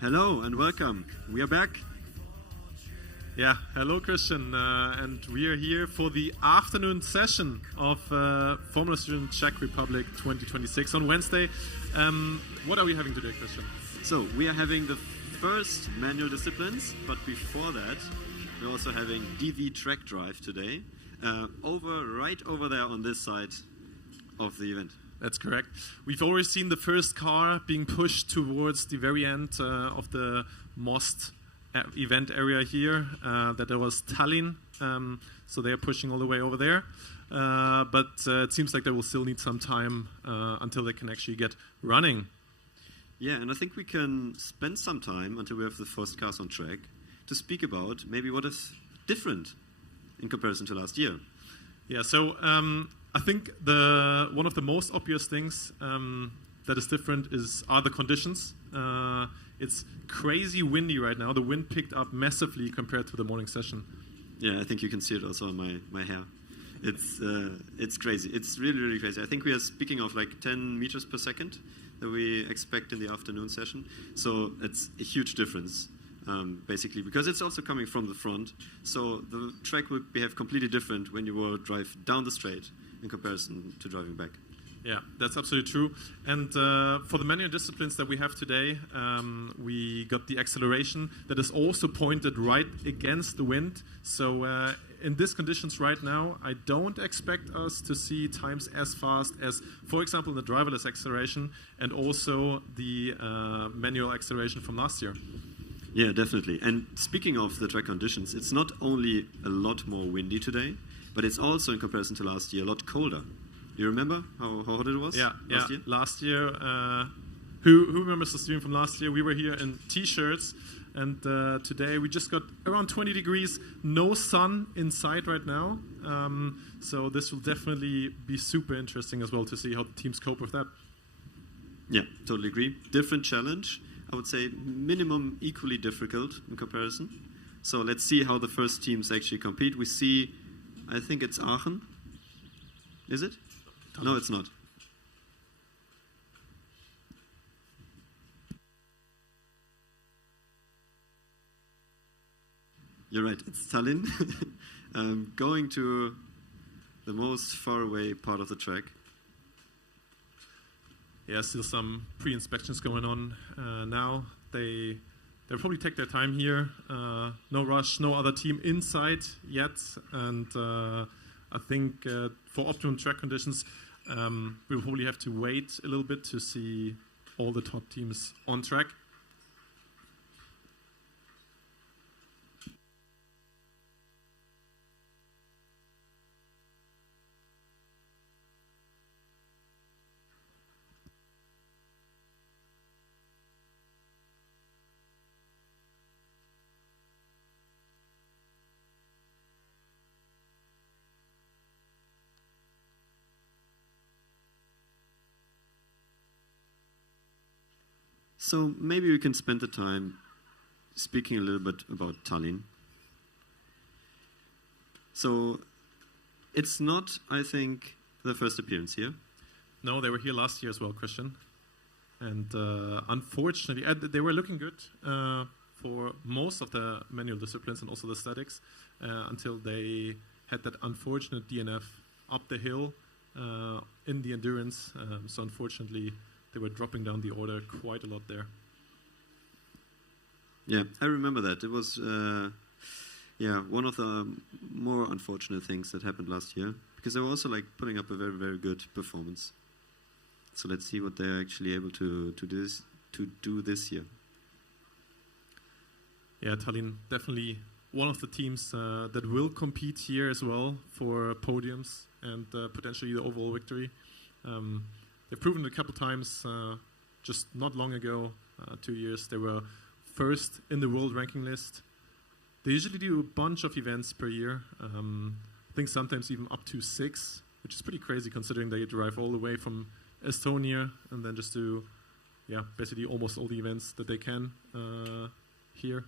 Hello and welcome. We are back. Yeah, hello Christian, and we are here for the afternoon session of Formula SAE Czech Republic 2026 on Wednesday. What are we having today, Christian? So we are having the first manual disciplines, but before that we're also having DV TRACKDRIVE today, right over there on this side of the event. That's correct. We've already seen the first car being pushed towards the very end of the most event area here. That was Tallinn, so they are pushing all the way over there. But it seems like they will still need some time until they can actually get running. Yeah, and I think we can spend some time until we have the first cars on track to speak about maybe what is different in comparison to last year. Yeah, so I think one of the most obvious things that is different are the conditions. It's crazy windy right now. The wind picked up massively compared to the morning session. Yeah, I think you can see it also on my hair. It's crazy. It's really, really crazy. I think we are speaking of like 10 meters per second that we expect in the afternoon session. So it's a huge difference, basically, because it's also coming from the front. So the track would behave completely different when you will drive down the straight in comparison to driving back. Yeah, that's absolutely true. And for the manual disciplines that we have today, we got the acceleration that is also pointed right against the wind. So in these conditions right now, I don't expect us to see times as fast as, for example, the driverless acceleration and also the manual acceleration from last year. Yeah, definitely. And speaking of the track conditions, it's not only a lot more windy today, but it's also, in comparison to last year, a lot colder. You remember how hot it was last year? Last year, who remembers the stream from last year? We were here in T-shirts, and today we just got around 20 degrees, no sun inside right now. So this will definitely be super interesting as well to see how the teams cope with that. Yeah, totally agree. Different challenge. I would say minimum equally difficult in comparison. So let's see how the first teams actually compete. We see, I think it's Aachen. Is it? No, it's not. You're right, it's Tallinn. Going to the most far away part of the track. Yeah, still some pre-inspections going on now. They'll probably take their time here. No rush, no other team inside yet. And I think for optimum track conditions, we'll probably have to wait a little bit to see all the top teams on track. So maybe we can spend the time speaking a little bit about Tallinn. So it's not, I think, the first appearance here. No, they were here last year as well, Christian. And unfortunately, they were looking good for most of the manual disciplines and also the statics until they had that unfortunate DNF up the hill in the endurance. So unfortunately, they were dropping down the order quite a lot there. Yeah, I remember that. It was one of the more unfortunate things that happened last year, because they were also like putting up a very, very good performance. So let's see what they're actually able to do this year. Yeah, Tallinn definitely one of the teams that will compete here as well for podiums and potentially the overall victory. They've proven it a couple times, just not long ago, 2 years, they were first in the world ranking list. They usually do a bunch of events per year. I think sometimes even up to 6, which is pretty crazy considering they drive all the way from Estonia and then just do, basically almost all the events that they can here.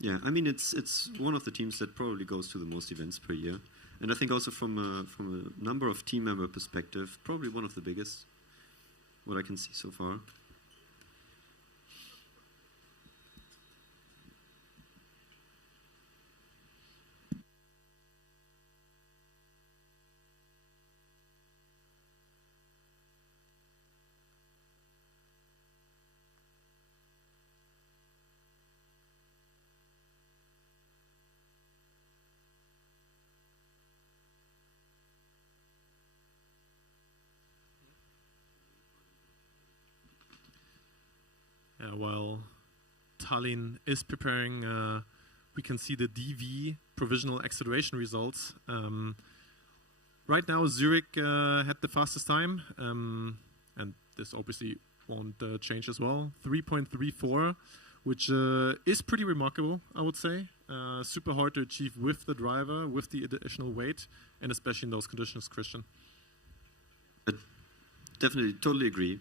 Yeah, I mean, it's one of the teams that probably goes to the most events per year. And I think also from a number of team member perspective, probably one of the biggest, what I can see so far. while Tallinn is preparing, we can see the DV provisional acceleration results. Right now, Zurich had the fastest time, and this obviously won't change as well. 3.34, which is pretty remarkable, I would say. Super hard to achieve with the driver, with the additional weight, and especially in those conditions, Christian. Definitely, totally agree.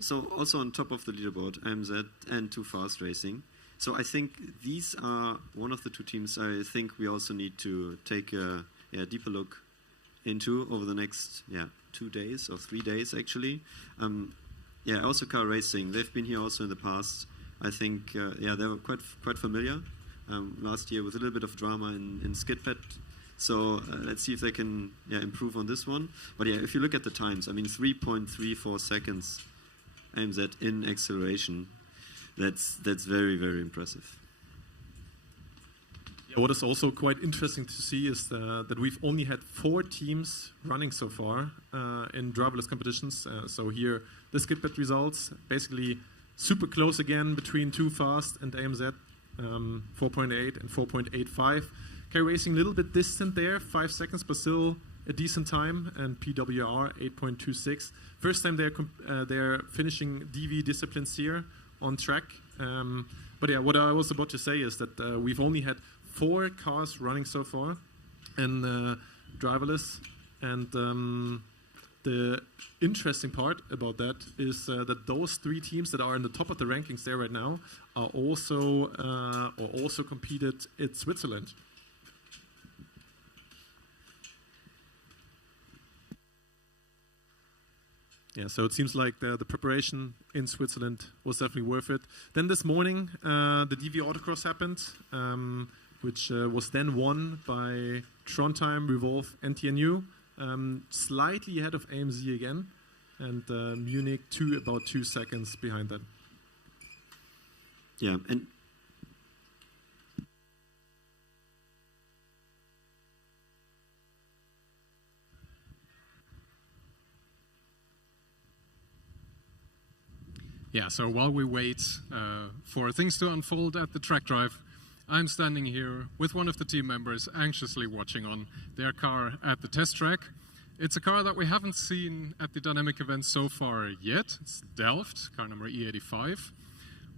So also on top of the leaderboard, AMZ and Too Fast Racing. So I think these are one of the two teams I think we also need to take a deeper look into over the next 2 days or 3 days actually. Also Car Racing, they've been here also in the past. I think they were quite familiar last year with a little bit of drama in SKIDPAD. So let's see if they can improve on this one. But if you look at the times, I mean 3.34 seconds AMZ in acceleration. That's very, very impressive. Yeah, what is also quite interesting to see is that we've only had 4 teams running so far in driverless competitions. So here, the SKIDPAD results, basically super close again between Too Fast and AMZ, 4.8 and 4.85. Car Racing a little bit distant there, 5 seconds, but still a decent time, and PWR 8.26. First time they're finishing DV disciplines here on track. But yeah, what I was about to say is that we've only had 4 cars running so far, and driverless. And the interesting part about that is that those 3 teams that are in the top of the rankings there right now are also competed in Switzerland. Yeah, so it seems like the preparation in Switzerland was definitely worth it. Then this morning, the DV Autocross happened, which was then won by Trondheim, Revolve, and TNU, slightly ahead of AMZ again, and Munich about 2 seconds behind that. Yeah, and yeah, so while we wait for things to unfold at the track drive, I'm standing here with one of the team members anxiously watching on their car at the test track. It's a car that we haven't seen at the dynamic event so far yet. It's Delft, car number E85.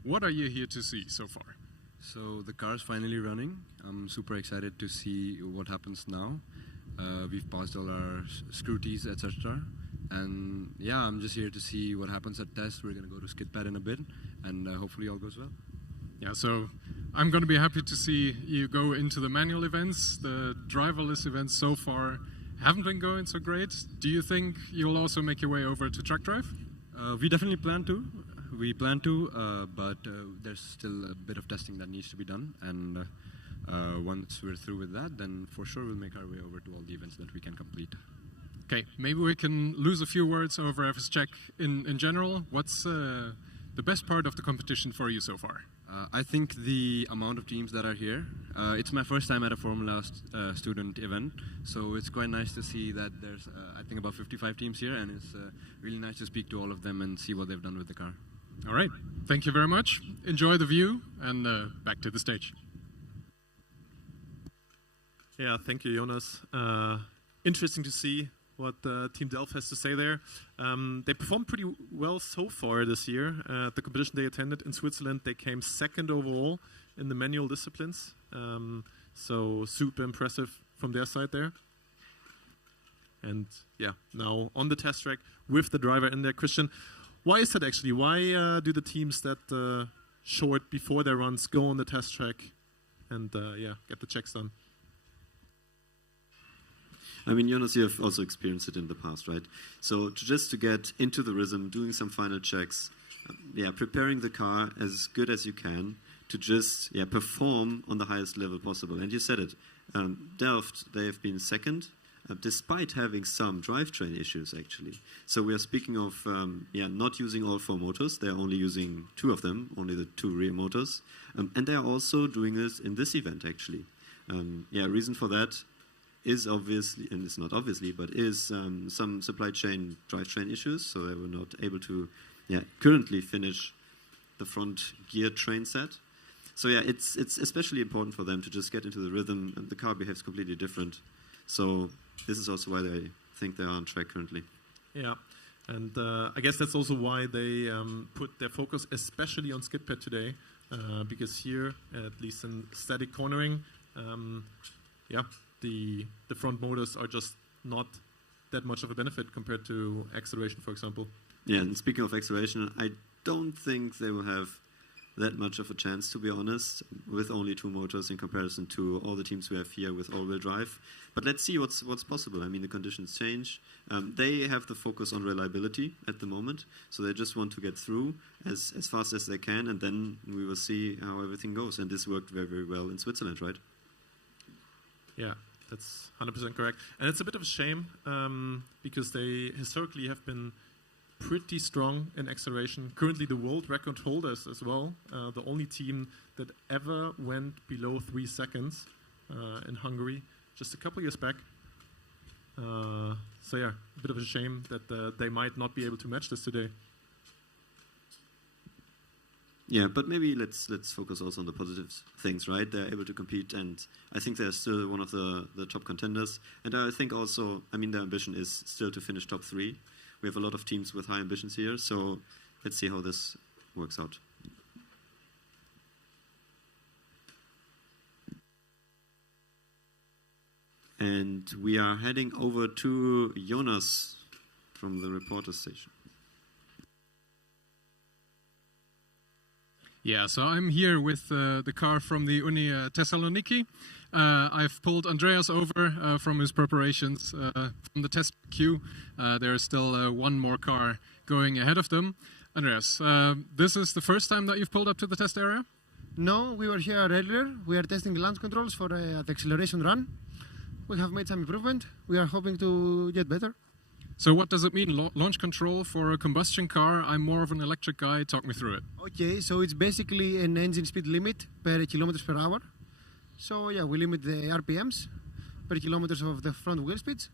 What are you here to see so far? So the car is finally running. I'm super excited to see what happens now. We've passed all our scrutinies, etc. And yeah, I'm just here to see what happens at test. We're going to go to SKIDPAD in a bit, and hopefully all goes well. Yeah, so I'm going to be happy to see you go into the manual events. The driverless events so far haven't been going so great. Do you think you'll also make your way over to TRACKDRIVE? We definitely plan to. But there's still a bit of testing that needs to be done. And once we're through with that, then for sure we'll make our way over to all the events that we can complete. Okay, maybe we can lose a few words over FSCZ in general. What's the best part of the competition for you so far? I think the amount of teams that are here. It's my first time at a Formula student event, so it's quite nice to see that there's, I think, about 55 teams here, and it's really nice to speak to all of them and see what they've done with the car. All right, thank you very much. Enjoy the view, and back to the stage. Yeah, thank you, Jonas. Interesting to see what Team Delft has to say there. They performed pretty well so far this year. At the competition they attended in Switzerland, they came 2nd overall in the manual disciplines. So super impressive from their side there. And yeah, now on the test track with the driver in there. Christian, why is that actually? Why do the teams that short before their runs go on the test track and get the checks done? I mean, Jonas, you have also experienced it in the past, right? So to get into the rhythm, doing some final checks, preparing the car as good as you can to just perform on the highest level possible. And you said it, Delft, they have been 2nd, despite having some drivetrain issues, actually. So we are speaking of not using all 4 motors. They are only using 2 of them, only the 2 rear motors. And they are also doing this in this event, actually. Reason for that is obviously, and it's not obviously, but is some supply chain drivetrain issues. So they were not able to currently finish the front gear train set. So yeah, it's especially important for them to just get into the rhythm, and the car behaves completely different. So this is also why they think they are on track currently. Yeah, and I guess that's also why they put their focus especially on SKIDPAD today, because here, at least in static cornering, the front motors are just not that much of a benefit compared to acceleration, for example. Yeah, and speaking of acceleration, I don't think they will have that much of a chance, to be honest, with only 2 motors in comparison to all the teams we have here with all-wheel drive. But let's see what's possible. I mean, the conditions change. They have the focus on reliability at the moment, so they just want to get through as fast as they can, and then we will see how everything goes. And this worked very, very well in Switzerland, right? Yeah, that's 100% correct. And it's a bit of a shame because they historically have been pretty strong in acceleration. Currently the world record holders as well. The only team that ever went below 3 seconds in Hungary just a couple years back. So yeah, a bit of a shame that they might not be able to match this today. Yeah, but maybe let's focus also on the positive things, right? They're able to compete, and I think they're still one of the top contenders. And I think also, I mean, their ambition is still to finish top 3. We have a lot of teams with high ambitions here, so let's see how this works out. And we are heading over to Jonas from the reporter station. Yeah, so I'm here with the car from the Uni Thessaloniki. I've pulled Andreas over from his preparations from the test queue. There is still one more car going ahead of them. Andreas, this is the first time that you've pulled up to the test area? No, we were here earlier. We are testing launch controls for the acceleration run. We have made some improvement. We are hoping to get better. So what does it mean, launch control for a combustion car? I'm more of an electric guy. Talk me through it. Okay, so it's basically an engine speed limit per kilometers per hour. So yeah, we limit the RPMs per kilometers of the front wheel speeds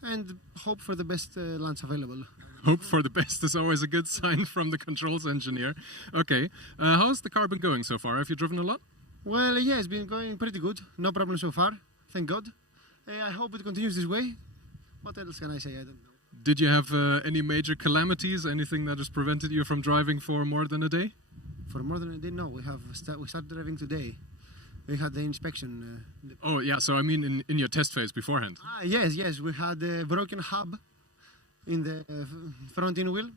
and hope for the best launch available. Hope for the best is always a good sign from the controls engineer. Okay, how's the car been going so far? Have you driven a lot? Well, yeah, it's been going pretty good. No problem so far, thank God. I hope it continues this way. What else can I say? I don't know. Did you have any major calamities? Anything that has prevented you from driving for more than a day? For more than a day? No, we started driving today. We had the inspection. Oh yeah, so I mean in your test phase beforehand. Yes, we had a broken hub in the front end wheel,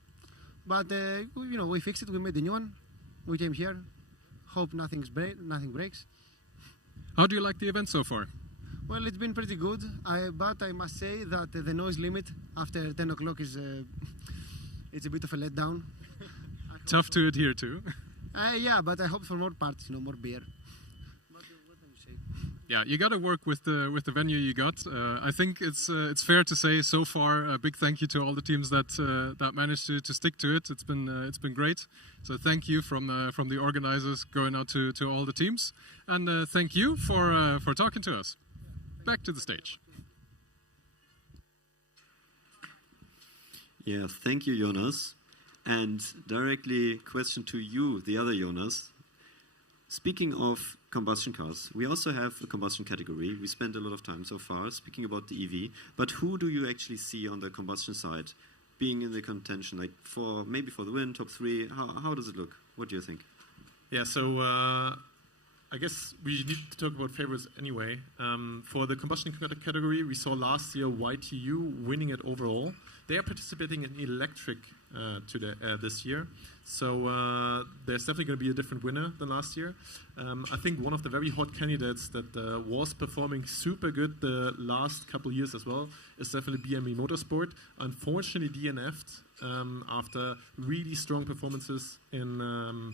but we fixed it. We made a new one. We came here. Hope nothing breaks. How do you like the event so far? Well, it's been pretty good, but I must say that the noise limit after 10 o'clock is it's a bit of a letdown. Tough to adhere to. Yeah, but I hope for more parties, more beer. What can you say? Yeah, you got to work with the venue you got. I think it's fair to say so far a big thank you to all the teams that managed to stick to it. It's been great. So thank you from the organizers going out to all the teams, and thank you for talking to us. Back to the stage. Yeah, thank you, Jonas. And directly question to you, the other Jonas. Speaking of combustion cars, we also have a combustion category. We spent a lot of time so far speaking about the EV, but who do you actually see on the combustion side being in the contention, like maybe for the win, top 3? How does it look? What do you think? Yeah, so I guess we need to talk about favorites anyway. For the combustion category, we saw last year YTU winning it overall. They are participating in electric this year. So there's definitely going to be a different winner than last year. I think one of the very hot candidates that was performing super good the last couple years as well is definitely BMW Motorsport. Unfortunately DNF'd after really strong performances in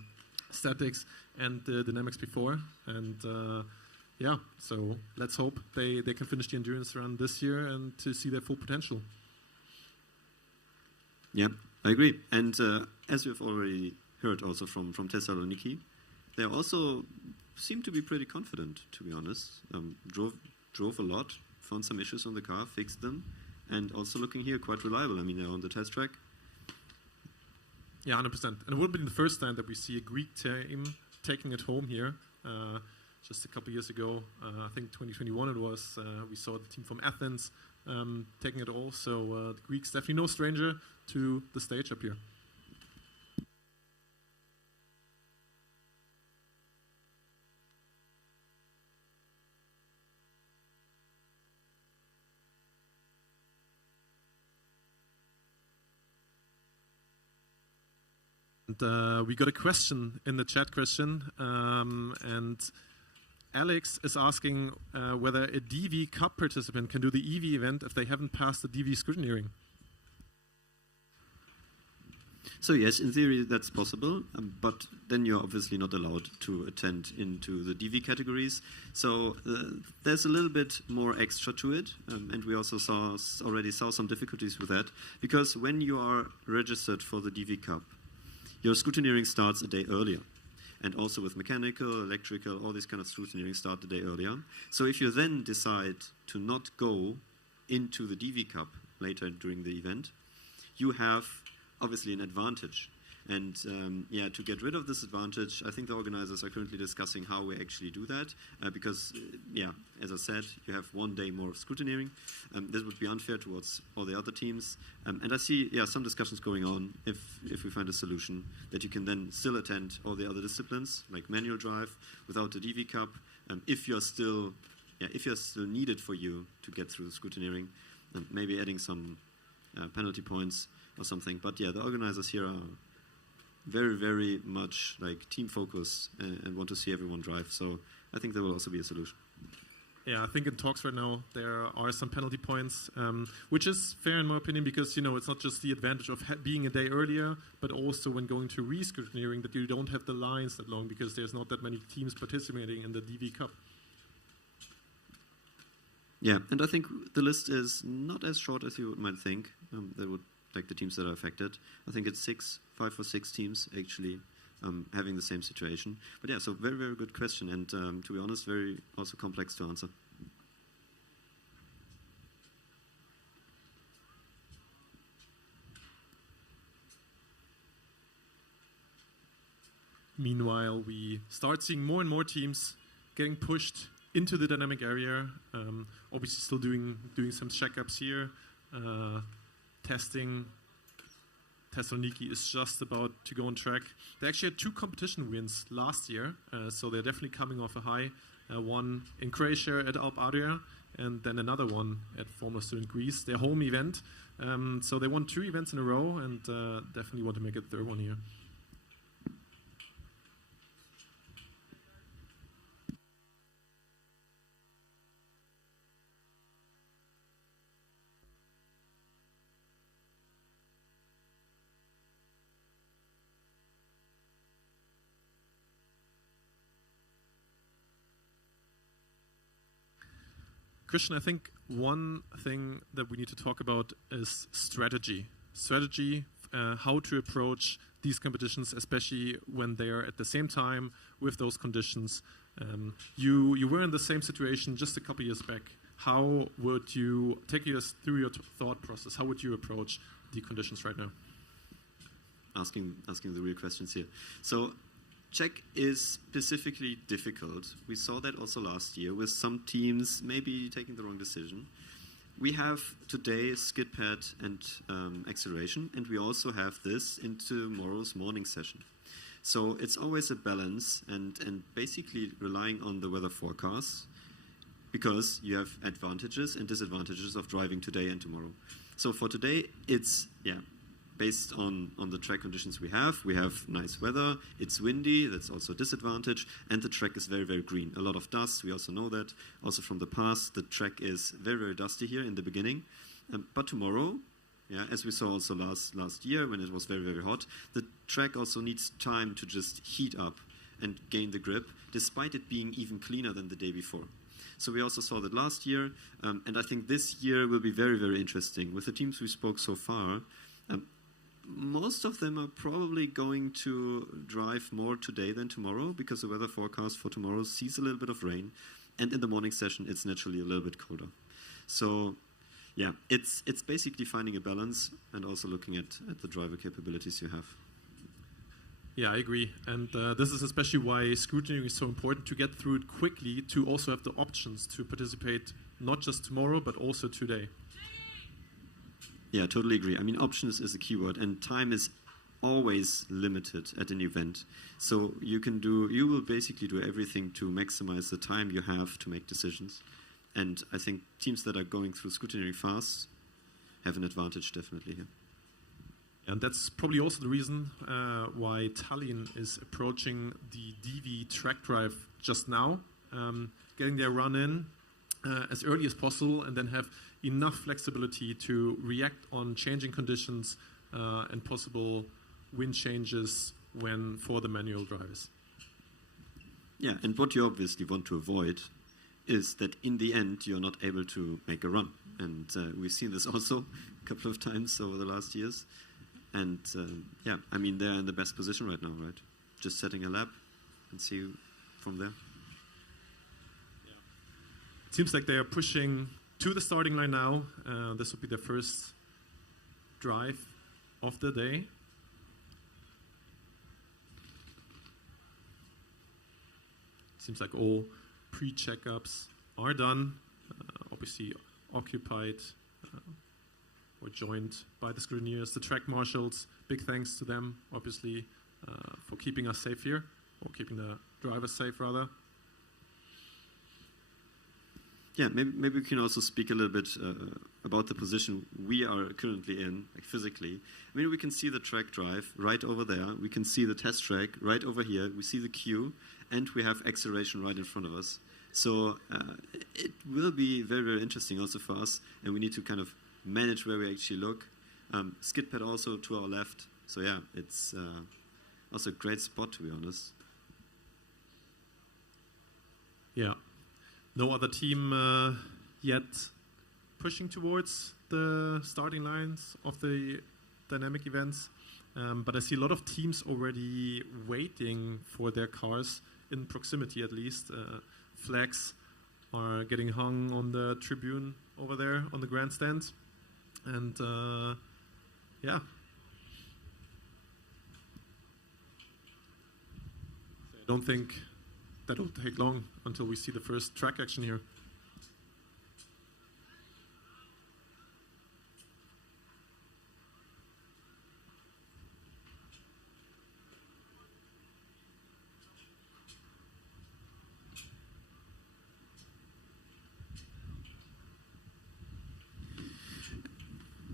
statics and dynamics before, and yeah, so let's hope they can finish the endurance run this year and to see their full potential. Yeah, I agree. And as we've already heard also from Thessaloniki, they also seem to be pretty confident, to be honest. Drove a lot, found some issues on the car, fixed them, and also looking here quite reliable. I mean, they're on the test track. Yeah, 100%. And it wouldn't be the first time that we see a Greek team taking it home here. Just a couple years ago, I think 2021 it was, we saw the team from Athens taking it all. So the Greeks definitely no stranger to the stage up here. And we got a question in the chat, Christian, and Alex is asking whether a DV Cup participant can do the EV event if they haven't passed the DV scrutineering. So yes, in theory that's possible, but then you're obviously not allowed to attend into the DV categories. So there's a little bit more extra to it, and we also already saw some difficulties with that, because when you are registered for the DV Cup, your scrutineering starts a day earlier. And also with mechanical, electrical, all this kind of scrutineering start a day earlier. So if you then decide to not go into the DV Cup later during the event, you have obviously an advantage. And to get rid of this advantage, I think the organizers are currently discussing how we actually do that. Because, as I said, you have one day more of scrutineering. This would be unfair towards all the other teams. And I see, some discussions going on if we find a solution that you can then still attend all the other disciplines, like manual drive, without the DV Cup. If you're still needed for you to get through the scrutineering, maybe adding some penalty points or something. But the organizers here are very, very much like team focused and want to see everyone drive. So I think there will also be a solution. Yeah, I think in talks right now there are some penalty points, which is fair in my opinion, because it's not just the advantage of being a day earlier, but also when going to re-scrutineering that you don't have the lines that long because there's not that many teams participating in the DV Cup. Yeah, and I think the list is not as short as you might think. There would like the teams that are affected. I think it's 5 or 6 teams actually having the same situation. But so very, very good question, and to be honest, very also complex to answer. Meanwhile, we start seeing more and more teams getting pushed into the dynamic area. Obviously still doing some checkups here. Testing. Thessaloniki is just about to go on track. They actually had 2 competition wins last year, so they're definitely coming off a high. One in Croatia at Alp Adria, and then another one at Formula SAE in Greece, their home event. So they won 2 events in a row, and definitely want to make a 3rd one here. Christian, I think one thing that we need to talk about is strategy. Strategy, how to approach these competitions, especially when they are at the same time with those conditions. You were in the same situation just a couple years back. How would you take us through your thought process? How would you approach the conditions right now? Asking the real questions here. So Czech is specifically difficult. We saw that also last year with some teams maybe taking the wrong decision. We have today SKIDPAD and acceleration, and we also have this in tomorrow's morning session. So it's always a balance and basically relying on the weather forecasts, because you have advantages and disadvantages of driving today and tomorrow. So for today, it's based on the track conditions we have. We have nice weather, it's windy, that's also a disadvantage, and the track is very, very green. A lot of dust, we also know that. Also from the past, the track is very, very dusty here in the beginning. But tomorrow, as we saw also last year when it was very, very hot, the track also needs time to just heat up and gain the grip, despite it being even cleaner than the day before. So we also saw that last year, and I think this year will be very, very interesting. With the teams we spoke so far, most of them are probably going to drive more today than tomorrow, because the weather forecast for tomorrow sees a little bit of rain, and in the morning session it's naturally a little bit colder. So it's basically finding a balance and also looking at the driver capabilities you have. Yeah, I agree. And this is especially why scrutineering is so important, to get through it quickly, to also have the options to participate not just tomorrow, but also today. Yeah, I totally agree. I mean, options is a keyword, and time is always limited at an event. So you will basically do everything to maximize the time you have to make decisions. And I think teams that are going through scrutineering fast have an advantage definitely here. And that's probably also the reason why Tallinn is approaching the DV track drive just now, getting their run in as early as possible, and then have enough flexibility to react on changing conditions and possible wind changes for the manual drivers. Yeah, and what you obviously want to avoid is that in the end you're not able to make a run. And we've seen this also a couple of times over the last years. And yeah, I mean, they're in the best position right now, right? Just setting a lap and see from there. It seems like they are pushing to the starting line now. This will be their first drive of the day. Seems like all pre-checkups are done, obviously occupied or joined by the scrutineers, the track marshals. Big thanks to them, obviously, for keeping us safe here, or keeping the drivers safe, rather. Yeah, maybe we can also speak a little bit about the position we are currently in, like physically. I mean, we can see the track drive right over there. We can see the test track right over here. We see the queue, and we have acceleration right in front of us. So it will be very, very interesting also for us, and we need to kind of manage where we actually look. SKIDPAD also to our left. So yeah, it's also a great spot, to be honest. Yeah. No other team yet pushing towards the starting lines of the dynamic events. But I see a lot of teams already waiting for their cars, in proximity at least. Flags are getting hung on the tribune over there on the grandstand. And yeah. I don't think that'll take long until we see the first track action here.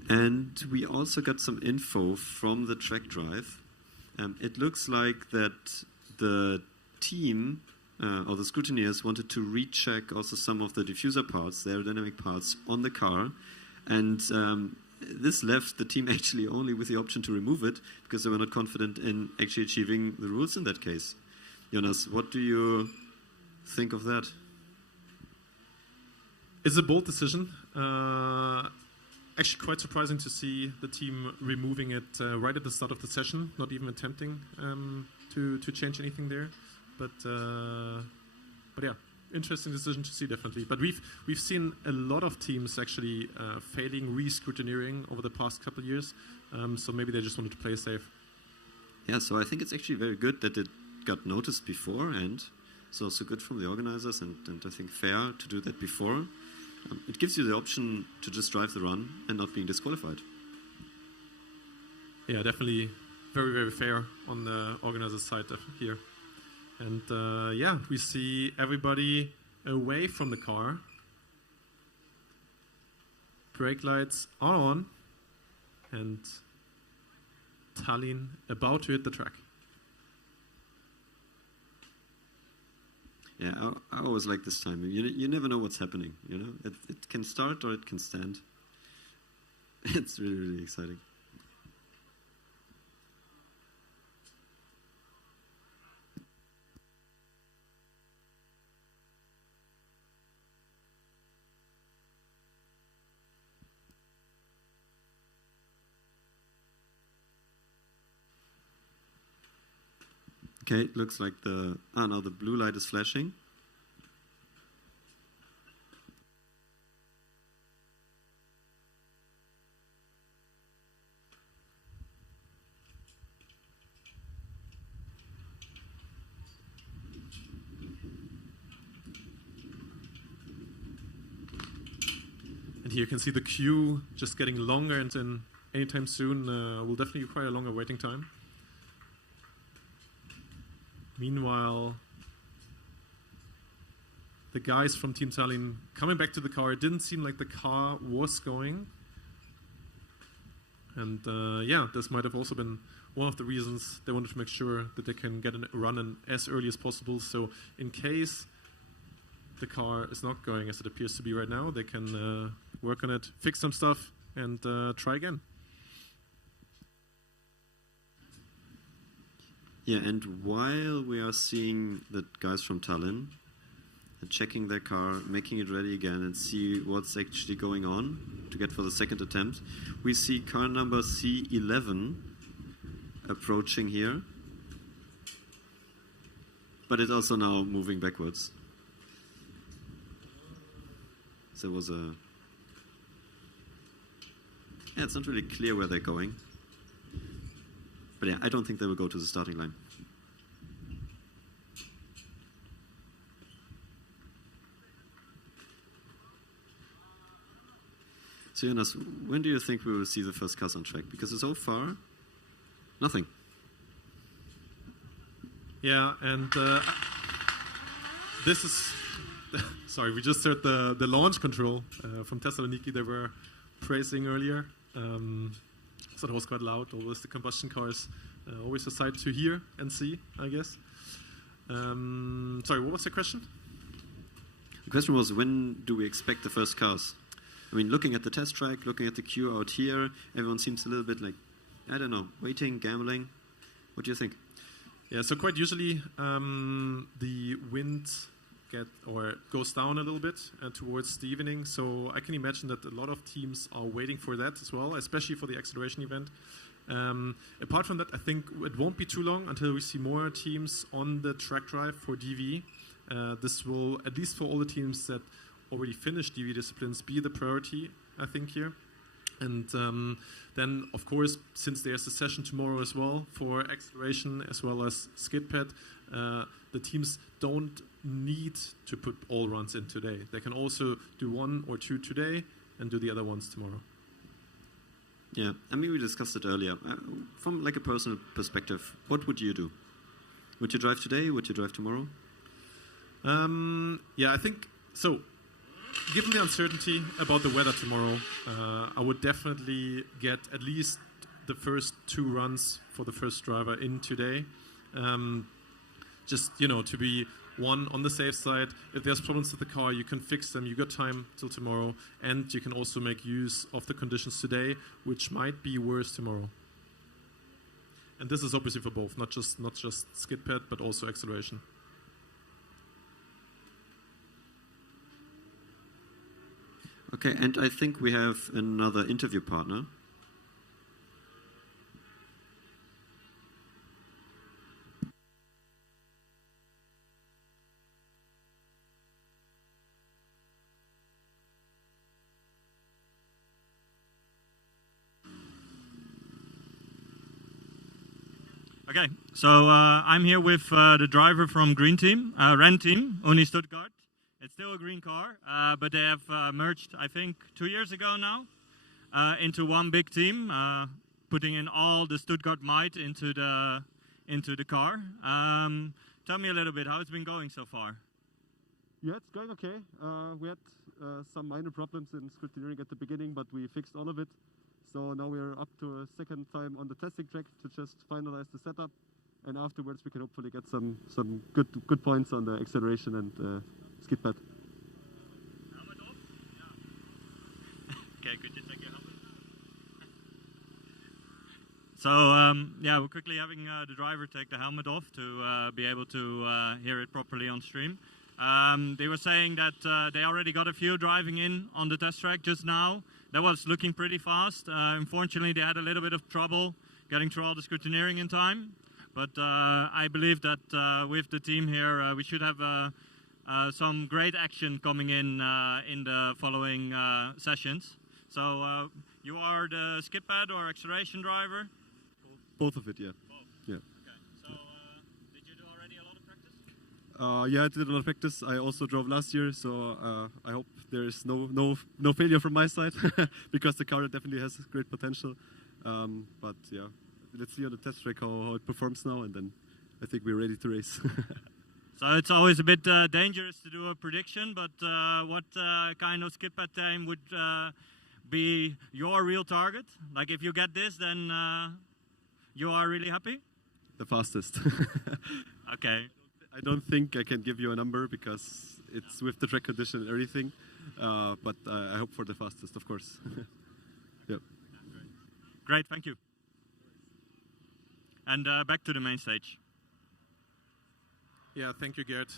And we also got some info from the track drive. It looks like that the team or the scrutineers wanted to recheck also some of the diffuser parts, the aerodynamic parts on the car. And this left the team actually only with the option to remove it because they were not confident in actually achieving the rules in that case. Jonas, what do you think of that? It's a bold decision. Actually quite surprising to see the team removing it right at the start of the session, not even attempting to change anything there. But yeah, interesting decision to see, definitely. But we've seen a lot of teams actually failing re-scrutineering over the past couple of years. So maybe they just wanted to play it safe. Yeah, so I think it's actually very good that it got noticed before, and it's also good from the organizers, and I think fair to do that before. It gives you the option to just drive the run and not being disqualified. Yeah, definitely very, very fair on the organizer's side here. And yeah, we see everybody away from the car. Brake lights are on. And Tallinn about to hit the track. Yeah, I always like this time. You never know what's happening, you know? It can start or it can stand. It's really, really exciting. Okay, looks like now the blue light is flashing. here you can see the queue just getting longer, and then anytime soon will definitely require a longer waiting time. Meanwhile, the guys from Team Tallinn coming back to the car. It didn't seem like the car was going. And yeah, this might have also been one of the reasons they wanted to make sure that they can get a run in as early as possible. So in case the car is not going as it appears to be right now, they can work on it, fix some stuff, and try again. Yeah, and while we are seeing the guys from Tallinn checking their car, making it ready again, and see what's actually going on to get for the second attempt, we see car number C11 approaching here, but it's also now moving backwards. So it was a... Yeah, it's not really clear where they're going. But yeah, I don't think they will go to the starting line. So Jonas, when do you think we will see the first cars on track? Because so far, nothing. Yeah, and this is... sorry, we just heard the launch control from Thessaloniki they were praising earlier. So that was quite loud. Always the combustion cars, always a sight to hear and see, I guess. Sorry, what was the question? The question was, when do we expect the first cars? I mean, looking at the test track, looking at the queue out here, everyone seems a little bit like, I don't know, waiting, gambling. What do you think? Yeah, so quite usually the wind goes down a little bit towards the evening. So I can imagine that a lot of teams are waiting for that as well, especially for the acceleration event. Apart from that, I think it won't be too long until we see more teams on the track drive for DV. This will, at least for all the teams that already finished DV disciplines, be the priority, I think, here. And then, of course, since there's a session tomorrow as well for acceleration as well as SKIDPAD, the teams don't need to put all runs in today. They can also do one or two today and do the other ones tomorrow. Yeah, I mean, we discussed it earlier. From like a personal perspective, what would you do? Would you drive today? Would you drive tomorrow? Yeah, I think so. Given the uncertainty about the weather tomorrow, I would definitely get at least the first 2 runs for the first driver in today. Just, to be one on the safe side. If there's problems with the car, you can fix them. You got time till tomorrow, and you can also make use of the conditions today, which might be worse tomorrow. And this is obviously for both, not just SKIDPAD, but also acceleration. Okay, and I think we have another interview partner. Okay, so I'm here with the driver from Green Team, Ren Team, Uni Stuttgart. It's still a green car, but they have merged, I think, 2 years ago now, into one big team, putting in all the Stuttgart might into the car. Tell me a little bit how it's been going so far. Yeah, it's going okay. We had some minor problems in scrutineering at the beginning, but we fixed all of it. So now we're up to a second time on the testing track to just finalize the setup, and afterwards we can hopefully get some good points on the acceleration and SKIDPAD. Helmet off? Yeah. Okay, could you take your helmet? So yeah, we're quickly having the driver take the helmet off to be able to hear it properly on stream. They were saying that they already got a few driving in on the test track just now. That was looking pretty fast. Unfortunately, they had a little bit of trouble getting through all the scrutineering in time. But I believe that with the team here, we should have some great action coming in the following sessions. So you are the SKIDPAD or acceleration driver? Both of it, yeah. Both? Yeah. Okay. So did you do already a lot of practice? Yeah, I did a lot of practice. I also drove last year, so I hope there is no failure from my side because the car definitely has great potential. But yeah, let's see on the test track how it performs now, and then I think we're ready to race. So it's always a bit dangerous to do a prediction, but what kind of SKIDPAD time would be your real target? Like if you get this, then you are really happy? The fastest. Okay. I don't think I can give you a number because it's with the track condition and everything, but I hope for the fastest, of course. Yep. Great, thank you. And back to the main stage. Yeah, thank you, Gerd.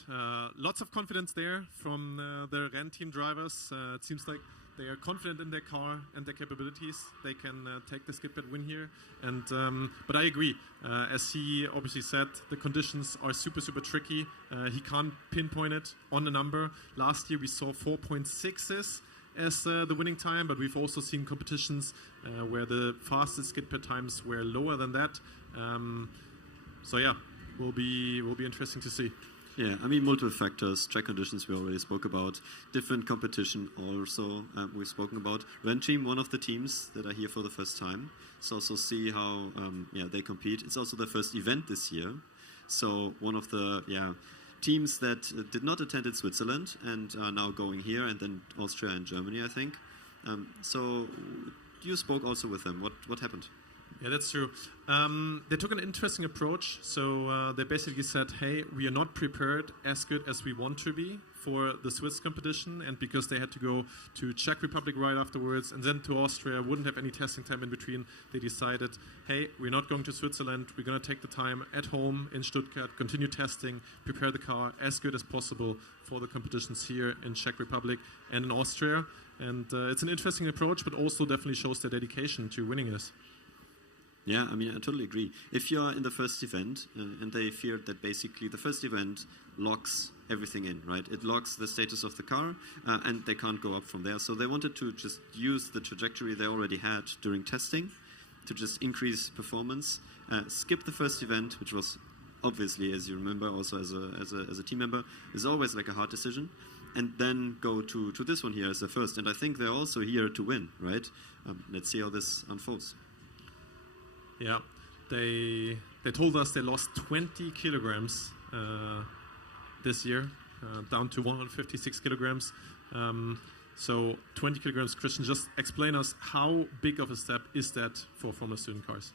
Lots of confidence there from the Renn team drivers. It seems like they are confident in their car and their capabilities. They can take the SKIDPAD win here. And but I agree. As he obviously said, the conditions are super, super tricky. He can't pinpoint it on a number. Last year we saw 4.6s as the winning time, but we've also seen competitions where the fastest SKIDPAD times were lower than that. So yeah, will be interesting to see. Yeah, I mean, multiple factors, track conditions we already spoke about, different competition also we've spoken about. Renn team, one of the teams that are here for the first time, so also see how they compete. It's also their first event this year, so one of the teams that did not attend in Switzerland and are now going here, and then Austria and Germany, I think. So you spoke also with them. What happened? Yeah, that's true. They took an interesting approach. So they basically said, hey, we are not prepared as good as we want to be for the Swiss competition. And because they had to go to Czech Republic right afterwards and then to Austria, wouldn't have any testing time in between, they decided, hey, we're not going to Switzerland. We're going to take the time at home in Stuttgart, continue testing, prepare the car as good as possible for the competitions here in Czech Republic and in Austria. And it's an interesting approach, but also definitely shows their dedication to winning this. Yeah, I mean, I totally agree. If you're in the first event, and they feared that basically the first event locks everything in, right? It locks the status of the car, and they can't go up from there. So they wanted to just use the trajectory they already had during testing to just increase performance, skip the first event, which was obviously, as you remember, also as a team member, is always like a hard decision, and then go to this one here as the first. And I think they're also here to win, right? Let's see how this unfolds. Yeah, they told us they lost 20 kilograms this year, down to 156 kilograms. So 20 kilograms. Christian, just explain us how big of a step is that for Formula student cars?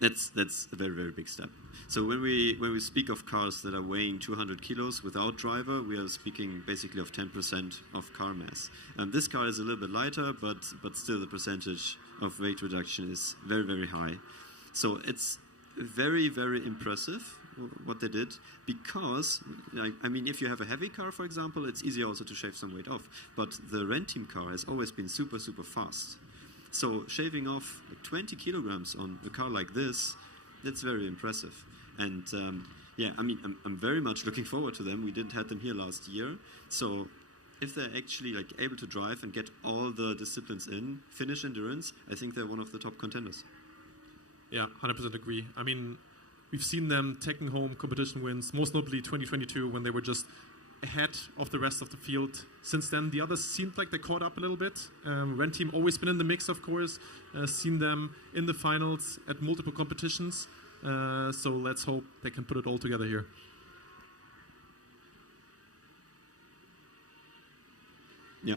That's a very, very big step. So when we speak of cars that are weighing 200 kilos without driver, we are speaking basically of 10% of car mass. This car is a little bit lighter, but still the percentage of weight reduction is very, very high. So it's very, very impressive what they did, because, I mean, if you have a heavy car, for example, it's easier also to shave some weight off. But the Renn team car has always been super, super fast. So shaving off 20 kilograms on a car like this, that's very impressive. And yeah, I mean, I'm very much looking forward to them. We didn't have them here last year. So if they're actually like able to drive and get all the disciplines in, finish endurance, I think they're one of the top contenders. Yeah, 100% agree. I mean, we've seen them taking home competition wins, most notably 2022 when they were just ahead of the rest of the field. Since then, the others seemed like they caught up a little bit. Renn team always been in the mix, of course. Seen them in the finals at multiple competitions. So let's hope they can put it all together here. Yeah,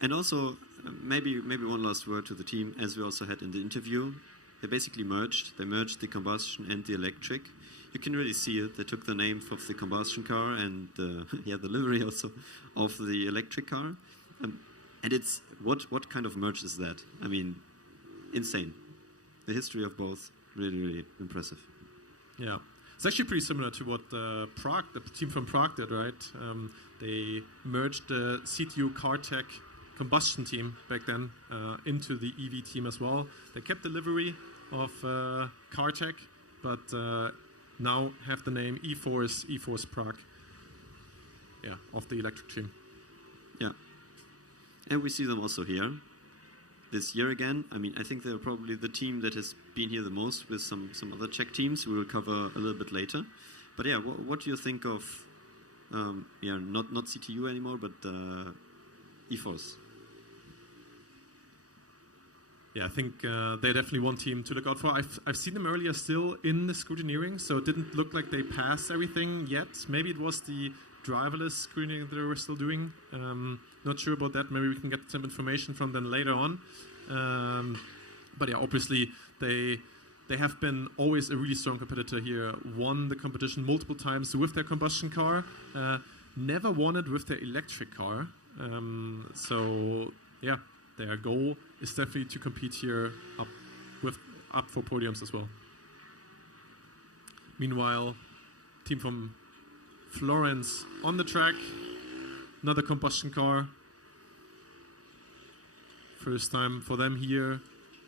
and also maybe one last word to the team, as we also had in the interview. They basically merged. They merged the combustion and the electric. You can really see it. They took the name of the combustion car and the livery also of the electric car. And it's what kind of merge is that? I mean, insane. The history of both, really, really impressive. Yeah, it's actually pretty similar to what the team from Prague did, right? They merged the CTU CarTech combustion team back then into the EV team as well. They kept the livery of CarTech, but now have the name eForce Prague, yeah, of the electric team. Yeah, and we see them also here this year again. I mean, I think they're probably the team that has been here the most, with some other Czech teams we will cover a little bit later. But yeah, what do you think of not CTU anymore, but eForce. Yeah, I think they're definitely one team to look out for. I've seen them earlier still in the scrutineering, so it didn't look like they passed everything yet. Maybe it was the driverless screening that they were still doing. Not sure about that. Maybe we can get some information from them later on. But yeah, obviously they have been always a really strong competitor here. Won the competition multiple times with their combustion car. Never won it with their electric car. So yeah, their goal is definitely to compete here up for podiums as well. Meanwhile, team from Florence on the track, another combustion car. First time for them here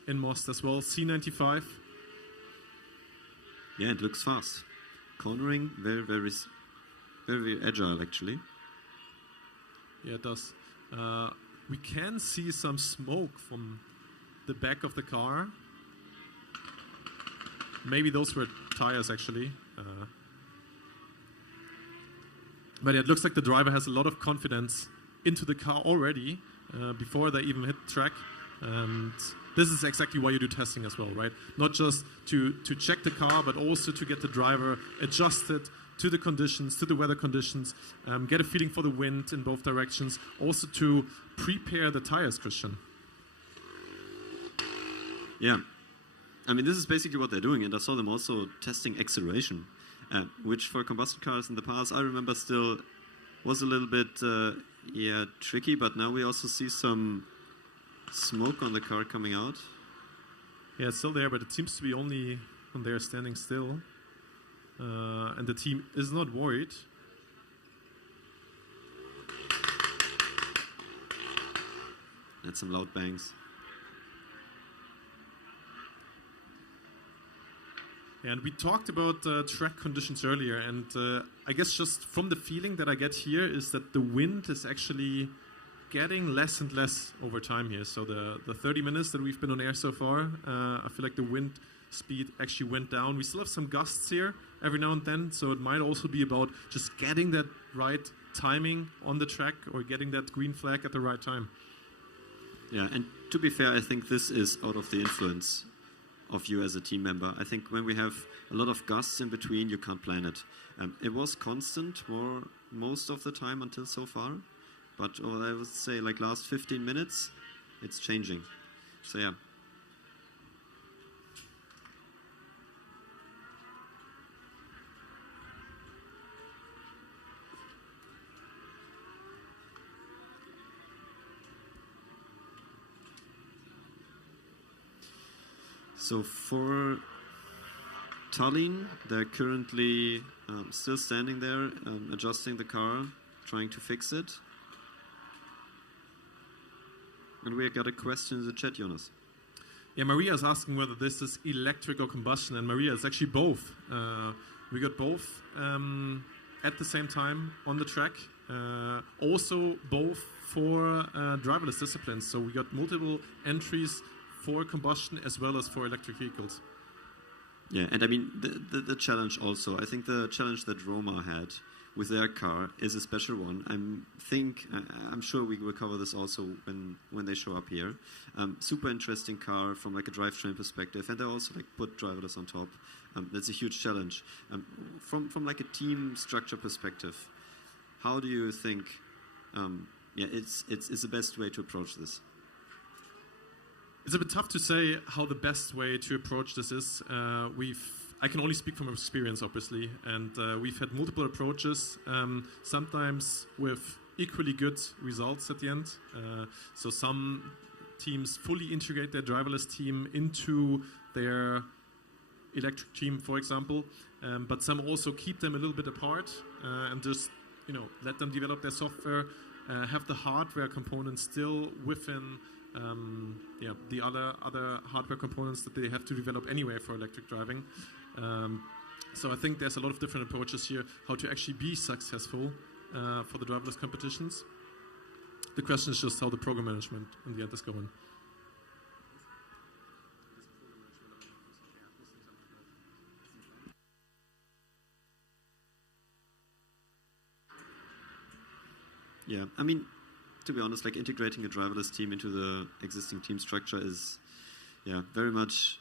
in Most as well. C95. Yeah, it looks fast. Cornering, very agile actually. Yeah, it does. We can see some smoke from the back of the car. Maybe those were tires actually. But yeah, it looks like the driver has a lot of confidence into the car already before they even hit the track. And this is exactly why you do testing as well, right? Not just to check the car, but also to get the driver adjusted to the conditions, to the weather conditions, get a feeling for the wind in both directions, also to prepare the tires, Christian. Yeah. I mean, this is basically what they're doing, and I saw them also testing acceleration, which for combustion cars in the past, I remember still was a little bit, tricky, but now we also see some smoke on the car coming out. Yeah, it's still there, but it seems to be only when they're standing still. And the team is not worried. And some loud bangs. And we talked about track conditions earlier, and I guess just from the feeling that I get here is that the wind is actually getting less and less over time here. So the 30 minutes that we've been on air so far, I feel like the wind speed actually went down. We still have some gusts here every now and then, so it might also be about just getting that right timing on the track or getting that green flag at the right time. Yeah, and to be fair, I think this is out of the influence of you as a team member. I think when we have a lot of gusts in between, you can't plan it. It was constant for most of the time until so far, but I would say like last 15 minutes, it's changing. So yeah. So for Tallinn, they're currently still standing there, adjusting the car, trying to fix it. And we got a question in the chat, Jonas. Yeah, Maria is asking whether this is electric or combustion, and Maria, it's actually both. We got both at the same time on the track. Also both for driverless disciplines, so we got multiple entries for combustion as well as for electric vehicles. Yeah, and I mean, the challenge also, I think the challenge that Roma had with their car is a special one. I'm sure we will cover this also when they show up here. Super interesting car from like a drivetrain perspective, and they also like put driverless on top. That's a huge challenge. From like a team structure perspective, how do you think it's the best way to approach this? It's a bit tough to say how the best way to approach this is. I can only speak from experience, obviously, and we've had multiple approaches, sometimes with equally good results at the end. So some teams fully integrate their driverless team into their electric team, for example, but some also keep them a little bit apart and just let them develop their software, have the hardware components still within the other hardware components that they have to develop anyway for electric driving. So I think there's a lot of different approaches here how to actually be successful for the driverless competitions. The question is just how the program management in the end is going. Yeah, I mean, to be honest, like integrating a driverless team into the existing team structure is, very much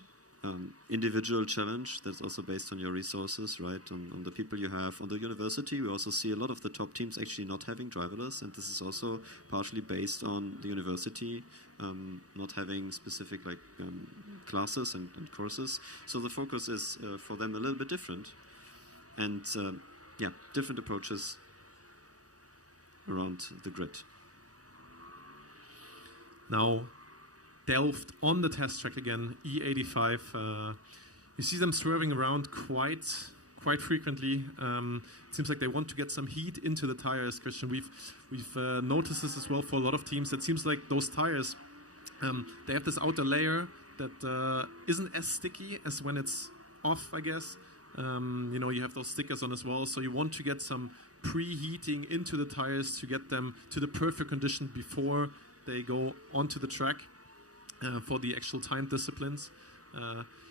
individual challenge that's also based on your resources, right? On the people you have. On the university, we also see a lot of the top teams actually not having driverless, and this is also partially based on the university not having specific classes and courses. So the focus is for them a little bit different, and different approaches around the grid. Now, Delft on the test track again, E85. You see them swerving around quite frequently. It seems like they want to get some heat into the tires, Christian. We've noticed this as well for a lot of teams. It seems like those tires, they have this outer layer that isn't as sticky as when it's off, I guess. You have those stickers on as well, so you want to get some preheating into the tires to get them to the perfect condition before they go onto the track. For the actual time disciplines.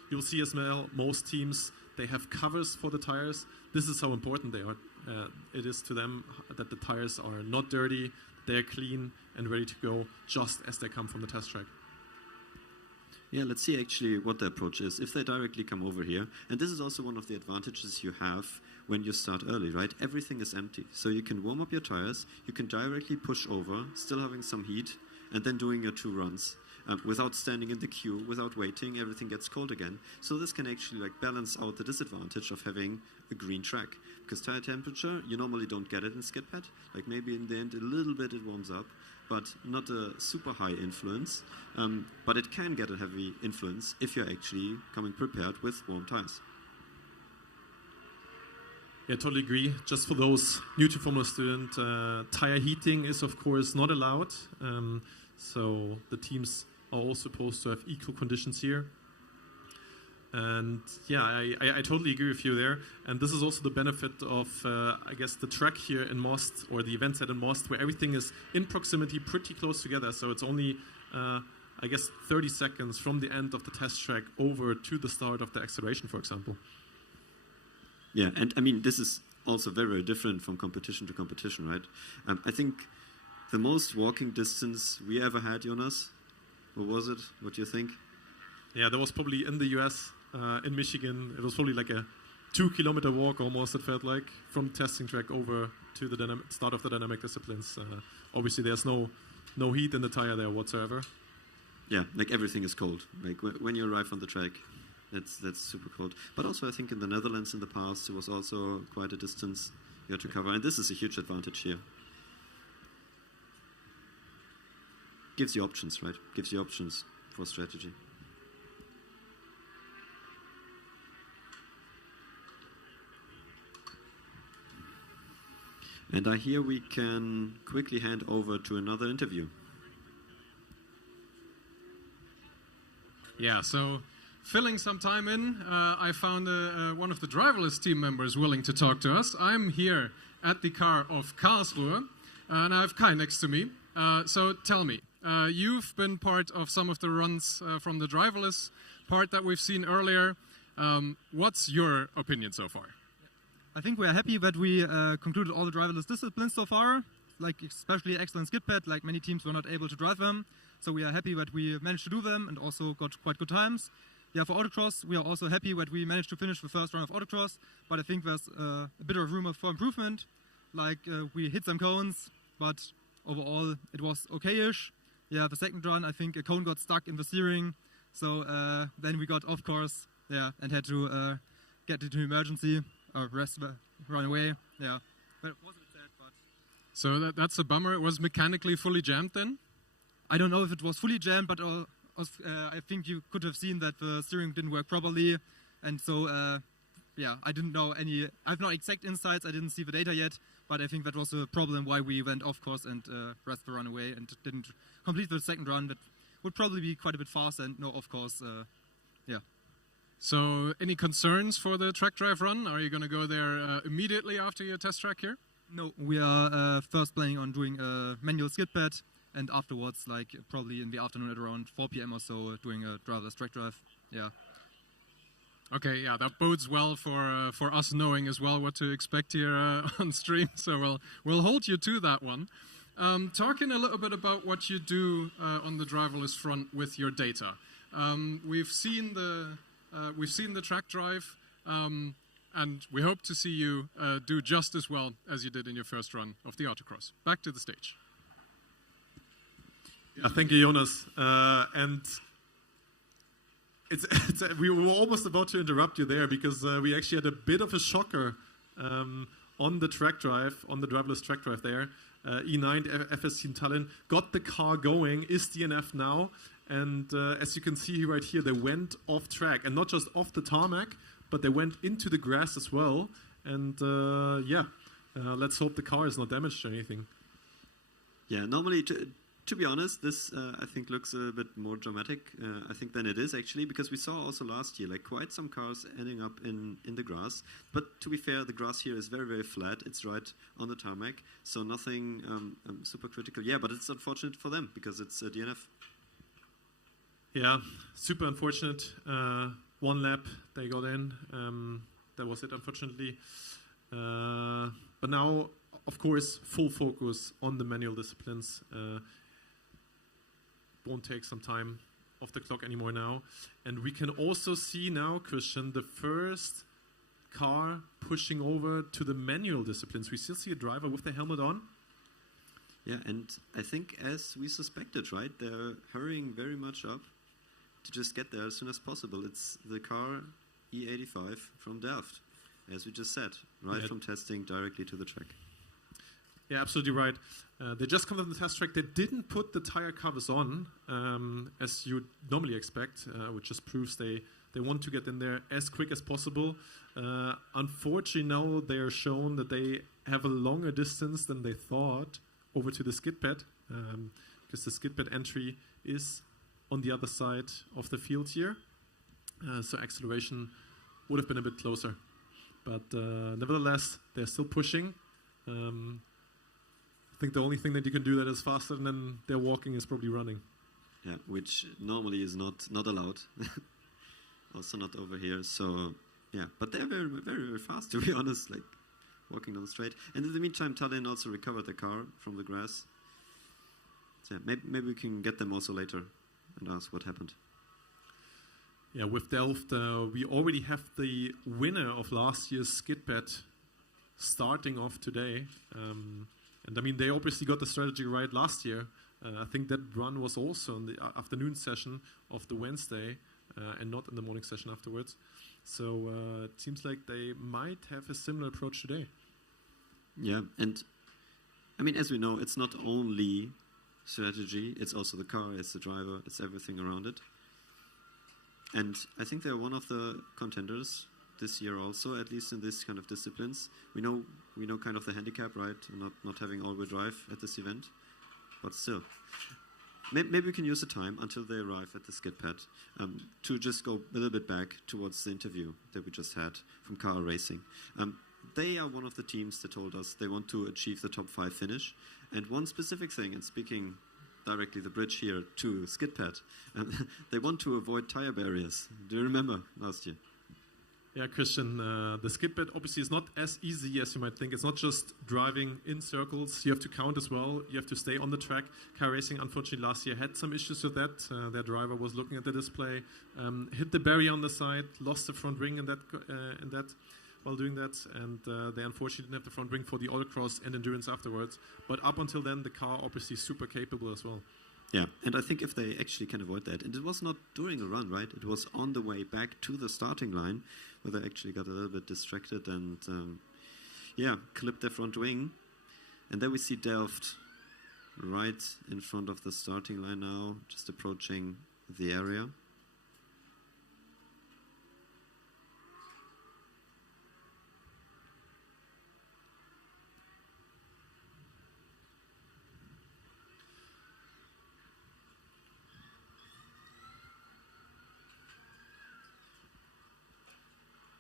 You'll see as well, most teams, they have covers for the tires. This is how important they are. It is to them that the tires are not dirty, they're clean and ready to go just as they come from the test track. Yeah, let's see actually what the approach is. If they directly come over here, and this is also one of the advantages you have when you start early, right? Everything is empty. So you can warm up your tires, you can directly push over, still having some heat, and then doing your 2 runs. Without standing in the queue, without waiting, everything gets cold again. So this can actually balance out the disadvantage of having a green track. Because tire temperature, you normally don't get it in SKIDPAD. Maybe in the end a little bit it warms up, but not a super high influence. But it can get a heavy influence if you're actually coming prepared with warm tires. Yeah, totally agree. Just for those new to Formula student, tire heating is of course not allowed. So the teams are all supposed to have equal conditions here. And yeah, I totally agree with you there. And this is also the benefit of, I guess, the track here in Most, or the event set in Most, where everything is in proximity, pretty close together. So it's only, I guess, 30 seconds from the end of the test track over to the start of the acceleration, for example. Yeah, and I mean, this is also very, very different from competition to competition, right? I think the most walking distance we ever had, Jonas, what was it? What do you think? Yeah, that was probably in the US, in Michigan. It was probably like a 2-kilometer walk almost, it felt like, from testing track over to the start of the dynamic disciplines. Obviously, there's no heat in the tire there whatsoever. Yeah, everything is cold. When you arrive on the track, that's super cold. But also, I think in the Netherlands in the past, it was also quite a distance you had to cover. And this is a huge advantage here. Gives you options, right? Gives you options for strategy. And I hear we can quickly hand over to another interview. Yeah, so filling some time in, I found one of the driverless team members willing to talk to us. I'm here at the car of Karlsruhe, and I have Kai next to me. So tell me, you've been part of some of the runs from the driverless part that we've seen earlier. What's your opinion so far? I think we are happy that we concluded all the driverless disciplines so far, especially excellent SKIDPAD, many teams were not able to drive them. So we are happy that we managed to do them and also got quite good times. Yeah, for autocross, we are also happy that we managed to finish the first run of autocross, but I think there's a bit of room for improvement. We hit some cones, but overall it was okay-ish. Yeah, the second run, I think a cone got stuck in the steering, so then we got off course, and had to get into emergency, run away. Yeah, but it was a bit sad. But so that's a bummer. It was mechanically fully jammed then? I don't know if it was fully jammed, but I think you could have seen that the steering didn't work properly, and so I didn't know I have no exact insights. I didn't see the data yet, but I think that was a problem why we went off course and rest the run away and didn't complete the second run. That would probably be quite a bit faster and no off course. So any concerns for the track drive run? Are you going to go there immediately after your test track here? No, we are first planning on doing a manual SKIDPAD, and afterwards, probably in the afternoon at around 4 p.m. or so, doing a driverless track drive. Yeah. Okay, yeah, that bodes well for us knowing as well what to expect here on stream. So we'll hold you to that one. Talking a little bit about what you do on the driverless front with your data. We've seen the TRACKDRIVE, and we hope to see you do just as well as you did in your first run of the autocross. Back to the stage. Yeah, thank you, Jonas. And we were almost about to interrupt you there because we actually had a bit of a shocker on the TRACKDRIVE, on the driverless TRACKDRIVE there. E9 FSCZ Tallinn got the car going, is DNF now, and as you can see right here, they went off track, and not just off the tarmac, but they went into the grass as well, and let's hope the car is not damaged or anything. Yeah, normally, to be honest, this I think looks a bit more dramatic, I think, than it is actually, because we saw also last year, like, quite some cars ending up in the grass. But to be fair, the grass here is very, very flat. It's right on the tarmac, so nothing super critical. Yeah, but it's unfortunate for them because it's a DNF. Yeah, super unfortunate. One lap they got in. That was it, unfortunately. But now, of course, full focus on the manual disciplines. Won't take some time off the clock anymore now. And we can also see now, Christian, the first car pushing over to the manual disciplines. We still see a driver with the helmet on. Yeah, and I think as we suspected, right, they're hurrying very much up to just get there as soon as possible. It's the car E85 from Delft, as we just said, right, from testing directly to the track. Yeah, absolutely right. They just come to the test track. They didn't put the tire covers on, as you would normally expect, which just proves they want to get in there as quick as possible. Unfortunately, now they are shown that they have a longer distance than they thought over to the SKIDPAD, because the SKIDPAD entry is on the other side of the field here. So acceleration would have been a bit closer. But nevertheless, they're still pushing. I think the only thing that you can do that is faster than they're walking is probably running. Yeah, which normally is not allowed. Also not over here. So yeah, but they're very, very, very fast, to be honest, like walking down the straight. And in the meantime, Tallinn also recovered the car from the grass. So yeah, maybe we can get them also later and ask what happened. Yeah, with Delft, we already have the winner of last year's SKIDPAD starting off today. And I mean, they obviously got the strategy right last year. I think that run was also in the afternoon session of the Wednesday and not in the morning session afterwards. So it seems like they might have a similar approach today. Yeah, and I mean, as we know, it's not only strategy, it's also the car, it's the driver, it's everything around it. And I think they're one of the contenders this year also, at least in this kind of disciplines. We know kind of the handicap, right? Not having all-wheel drive at this event, but still. Maybe we can use the time until they arrive at the SKIDPAD to just go a little bit back towards the interview that we just had from Car Racing. They are one of the teams that told us they want to achieve the top 5 finish. And one specific thing, and speaking directly the bridge here to SKIDPAD, they want to avoid tire barriers. Do you remember last year? Yeah, Christian, the SKIDPAD obviously is not as easy as you might think. It's not just driving in circles. You have to count as well. You have to stay on the track. Car Racing, unfortunately, last year had some issues with that. Their driver was looking at the display, hit the barrier on the side, lost the front ring in that while doing that, and they unfortunately didn't have the front ring for the autocross and endurance afterwards. But up until then, the car obviously super capable as well. Yeah, and I think if they actually can avoid that, and it was not during a run, right? It was on the way back to the starting line, where they actually got a little bit distracted and, clipped their front wing. And then we see Delft right in front of the starting line now, just approaching the area.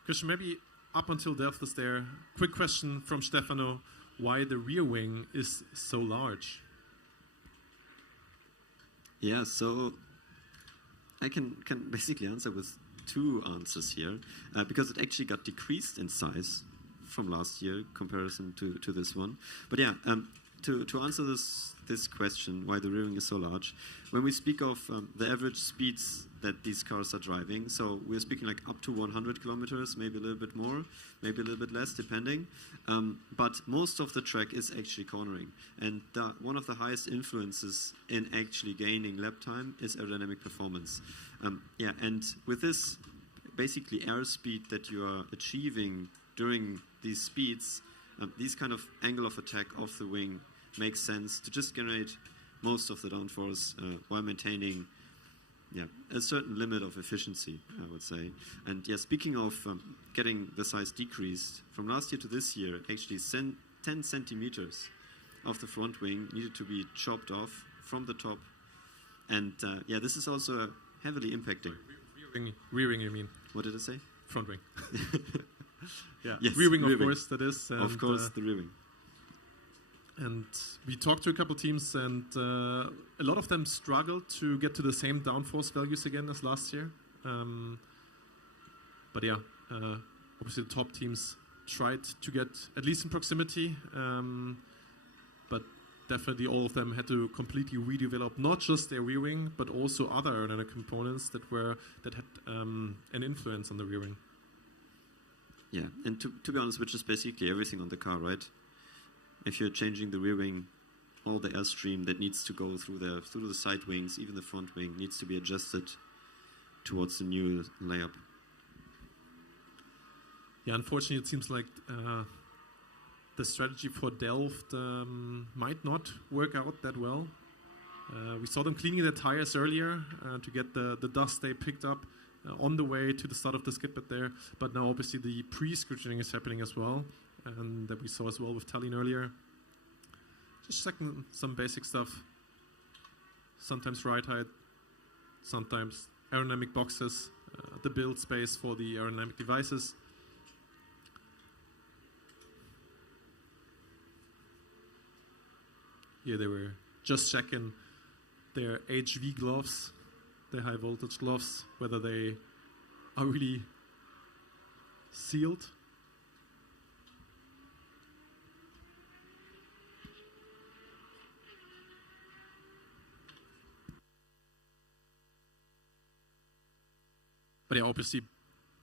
Christian, maybe up until Delft is there, quick question from Stefano, why the rear wing is so large? Yeah, so I can basically answer with 2 answers here, because it actually got decreased in size from last year in comparison to this one. But yeah, to answer this question, why the rearing is so large, when we speak of the average speeds that these cars are driving, so we're speaking like up to 100 kilometers, maybe a little bit more, maybe a little bit less, depending. But most of the track is actually cornering. And one of the highest influences in actually gaining lap time is aerodynamic performance. And with this basically airspeed that you are achieving during these speeds, these kind of angle of attack of the wing makes sense to just generate most of the downforce while maintaining a certain limit of efficiency, I would say. And speaking of getting the size decreased, from last year to this year, actually 10 centimeters of the front wing needed to be chopped off from the top. And this is also heavily impacting. Rearing, you mean? What did I say? Front wing. Yes, rearing, of course, that is. And, of course, the rearing. And we talked to a couple teams, and a lot of them struggled to get to the same downforce values again as last year. Obviously the top teams tried to get at least in proximity, but definitely all of them had to completely redevelop not just their rear wing, but also other aerodynamic components that had an influence on the rear wing. Yeah, and to be honest, which is basically everything on the car, right? If you're changing the rear wing, all the airstream that needs to go through the side wings, even the front wing, needs to be adjusted towards the new layup. Yeah, unfortunately, it seems like the strategy for Delft might not work out that well. We saw them cleaning their tires earlier to get the dust they picked up on the way to the start of the SKIDPAD there, but now obviously the pre-scrutining is happening as well, and that we saw as well with Tallinn earlier. Just checking some basic stuff. Sometimes ride height, sometimes aerodynamic boxes, the build space for the aerodynamic devices. Here they were just checking their HV gloves, their high voltage gloves, whether they are really sealed. But yeah, obviously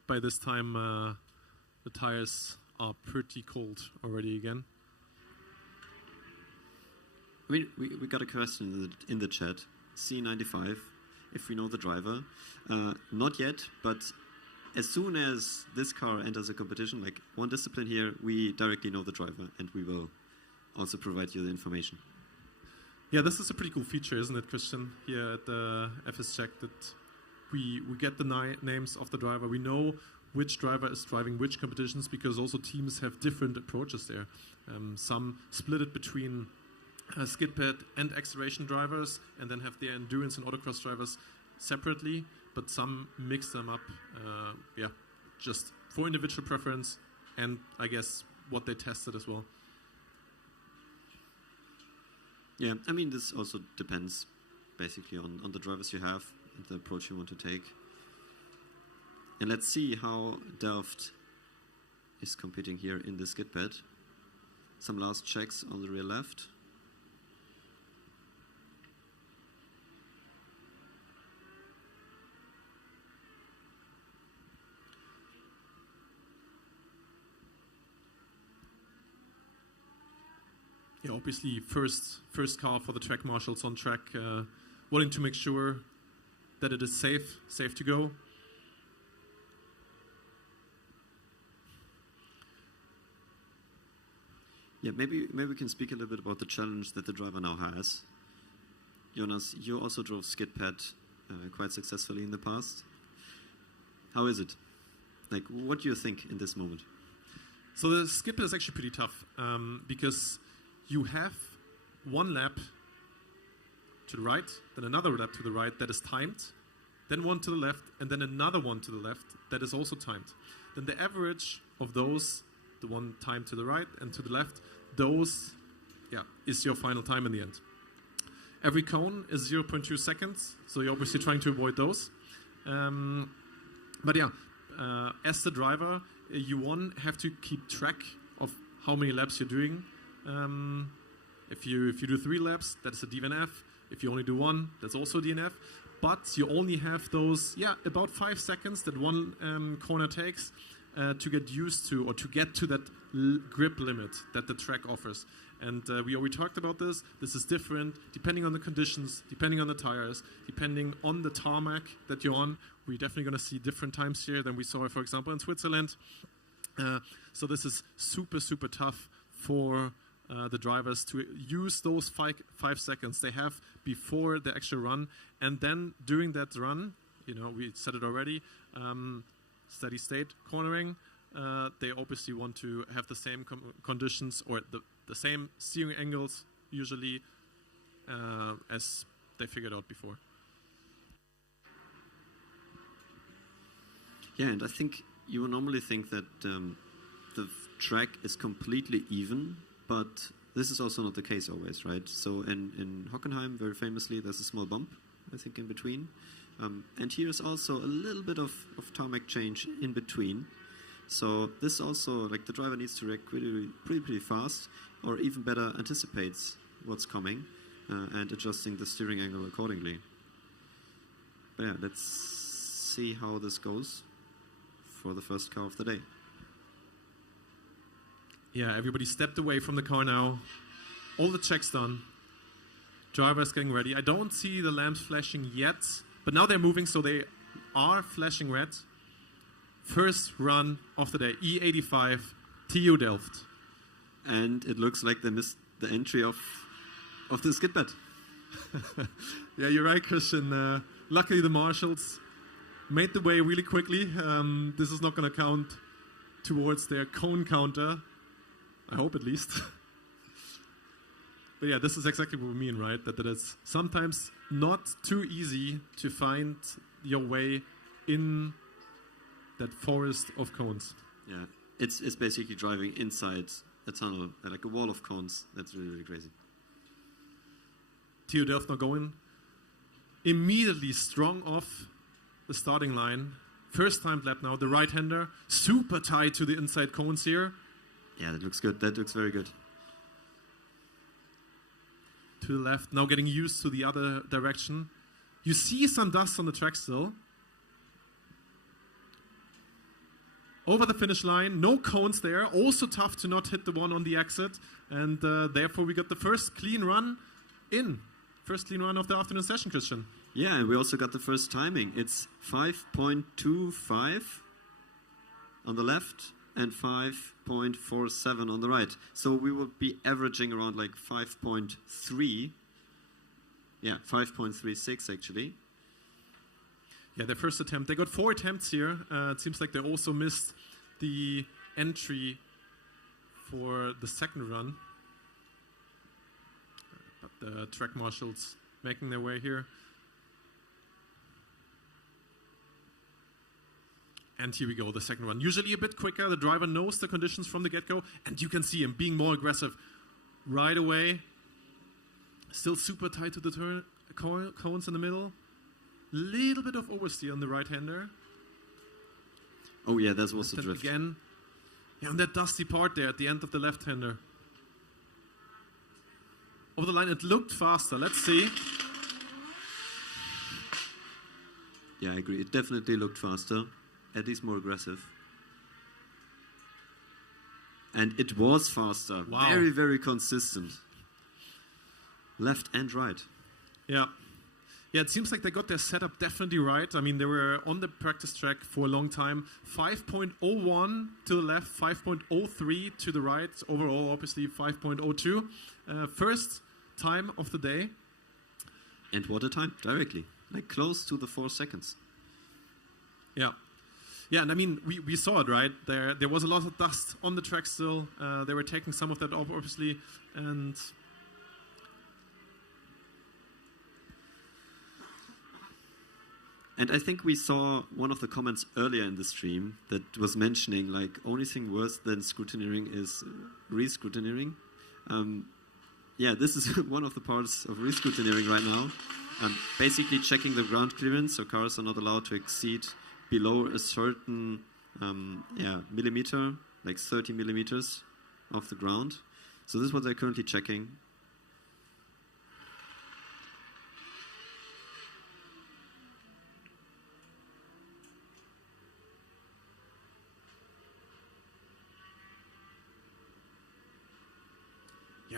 by this time the tires are pretty cold already again. I mean, we got a question in the chat. C95, if we know the driver. Not yet, but as soon as this car enters a competition, like one discipline here, we directly know the driver, and we will also provide you the information. Yeah, this is a pretty cool feature, isn't it, Christian? Here at the FSCZ, that we get the names of the driver. We know which driver is driving which competitions, because also teams have different approaches there. Some split it between SKIDPAD and acceleration drivers, and then have their endurance and autocross drivers separately, but some mix them up, just for individual preference, and I guess what they tested as well. Yeah, I mean, this also depends basically on the drivers you have and the approach you want to take. And let's see how Delft is competing here in the SKIDPAD. Some last checks on the rear left. Yeah, obviously first car for the track marshals on track, wanting to make sure that it is safe to go. Yeah, maybe we can speak a little bit about the challenge that the driver now has. Jonas, you also drove SKIDPAD quite successfully in the past. How is it? Like, what do you think in this moment? So the SKIDPAD is actually pretty tough because you have one lap to the right, then another lap to the right that is timed, then one to the left, and then another one to the left that is also timed. Then the average of those, the one timed to the right and to the left, those is your final time in the end. Every cone is 0.2 seconds, so you're obviously trying to avoid those. As the driver, you have to keep track of how many laps you're doing If you do 3 laps, that's a DNF. If you only do 1, that's also a DNF. But you only have those, about 5 seconds that one corner takes to get used to or to get to that grip limit that the track offers. And we already talked about this. This is different depending on the conditions, depending on the tires, depending on the tarmac that you're on. We're definitely going to see different times here than we saw, for example, in Switzerland. So this is super, super tough for the drivers to use those 5 seconds they have before the actual run. And then during that run, we said it already, steady state cornering, they obviously want to have the same conditions or the same steering angles usually as they figured out before. Yeah, and I think you would normally think that the track is completely even, but this is also not the case always, right? So in Hockenheim, very famously, there's a small bump, I think, in between. And here is also a little bit of tarmac change in between. So this also, like, the driver needs to react pretty fast, or even better anticipates what's coming and adjusting the steering angle accordingly. But yeah, let's see how this goes for the first car of the day. Yeah, everybody stepped away from the car now. All the checks done. Driver's getting ready. I don't see the lamps flashing yet, but now they're moving, so they are flashing red. First run of the day, E85, TU Delft. And it looks like they missed the entry of the SKIDPAD. Yeah, you're right, Christian. Luckily, the marshals made the way really quickly. This is not going to count towards their cone counter. I hope, at least. But yeah, this is exactly what we mean, right? That it's sometimes not too easy to find your way in that forest of cones. Yeah, it's basically driving inside a tunnel, like a wall of cones. That's really, really crazy. TU Delft now going immediately strong off the starting line. First time lap now, the right-hander, super tight to the inside cones here. Yeah, that looks good. That looks very good. To the left, now getting used to the other direction. You see some dust on the track still. Over the finish line, no cones there. Also tough to not hit the one on the exit. And therefore we got the first clean run in. First clean run of the afternoon session, Christian. Yeah, and we also got the first timing. It's 5.25 on the left and 5.47 on the right. So we will be averaging around like 5.3. Yeah, 5.36 actually. Yeah, their first attempt. They got 4 attempts here. It seems like they also missed the entry for the second run. But the track marshals making their way here. And here we go, the second run. Usually a bit quicker. The driver knows the conditions from the get-go. And you can see him being more aggressive right away. Still super tight to the cones in the middle. Little bit of oversteer on the right-hander. Oh yeah, that was the drift. Again. Yeah, on that dusty part there at the end of the left-hander. Over the line, it looked faster. Let's see. Yeah, I agree. It definitely looked faster. At least more aggressive. And it was faster. Wow. Very, very consistent. Left and right. Yeah. Yeah, it seems like they got their setup definitely right. I mean, they were on the practice track for a long time. 5.01 to the left, 5.03 to the right. Overall, obviously, 5.02. First time of the day. And what a time, directly. Like close to the 4 seconds. Yeah. Yeah, and I mean, we saw it, right? There was a lot of dust on the track still. They were taking some of that off, obviously. And I think we saw one of the comments earlier in the stream that was mentioning, like, only thing worse than scrutineering is re-scrutineering. Yeah, this is one of the parts of re-scrutineering right now. Basically checking the ground clearance, so cars are not allowed to exceed below a certain millimeter, like 30 millimeters off the ground. So this is what they're currently checking.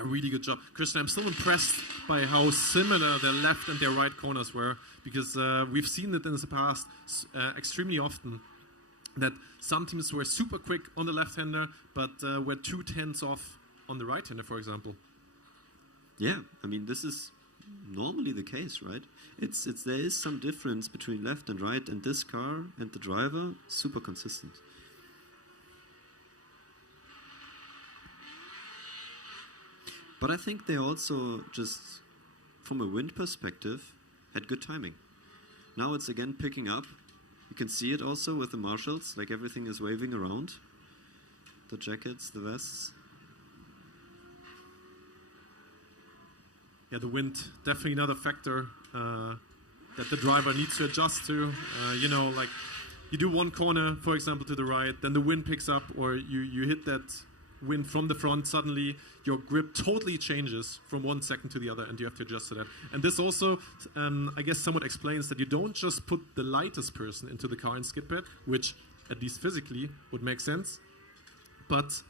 really good job. Christian, I'm still impressed by how similar their left and their right corners were, because we've seen it in the past extremely often, that some teams were super quick on the left-hander, but were 2/10 off on the right-hander, for example. Yeah, I mean, this is normally the case, right? There is some difference between left and right, and this car and the driver, super consistent. But I think they also just, from a wind perspective, had good timing. Now it's again picking up. You can see it also with the marshals, like everything is waving around. The jackets, the vests. Yeah, the wind, definitely another factor that the driver needs to adjust to. You know, like you do one corner, for example, to the right, then the wind picks up, or you hit that wind from the front, suddenly your grip totally changes from 1 second to the other, and you have to adjust to that. And this also, I guess, somewhat explains that you don't just put the lightest person into the car in SKIDPAD, which, at least physically, would make sense, but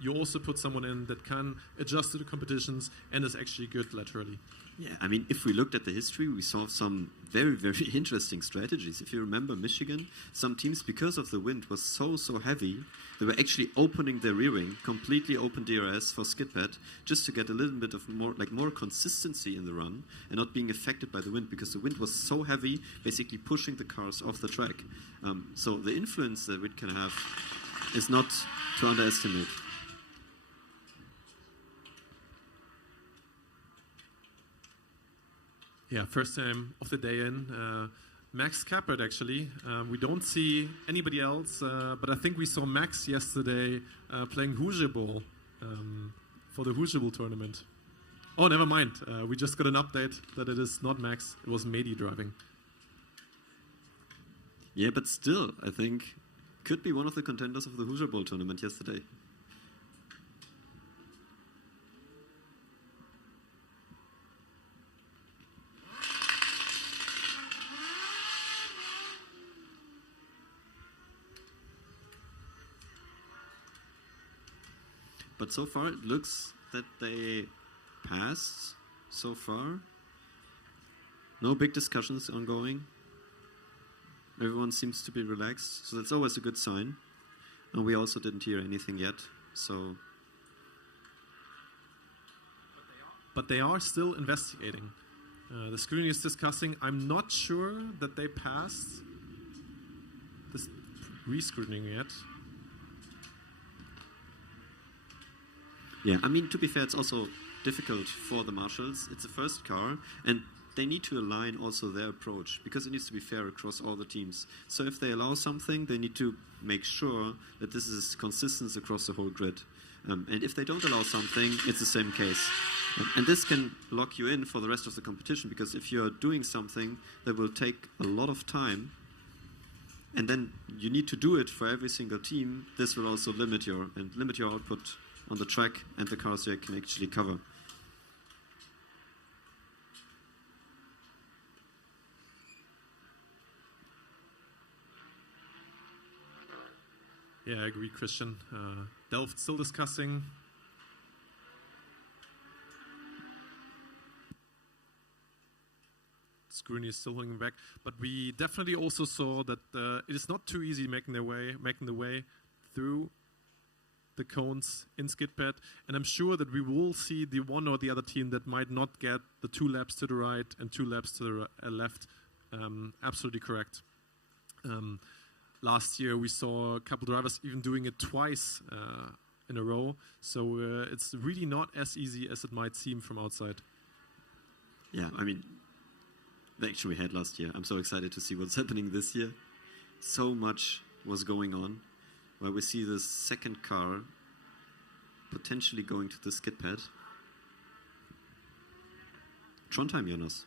you also put someone in that can adjust to the competitions and is actually good laterally. Yeah, I mean, if we looked at the history, we saw some very, very interesting strategies. If you remember Michigan, some teams, because of the wind was so heavy, they were actually opening their rear wing, completely open DRS for SKIDPAD, just to get a little bit of more consistency in the run and not being affected by the wind, because the wind was so heavy, basically pushing the cars off the track. So the influence that wind can have is not to underestimate. Yeah, first time of the day in. Max Kappert, actually. We don't see anybody else, but I think we saw Max yesterday playing Hoosier Bowl for the Hoosier Bowl tournament. Oh, never mind. We just got an update that it is not Max. It was Mehdi driving. Yeah, but still, I think could be one of the contenders of the Hoosier Bowl tournament yesterday. But so far it looks that they passed so far. No big discussions ongoing. Everyone seems to be relaxed, so that's always a good sign. And we also didn't hear anything yet, so... But they are still investigating. The screen is discussing. I'm not sure that they passed this re-scrutiny yet. Yeah, I mean, to be fair, it's also difficult for the marshals. It's the first car, and they need to align also their approach, because it needs to be fair across all the teams. So if they allow something, they need to make sure that this is consistent across the whole grid. And if they don't allow something, it's the same case. And this can lock you in for the rest of the competition, because if you're doing something that will take a lot of time, and then you need to do it for every single team, this will also limit your output on the track and the cars you can actually cover. Yeah, I agree, Christian. Delft still discussing. Scrutiny is still holding back, but we definitely also saw that it is not too easy making the way through the cones in SKIDPAD, and I'm sure that we will see the one or the other team that might not get the 2 laps to the right and 2 laps to the left. Absolutely correct. Last year we saw a couple drivers even doing it twice in a row, so it's really not as easy as it might seem from outside. Yeah, I mean, the action we had last year, I'm so excited to see what's happening this year. So much was going on, where we see this second car potentially going to the SKIDPAD. Trondheim, Jonas.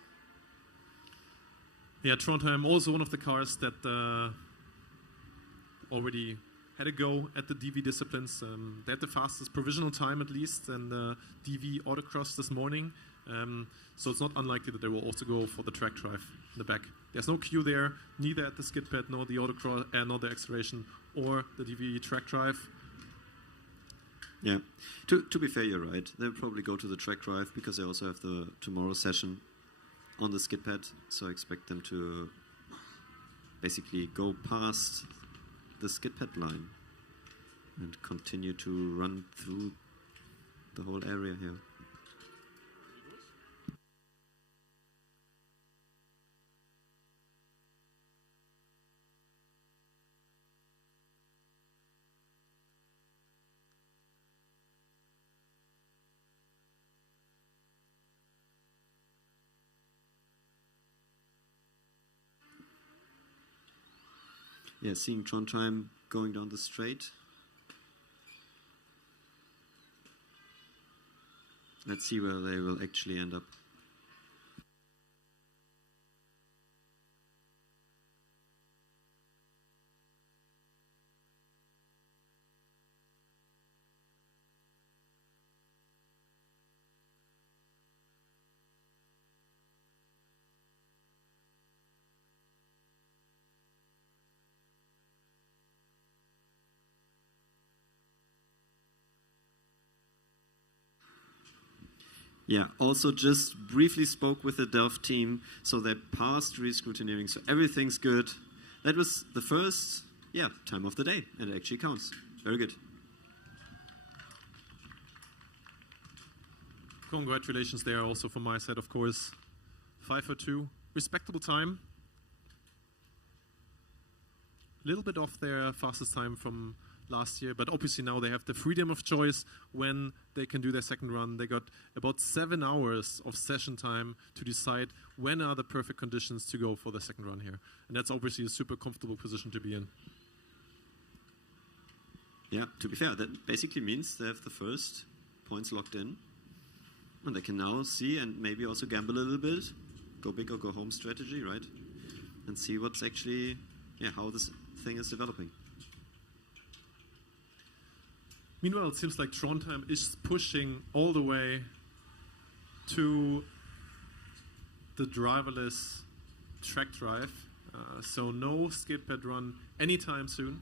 Yeah, Trondheim, also one of the cars that already had a go at the DV disciplines. They had the fastest provisional time, at least, and DV autocross this morning. So it's not unlikely that they will also go for the track drive in the back. There's no queue there, neither at the SKIDPAD, nor the autocross, nor the acceleration, or the DV track drive. Yeah. To be fair, you're right. They'll probably go to the track drive because they also have the tomorrow session on the SKIDPAD. So I expect them to basically go past the SKIDPAD line and continue to run through the whole area here. Yeah, seeing Trondheim going down the straight. Let's see where they will actually end up. Yeah, also just briefly spoke with the Delft team, so they passed re-scrutineering, so everything's good. That was the first, time of the day, and it actually counts. Very good. Congratulations there also from my side, of course. 5:02, respectable time. A little bit off their fastest time from last year, but obviously now they have the freedom of choice when they can do their second run. They got about 7 hours of session time to decide when are the perfect conditions to go for the second run here. And that's obviously a super comfortable position to be in. Yeah, to be fair, that basically means they have the first points locked in. And they can now see and maybe also gamble a little bit, go big or go home strategy, right? And see what's actually, how this thing is developing. Meanwhile, it seems like Trondheim is pushing all the way to the driverless track drive. So no SKIDPAD run anytime soon.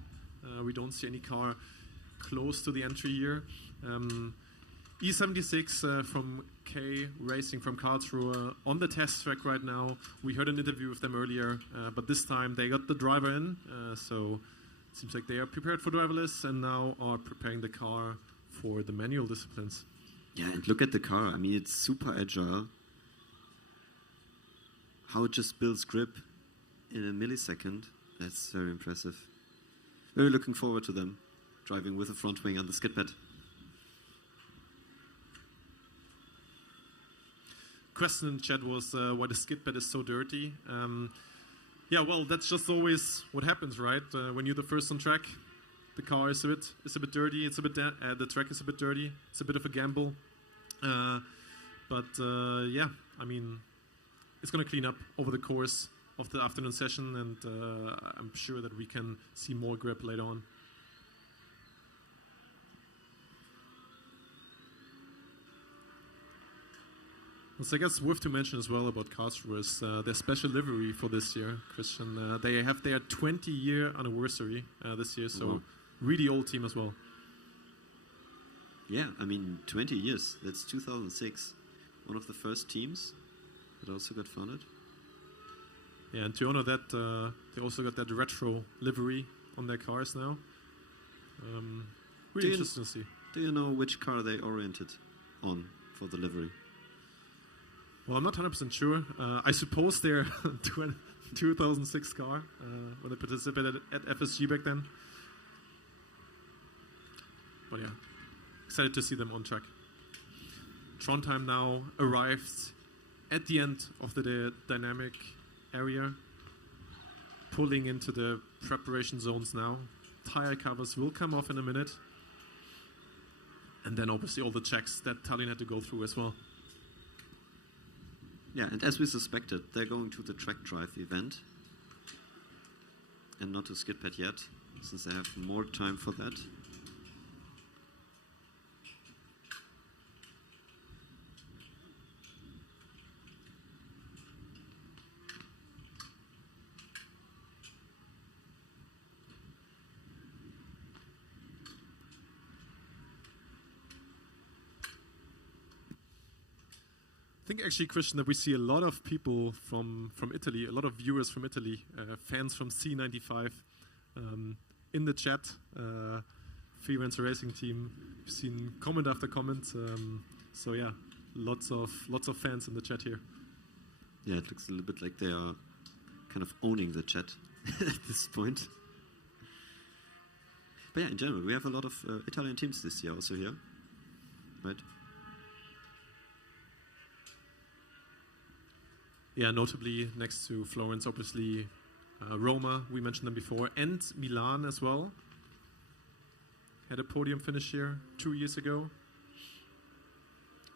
We don't see any car close to the entry here. E76 from K Racing from Karlsruhe on the test track right now. We heard an interview with them earlier, but this time they got the driver in. So it seems like they are prepared for driverless and now are preparing the car for the manual disciplines. Yeah, and look at the car. I mean, it's super agile. How it just builds grip in a millisecond. That's very impressive. Very looking forward to them driving with a front wing on the SKIDPAD. Question in chat was why the SKIDPAD is so dirty. Yeah, well, that's just always what happens, right? When you're the first on track, the car is a bit dirty. It's a bit the track is a bit dirty. It's a bit of a gamble, but yeah, I mean, it's going to clean up over the course of the afternoon session, and I'm sure that we can see more grip later on. What's I guess worth to mention as well about Karlsruhe is their special livery for this year, Christian. They have their 20-year anniversary this year, so really old team as well. Yeah, I mean, 20 years. That's 2006. One of the first teams that also got founded. Yeah, and to honor that, they also got that retro livery on their cars now. Really interesting to see. Do you know which car they oriented on for the livery? Well, I'm not 100% sure. I suppose they're 2006 car when they participated at FSG back then. But yeah, excited to see them on track. Trondheim now arrived at the end of the dynamic area, pulling into the preparation zones now. Tire covers will come off in a minute. And then obviously all the checks that Tallinn had to go through as well. Yeah, and as we suspected, they're going to the TRACKDRIVE event and not to SKIDPAD yet, since they have more time for that. think actually, Christian, that we see a lot of people from Italy, a lot of viewers from Italy, fans from C95 in the chat. Freelancer Racing Team. We've seen comment after comment. So yeah, lots of fans in the chat here. Yeah, it looks a little bit like they are kind of owning the chat at this point. But yeah, in general, we have a lot of Italian teams this year also here, right? Yeah, notably next to Florence, obviously Roma, we mentioned them before, and Milan as well. Had a podium finish here 2 years ago.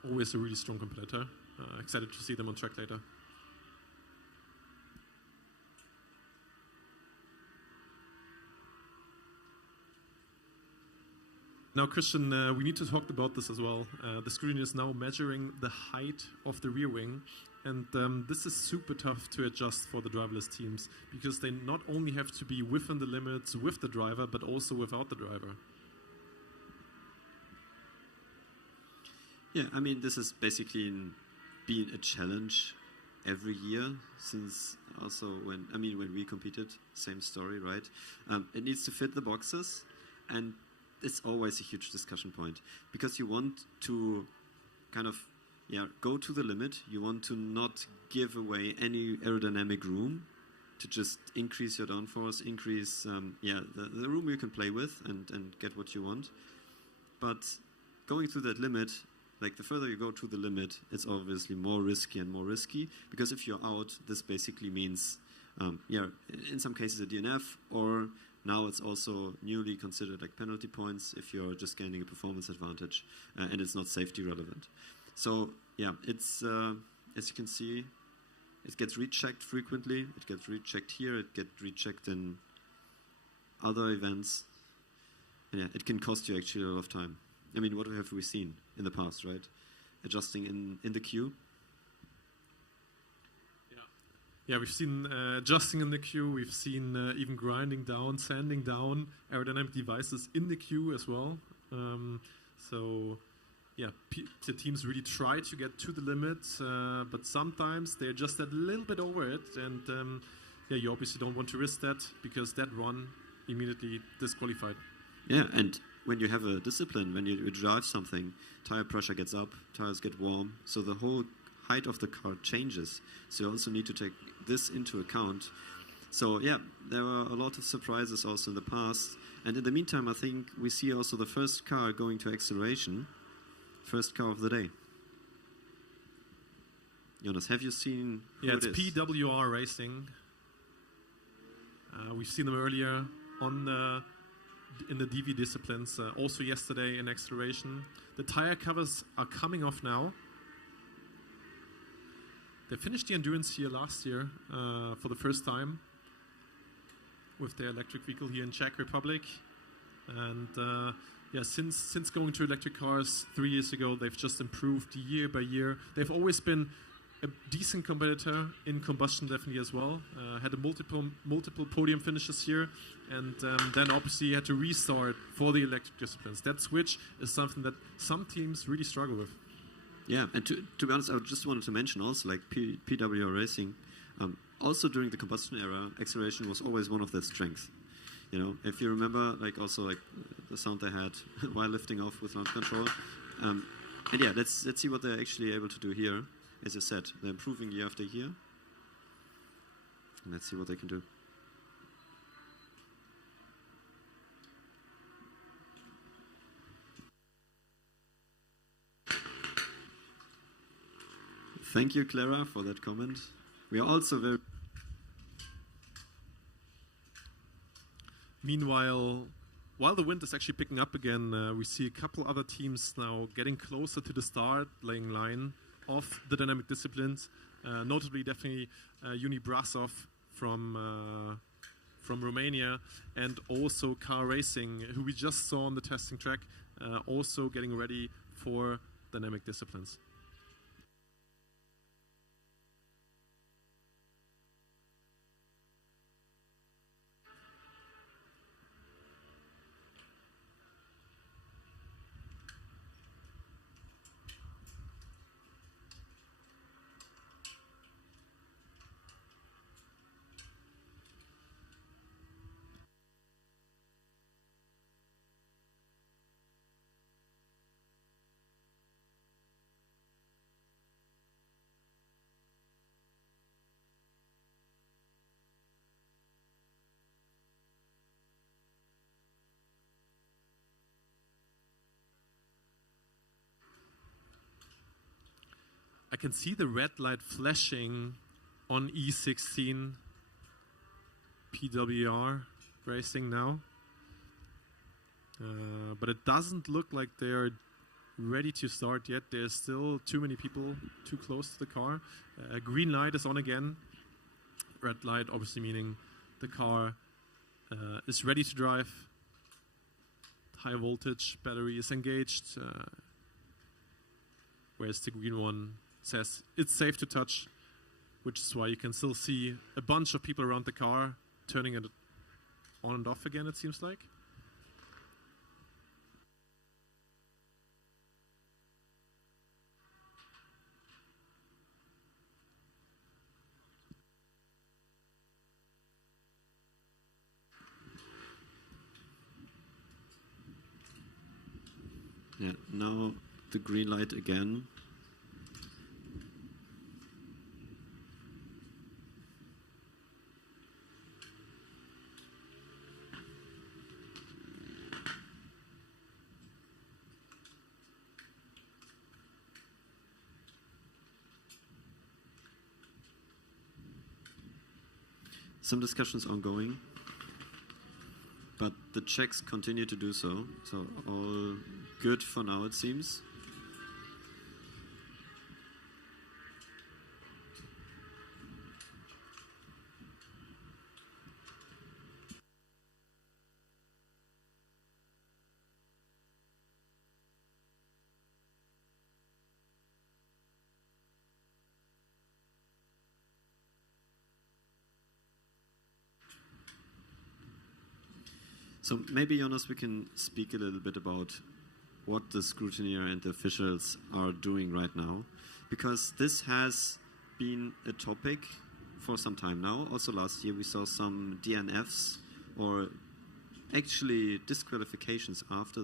Always a really strong competitor. Excited to see them on track later. Now, Christian, we need to talk about this as well. The screen is now measuring the height of the rear wing, and this is super tough to adjust for the driverless teams because they not only have to be within the limits with the driver, but also without the driver. Yeah, I mean, this has basically been a challenge every year since also when we competed, same story, right? It needs to fit the boxes, and it's always a huge discussion point because you want to kind of go to the limit. You want to not give away any aerodynamic room to just increase your downforce, increase the room you can play with and get what you want. But going through that limit, like the further you go to the limit, it's obviously more risky because if you're out, this basically means in some cases a DNF, or now it's also newly considered like penalty points if you're just gaining a performance advantage and it's not safety relevant. So yeah, it's as you can see, it gets rechecked frequently. It gets rechecked here. It gets rechecked in other events. And yeah, it can cost you actually a lot of time. I mean, what have we seen in the past, right? Adjusting in the queue. Yeah, we've seen adjusting in the queue. We've seen even grinding down, sanding down aerodynamic devices in the queue as well. So yeah, the teams really try to get to the limit, but sometimes they're just a little bit over it. And yeah, you obviously don't want to risk that because that run immediately disqualified. Yeah, and when you have a discipline, when you drive something, tire pressure gets up, tires get warm, so the whole height of the car changes. So you also need to take this into account. So yeah, there were a lot of surprises also in the past. And in the meantime, I think we see also the first car going to acceleration. First car of the day. Jonas, have you seen who it's it is? PWR Racing. We've seen them earlier on in the DV disciplines, also yesterday in acceleration. The tire covers are coming off now. They finished the endurance here last year for the first time with their electric vehicle here in Czech Republic. And yeah, since going to electric cars 3 years ago, they've just improved year by year. They've always been a decent competitor in combustion, definitely as well. Had a multiple podium finishes here, and then obviously had to restart for the electric disciplines. That switch is something that some teams really struggle with. Yeah, and to be honest, I just wanted to mention also like PWR Racing. Also during the combustion era, acceleration was always one of their strengths. You know, if you remember, like also like the sound they had while lifting off with launch control. And yeah, let's see what they're actually able to do here. As I said, they're improving year after year. And let's see what they can do. Thank you, Clara, for that comment. We are also very... Meanwhile, while the wind is actually picking up again, we see a couple other teams now getting closer to the starting line of the dynamic disciplines. Notably, definitely Uni Brasov from Romania, and also Car Racing, who we just saw on the testing track, also getting ready for dynamic disciplines. can see the red light flashing on E16 PWR racing now. But it doesn't look like they're ready to start yet. There's still too many people too close to the car. Green light is on again. Red light obviously meaning the car is ready to drive. High voltage battery is engaged. Whereas the green one says it's safe to touch, which is why you can still see a bunch of people around the car turning it on and off again, it seems like. Yeah, now the green light again. Some discussions ongoing, but the checks continue to do so. So all good for now, it seems. So maybe, Jonas, we can speak a little bit about what the scrutineer and the officials are doing right now, because this has been a topic for some time now. Also last year we saw some DNFs or actually disqualifications after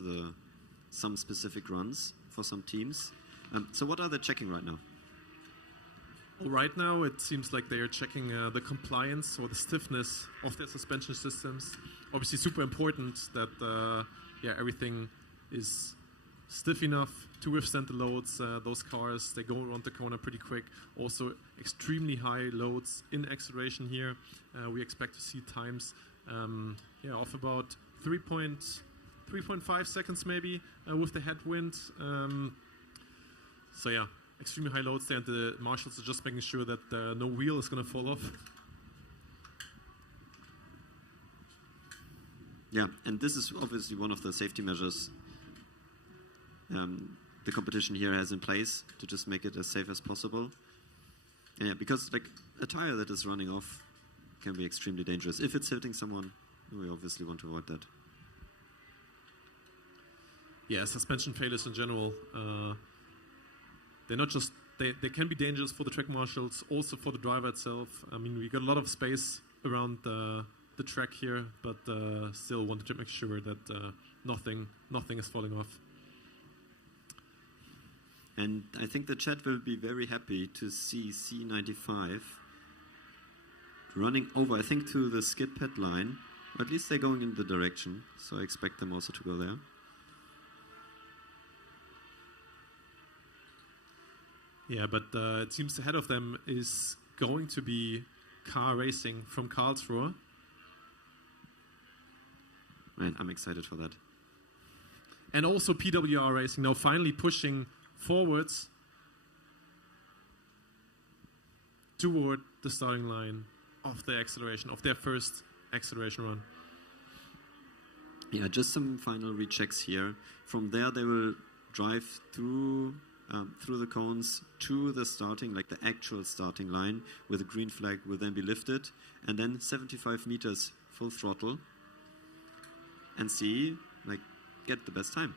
some specific runs for some teams. So what are they checking right now? Well, right now it seems like they are checking the compliance or the stiffness of their suspension systems. Obviously super important that everything is stiff enough to withstand the loads. Those cars, they go around the corner pretty quick. Also extremely high loads in acceleration here. We expect to see times of about 3.5 seconds maybe with the headwind. So yeah, extremely high loads there, and the marshals are just making sure that no wheel is going to fall off. Yeah, and this is obviously one of the safety measures the competition here has in place to just make it as safe as possible. And yeah, because like a tire that is running off can be extremely dangerous. If it's hitting someone, we obviously want to avoid that. Yeah, suspension failures in general, they're not just, they can be dangerous for the track marshals, also for the driver itself. I mean, we got a lot of space around the track here, but still wanted to make sure that nothing is falling off. And I think the chat will be very happy to see C95 running over, I think, to the SKIDPAD line. Or at least they're going in the direction, so I expect them also to go there. Yeah, but it seems ahead of them is going to be car racing from Karlsruhe. And I'm excited for that. And also PWR racing now finally pushing forwards toward the starting line of the acceleration, of their first acceleration run. Yeah, just some final rechecks here. From there they will drive through the cones to the starting, like the actual starting line, where the green flag will then be lifted, and then 75 meters full throttle and see, like, get the best time.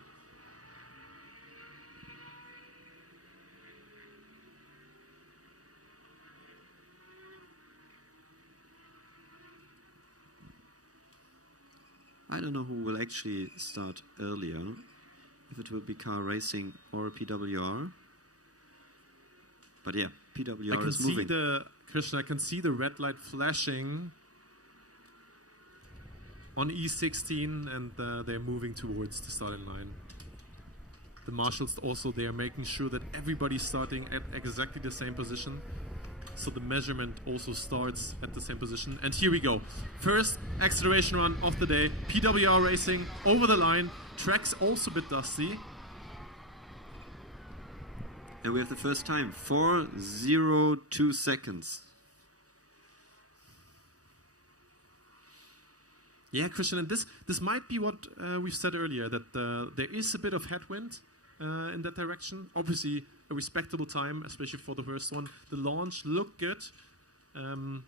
I don't know who will actually start earlier, if it will be car racing or PWR. But yeah, PWR is moving. Christian, I can see the red light flashing on E16, and they're moving towards the starting line. the marshals also, they are making sure that everybody's starting at exactly the same position. So the measurement also starts at the same position. And here we go. First acceleration run of the day. PWR Racing over the line. Track's also a bit dusty. And we have the first time, 4:02 seconds. Yeah, Christian, and this might be what we said earlier, that there is a bit of headwind in that direction. Obviously, a respectable time, especially for the first one. The launch looked good,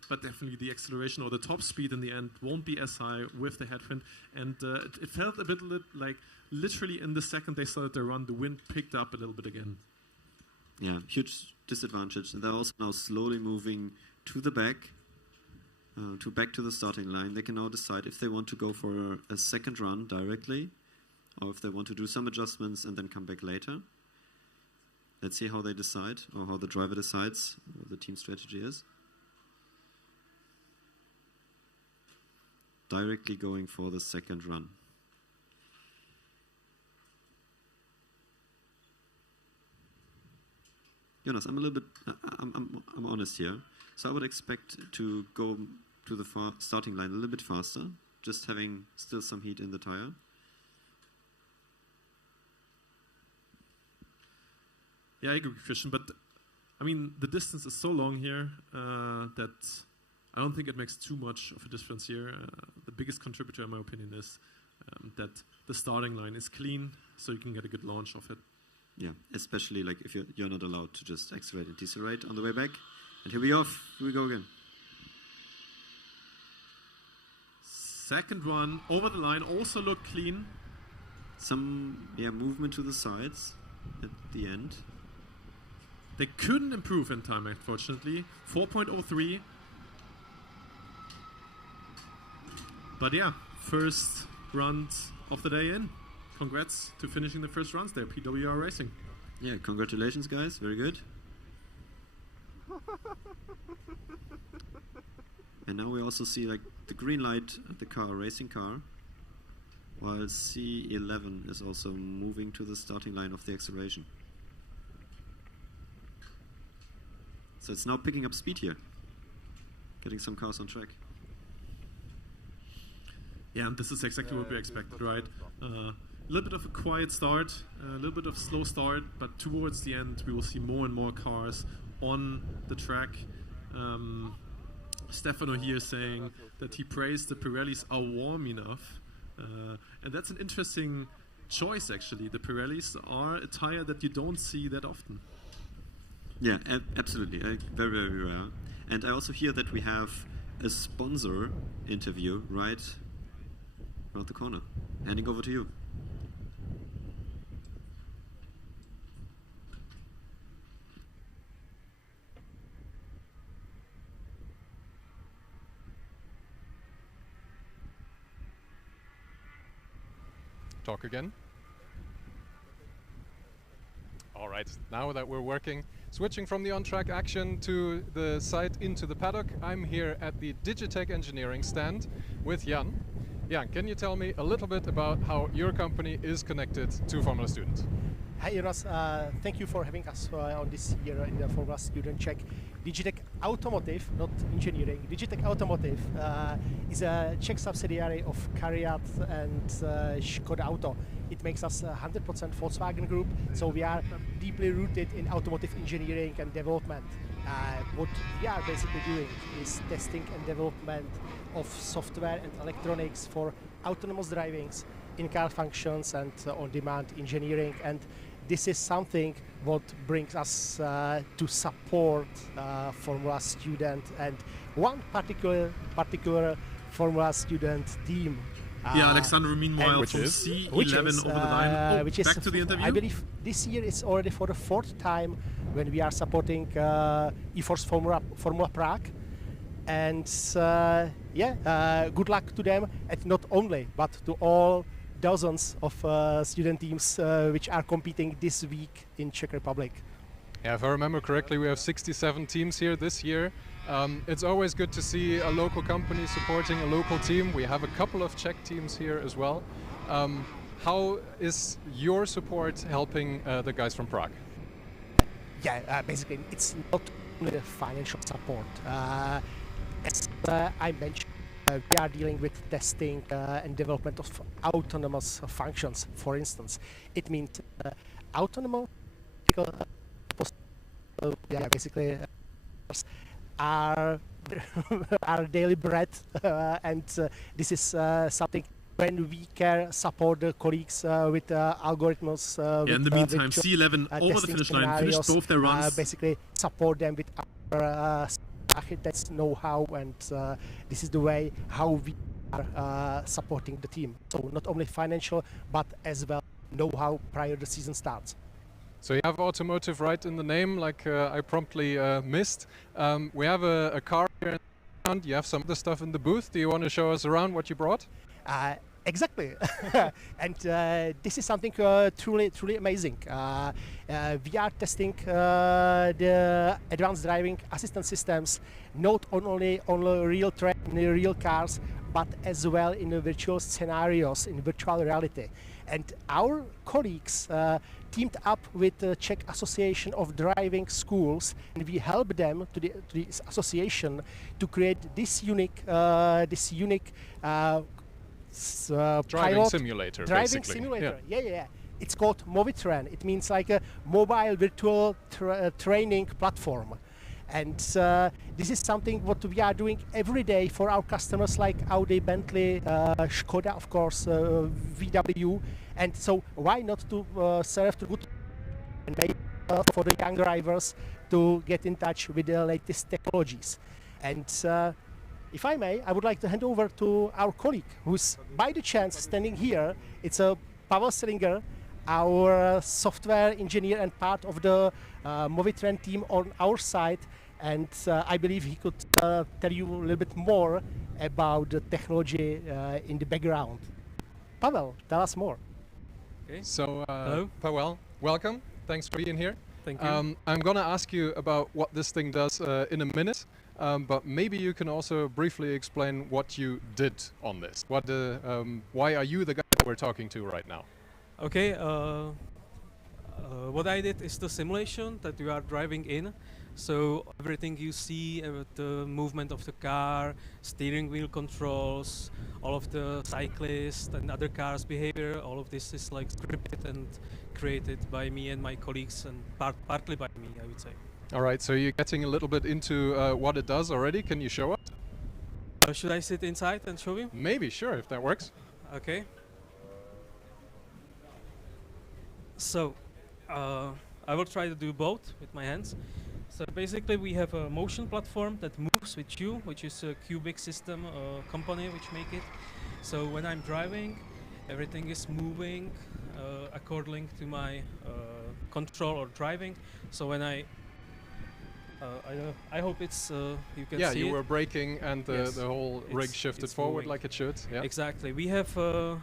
but definitely the acceleration or the top speed in the end won't be as high with the headwind. And it felt a bit like literally in the second they started their run, the wind picked up a little bit again. Yeah, huge disadvantage. And they're also now slowly moving to the back. Back to the starting line. They can now decide if they want to go for a second run directly, or if they want to do some adjustments and then come back later. Let's see how they decide, or how the driver decides what the team strategy is. Directly going for the second run. Jonas, I'm a little bit, I'm honest here. So I would expect to go to the starting line a little bit faster, just having still some heat in the tire. Yeah, I agree, Christian, but I mean, the distance is so long here that I don't think it makes too much of a difference here. The biggest contributor, in my opinion, is that the starting line is clean, so you can get a good launch of it. Yeah, especially like if you're not allowed to just accelerate and decelerate on the way back. And here we go again. Second one over the line also looked clean. Some movement to the sides at the end. They couldn't improve in time, unfortunately. 4.03. But yeah, first runs of the day in. Congrats to finishing the first runs there, PWR Racing. Yeah, congratulations, guys. Very good. And now we also see like the green light at the car, racing car, while C11 is also moving to the starting line of the acceleration. So it's now picking up speed here, getting some cars on track. Yeah, and this is exactly what we expected, right? A little bit of a quiet start, a little bit of a slow start, but towards the end we will see more and more cars on the track. Stefano here saying that he praised the Pirellis are warm enough. And that's an interesting choice, actually. The Pirellis are a tire that you don't see that often. Yeah, absolutely. Very, very rare. And I also hear that we have a sponsor interview right around the corner. Handing over to you. Talk again. All right, now that we're working, switching from the on-track action to the site into the paddock, I'm here at the Digitech Engineering stand with Jan. Jan, can you tell me a little bit about how your company is connected to Formula Student? Hi Jonas, thank you for having us on this year in the Formula Student Check. Digitech Automotive, not engineering, Digitech Automotive is a Czech subsidiary of CARIAD and Škoda Auto. It makes us 100% Volkswagen Group, so we are deeply rooted in automotive engineering and development. What we are basically doing is testing and development of software and electronics for autonomous drivings, in-car functions and on-demand engineering, and this is something what brings us to support Formula Student and one particular Formula Student team. Alexander meanwhile from C11 over the line. Which back to the interview. I believe this year is already for the fourth time when we are supporting eForce Formula Prague. And good luck to them, and not only, but to all dozens of student teams which are competing this week in Czech Republic. Yeah, if I remember correctly, we have 67 teams here this year. It's always good to see a local company supporting a local team. We have a couple of Czech teams here as well. how is your support helping the guys from Prague? Yeah, basically it's not only the financial support. As I mentioned, we are dealing with testing and development of autonomous functions. For instance, it means autonomous basically are our daily bread, and this is something when we can support the colleagues with algorithms. In the meantime, C11 over the finish line, finished both their runs. Basically support them with our architects know-how, and this is the way how we are supporting the team. So not only financial, but as well know-how prior the season starts. So you have automotive right in the name, like I promptly missed. We have a car here around. You have some other stuff in the booth. Do you want to show us around what you brought? Exactly, and this is something truly amazing. We are testing the advanced driving assistance systems not only on real track, in real cars, but as well in the virtual scenarios, in virtual reality. And our colleagues teamed up with the Czech Association of Driving Schools, and we help them to this association to create this unique driving simulator. Driving simulator. Yeah. It's called Movitran. It means like a mobile virtual training platform. And this is something what we are doing every day for our customers like Audi, Bentley, Skoda, of course, VW. And so why not to serve to good and maybe for the young drivers to get in touch with the latest technologies. And if I may, I would like to hand over to our colleague who's by the chance standing here. It's Pavel Selinger, our software engineer and part of the Movitran team on our side. And I believe he could tell you a little bit more about the technology in the background. Pavel, tell us more. Okay. So, hello. Pavel, welcome. Thanks for being here. Thank you. I'm going to ask you about what this thing does in a minute, but maybe you can also briefly explain what you did on this. Why are you the guy that we're talking to right now? Okay. What I did is the simulation that you are driving in. So everything you see, the movement of the car, steering wheel controls, all of the cyclists and other cars' behavior, all of this is like scripted and created by me and my colleagues, and partly by me, I would say. All right, so you're getting a little bit into what it does already. Can you show us? Should I sit inside and show you? Maybe, sure, if that works. Okay. So, I will try to do both with my hands. So basically we have a motion platform that moves with you, which is a cubic system company which make it. So when I'm driving, everything is moving according to my control or driving. So when I hope it's you can see it. Yeah, you were braking and Yes, the whole rig shifted forward moving. like it should. Yeah. Exactly. We have a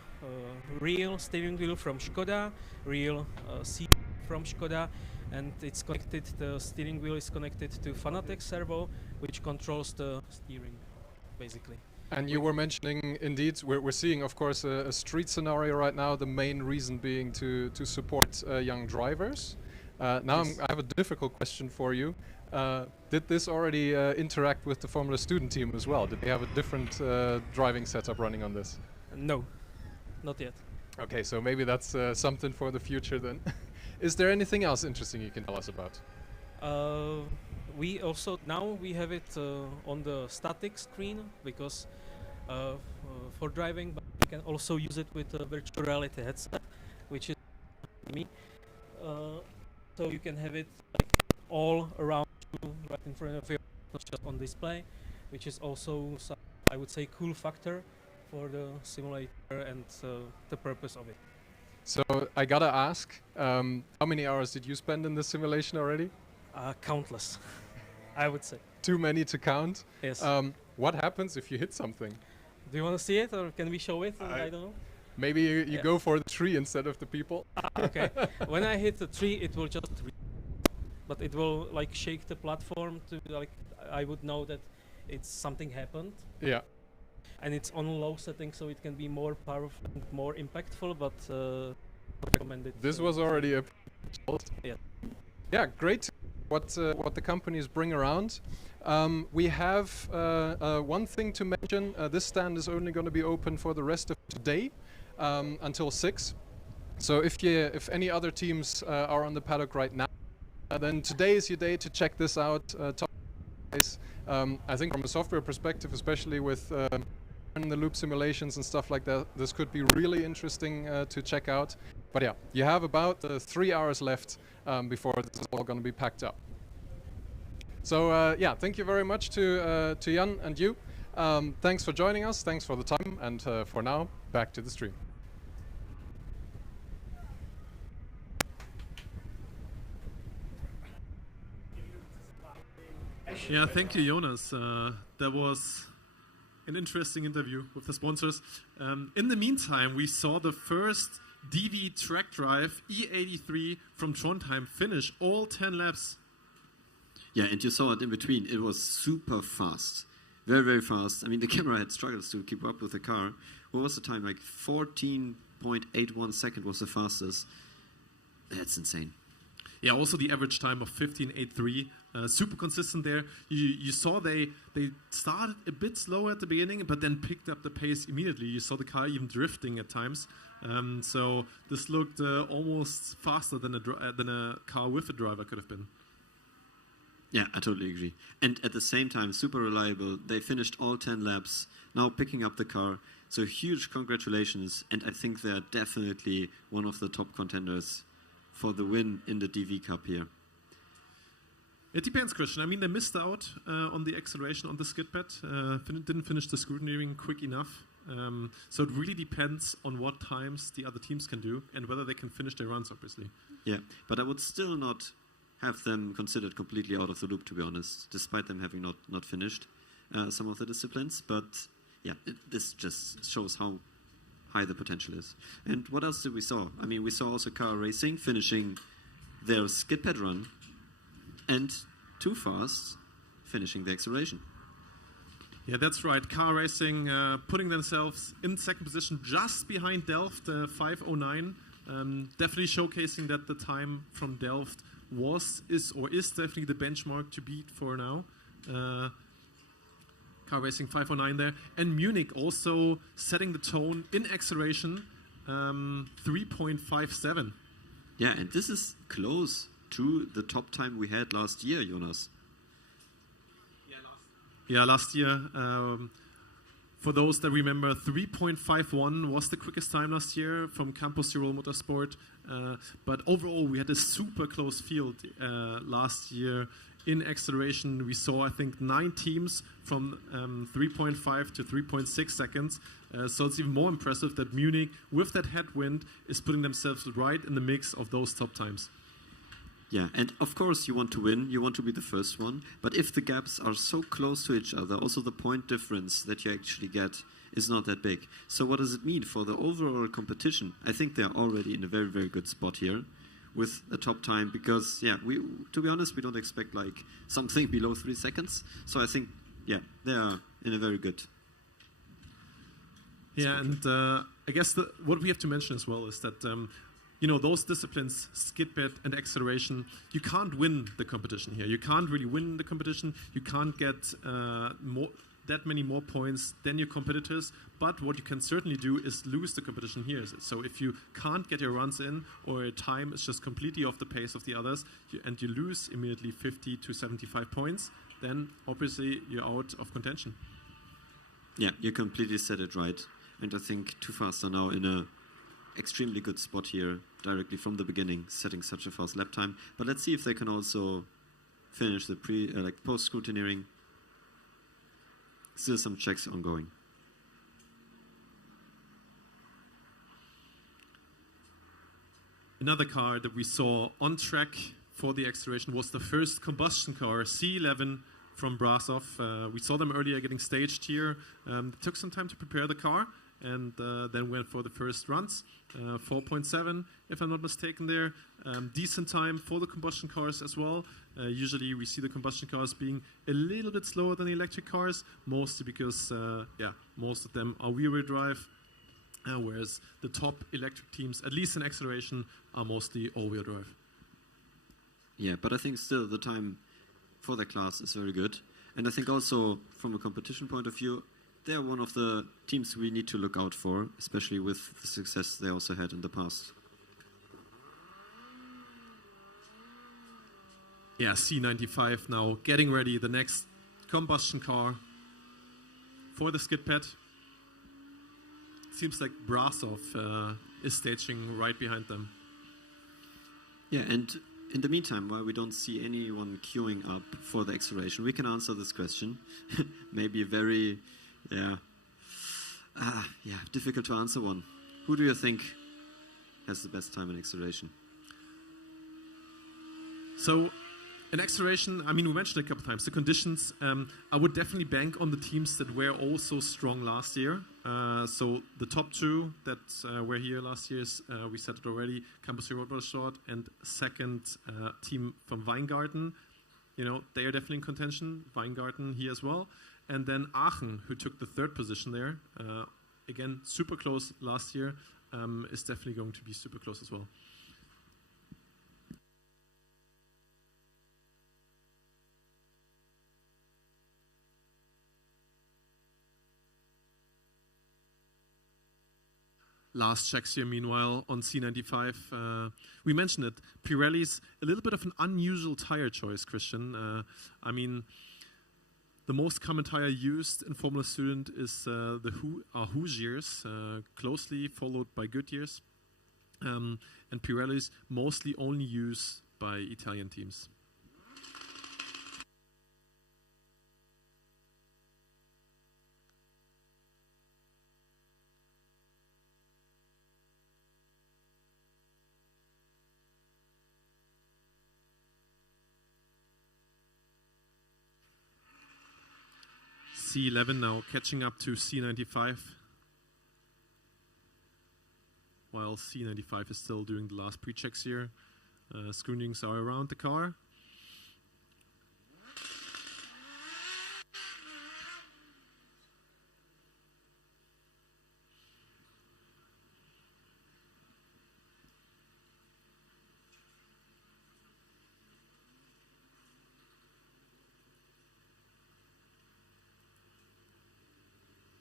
real steering wheel from Skoda, real seat from Skoda, and it's connected. The steering wheel is connected to Fanatec servo, which controls the steering, basically. And you were mentioning, indeed, we're seeing, of course, a street scenario right now. The main reason being to support young drivers. Now Yes. I have a difficult question for you. Did this already interact with the Formula student team as well? Did they have a different driving setup running on this? No, not yet. Okay, so maybe that's something for the future then. Is there anything else interesting you can tell us about? We also now we have it on the static screen because for driving, but we can also use it with a virtual reality headset, which is me. So you can have it like all around you, right in front of you, not just on display, which is also some, I would say, cool factor for the simulator and the purpose of it. So I gotta ask, how many hours did you spend in this simulation already? Countless, I would say. Too many to count? Yes. What happens if you hit something? Do you want to see it, or can we show it? I don't know. Maybe you go for the tree instead of the people. Okay. When I hit the tree, it will just, but it will like shake the platform to like I would know that it's something happened. Yeah. and it's on low setting, so it can be more powerful and more impactful, but recommended. This was already a yeah. Yeah, great. What the companies bring around. We have one thing to mention. This stand is only going to be open for the rest of today until 6. So if any other teams are on the paddock right now, then today is your day to check this out. I think from a software perspective, especially with the loop simulations and stuff like that, this could be really interesting to check out. But yeah, you have about 3 hours left before this is all going to be packed up. So yeah, thank you very much to Jan and you. Thanks for joining us. Thanks for the time. And for now, back to the stream. Yeah, thank you, Jonas. That was an interesting interview with the sponsors. In the meantime, we saw the first DV TRACKDRIVE E83 from Trondheim finish all 10 laps. Yeah, and you saw it in between. It was super fast. Very, very fast. I mean, the camera had struggles to keep up with the car. What was the time? Like 14.81 seconds was the fastest. That's insane. Yeah, also the average time of 15.83. Super consistent there. You saw they started a bit slower at the beginning, but then picked up the pace immediately. You saw the car even drifting at times. So this looked almost faster than a car with a driver could have been. Yeah, I totally agree. And at the same time, super reliable. They finished all 10 laps, now picking up the car. So huge congratulations. And I think they're definitely one of the top contenders for the win in the DV Cup here. It depends, Christian. I mean, they missed out on the acceleration on the SKIDPAD. Didn't finish the scrutineering quick enough. So it really depends on what times the other teams can do and whether they can finish their runs, obviously. Yeah, but I would still not have them considered completely out of the loop, to be honest, despite them having not finished some of the disciplines. But yeah, this just shows how high the potential is. And what else did we saw? I mean, we saw also car racing finishing their SKIDPAD run and too fast finishing the acceleration. Yeah, that's right. Car racing putting themselves in second position just behind Delft, 5:09. Definitely showcasing that the time from Delft is definitely the benchmark to beat for now. Car racing 5:09 there. And Munich also setting the tone in acceleration, 3.57. Yeah, and this is close to the top time we had last year, Jonas. Yeah, last year. For those that remember, 3.51 was the quickest time last year from Campus Tirol Motorsport. But overall, we had a super close field last year. In acceleration, we saw, I think, 9 teams from 3.5 to 3.6 seconds. So it's even more impressive that Munich, with that headwind, is putting themselves right in the mix of those top times. Yeah, and of course you want to win, you want to be the first one, but if the gaps are so close to each other, also the point difference that you actually get is not that big. So what does it mean for the overall competition? I think they're already in a very, very good spot here with a top time because, yeah, to be honest, we don't expect like something below 3 seconds. So I think, yeah, they are in a very good Yeah, and I guess what we have to mention as well is that you know, those disciplines, SKIDPAD and acceleration, you can't win the competition here. You can't really win the competition. You can't get that many more points than your competitors. But what you can certainly do is lose the competition here. So if you can't get your runs in or your time is just completely off the pace of the others and you lose immediately 50 to 75 points, then obviously you're out of contention. Yeah, you completely said it right. And I think Too Fast are now in a extremely good spot here directly from the beginning, setting such a fast lap time. But let's see if they can also finish the post scrutineering. Still some checks ongoing. Another car that we saw on track for the acceleration was the first combustion car, C11 from Brasov. We saw them earlier getting staged here. It took some time to prepare the car. and then went for the first runs. 4.7, if I'm not mistaken there. Decent time for the combustion cars as well. Usually we see the combustion cars being a little bit slower than the electric cars, mostly because most of them are wheel-wheel drive, whereas the top electric teams, at least in acceleration, are mostly all-wheel drive. Yeah, but I think still the time for the class is very good. And I think also from a competition point of view, they're one of the teams we need to look out for, especially with the success they also had in the past. Yeah, C95 now getting ready, the next combustion car for the SKIDPAD. Seems like Brasov is staging right behind them. Yeah, and in the meantime, while we don't see anyone queuing up for the acceleration, we can answer this question. Maybe a very, difficult to answer one. Who do you think has the best time in acceleration? So, in acceleration, I mean, we mentioned it a couple times, the conditions, I would definitely bank on the teams that were also strong last year. So the top two that were here last year, we said it already, Campus Road Short and second team from Weingarten. You know, they are definitely in contention, Weingarten here as well. And then Aachen, who took the third position there, again, super close last year, is definitely going to be super close as well. Last checks here, meanwhile, on C95. We mentioned it. Pirelli's a little bit of an unusual tire choice, Christian. I mean, the most common tire used in Formula Student is the Hoosiers, closely followed by Goodyears. And Pirelli's mostly only used by Italian teams. C11 now catching up to C95, while C95 is still doing the last pre-checks here. Screenings are around the car.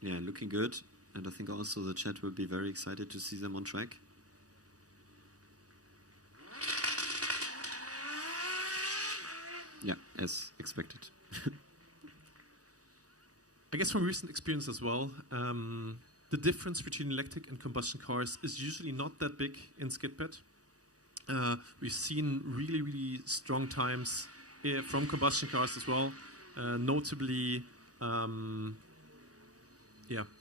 Yeah, looking good. And I think also the chat will be very excited to see them on track. Yeah, as expected. I guess from recent experience as well, the difference between electric and combustion cars is usually not that big in SKIDPAD. We've seen really, really strong times from combustion cars as well, notably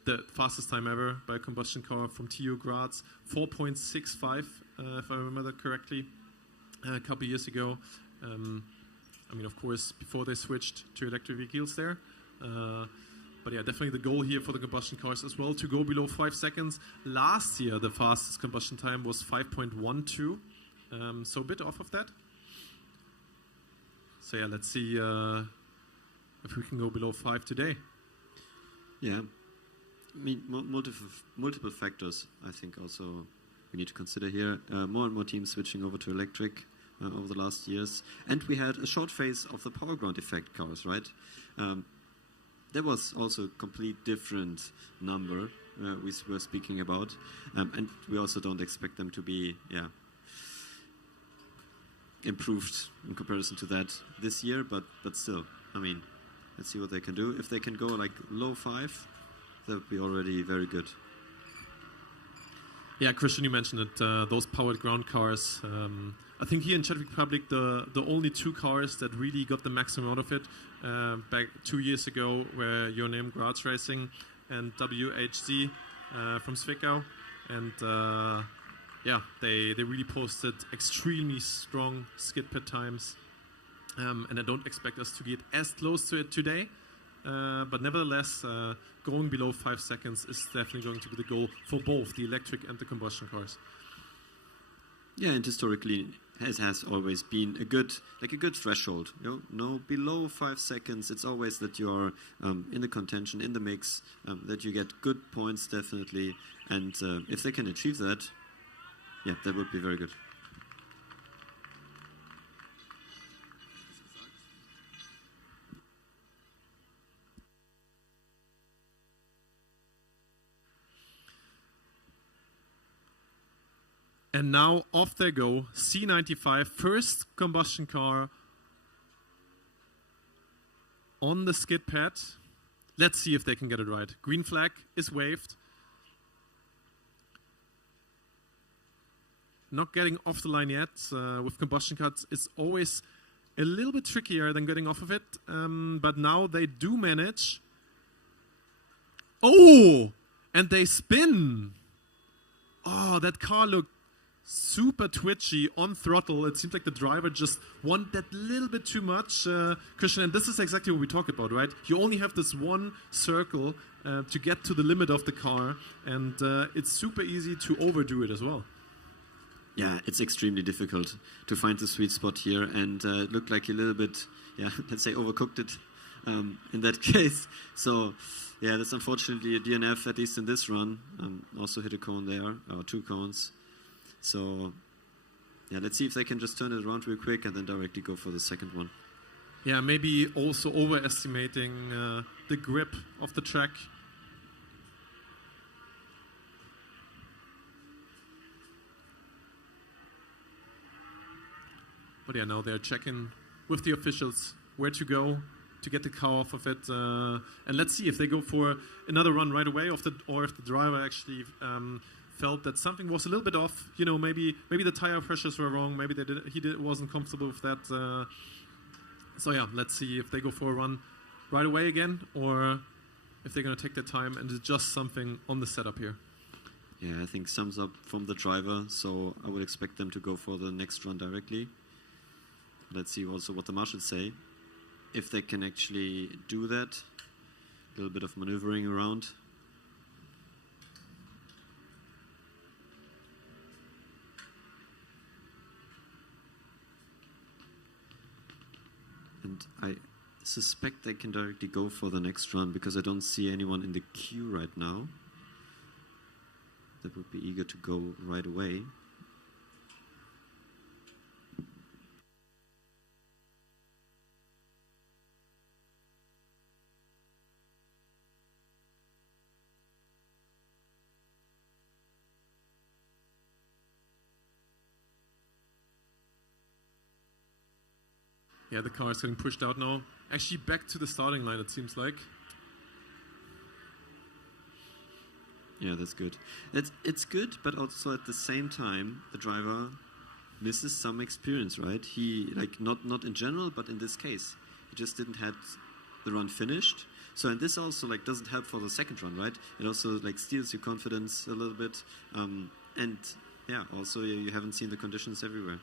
the fastest time ever by a combustion car from TU Graz, 4.65, if I remember that correctly, a couple of years ago. I mean, of course, before they switched to electric vehicles there. But yeah, definitely the goal here for the combustion cars as well, to go below 5 seconds. Last year, the fastest combustion time was 5.12, so a bit off of that. So yeah, let's see if we can go below 5 today. Yeah. I mean, multiple factors, I think, also we need to consider here. More and more teams switching over to electric over the last years. And we had a short phase of the power ground effect cars, right? There was also a complete different number we were speaking about. And we also don't expect them to be, improved in comparison to that this year. But still, I mean, let's see what they can do. If they can go like low 5, that would be already very good. Yeah, Christian, you mentioned it, those powered ground cars. I think here in Czech Republic, the only 2 cars that really got the maximum out of it, back 2 years ago, were Your Name Graz Racing and WHZ from Zwickau. And they really posted extremely strong SKIDPAD times. And I don't expect us to get as close to it today. but nevertheless, going below 5 seconds is definitely going to be the goal for both the electric and the combustion cars. Yeah, and historically has always been a good threshold. No, below 5 seconds, it's always that you are in the contention, in the mix, that you get good points definitely, and if they can achieve that, yeah, that would be very good. And now off they go, C95, first combustion car on the skid pad. Let's see if they can get it right. Green flag is waved. Not getting off the line yet with combustion cars. It's always a little bit trickier than getting off of it, but now they do manage. Oh, and they spin. Oh, that car looked super twitchy on throttle. It seems like the driver just wanted that little bit too much, Christian, and this is exactly what we talk about, right? You only have this one circle to get to the limit of the car, and it's super easy to overdo it as well. Yeah, it's extremely difficult to find the sweet spot here, and it looked like a little bit, yeah, let's say overcooked it in that case. So, yeah, that's unfortunately a DNF, at least in this run. Also hit a cone there, or 2 cones. So, yeah, let's see if they can just turn it around real quick and then directly go for the second one. Yeah, maybe also overestimating the grip of the track. But yeah, now they're checking with the officials where to go to get the car off of it. And let's see if they go for another run right away, or if the driver actually felt that something was a little bit off. You know, maybe the tire pressures were wrong. Maybe he wasn't comfortable with that. So yeah, let's see if they go for a run right away again, or if they're going to take their time and adjust something on the setup here. Yeah, I think thumbs up from the driver. So I would expect them to go for the next run directly. Let's see also what the marshals say. If they can actually do that, a little bit of maneuvering around. And I suspect they can directly go for the next run because I don't see anyone in the queue right now that would be eager to go right away. Yeah, the car is getting pushed out now. Actually back to the starting line, it seems like. Yeah, that's good. It's good, but also at the same time, the driver misses some experience, right? He, like, not in general, but in this case, he just didn't have the run finished. So, and this also, like, doesn't help for the second run, right? It also, like, steals your confidence a little bit. And, yeah, also you haven't seen the conditions everywhere.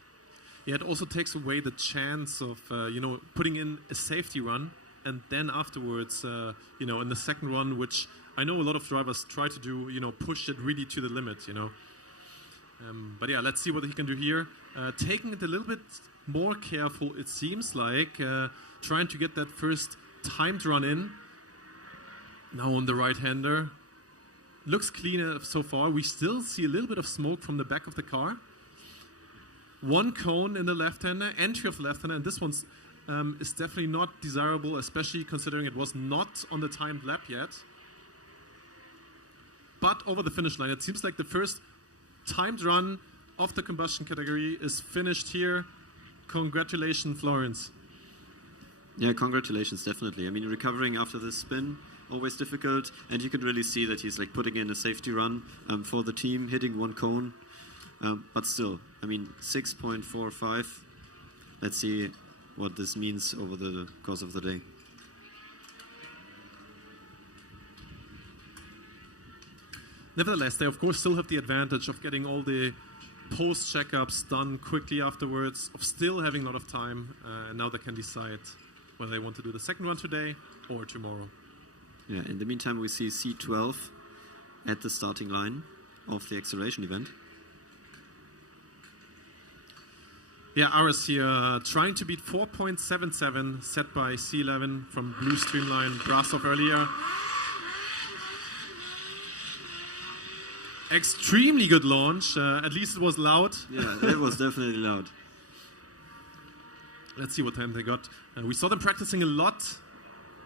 Yeah, it also takes away the chance of, putting in a safety run and then afterwards, in the second run, which I know a lot of drivers try to do, push it really to the limit, But yeah, let's see what he can do here. Taking it a little bit more careful, it seems like, trying to get that first timed run in. Now on the right-hander. Looks cleaner so far. We still see a little bit of smoke from the back of the car. One cone in the left-hander, entry of the left-hander, and this one is definitely not desirable, especially considering it was not on the timed lap yet. But over the finish line, it seems like the first timed run of the combustion category is finished here. Congratulations, Florence. Yeah, congratulations, definitely. I mean, recovering after this spin, always difficult, and you can really see that he's like putting in a safety run for the team, hitting one cone. But still, I mean, 6.45. Let's see what this means over the course of the day. Nevertheless, they of course still have the advantage of getting all the post checkups done quickly afterwards, of still having a lot of time, and now they can decide whether they want to do the second run today or tomorrow. Yeah, in the meantime, we see C12 at the starting line of the acceleration event. Yeah, Aris here trying to beat 4.77 set by C11 from Blue Streamline Brasov earlier. Extremely good launch. At least it was loud. Yeah, it was definitely loud. Let's see what time they got. We saw them practicing a lot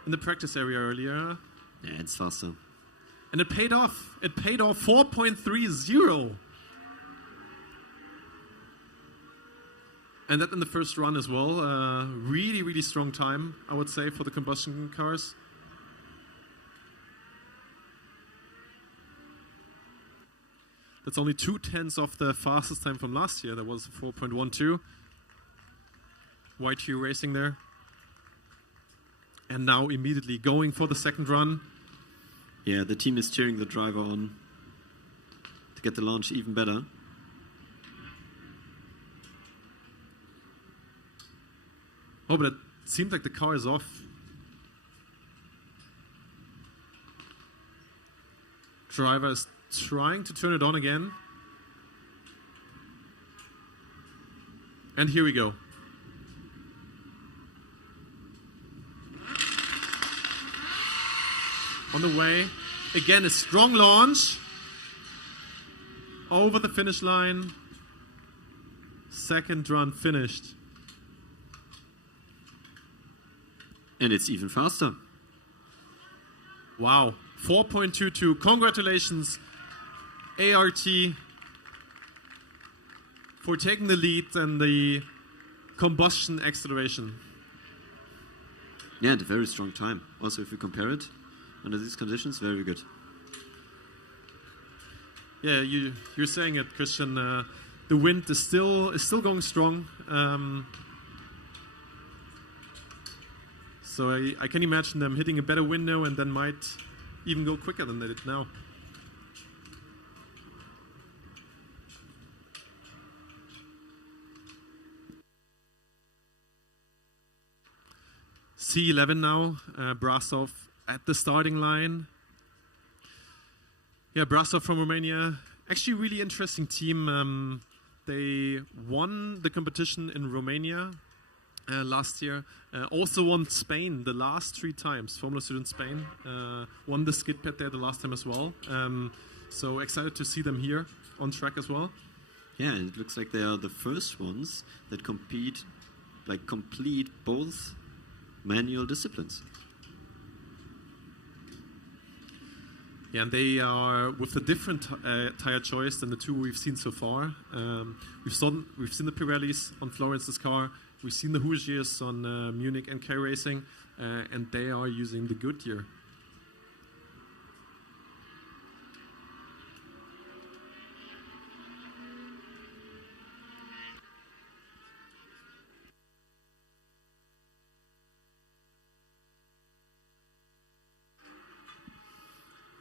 in the practice area earlier. Yeah, it's faster. And it paid off. It paid off 4.30. And that in the first run as well. Really, really strong time, I would say, for the combustion cars. That's only 0.2 of the fastest time from last year. That was 4.12. YT Racing there. And now immediately going for the second run. Yeah, the team is cheering the driver on to get the launch even better. Oh, but it seemed like the car is off. Driver is trying to turn it on again. And here we go. On the way. Again, a strong launch. Over the finish line. Second run finished. And it's even faster. Wow. 4.22. Congratulations, ART, for taking the lead in the combustion acceleration. Yeah, and a very strong time. Also, if you compare it under these conditions, very good. Yeah, you're saying it, Christian. The wind is still going strong. So I can imagine them hitting a better wind now and then might even go quicker than they did now. C11 now, Brasov at the starting line. Yeah, Brasov from Romania. Actually, really interesting team. They won the competition in Romania last year. Also won Spain the last 3 times. Formula Student Spain won the SKIDPAD there the last time as well. So excited to see them here on track as well. Yeah, and it looks like they are the first ones that complete both manual disciplines. Yeah, and they are with a different tire choice than the 2 we've seen so far. We've seen the Pirellis on Florence's car. We've seen the Hoosiers on Munich and K Racing, and they are using the Goodyear.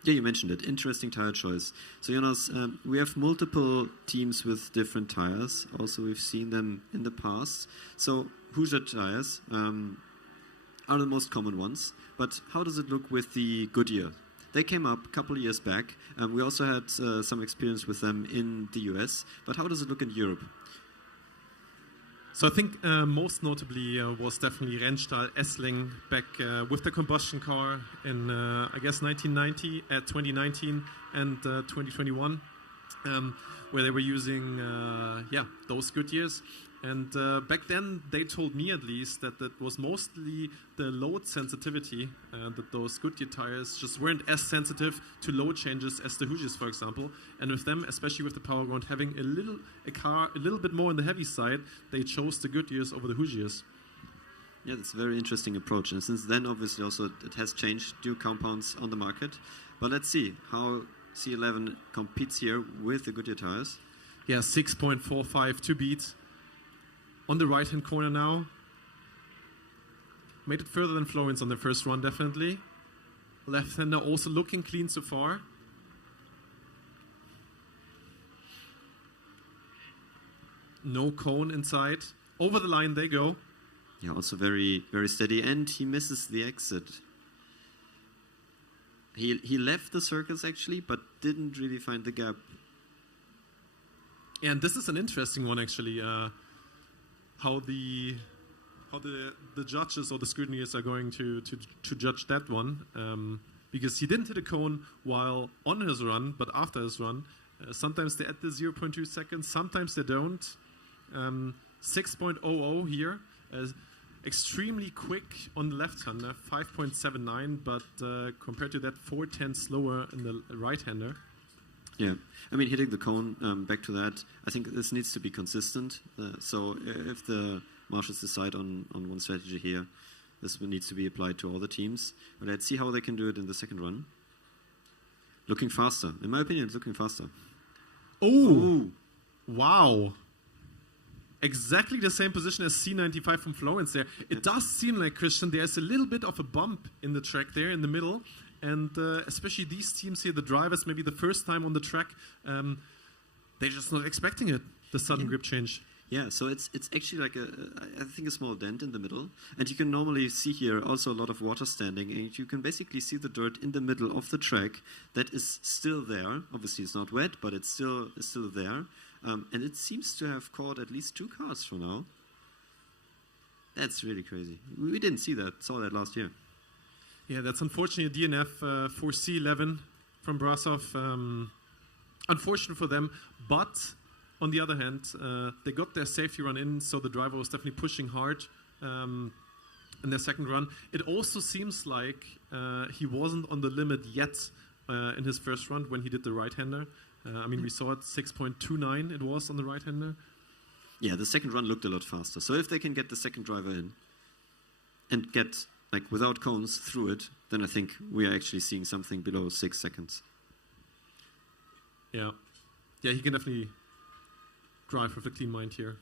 Yeah, you mentioned it. Interesting tire choice. So, Jonas, we have multiple teams with different tires. Also, we've seen them in the past. So, Hoosier tires are the most common ones. But how does it look with the Goodyear? They came up a couple of years back. We also had some experience with them in the US. But how does it look in Europe? So I think most notably was definitely Rennstall Essling back with the combustion car in, I guess, 2019 and 2021, where they were using, those Goodyears. And back then, they told me at least that it was mostly the load sensitivity, that those Goodyear tires just weren't as sensitive to load changes as the Hoosiers, for example. And with them, especially with the power ground, having a car a little bit more on the heavy side, they chose the Goodyears over the Hoosiers. Yeah, that's a very interesting approach. And since then, obviously, also it has changed new compounds on the market. But let's see how C11 competes here with the Goodyear tires. Yeah, 6.45 to beat. On the right-hand corner now. Made it further than Florence on the first run, definitely. Left-hander also looking clean so far. No cone inside. Over the line they go. Yeah, also very, very steady, and he misses the exit. He left the circles actually, but didn't really find the gap. And this is an interesting one actually. How the judges or the scrutineers are going to judge that one, because he didn't hit a cone while on his run, but after his run. Sometimes they add the 0.2 seconds, sometimes they don't. 6.00 here, extremely quick on the left-hander, 5.79, but compared to that, 4/10 slower in the right-hander. Yeah, I mean, hitting the cone, back to that, I think this needs to be consistent. So if the marshals decide on one strategy here, this needs to be applied to all the teams. But let's see how they can do it in the second run. Looking faster. In my opinion, it's looking faster. Oh! Wow. Exactly the same position as C95 from Florence there. It does seem like, Christian, there's a little bit of a bump in the track there in the middle. And especially these teams here, the drivers, maybe the first time on the track, they're just not expecting it, the sudden grip change. Yeah, so it's actually like I think a small dent in the middle. And you can normally see here also a lot of water standing. And you can basically see the dirt in the middle of the track that is still there. Obviously it's not wet, but it's still there. And it seems to have caught at least 2 cars for now. That's really crazy. We didn't saw that last year. Yeah, that's unfortunately a DNF for C11 from Brasov. Unfortunate for them, but on the other hand, they got their safety run in, so the driver was definitely pushing hard in their second run. It also seems like he wasn't on the limit yet in his first run when he did the right-hander. I mean, we saw it 6.29 it was on the right-hander. Yeah, the second run looked a lot faster. So if they can get the second driver in and get, like, without cones through it, then I think we are actually seeing something below 6 seconds. Yeah. Yeah, he can definitely drive with a clean mind here.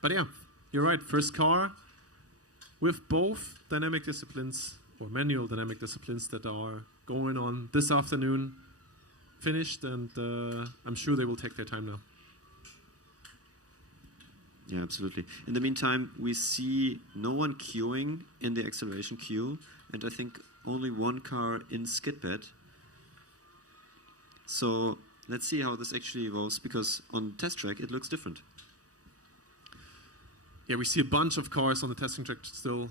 But yeah, you're right. First car with both dynamic disciplines or manual dynamic disciplines that are going on this afternoon finished, and I'm sure they will take their time now. Yeah, absolutely. In the meantime, we see no one queuing in the acceleration queue, and I think only one car in SKIDPAD. So let's see how this actually evolves, because on the test track it looks different. Yeah, we see a bunch of cars on the testing track still.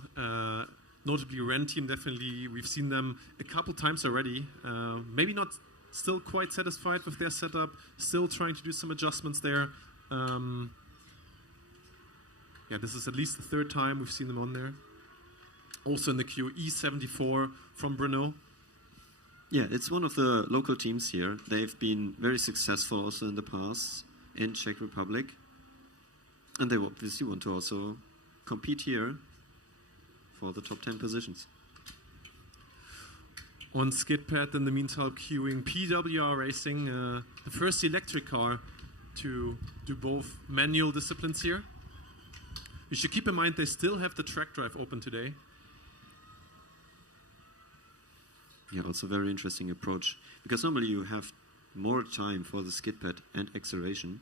Notably, Ren Team, definitely. We've seen them a couple times already. Maybe not still quite satisfied with their setup, still trying to do some adjustments there. Yeah, this is at least the third time we've seen them on there. Also in the queue, E74 from Brno. Yeah, it's one of the local teams here. They've been very successful also in the past in Czech Republic. And they obviously want to also compete here for the top 10 positions. On SKIDPAD, in the meantime, queuing PWR Racing, the first electric car to do both manual disciplines here. You should keep in mind they still have the TRACKDRIVE open today. Yeah, also very interesting approach, because normally you have more time for the SKIDPAD and acceleration,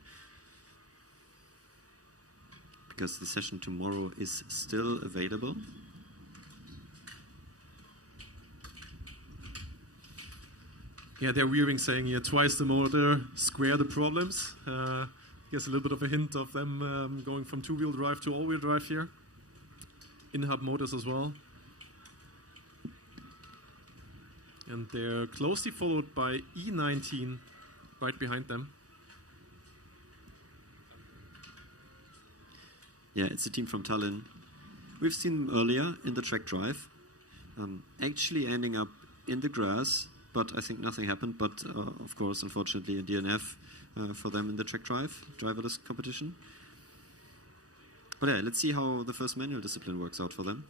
because the session tomorrow is still available. Yeah, they're weaving, saying here, twice the motor, square the problems. Here's a little bit of a hint of them going from two-wheel drive to all-wheel drive here. In-hub motors as well. And they're closely followed by E19 right behind them. Yeah, it's a team from Tallinn. We've seen them earlier in the TRACKDRIVE, actually ending up in the grass, but I think nothing happened. But of course, unfortunately, a DNF for them in the TRACKDRIVE driverless competition. But yeah, let's see how the first manual discipline works out for them.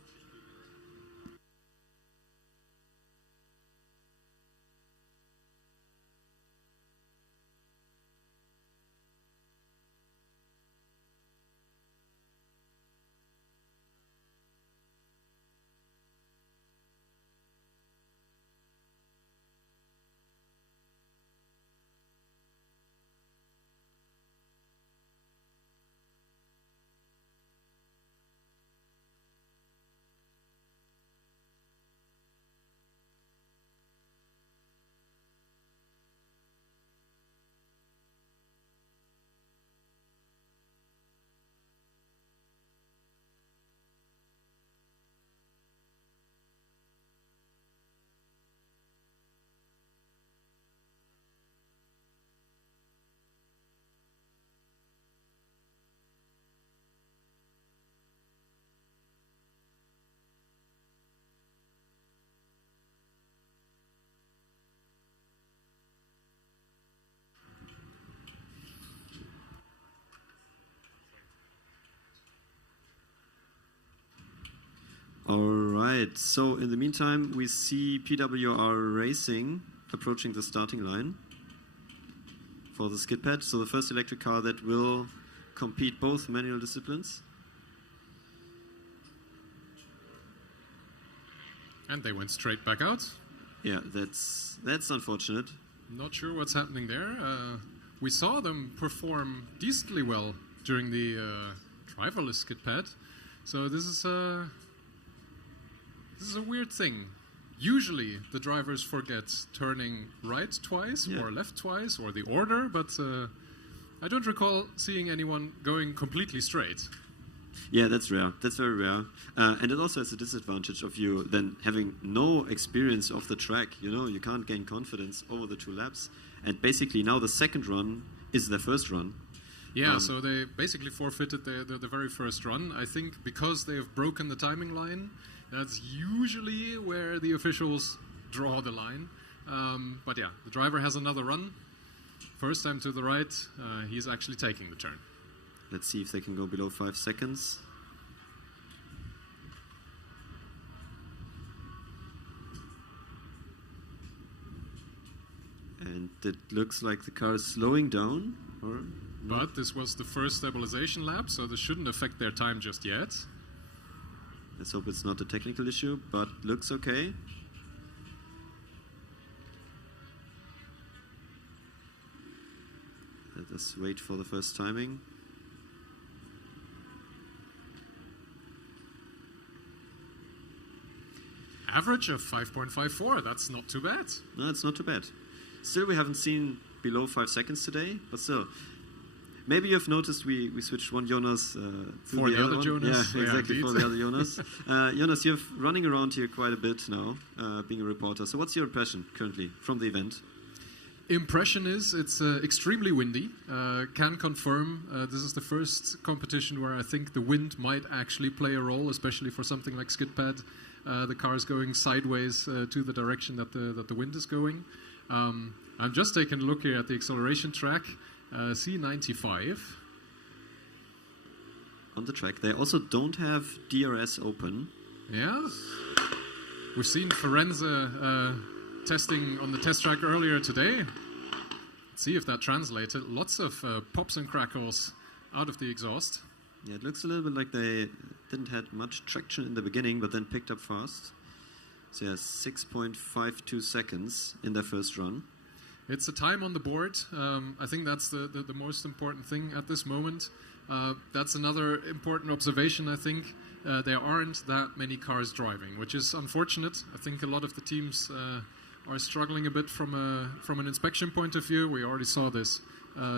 All right. So in the meantime, we see PWR Racing approaching the starting line for the SKIDPAD. So the first electric car that will compete both manual disciplines. And they went straight back out. Yeah, that's unfortunate. Not sure what's happening there. We saw them perform decently well during the driverless SKIDPAD. So this is a weird thing. Usually the drivers forget turning right twice or left twice or the order, but I don't recall seeing anyone going completely straight. Yeah, that's rare. That's very rare. And it also has a disadvantage of you then having no experience of the track. You know, you can't gain confidence over the 2 laps. And basically now the second run is their first run. Yeah, so they basically forfeited the very first run. I think because they have broken the timing line, that's usually where the officials draw the line. But yeah, the driver has another run. First time to the right, he's actually taking the turn. Let's see if they can go below 5 seconds. And it looks like the car is slowing down. But this was the first stabilization lap, so this shouldn't affect their time just yet. Let's hope it's not a technical issue, but looks okay. Let us wait for the first timing. Average of 5.54, that's not too bad. No, it's not too bad. Still, we haven't seen below 5 seconds today, but still. Maybe you've noticed we switched one Jonas to for the other Jonas. Yeah, exactly, for the other Jonas. Jonas, you're running around here quite a bit now, being a reporter. So what's your impression currently from the event? Impression is it's extremely windy. Can confirm this is the first competition where I think the wind might actually play a role, especially for something like SKIDPAD. The car is going sideways to the direction that the wind is going. I'm just taking a look here at the acceleration track. C95. On the track. They also don't have DRS open. Yeah. We've seen Firenze testing on the test track earlier today. Let's see if that translated. Lots of pops and crackles out of the exhaust. Yeah, it looks a little bit like they didn't have much traction in the beginning, but then picked up fast. So yeah, 6.52 seconds in their first run. It's a time on the board. I think that's the most important thing at this moment. That's another important observation, I think. There aren't that many cars driving, which is unfortunate. I think a lot of the teams are struggling a bit from an inspection point of view. We already saw this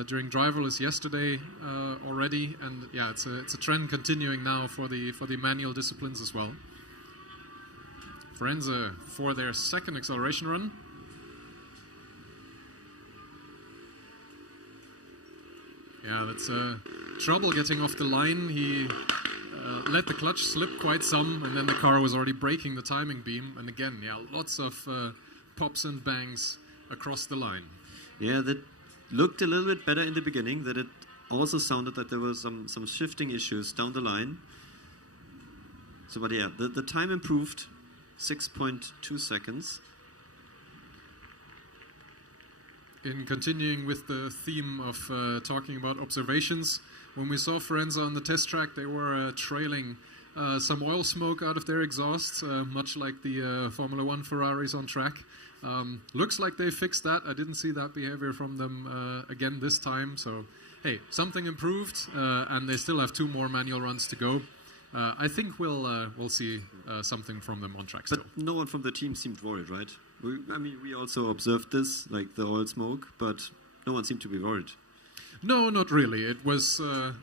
during driverless yesterday already, and yeah, it's a trend continuing now for the manual disciplines as well. Firenze for their second acceleration run. Yeah, that's trouble getting off the line. He let the clutch slip quite some, and then the car was already breaking the timing beam. And again, yeah, lots of pops and bangs across the line. Yeah, that looked a little bit better in the beginning. That it also sounded that there were some shifting issues down the line. So, but yeah, the time improved, 6.2 seconds. In continuing with the theme of talking about observations, when we saw Firenze on the test track, they were trailing some oil smoke out of their exhaust, much like the Formula 1 Ferraris on track. Looks like they fixed that. I didn't see that behavior from them again this time. So, hey, something improved, and they still have 2 more manual runs to go. I think we'll see something from them on track still. But no one from the team seemed worried, right? We also observed this, like the oil smoke, but no one seemed to be worried. No, not really. It was,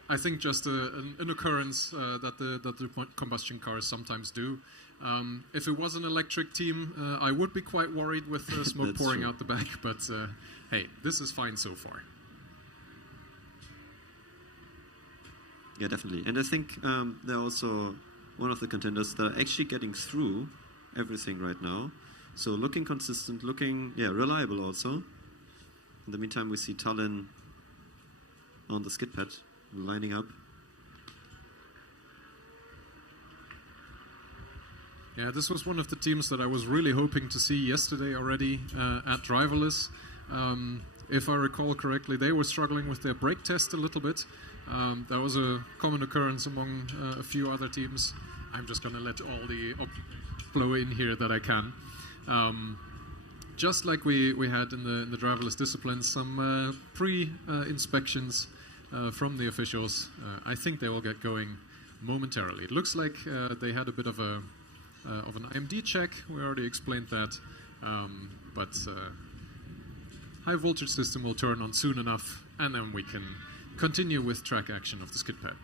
I think, just an occurrence that the combustion cars sometimes do. If it was an electric team, I would be quite worried with smoke pouring out the back, but hey, this is fine so far. Yeah, definitely. And I think they're also one of the contenders that are actually getting through everything right now. So looking consistent, looking reliable also. In the meantime, we see Tallinn on the SKIDPAD lining up. Yeah, this was one of the teams that I was really hoping to see yesterday already at Driverless. If I recall correctly, they were struggling with their brake test a little bit. That was a common occurrence among a few other teams. I'm just going to let all the flow in here that I can. Just like we had in the driverless disciplines, some pre-inspections from the officials. I think they will get going momentarily. It looks like they had a bit of an IMD check. We already explained that, but high voltage system will turn on soon enough, and then we can continue with track action of the SKIDPAD.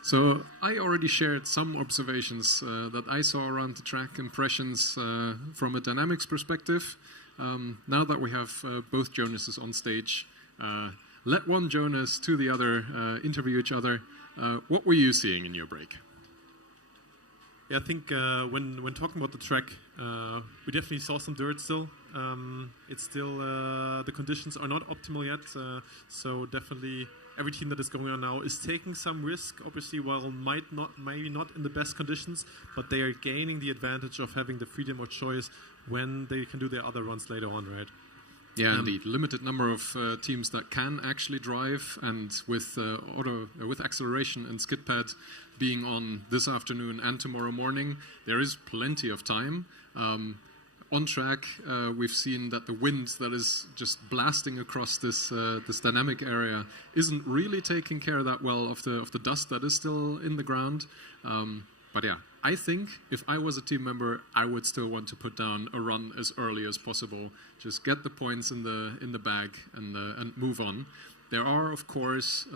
So I already shared some observations that I saw around the track, impressions from a dynamics perspective. Now that we have both Jonases on stage, let one Jonas to the other interview each other. What were you seeing in your break? Yeah, I think when talking about the track, we definitely saw some dirt still. It's still, the conditions are not optimal yet, so definitely every team that is going on now is taking some risk, obviously, while maybe not in the best conditions, but they are gaining the advantage of having the freedom of choice when they can do their other runs later on, right? Yeah, indeed. Limited number of teams that can actually drive, and with acceleration and SKIDPAD being on this afternoon and tomorrow morning, there is plenty of time. On track, we've seen that the wind that is just blasting across this dynamic area isn't really taking care that well of the dust that is still in the ground. But yeah, I think if I was a team member, I would still want to put down a run as early as possible. Just get the points in the bag and move on. There are, of course,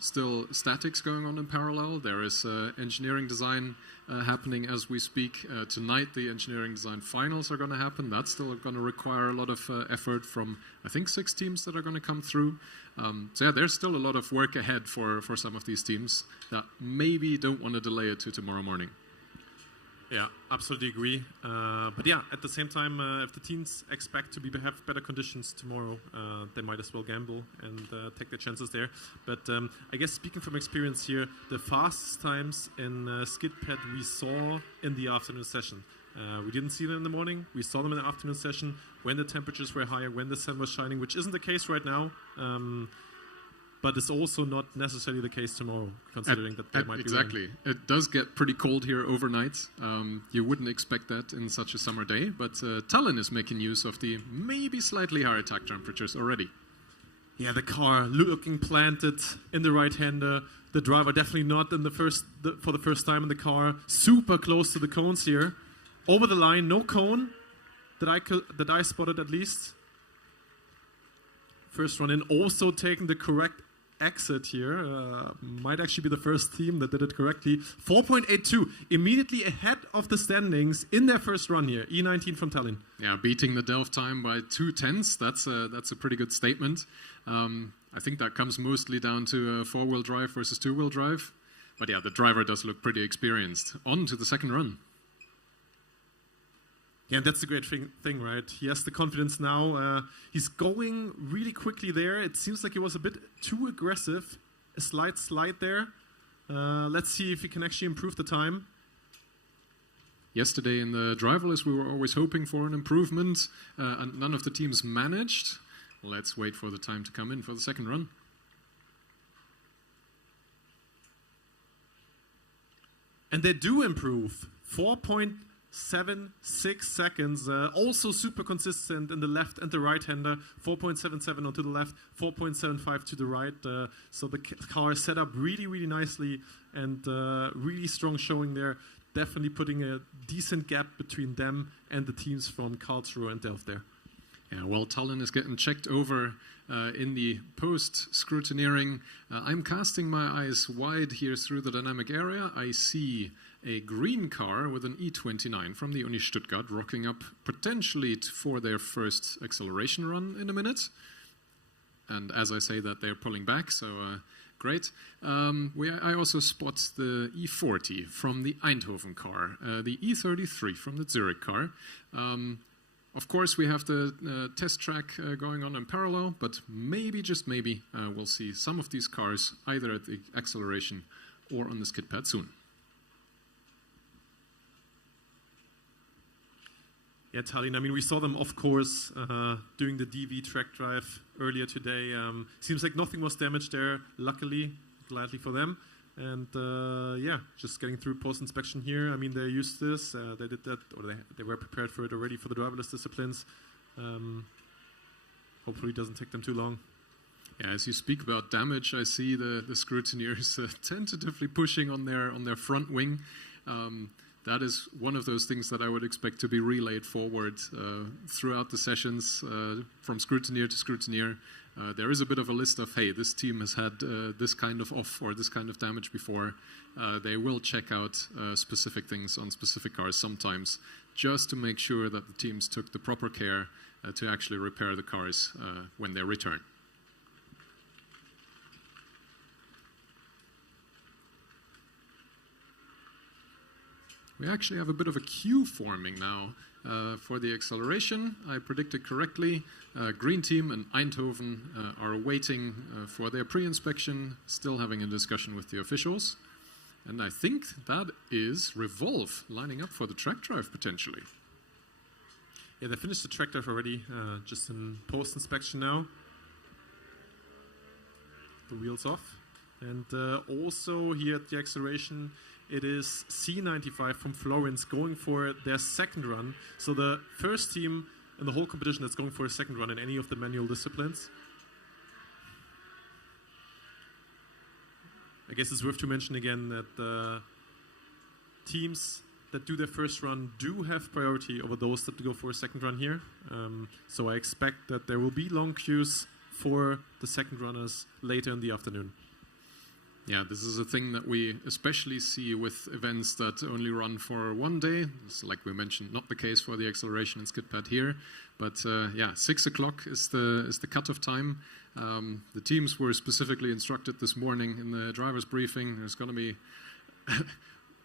still statics going on in parallel. There is engineering design happening as we speak. Tonight, the engineering design finals are going to happen. That's still going to require a lot of effort from, I think, 6 teams that are going to come through. So yeah, there's still a lot of work ahead for some of these teams that maybe don't want to delay it to tomorrow morning. Yeah, absolutely agree. But yeah, at the same time, if the teams expect to have better conditions tomorrow, they might as well gamble and take their chances there. But I guess speaking from experience here, the fastest times in SKIDPAD we saw in the afternoon session. We didn't see them in the morning. We saw them in the afternoon session when the temperatures were higher, when the sun was shining, which isn't the case right now. But it's also not necessarily the case tomorrow, considering that there might be exactly. Rain. It does get pretty cold here overnight. You wouldn't expect that in such a summer day, but Tallinn is making use of the maybe slightly higher track temperatures already. Yeah, the car looking planted in the right-hander. The driver definitely not for the first time in the car. Super close to the cones here. Over the line, no cone that I spotted at least. First run in, also taking the correct exit here. Might actually be the first team that did it correctly. 4.82, immediately ahead of the standings in their first run here. E19 from Tallinn. Yeah, beating the Delft time by 0.2. That's a pretty good statement. I think that comes mostly down to 4-wheel drive versus 2-wheel drive. But yeah, the driver does look pretty experienced. On to the second run. Yeah, that's the great thing, right? He has the confidence now. He's going really quickly there. It seems like he was a bit too aggressive. A slight slide there. Let's see if he can actually improve the time. Yesterday in the driverless, we were always hoping for an improvement, and none of the teams managed. Let's wait for the time to come in for the second run. And they do improve. 4.76 seconds. Also super consistent in the left and the right-hander. 4.77 onto the left, 4.75 to the right. So the car is set up really, really nicely and really strong showing there. Definitely putting a decent gap between them and the teams from Karlsruhe and Delft there. Yeah, while Tallinn is getting checked over in the post-scrutineering, I'm casting my eyes wide here through the dynamic area. I see a green car with an E29 from the Uni Stuttgart rocking up potentially for their first acceleration run in a minute. And as I say that, they're pulling back, so great. I also spot the E40 from the Eindhoven car, the E33 from the Zurich car. Of course, we have the test track going on in parallel, but maybe, just maybe, we'll see some of these cars either at the acceleration or on the skid pad soon. Yeah, Tallinn, I mean, we saw them, of course, doing the DV track drive earlier today. Seems like nothing was damaged there, luckily, gladly for them. And yeah, just getting through post-inspection here. I mean, they're used to this. They did that, or they were prepared for it already for the driverless disciplines. Hopefully it doesn't take them too long. Yeah, as you speak about damage, I see the scrutineers tentatively pushing on their front wing. That is one of those things that I would expect to be relayed forward throughout the sessions from scrutineer to scrutineer. There is a bit of a list of, hey, this team has had this kind of off or this kind of damage before. They will check out specific things on specific cars sometimes, just to make sure that the teams took the proper care to actually repair the cars when they return. We actually have a bit of a queue forming now for the acceleration. I predicted correctly. Green team and Eindhoven are waiting for their pre-inspection, still having a discussion with the officials. And I think that is Revolve lining up for the track drive potentially. Yeah, they finished the track drive already, just in post-inspection now. The wheels off. And also here at the acceleration, it is C95 from Florence going for their second run. So the first team in the whole competition that's going for a second run in any of the manual disciplines. I guess it's worth to mention again that the teams that do their first run do have priority over those that go for a second run here. So I expect that there will be long queues for the second runners later in the afternoon. Yeah, this is a thing that we especially see with events that only run for one day. It's like we mentioned, not the case for the acceleration and skid pad here. But yeah, 6 o'clock is the cutoff time. The teams were specifically instructed this morning in the driver's briefing. There's going to be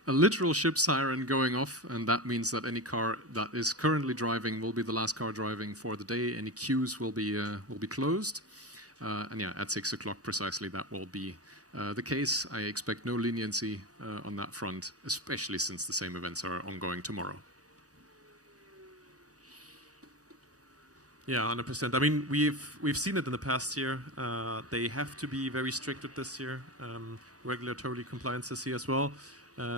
a literal ship siren going off, and that means that any car that is currently driving will be the last car driving for the day. Any queues will be closed. And yeah, at 6 o'clock precisely, that will be the case. I expect no leniency on that front, especially since the same events are ongoing tomorrow. Yeah, 100%. I mean, we've seen it in the past year. They have to be very strict with this year. Regulatory compliance this year as well.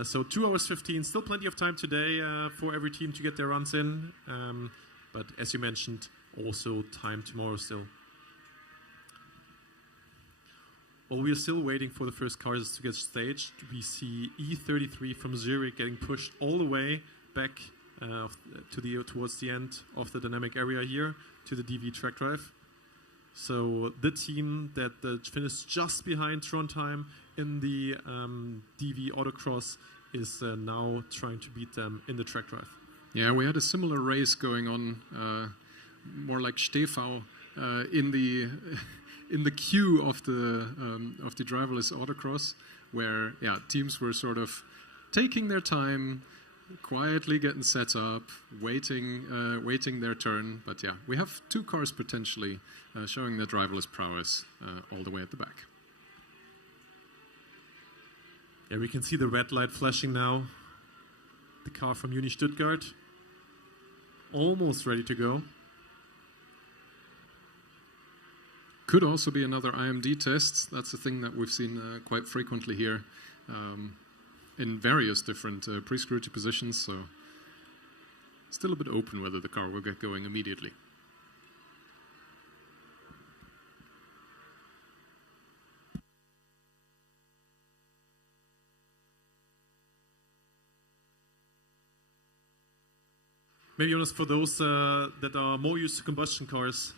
So 2 hours 15, still plenty of time today for every team to get their runs in. But as you mentioned, also time tomorrow still. While we are still waiting for the first cars to get staged, we see E33 from Zurich getting pushed all the way back towards the end of the dynamic area here to the DV track drive. So the team that finished just behind Trondheim in the DV autocross is now trying to beat them in the track drive. Yeah, we had a similar race going on, more like Stefau in the queue of the driverless autocross. where teams were sort of taking their time, quietly getting set up, waiting their turn. But yeah, we have 2 cars potentially showing their driverless prowess all the way at the back. Yeah, we can see the red light flashing now. The car from Uni Stuttgart, almost ready to go. Could also be another IMD test. That's a thing that we've seen quite frequently here in various different pre-scrutiny positions. So still a bit open whether the car will get going immediately. Maybe honest for those that are more used to combustion cars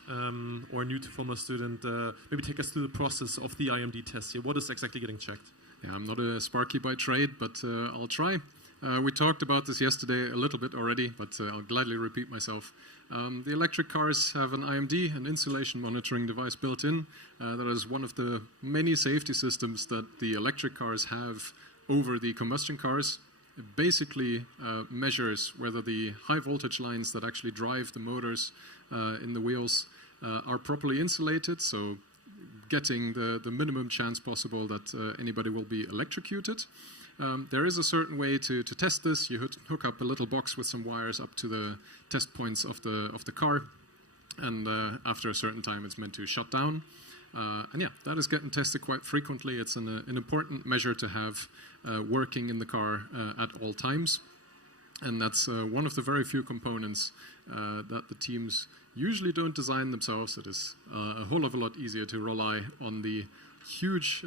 or new to Formula student, maybe take us through the process of the IMD test here. What is exactly getting checked? Yeah, I'm not a Sparky by trade, but I'll try. We talked about this yesterday a little bit already, but I'll gladly repeat myself. The electric cars have an IMD, an insulation monitoring device built in. That is one of the many safety systems that the electric cars have over the combustion cars. It basically measures whether the high voltage lines that actually drive the motors in the wheels are properly insulated, so getting the minimum chance possible that anybody will be electrocuted. There is a certain way to test this. You hook up a little box with some wires up to the test points of the car, and after a certain time it's meant to shut down. And yeah, that is getting tested quite frequently. It's an important measure to have working in the car at all times. And that's one of the very few components that the teams usually don't design themselves. It is a whole of a lot easier to rely on the huge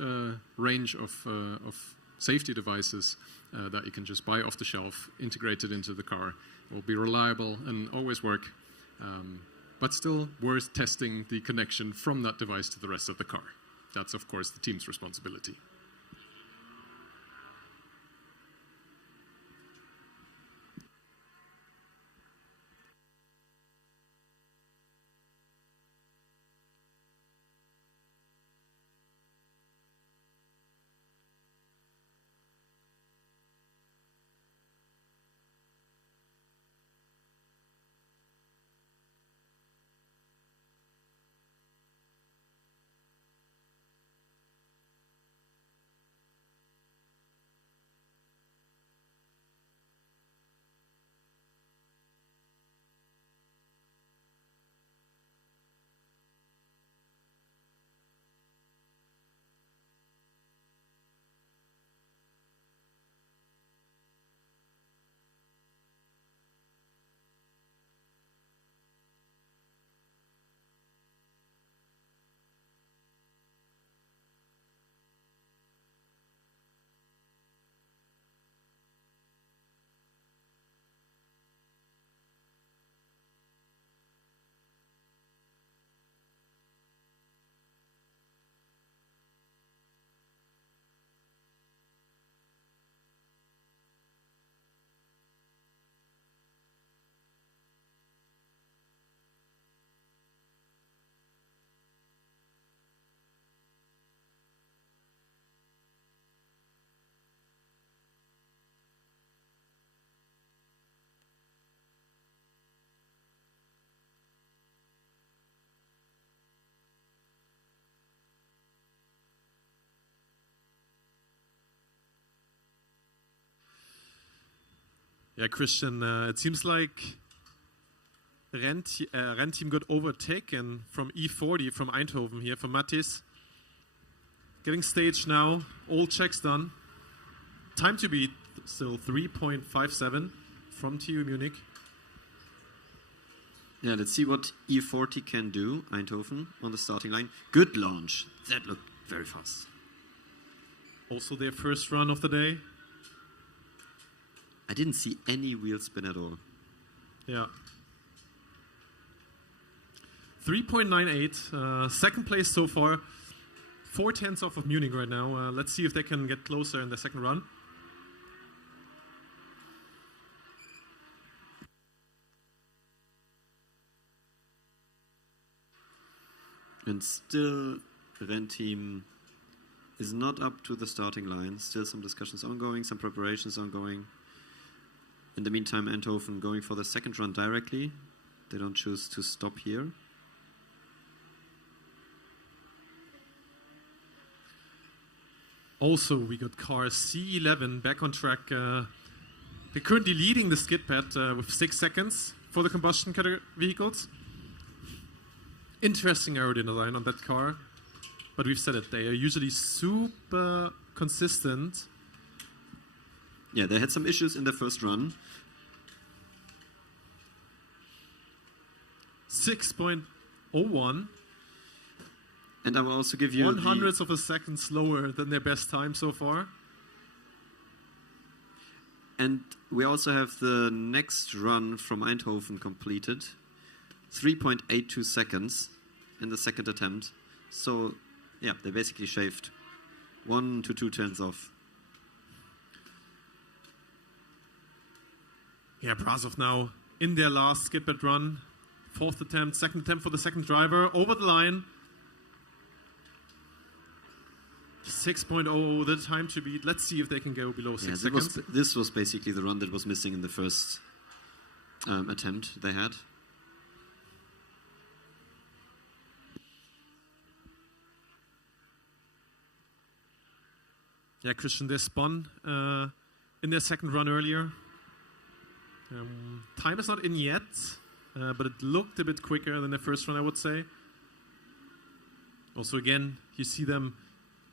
range of safety devices that you can just buy off the shelf, integrated into the car. It will be reliable and always work. But still worth testing the connection from that device to the rest of the car. That's, of course, the team's responsibility. Yeah, Christian, it seems like Rennteam got overtaken from E40 from Eindhoven here, from Mattis. Getting staged now, all checks done. Time to beat, still 3.57 from TU Munich. Yeah, let's see what E40 can do, Eindhoven, on the starting line. Good launch. That looked very fast. Also their first run of the day. I didn't see any wheel spin at all. Yeah. 3.98, second place so far. 4/10 off of Munich right now. Let's see if they can get closer in the second run. And still Rennteam is not up to the starting line. Still some discussions ongoing, some preparations ongoing. In the meantime, Eindhoven going for the second run directly. They don't choose to stop here. Also, we got car C11 back on track. They're currently leading the SKIDPAD with 6 seconds for the combustion vehicles. Interesting aerodynamic on that car. But we've said it, they are usually super consistent. Yeah, they had some issues in the first run. 6.01. And I will also give you 1/100th of a second slower than their best time so far. And we also have the next run from Eindhoven completed. 3.82 seconds in the second attempt. So, yeah, they basically shaved 1 to 2 tenths off. Yeah, Brasov now in their last SKIDPAD run. 4th attempt, 2nd attempt for the second driver. Over the line. 6.00 the time to beat. Let's see if they can go below 6 seconds. This was basically the run that was missing in the first attempt they had. Yeah, Christian, they spun in their second run earlier. Time is not in yet, but it looked a bit quicker than their first run, I would say. Also, again, you see them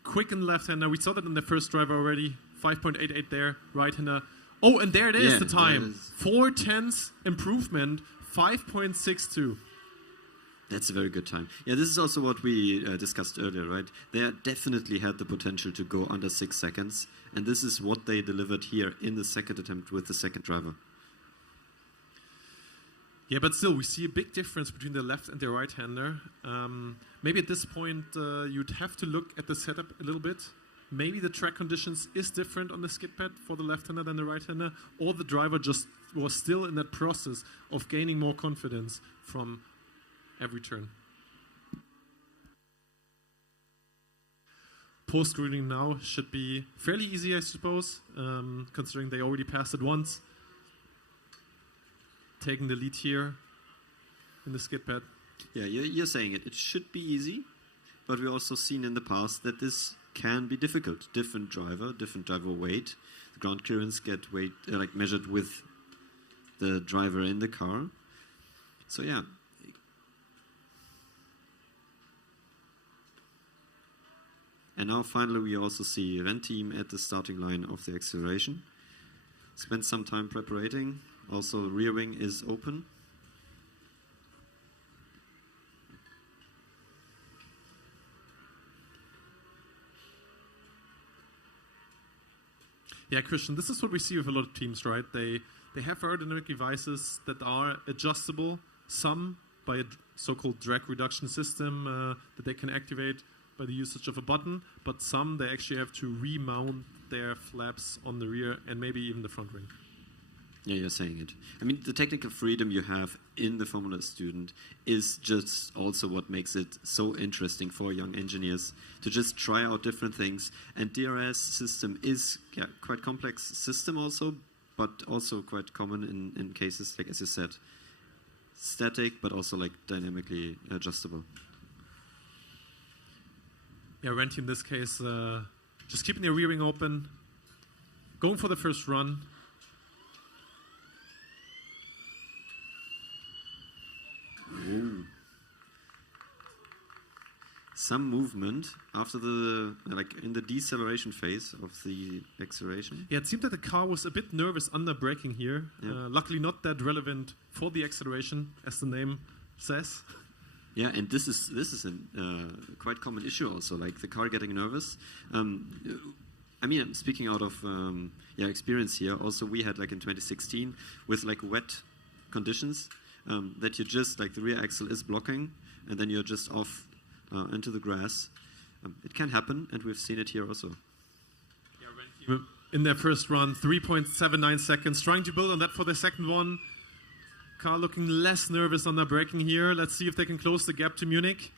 quick in left-hander. We saw that in the first driver already. 5.88 there, right-hander. Oh, and there it is, the time. 4 tenths improvement, 5.62. That's a very good time. Yeah, this is also what we discussed earlier, right? They definitely had the potential to go under 6 seconds. And this is what they delivered here in the second attempt with the second driver. Yeah, but still, we see a big difference between the left and the right-hander. Maybe at this point, you'd have to look at the setup a little bit. Maybe the track conditions is different on the SKIDPAD for the left-hander than the right-hander, or the driver just was still in that process of gaining more confidence from every turn. Post-screening now should be fairly easy, I suppose, considering they already passed it once. Taking the lead here in the SKIDPAD. Yeah, you're saying it. It should be easy, but we've also seen in the past that this can be difficult. Different driver weight. The ground clearance get weight measured with the driver in the car. So yeah. And now finally we also see Renteam at the starting line of the acceleration. Spent some time preparing. Also, rear wing is open. Yeah, Christian, this is what we see with a lot of teams, right? They have aerodynamic devices that are adjustable, some by a so-called drag reduction system that they can activate by the usage of a button, but some they actually have to remount their flaps on the rear and maybe even the front wing. Yeah, you're saying it. I mean, the technical freedom you have in the Formula student is just also what makes it so interesting for young engineers to just try out different things. And DRS system is quite complex system also, but also quite common in cases, like as you said, static, but also like dynamically adjustable. Yeah, Renteam in this case, just keeping their rear wing open, going for the first run. Ooh. Some movement after the, in the deceleration phase of the acceleration. Yeah, it seemed that the car was a bit nervous under braking here. Yeah. Luckily not that relevant for the acceleration, as the name says. Yeah, and this is a quite common issue also, like the car getting nervous. I mean, I'm speaking out of experience here. Also, we had like in 2016 with like wet conditions. That you just, like the rear axle is blocking and then you're just off into the grass. It can happen, and we've seen it here also. Yeah, in their first run, 3.79 seconds, trying to build on that for the second one. Car looking less nervous on their braking here. Let's see if they can close the gap to Munich.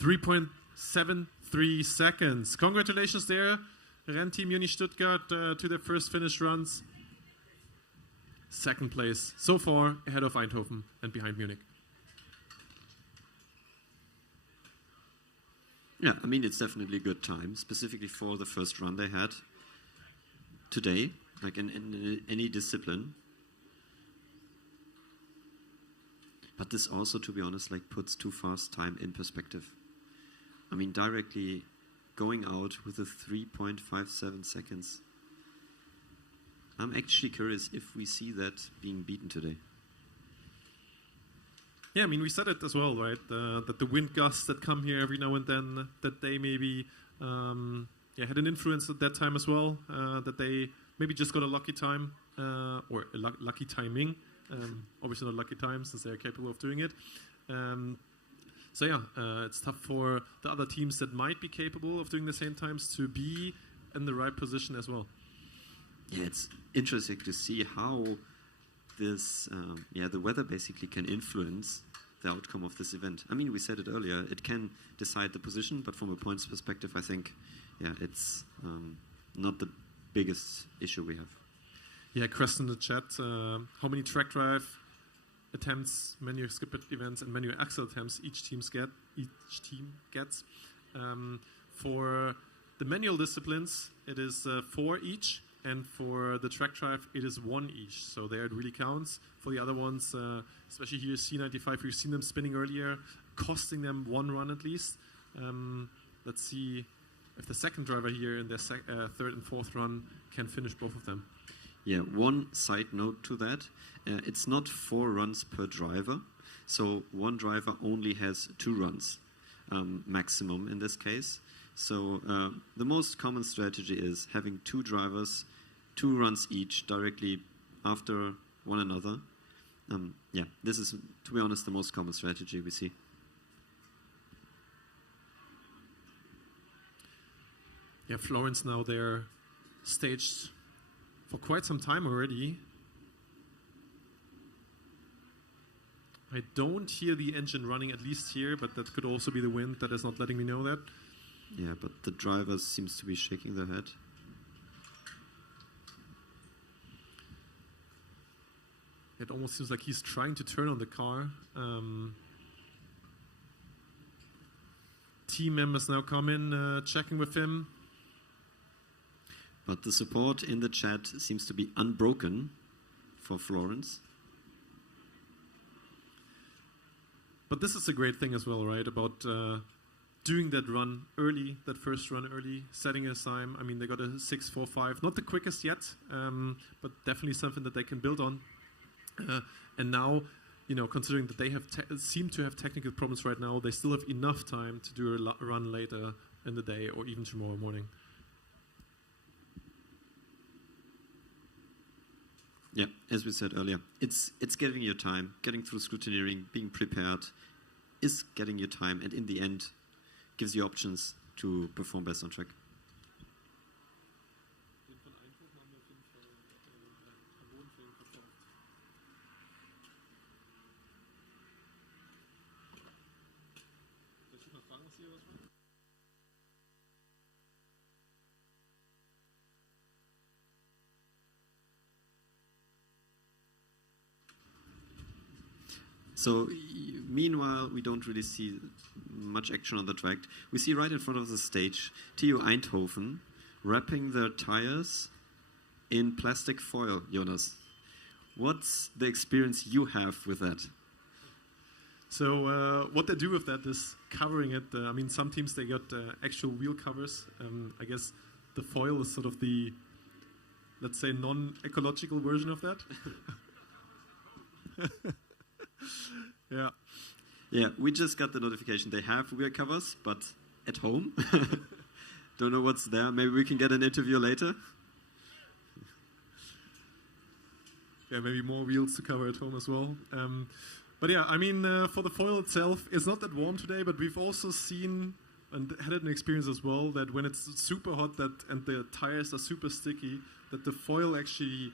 3.73 seconds. Congratulations there, Rennteam Uni Stuttgart, to their first finish runs. Second place so far, ahead of Eindhoven and behind Munich. Yeah, I mean, it's definitely a good time, specifically for the first run they had today, like in any discipline. But this also, to be honest, like puts too fast time in perspective. I mean, directly going out with a 3.57 seconds. I'm actually curious if we see that being beaten today. Yeah, I mean, we said it as well, right? That the wind gusts that come here every now and then, that they maybe had an influence at that time as well. That they maybe just got a lucky time or lucky timing. Obviously not lucky time since they are capable of doing it. It's tough for the other teams that might be capable of doing the same times to be in the right position as well. Yeah, it's interesting to see how this, the weather basically can influence the outcome of this event. I mean, we said it earlier, it can decide the position, but from a points perspective, I think, it's not the biggest issue we have. Yeah, question in the chat, how many track drive attempts, manual skip events, and manual axle attempts each team gets. For the manual disciplines, it is 4 each. And for the track drive, it is 1 each. So there it really counts. For the other ones, especially here, C95, we've seen them spinning earlier, costing them 1 run at least. Let's see if the second driver here in their third and fourth run can finish both of them. Yeah, one side note to that. It's not 4 runs per driver. So one driver only has 2 runs maximum in this case. So the most common strategy is having 2 drivers, 2 runs each directly after one another. This is, to be honest, the most common strategy we see. Yeah, Florence now, they're staged for quite some time already. I don't hear the engine running, at least here, but that could also be the wind that is not letting me know that. Yeah, but the driver seems to be shaking their head. It almost seems like he's trying to turn on the car. Team members now come in, checking with him. But the support in the chat seems to be unbroken for Florence. But this is a great thing as well, right? About doing that run early, that first run early, setting a time. I mean, they got a 6.45, not the quickest yet, but definitely something that they can build on. And now, considering that they have seem to have technical problems right now, they still have enough time to do a run later in the day or even tomorrow morning. Yeah, as we said earlier, it's getting your time, getting through scrutineering, being prepared is getting your time, and in the end, gives you options to perform best on track. So, meanwhile, we don't really see much action on the track. We see right in front of the stage, TU Eindhoven wrapping their tires in plastic foil, Jonas. What's the experience you have with that? So, what they do with that is covering it. I mean, some teams, they got actual wheel covers. I guess the foil is sort of the, let's say, non-ecological version of that. Yeah. Yeah, we just got the notification they have wheel covers, but at home. Don't know what's there. Maybe we can get an interview later. Yeah, maybe more wheels to cover at home as well. But yeah, I mean, for the foil itself, it's not that warm today, but we've also seen and had an experience as well that when it's super hot and the tires are super sticky, that the foil actually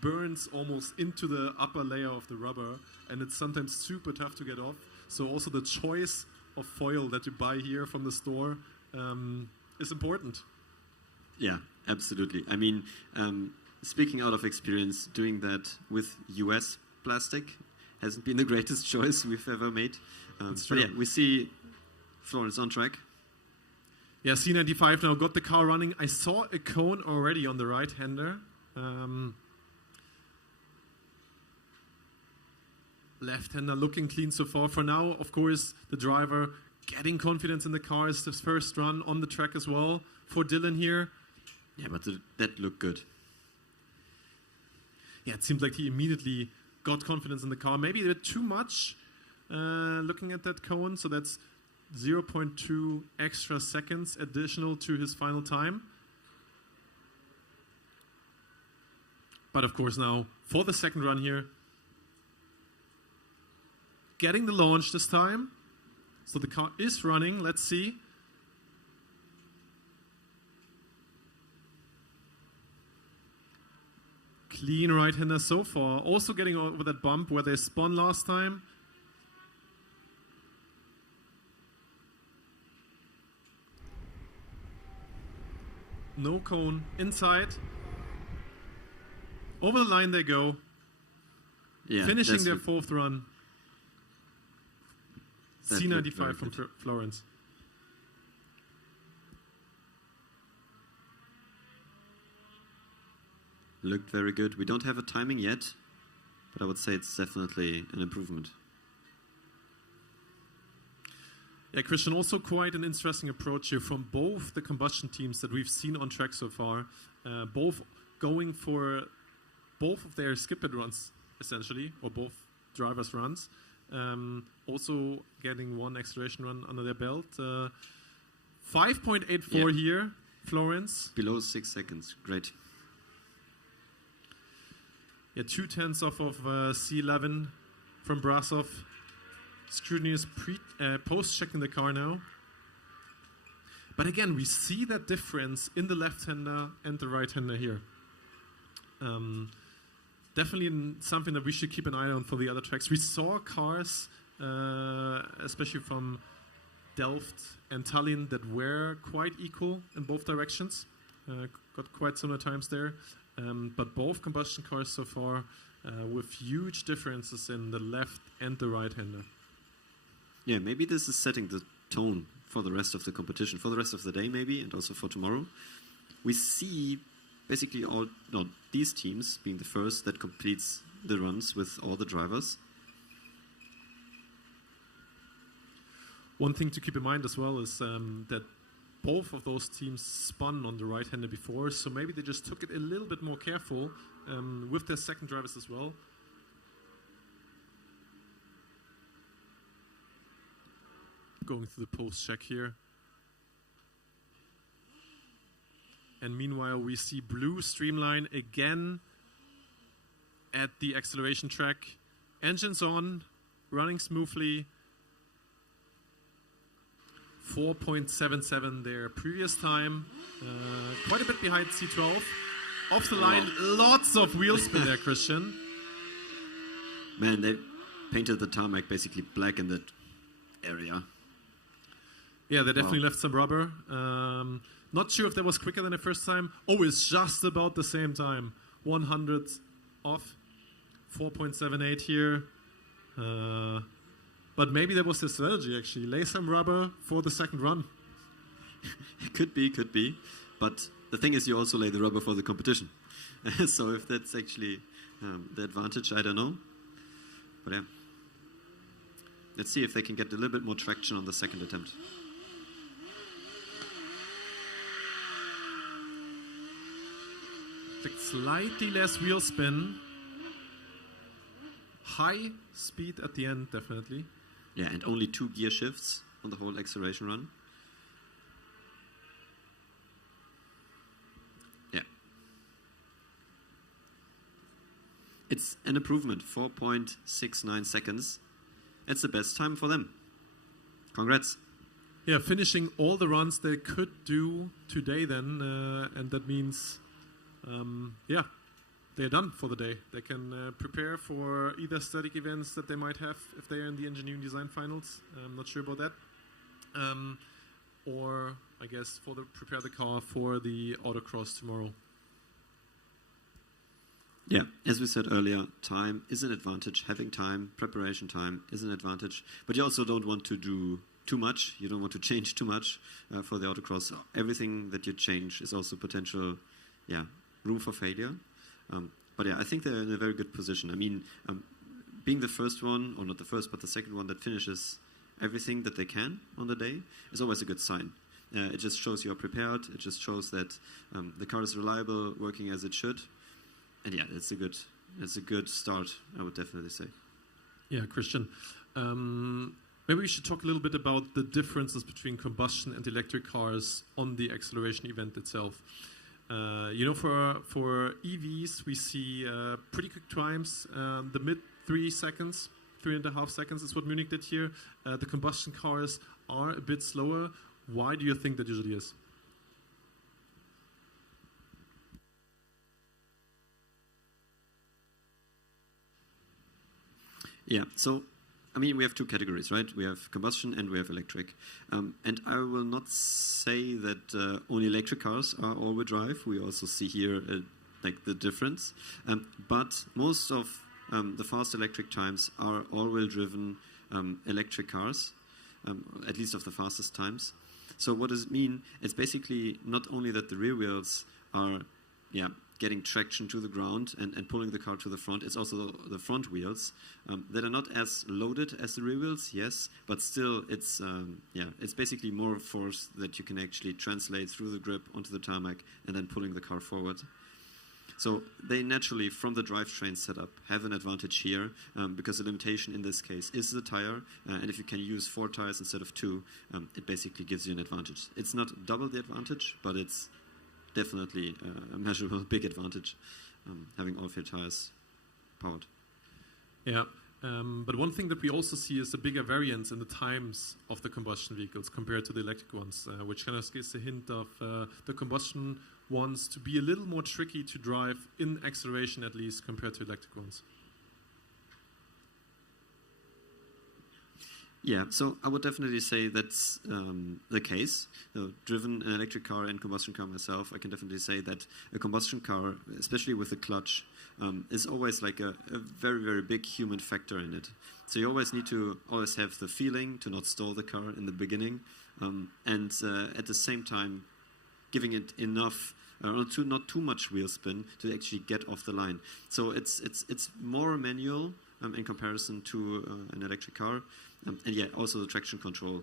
burns almost into the upper layer of the rubber, and it's sometimes super tough to get off. So also the choice of foil that you buy here from the store is important. Yeah, absolutely. I mean, speaking out of experience, doing that with US plastic hasn't been the greatest choice we've ever made. That's but true. yeah, we see Florence on track. Yeah, C95 now got the car running. I saw a cone already on the right-hander. Left-hander looking clean so far. For now, of course, the driver getting confidence in the car is his first run on the track as well for Dylan here. Yeah, but that looked good. Yeah, it seemed like he immediately got confidence in the car. Maybe a bit too much looking at that cone. So that's 0.2 extra seconds additional to his final time. But of course now, for the second run here, getting the launch this time. So the car is running. Let's see. Clean right-hander so far. Also getting over that bump where they spun last time. No cone inside. Over the line they go. Yeah, finishing their fourth run. That C95 from Florence. Looked very good. We don't have a timing yet, but I would say it's definitely an improvement. Yeah, Christian, also quite an interesting approach here from both the combustion teams that we've seen on track so far. Both going for both of their skip-it runs, essentially, or both drivers' runs. Also getting one acceleration run under their belt. 5.84 here, Florence. Below 6 seconds. Great. Yeah, 2/10 off of C11 from Brasov. Scrutiny is post-checking the car now. But again, we see that difference in the left-hander and the right-hander here. Definitely something that we should keep an eye on for the other tracks. We saw cars, especially from Delft and Tallinn, that were quite equal in both directions. Got quite similar times there. But both combustion cars so far with huge differences in the left and the right-hander. Yeah, maybe this is setting the tone for the rest of the competition, for the rest of the day maybe, and also for tomorrow. We see basically these teams being the first that completes the runs with all the drivers. One thing to keep in mind as well is that both of those teams spun on the right-hander before, so maybe they just took it a little bit more careful with their second drivers as well. Going through the post check here. And meanwhile, we see blue streamline again at the acceleration track. Engines on, running smoothly. 4.77 their previous time. Quite a bit behind C12. Off the line, lots of wheel spin there, Christian. Man, they painted the tarmac basically black in that area. Yeah, they definitely left some rubber. Not sure if that was quicker than the first time. Oh, it's just about the same time. 100 off. 4.78 here. But maybe that was the strategy, actually. Lay some rubber for the second run. Could be. But the thing is, you also lay the rubber for the competition. So if that's actually the advantage, I don't know. But yeah. Let's see if they can get a little bit more traction on the second attempt. Slightly less wheel spin. High speed at the end, definitely. Yeah, and only 2 gear shifts on the whole acceleration run. Yeah. It's an improvement, 4.69 seconds. That's the best time for them. Congrats. Yeah, finishing all the runs they could do today then, and that means, yeah, they're done for the day. They can prepare for either static events that they might have if they are in the engineering design finals. I'm not sure about that. or I guess prepare the car for the autocross tomorrow? Yeah, as we said earlier, time is an advantage. Having time, preparation time is an advantage. But you also don't want to do too much. You don't want to change too much for the autocross. Everything that you change is also potential, room for failure. But yeah, I think they're in a very good position. I mean, being the first one, or not the first, but the second one that finishes everything that they can on the day is always a good sign. It just shows you're prepared. It just shows that the car is reliable, working as it should. And yeah, it's a good start, I would definitely say. Yeah, Christian. Maybe we should talk a little bit about the differences between combustion and electric cars on the acceleration event itself. For EVs, we see pretty quick times. The mid 3 seconds, 3.5 seconds is what Munich did here. The combustion cars are a bit slower. Why do you think that usually is? Yeah, so, I mean, we have two categories, right? We have combustion and we have electric. And I will not say that only electric cars are all-wheel drive. We also see here the difference. But most of the fast electric times are all-wheel driven electric cars, at least of the fastest times. So what does it mean? It's basically not only that the rear wheels are getting traction to the ground and pulling the car to the front. It's also the front wheels that are not as loaded as the rear wheels, yes, but still it's basically more force that you can actually translate through the grip onto the tarmac and then pulling the car forward. So they naturally, from the drivetrain setup, have an advantage here because the limitation in this case is the tire, and if you can use 4 tires instead of 2, it basically gives you an advantage. It's not double the advantage, but it's definitely a measurable big advantage having all 4 tires powered. Yeah, but one thing that we also see is a bigger variance in the times of the combustion vehicles compared to the electric ones, which kind of gives a hint of the combustion ones to be a little more tricky to drive in acceleration, at least compared to electric ones. Yeah, so I would definitely say that's the case. Driven an electric car and combustion car myself, I can definitely say that a combustion car, especially with the clutch, is always like a very, very big human factor in it. So you always need to have the feeling to not stall the car in the beginning, and at the same time giving it enough, not too much wheel spin to actually get off the line. So it's more manual in comparison to an electric car. And yeah, also the traction control.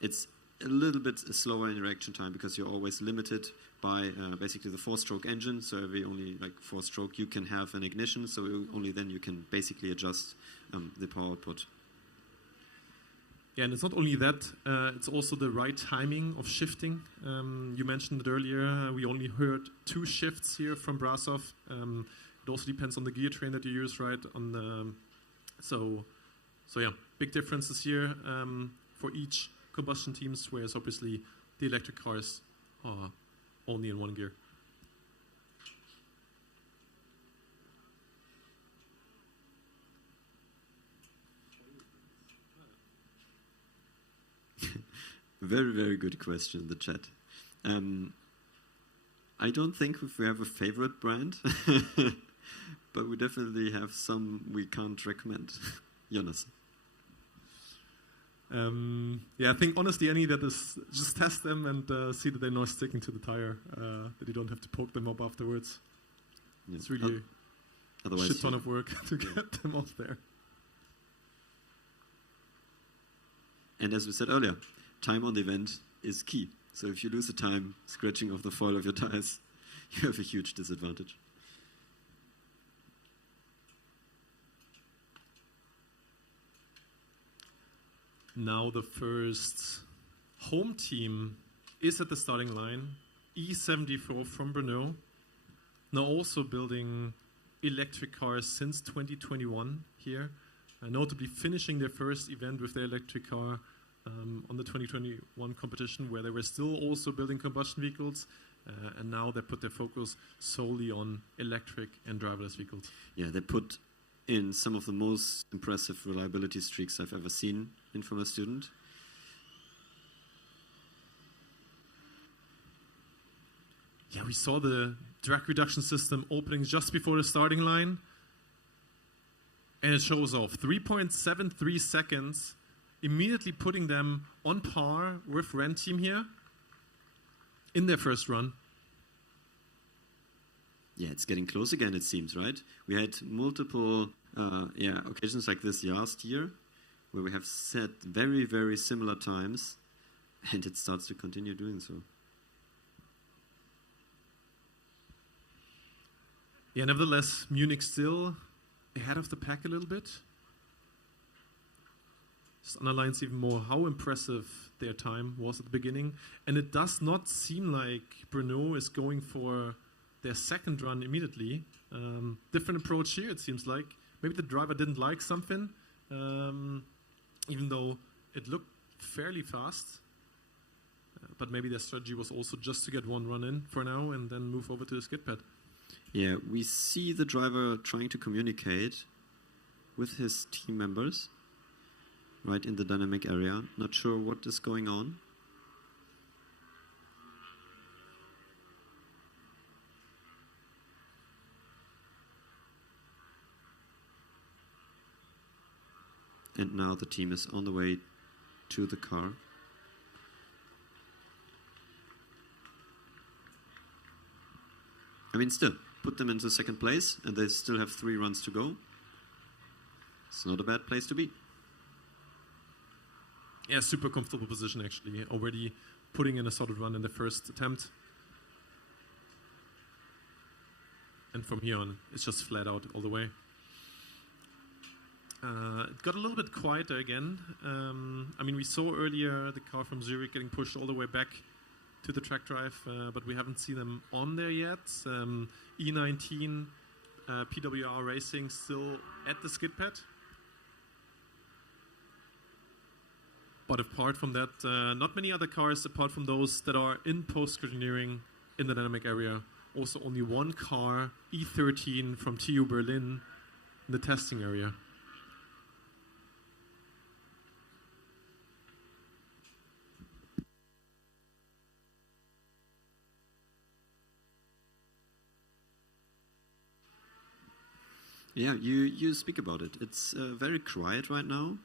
It's a little bit slower in reaction time because you're always limited by basically the 4-stroke engine. So every only 4-stroke you can have an ignition. So only then you can basically adjust the power output. Yeah, and it's not only that, it's also the right timing of shifting. You mentioned it earlier, we only heard 2 shifts here from Brasov. It also depends on the gear train that you use, right? So yeah, big differences here for each combustion teams, whereas obviously the electric cars are only in 1 gear. Very, very good question in the chat. I don't think we have a favorite brand, but we definitely have some we can't recommend. Jonas. Yeah, I think honestly any that is just test them and see that they're not sticking to the tire, that you don't have to poke them up afterwards. Yeah. It's really a shit ton of work to get them off there. And as we said earlier, time on the event is key. So if you lose the time scratching off the foil of your tires, you have a huge disadvantage. Now the first home team is at the starting line, E74 from Brno. Now also building electric cars since 2021 here, notably finishing their first event with their electric car on the 2021 competition, where they were still also building combustion vehicles, and now they put their focus solely on electric and driverless vehicles. Yeah, they put in some of the most impressive reliability streaks I've ever seen in Formula Student. yeah, we saw the drag reduction system opening just before the starting line. And it shows off 3.73 seconds, immediately putting them on par with Ren Team here in their first run. Yeah, it's getting close again, it seems, right? We had multiple occasions like this last year where we have set very, very similar times, and it starts to continue doing so. Yeah, nevertheless, Munich still ahead of the pack a little bit. This underlines even more how impressive their time was at the beginning. And it does not seem like Brno is going for their second run immediately. Different approach here, it seems like. Maybe the driver didn't like something, even though it looked fairly fast. But maybe their strategy was also just to get one run in for now and then move over to the skid pad. Yeah, we see the driver trying to communicate with his team members right in the dynamic area. Not sure what is going on. And now the team is on the way to the car. I mean, still, put them into second place, and they still have 3 runs to go. It's not a bad place to be. Yeah, super comfortable position, actually. Already putting in a solid run in the first attempt. And from here on, it's just flat out all the way. It got a little bit quieter again. I mean, we saw earlier the car from Zurich getting pushed all the way back to the track drive, but we haven't seen them on there yet. E19 PWR Racing still at the skid pad. But apart from that, not many other cars apart from those that are in post-scrutineering in the dynamic area. Also only one car, E13 from TU Berlin, in the testing area. Yeah, you speak about it. It's very quiet right now.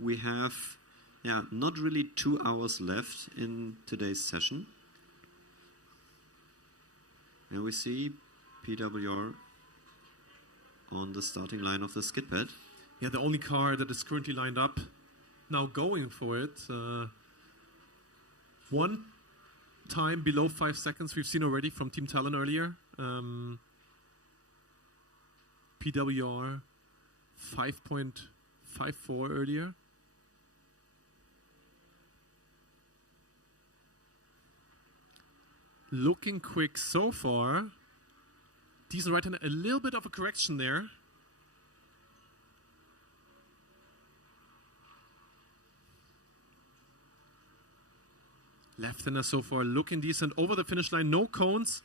We have not really 2 hours left in today's session. And we see PWR on the starting line of the skid pad. Yeah, the only car that is currently lined up, now going for it. One time below 5 seconds we've seen already from Team Talon earlier. PWR 5.54 earlier. Looking quick so far. Decent right hander, a little bit of a correction there. Left hander so far looking decent over the finish line, no cones.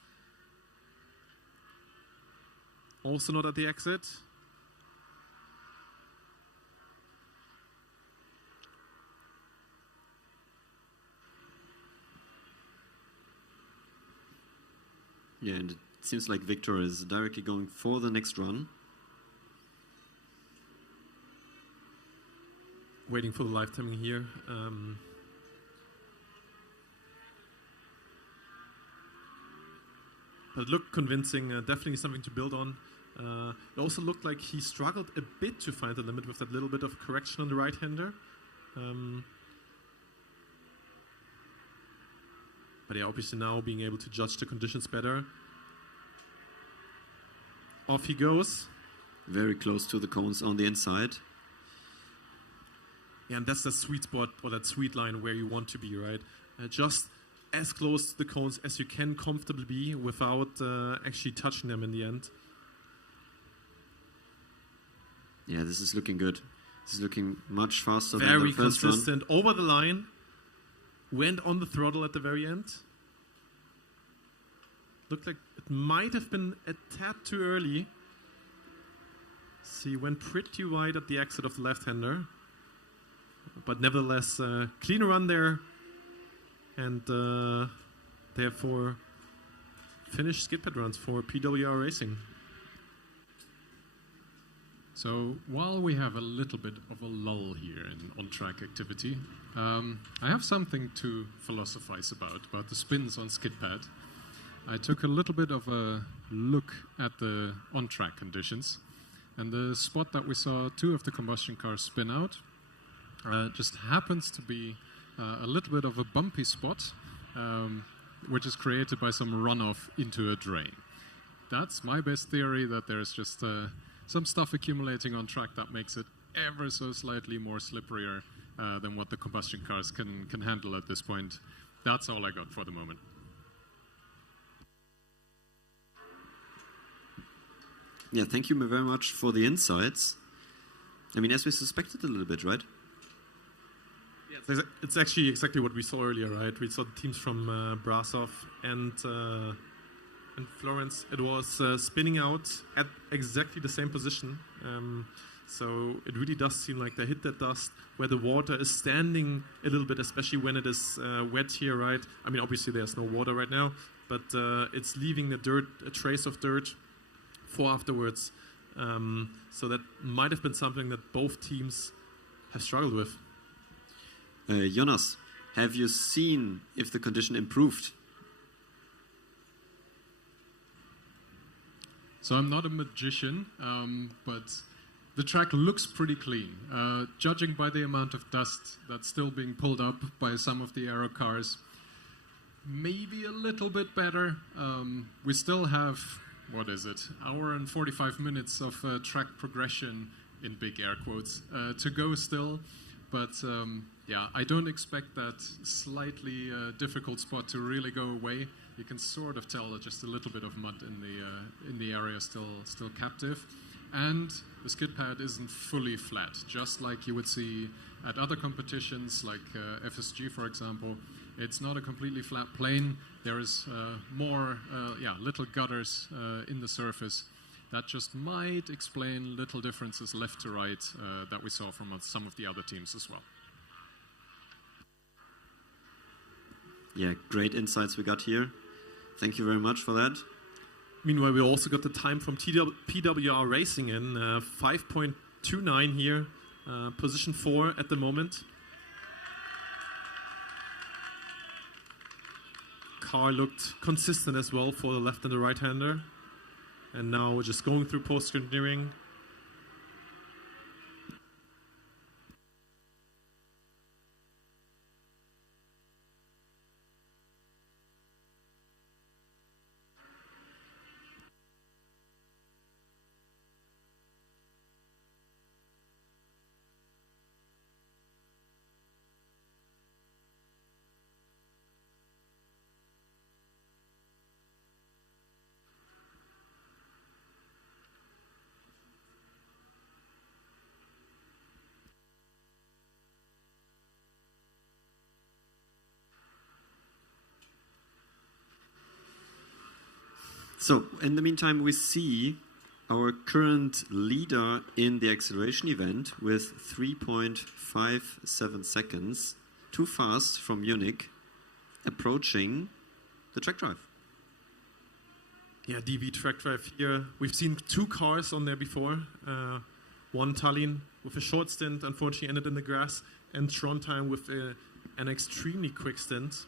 Also not at the exit. Yeah, and it seems like Victor is directly going for the next run. Waiting for the live timing here. But it looked convincing, definitely something to build on. It also looked like he struggled a bit to find the limit with that little bit of correction on the right-hander. But yeah, obviously now being able to judge the conditions better. Off he goes. Very close to the cones on the inside. Yeah, and that's the sweet spot, or that sweet line where you want to be, right? Just as close to the cones as you can comfortably be without actually touching them in the end. Yeah, this is looking good. This is looking much faster than Very the first run. consistent, over the line. Went on the throttle at the very end. Looked like it might have been a tad too early. See, went pretty wide at the exit of the left-hander. But nevertheless, clean run there. And therefore, finish SKIDPAD runs for PWR Racing. So while we have a little bit of a lull here in on-track activity, I have something to philosophize about the spins on SKIDPAD. I took a little bit of a look at the on-track conditions, and the spot that we saw two of the combustion cars spin out just happens to be a little bit of a bumpy spot, which is created by some runoff into a drain. That's my best theory, that there's just some stuff accumulating on track that makes it ever so slightly more slipperier than what the combustion cars can handle at this point. That's all I got for the moment. Yeah, thank you very much for the insights. I mean, as we suspected a little bit, right? Yeah, it's actually exactly what we saw earlier, right? We saw the teams from Brasov and Florence. It was spinning out at exactly the same position. So it really does seem like they hit that dust where the water is standing a little bit, especially when it is wet here, right? I mean, obviously there's no water right now, but it's leaving the dirt, a trace of dirt for afterwards. So that might have been something that both teams have struggled with. Jonas, have you seen if the condition improved? So I'm not a magician, but the track looks pretty clean. Judging by the amount of dust that's still being pulled up by some of the aero cars, maybe a little bit better. We still have, what is it, hour and 45 minutes of track progression, in big air quotes, to go still. But yeah, I don't expect that slightly difficult spot to really go away. You can sort of tell that just a little bit of mud in the area still captive. And the skid pad isn't fully flat, just like you would see at other competitions like FSG, for example. It's not a completely flat plane. There is more little gutters in the surface. That just might explain little differences left to right that we saw from some of the other teams as well. Yeah, great insights we got here. Thank you very much for that. Meanwhile, we also got the time from PWR Racing in 5.29 here, position 4 at the moment. Car looked consistent as well for the left and the right-hander. And now we're just going through post-engineering. So, in the meantime, we see our current leader in the acceleration event with 3.57 seconds, too fast from Munich, approaching the track drive. Yeah, DV track drive here. We've seen 2 cars on there before. One Tallinn with a short stint, unfortunately ended in the grass, and Trondheim with an extremely quick stint.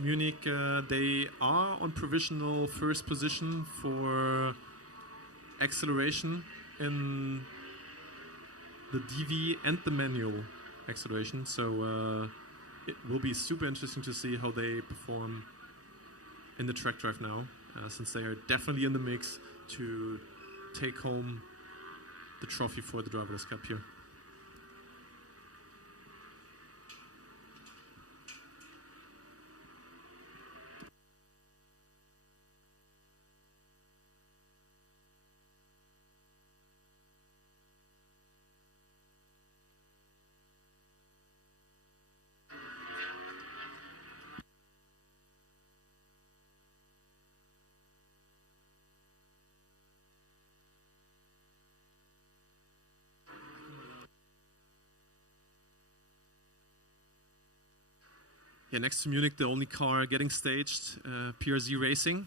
Munich, they are on provisional first position for acceleration in the DV and the manual acceleration. So it will be super interesting to see how they perform in the track drive now, since they are definitely in the mix to take home the trophy for the Driverless Cup here. Yeah, next to Munich, the only car getting staged, PRZ Racing.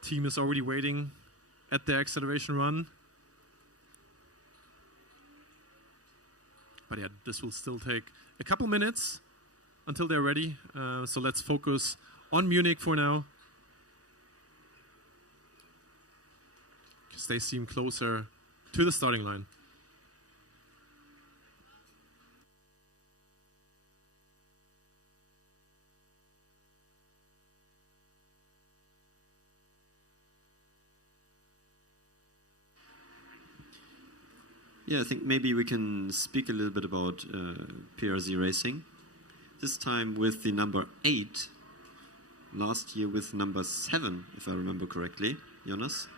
Team is already waiting at the acceleration run. But yeah, this will still take a couple minutes until they're ready. So let's focus on Munich for now, because they seem closer to the starting line. Yeah, I think maybe we can speak a little bit about PRZ Racing. This time with the number 8. Last year with number 7, if I remember correctly. Jonas?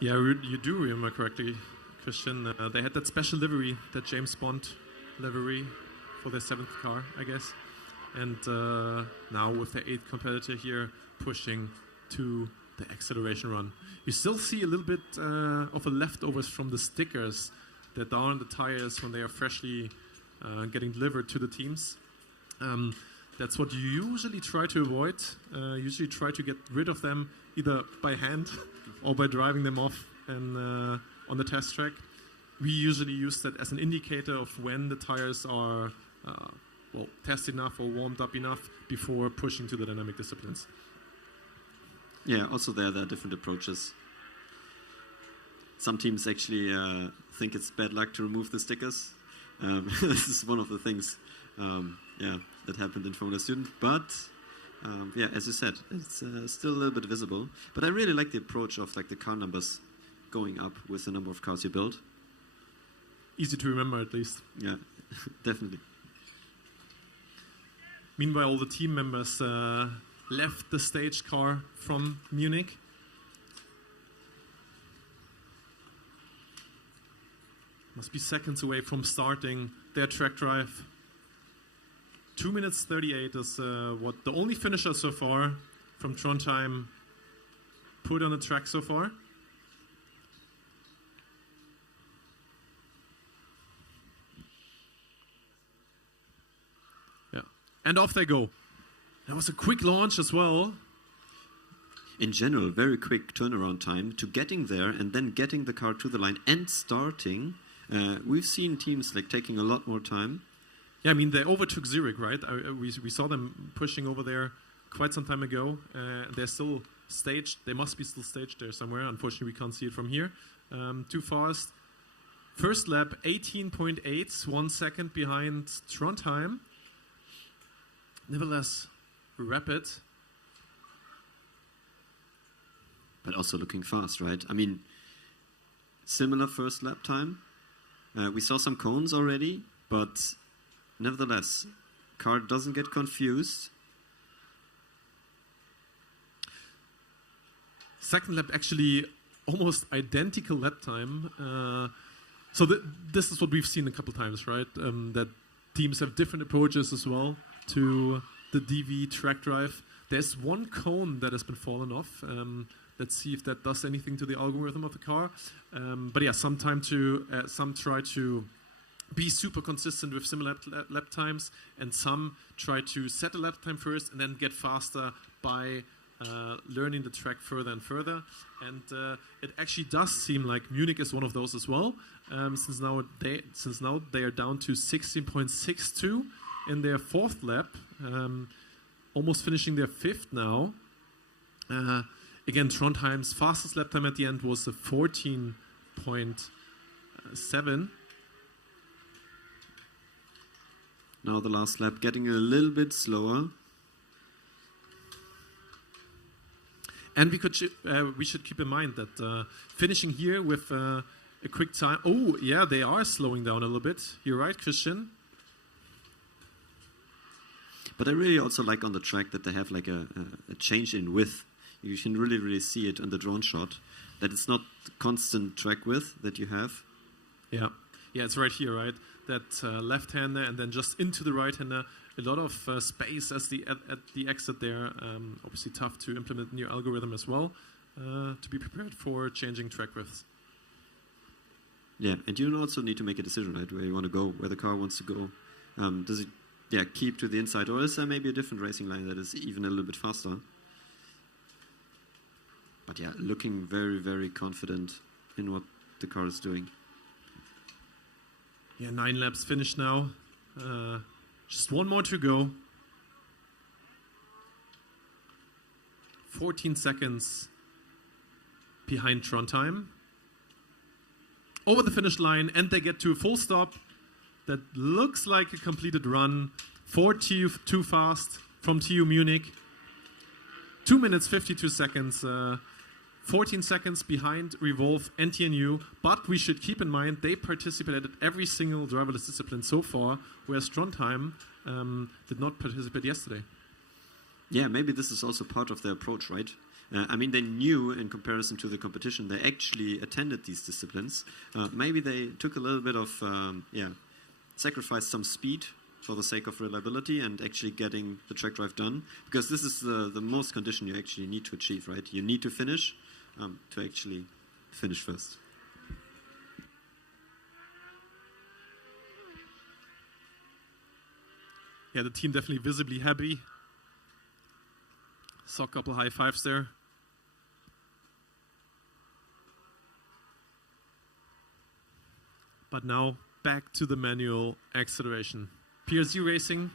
Yeah, you do remember correctly, Christian. They had that special livery, that James Bond livery for their 7th car, I guess. And now with the 8th competitor here pushing to the acceleration run. You still see a little bit of a leftovers from the stickers that are on the tires when they are freshly getting delivered to the teams. That's what you usually try to avoid. Usually try to get rid of them either by hand or by driving them off and, on the test track. We usually use that as an indicator of when the tires are well, tested enough or warmed up enough before pushing to the dynamic disciplines. Yeah, also there are different approaches. Some teams actually think it's bad luck to remove the stickers. This is one of the things that happened in Formula Student. But yeah, as you said, it's still a little bit visible. But I really like the approach of like the car numbers going up with the number of cars you build. Easy to remember, at least. Yeah, definitely. Meanwhile, all the team members left the stage car from Munich. Must be seconds away from starting their track drive. 2 minutes 38 is what the only finisher so far from Trondheim put on the track so far. Yeah, and off they go. That was a quick launch as well. In general, very quick turnaround time to getting there and then getting the car to the line and starting. We've seen teams like taking a lot more time. Yeah, I mean, they overtook Zurich, right? We saw them pushing over there quite some time ago. They're still staged. They must be still staged there somewhere. Unfortunately, we can't see it from here. Too fast. First lap, 18.8, 1 second behind Trondheim. Nevertheless, rapid. But also looking fast, right? I mean, similar first lap time. We saw some cones already, but nevertheless, car doesn't get confused. Second lap, actually almost identical lap time. So this is what we've seen a couple times, right? That teams have different approaches as well to the DV track drive. There's one cone that has been fallen off. Let's see if that does anything to the algorithm of the car. But yeah, some try to be super consistent with similar lap times, and some try to set a lap time first and then get faster by learning the track further and further. And it actually does seem like Munich is one of those as well. Since now they are down to 16.62 in their 4th lap, almost finishing their 5th now. Again, Trondheim's fastest lap time at the end was a 14.7. Now the last lap getting a little bit slower. And we should keep in mind that finishing here with a quick time. Oh, yeah, they are slowing down a little bit. You're right, Christian. But I really also like on the track that they have like a change in width. You can really see it on the drone shot, that it's not constant track width that you have. Yeah, it's right here, right? That left-hander and then just into the right-hander. A lot of space at the exit there. Obviously tough to implement in your algorithm as well, to be prepared for changing track widths. Yeah, and you also need to make a decision, right, where you want to go, where the car wants to go. Does keep to the inside, or is there maybe a different racing line that is even a little bit faster? But yeah, looking very, very confident in what the car is doing. Yeah, 9 laps finished now. Just one more to go. 14 seconds behind Trondheim. Over the finish line, and they get to a full stop. That looks like a completed run for TU Fast from TU Munich. 2 minutes, 52 seconds. 14 seconds behind Revolve and TNU, but we should keep in mind they participated at every single driverless discipline so far, whereas Trondheim did not participate yesterday. Yeah, maybe this is also part of their approach, right? I mean, they knew in comparison to the competition, they actually attended these disciplines. Maybe they took a little bit of, sacrificed some speed for the sake of reliability and actually getting the track drive done. Because this is the most condition you actually need to achieve, right? You need to finish to actually finish first. Yeah, the team definitely visibly happy. Saw a couple high fives there. But now back to the manual acceleration. PRZ Racing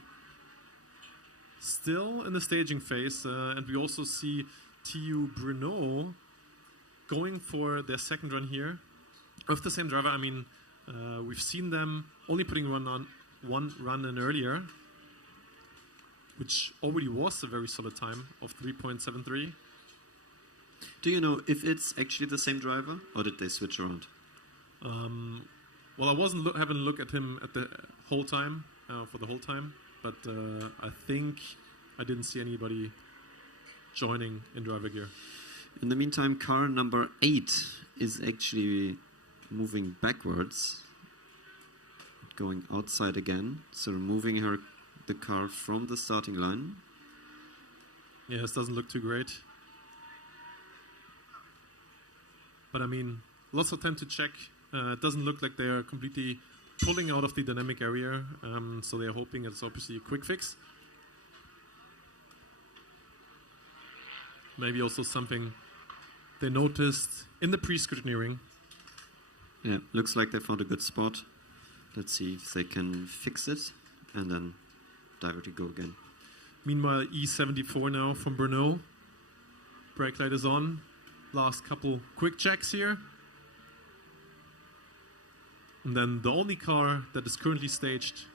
still in the staging phase, and we also see TU Brno going for their second run here with the same driver. I mean, we've seen them only putting one run in earlier, which already was a very solid time of 3.73. Do you know if it's actually the same driver, or did they switch around? Well, I wasn't having a look at him at the whole time, for the whole time, but I think I didn't see anybody joining in driver gear. In the meantime, car number 8 is actually moving backwards, going outside again, so removing the car from the starting line. Yeah, this doesn't look too great. But I mean, lots of time to check. It doesn't look like they're completely pulling out of the dynamic area, so they're hoping it's obviously a quick fix. Maybe also something they noticed in the pre-scrutineering. Yeah, looks like they found a good spot. Let's see if they can fix it, and then directly go again. Meanwhile, E74 now from Brno. Brake light is on. Last couple quick checks here. And then the only car that is currently staged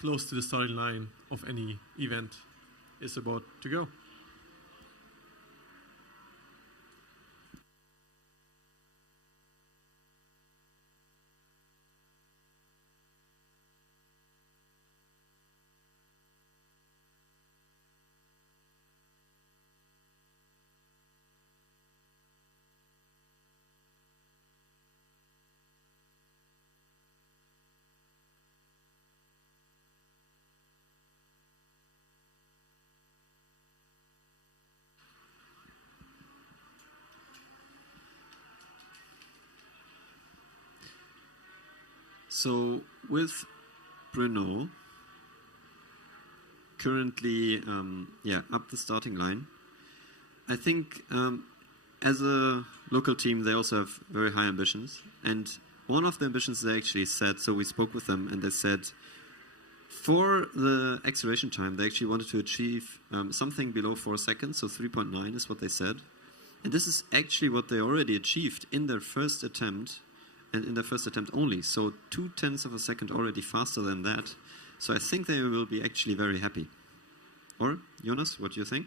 close to the starting line of any event is about to go. So with Brno currently up the starting line, I think as a local team they also have very high ambitions, and one of the ambitions they actually said, so we spoke with them and they said for the acceleration time they actually wanted to achieve something below 4 seconds, so 3.9 is what they said, and this is actually what they already achieved in their first attempt. And in their first attempt only, so 0.2 of a second already faster than that. So I think they will be actually very happy. Or, Jonas, what do you think?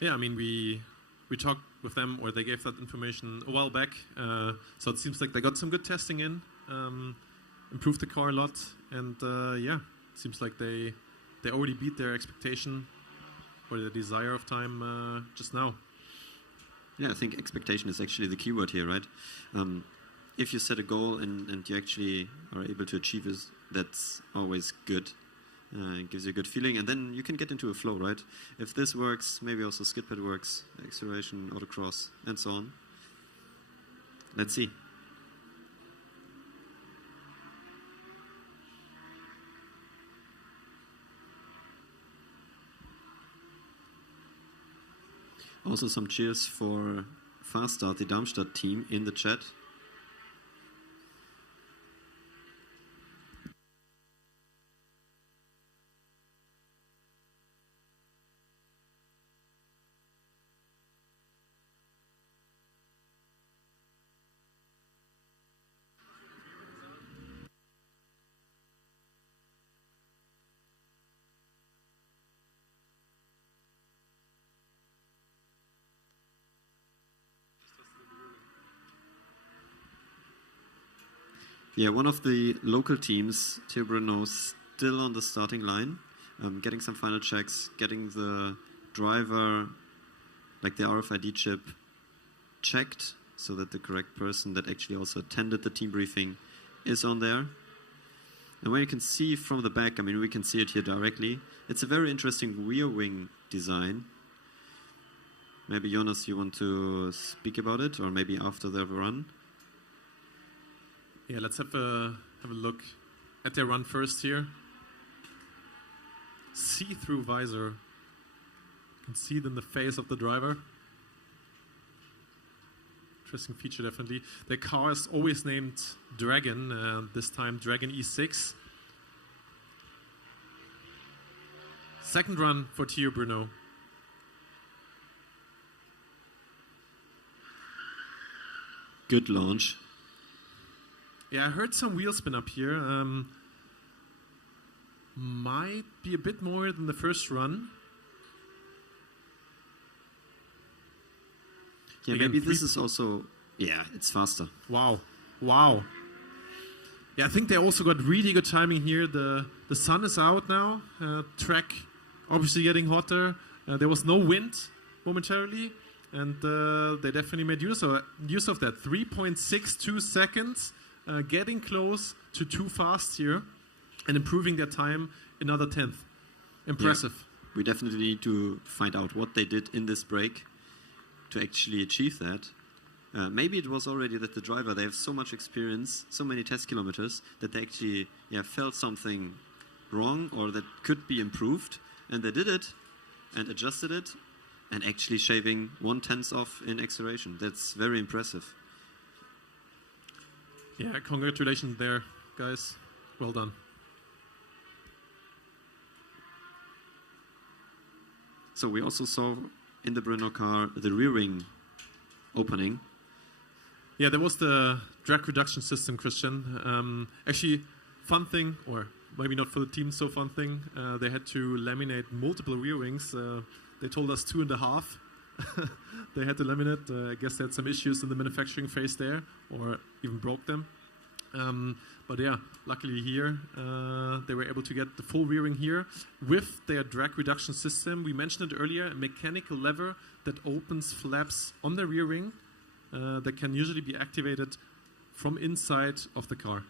Yeah, I mean, we talked with them, or they gave that information a while back. So it seems like they got some good testing in, improved the car a lot, and it seems like they already beat their expectation or their desire of time just now. Yeah, I think expectation is actually the key word here, right? If you set a goal and you actually are able to achieve it, that's always good. It gives you a good feeling, and then you can get into a flow, right? If this works, maybe also SKIDPAD works, acceleration, autocross, and so on. Let's see. Also some cheers for Fast Start, the Darmstadt team, in the chat. Yeah, one of the local teams, TU Brno, still on the starting line, getting some final checks, getting the driver, like the RFID chip, checked so that the correct person that actually also attended the team briefing is on there. And when you can see from the back, I mean, we can see it here directly. It's a very interesting rear wing design. Maybe Jonas, you want to speak about it, or maybe after the run? Yeah, let's have a look at their run first here. See-through visor. You can see it in the face of the driver. Interesting feature, definitely. Their car is always named Dragon, this time Dragon E6. Second run for TU Brno. Good launch. Yeah, I heard some wheel spin up here. Might be a bit more than the first run. Yeah, Again, maybe this is also... Yeah, it's faster. Wow. Wow. Yeah, I think they also got really good timing here. The sun is out now. Track obviously getting hotter. There was no wind momentarily. And they definitely made use of that. 3.62 seconds. Getting close to too fast here and improving their time another 10th. Impressive. Yeah, we definitely need to find out what they did in this break to actually achieve that. Maybe it was already that the driver, they have so much experience, so many test kilometers, that they actually felt something wrong or that could be improved. And they did it and adjusted it and actually shaving 1/10 off in acceleration. That's very impressive. Yeah, congratulations there, guys. Well done. So we also saw in the Brno car the rear wing opening. Yeah, there was the drag reduction system, Christian. Actually, fun thing, or maybe not for the team, so fun thing, they had to laminate multiple rear wings. They told us 2.5. They had to laminate. I guess they had some issues in the manufacturing phase there, or even broke them. But yeah, luckily here, they were able to get the full rear wing here with their drag reduction system. We mentioned it earlier, a mechanical lever that opens flaps on the rear wing that can usually be activated from inside of the car.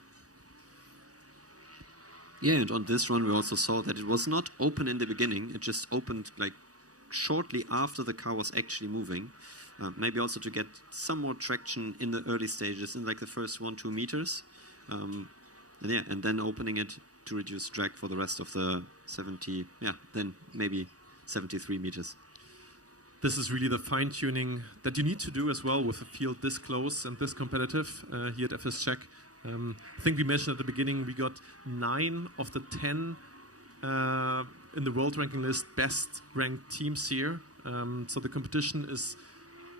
Yeah, and on this run we also saw that it was not open in the beginning. It just opened like shortly after the car was actually moving. Maybe also to get some more traction in the early stages, in like the first 1-2 meters. And then opening it to reduce drag for the rest of the 70, then maybe 73 meters. This is really the fine-tuning that you need to do as well with a field this close and this competitive here at FSCZ. I think we mentioned at the beginning we got 9 of the 10 in the world ranking list best ranked teams here. So the competition is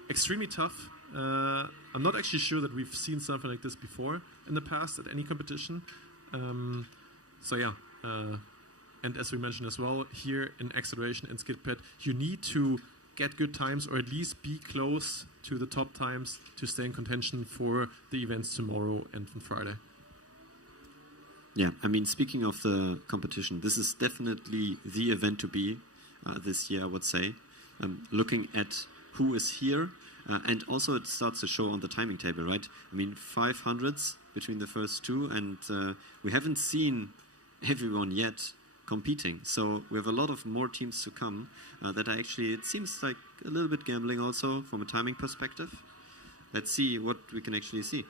extremely tough. I'm not actually sure that we've seen something like this before in the past at any competition. And as we mentioned as well, here in acceleration and SKIDPAD, you need to get good times or at least be close to the top times to stay in contention for the events tomorrow and on Friday. Yeah, I mean, speaking of the competition, this is definitely the event to be this year, I would say. Looking at who is here, and also it starts to show on the timing table, right? I mean, 500s between the first two, and we haven't seen everyone yet competing. So we have a lot of more teams to come that are actually, it seems like a little bit gambling also from a timing perspective. Let's see what we can actually see.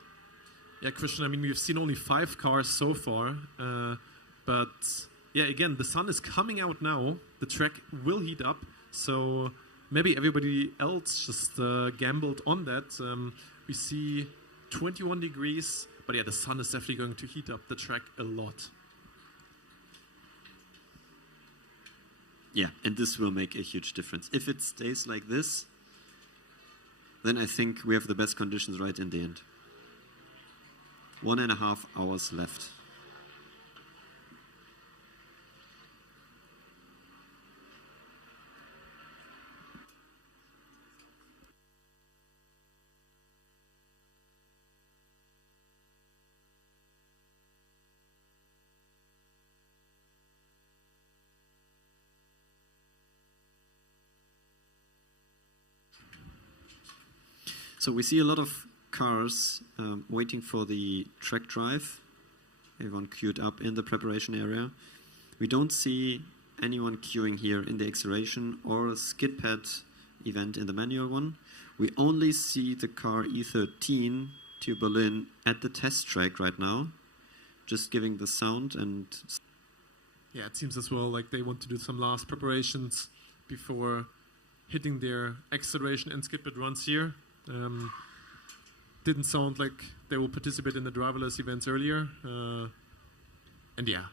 Yeah, Christian, I mean, we've seen only 5 cars so far, but yeah, again, the sun is coming out now. The track will heat up, so maybe everybody else just gambled on that. We see 21 degrees, but yeah, the sun is definitely going to heat up the track a lot. Yeah, and this will make a huge difference. If it stays like this, then I think we have the best conditions right in the end. 1.5 hours left. So we see a lot of cars waiting for the track drive. Everyone queued up in the preparation area. We don't see anyone queuing here in the acceleration or a SKIDPAD event in the manual one. We only see the car E13 to Berlin at the test track right now, just giving the sound. And yeah, it seems as well like they want to do some last preparations before hitting their acceleration and SKIDPAD runs here. Didn't sound like they will participate in the driverless events earlier. And yeah,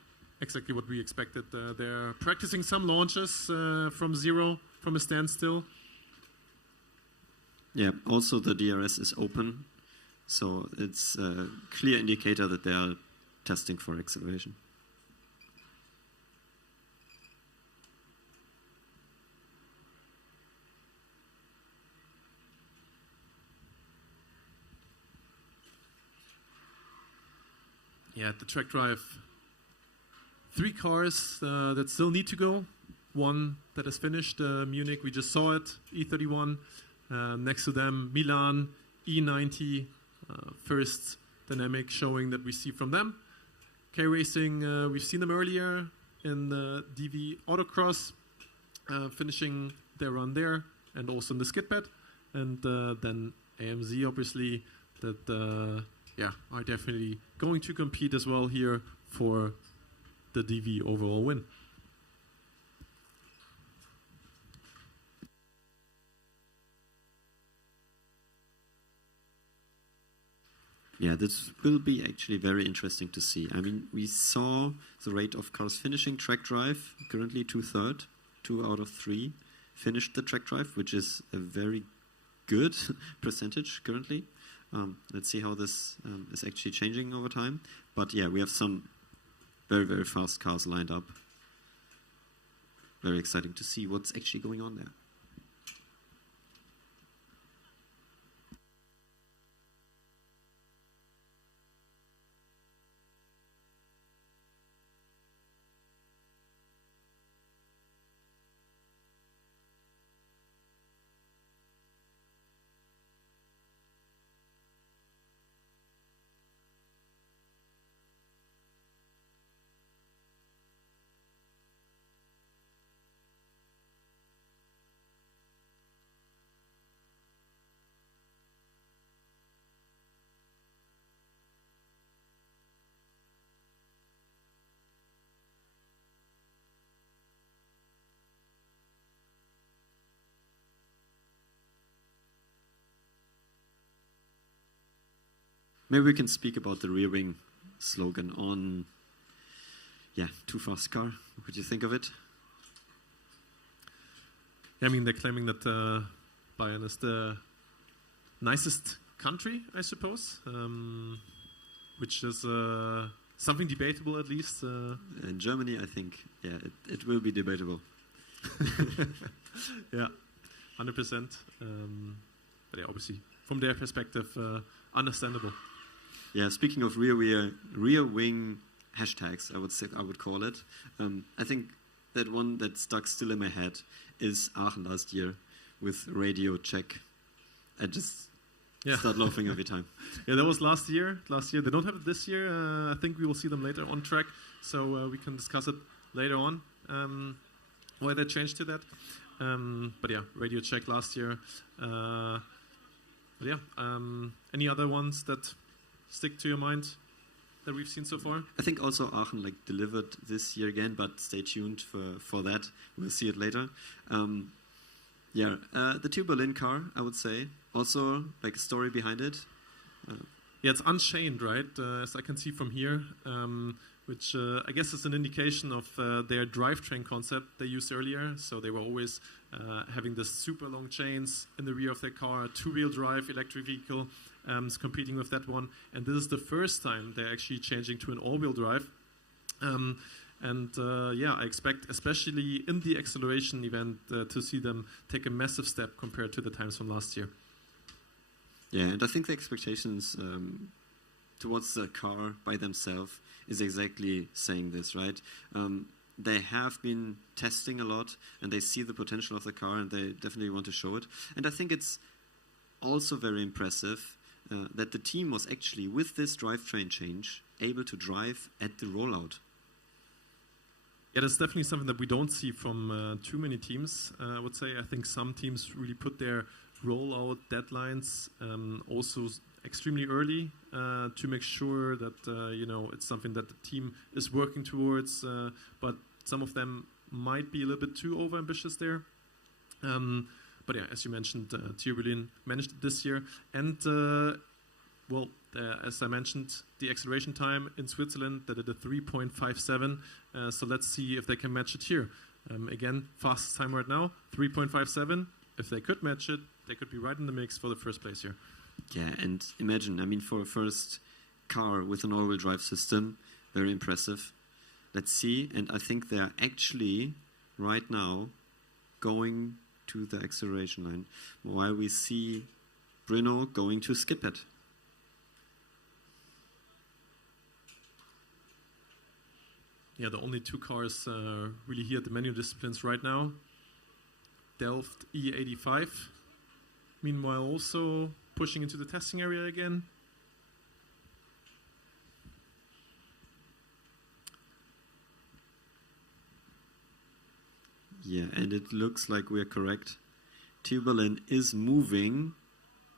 exactly what we expected. They're practicing some launches from zero, from a standstill. Yeah, also the DRS is open, so it's a clear indicator that they are testing for acceleration. Yeah, at the track drive, 3 cars that still need to go. One that is finished, Munich, we just saw it, E31. Next to them, Milan, E90, first dynamic showing that we see from them. K-Racing, we've seen them earlier in the DV Autocross, finishing their run there, and also in the SKIDPAD. And then AMZ, obviously, that are definitely going to compete as well here for the DV overall win. Yeah, this will be actually very interesting to see. I mean, we saw the rate of cars finishing track drive, currently 2/3, 2 out of 3 finished the track drive, which is a very good percentage currently. Let's see how this is actually changing over time. But yeah, we have some very, very fast cars lined up. Very exciting to see what's actually going on there. Maybe we can speak about the rear wing slogan on, too fast car. What do you think of it? I mean, they're claiming that Bayern is the nicest country, I suppose, which is something debatable at least. In Germany, I think, it will be debatable. Yeah, 100%. But yeah, obviously, from their perspective, understandable. Yeah, speaking of rear wing hashtags, I would call it. I think that one that stuck still in my head is Aachen last year with radio check. I just start laughing every time. Yeah, that was last year. They don't have it this year. I think we will see them later on track, so we can discuss it later on. Why they changed to that. But yeah, radio check last year. Any other ones that stick to your mind that we've seen so far? I think also Aachen delivered this year again, but stay tuned for that. We'll see it later. Yeah, the two Berlin car, I would say. Also, like a story behind it. Yeah, it's unchained, right? As I can see from here, which I guess is an indication of their drivetrain concept they used earlier. So they were always having this super long chains in the rear of their car, a two-wheel drive electric vehicle, competing with that one. And this is the first time they're actually changing to an all-wheel drive. Yeah, I expect, especially in the acceleration event, to see them take a massive step compared to the times from last year. Yeah, and I think the expectations towards the car by themselves is exactly saying this, right? They have been testing a lot, and they see the potential of the car, and they definitely want to show it. And I think it's also very impressive that the team was actually, with this drivetrain change, able to drive at the rollout. Yeah, that's definitely something that we don't see from too many teams, I would say. I think some teams really put their rollout deadlines also extremely early to make sure that it's something that the team is working towards, but some of them might be a little bit too overambitious there. But yeah, as you mentioned, TU Berlin managed it this year, and as I mentioned, the acceleration time in Switzerland, they did a 3.57. So let's see if they can match it here. Again, fastest time right now, 3.57. If they could match it, they could be right in the mix for the first place here. Yeah, and imagine, I mean, for a first car with an all-wheel drive system, very impressive. Let's see, and I think they're actually, right now, going to the acceleration line, while we see Bruno going to SKIDPAD. Yeah, the only two cars really here at the manual disciplines right now. Delft E85. Meanwhile, also pushing into the testing area again. Yeah, and it looks like we're correct. TU Berlin is moving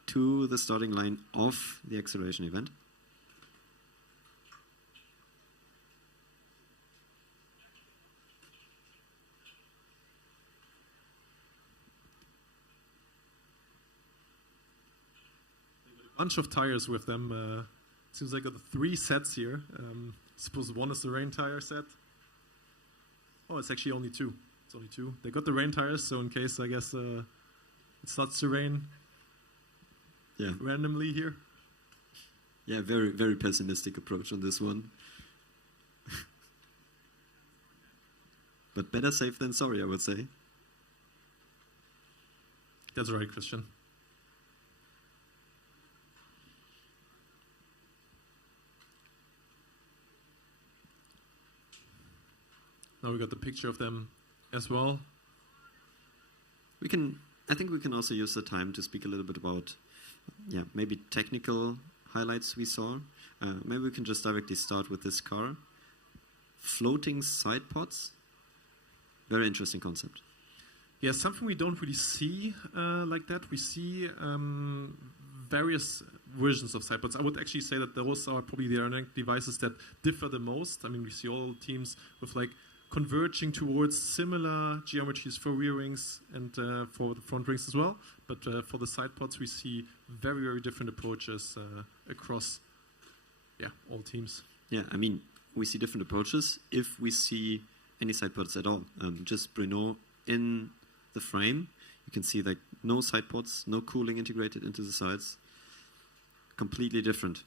to the starting line of the acceleration event. Bunch of tires with them. Seems like got 3 sets here. Suppose one is the rain tire set. Oh, it's actually only 2. It's only 2. They got the rain tires, so in case I guess it starts to rain. Yeah. Randomly here. Yeah, very, very pessimistic approach on this one. But better safe than sorry, I would say. That's right, Christian. Now we got the picture of them as well. I think we can also use the time to speak a little bit about, maybe technical highlights we saw. Maybe we can just directly start with this car. Floating side pods. Very interesting concept. Yeah, something we don't really see like that. We see various versions of side pods. I would actually say that those are probably the aerodynamic devices that differ the most. I mean, we see all teams with like converging towards similar geometries for rear wings and for the front wings as well. But for the side pods, we see very, very different approaches across all teams. Yeah, I mean, we see different approaches if we see any side pods at all. Just Bruno in the frame. You can see like no side pods, no cooling integrated into the sides. Completely different.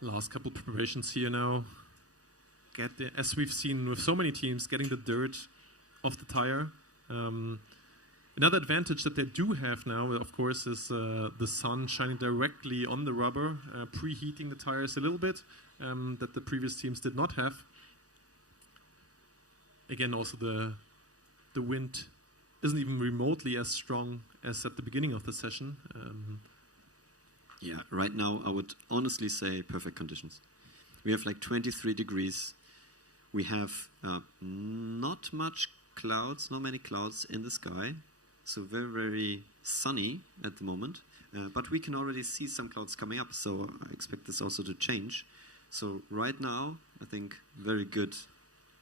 Last couple preparations here now. As we've seen with so many teams, getting the dirt off the tire. Another advantage that they do have now, of course, is the sun shining directly on the rubber, preheating the tires a little bit, that the previous teams did not have. Again, also the wind isn't even remotely as strong as at the beginning of the session. Yeah, right now I would honestly say perfect conditions. We have like 23 degrees. We have not many clouds in the sky. so very, very sunny at the moment. But we can already see some clouds coming up, so I expect this also to change. So right now, I think very good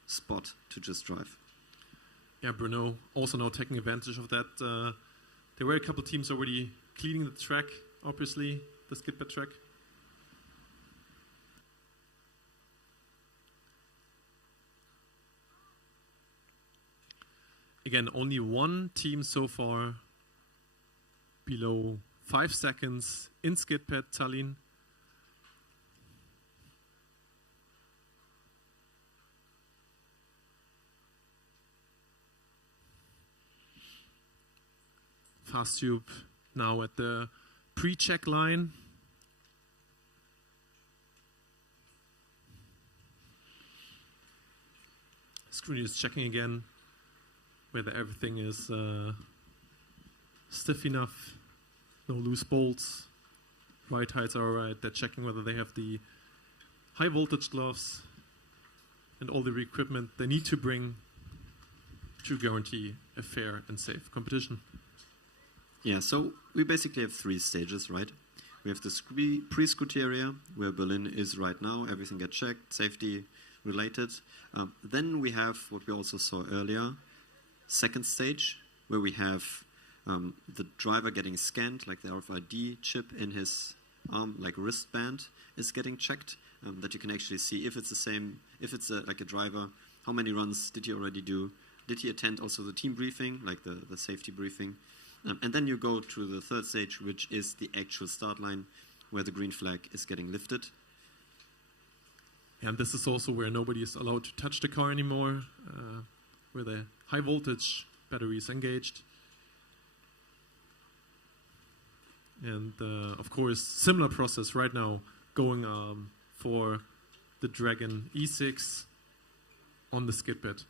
spot to just drive. Yeah, Bruno also now taking advantage of that. There were a couple teams already cleaning the track, obviously, the SKIDPAD track. Again, only one team so far below 5 seconds in SKIDPAD, Tallinn. Fast Tube now at the pre-check line. Screen is checking again whether everything is stiff enough, no loose bolts, ride heights are alright. They're checking whether they have the high voltage gloves and all the equipment they need to bring to guarantee a fair and safe competition. Yeah, so we basically have 3 stages, right? We have the pre-scoot area, where Berlin is right now. Everything gets checked, safety related. Then we have what we also saw earlier, second stage, where we have the driver getting scanned, like the RFID chip in his arm, like wristband, is getting checked, that you can actually see if it's the same, if it's like a driver, how many runs did he already do? Did he attend also the team briefing, like the safety briefing? And then you go to the third stage, which is the actual start line, where the green flag is getting lifted. And this is also where nobody is allowed to touch the car anymore, where the high voltage battery is engaged. And of course, similar process right now going for the Dragon E6 on the SKIDPAD.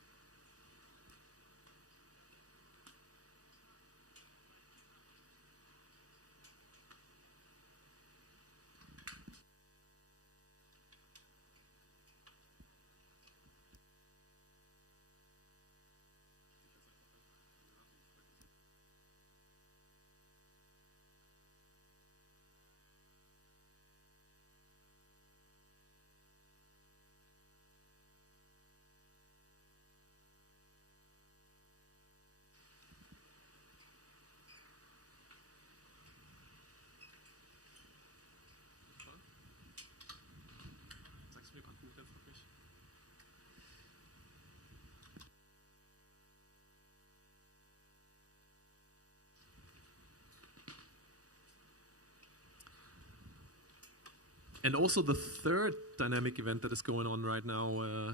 And also the third dynamic event that is going on right now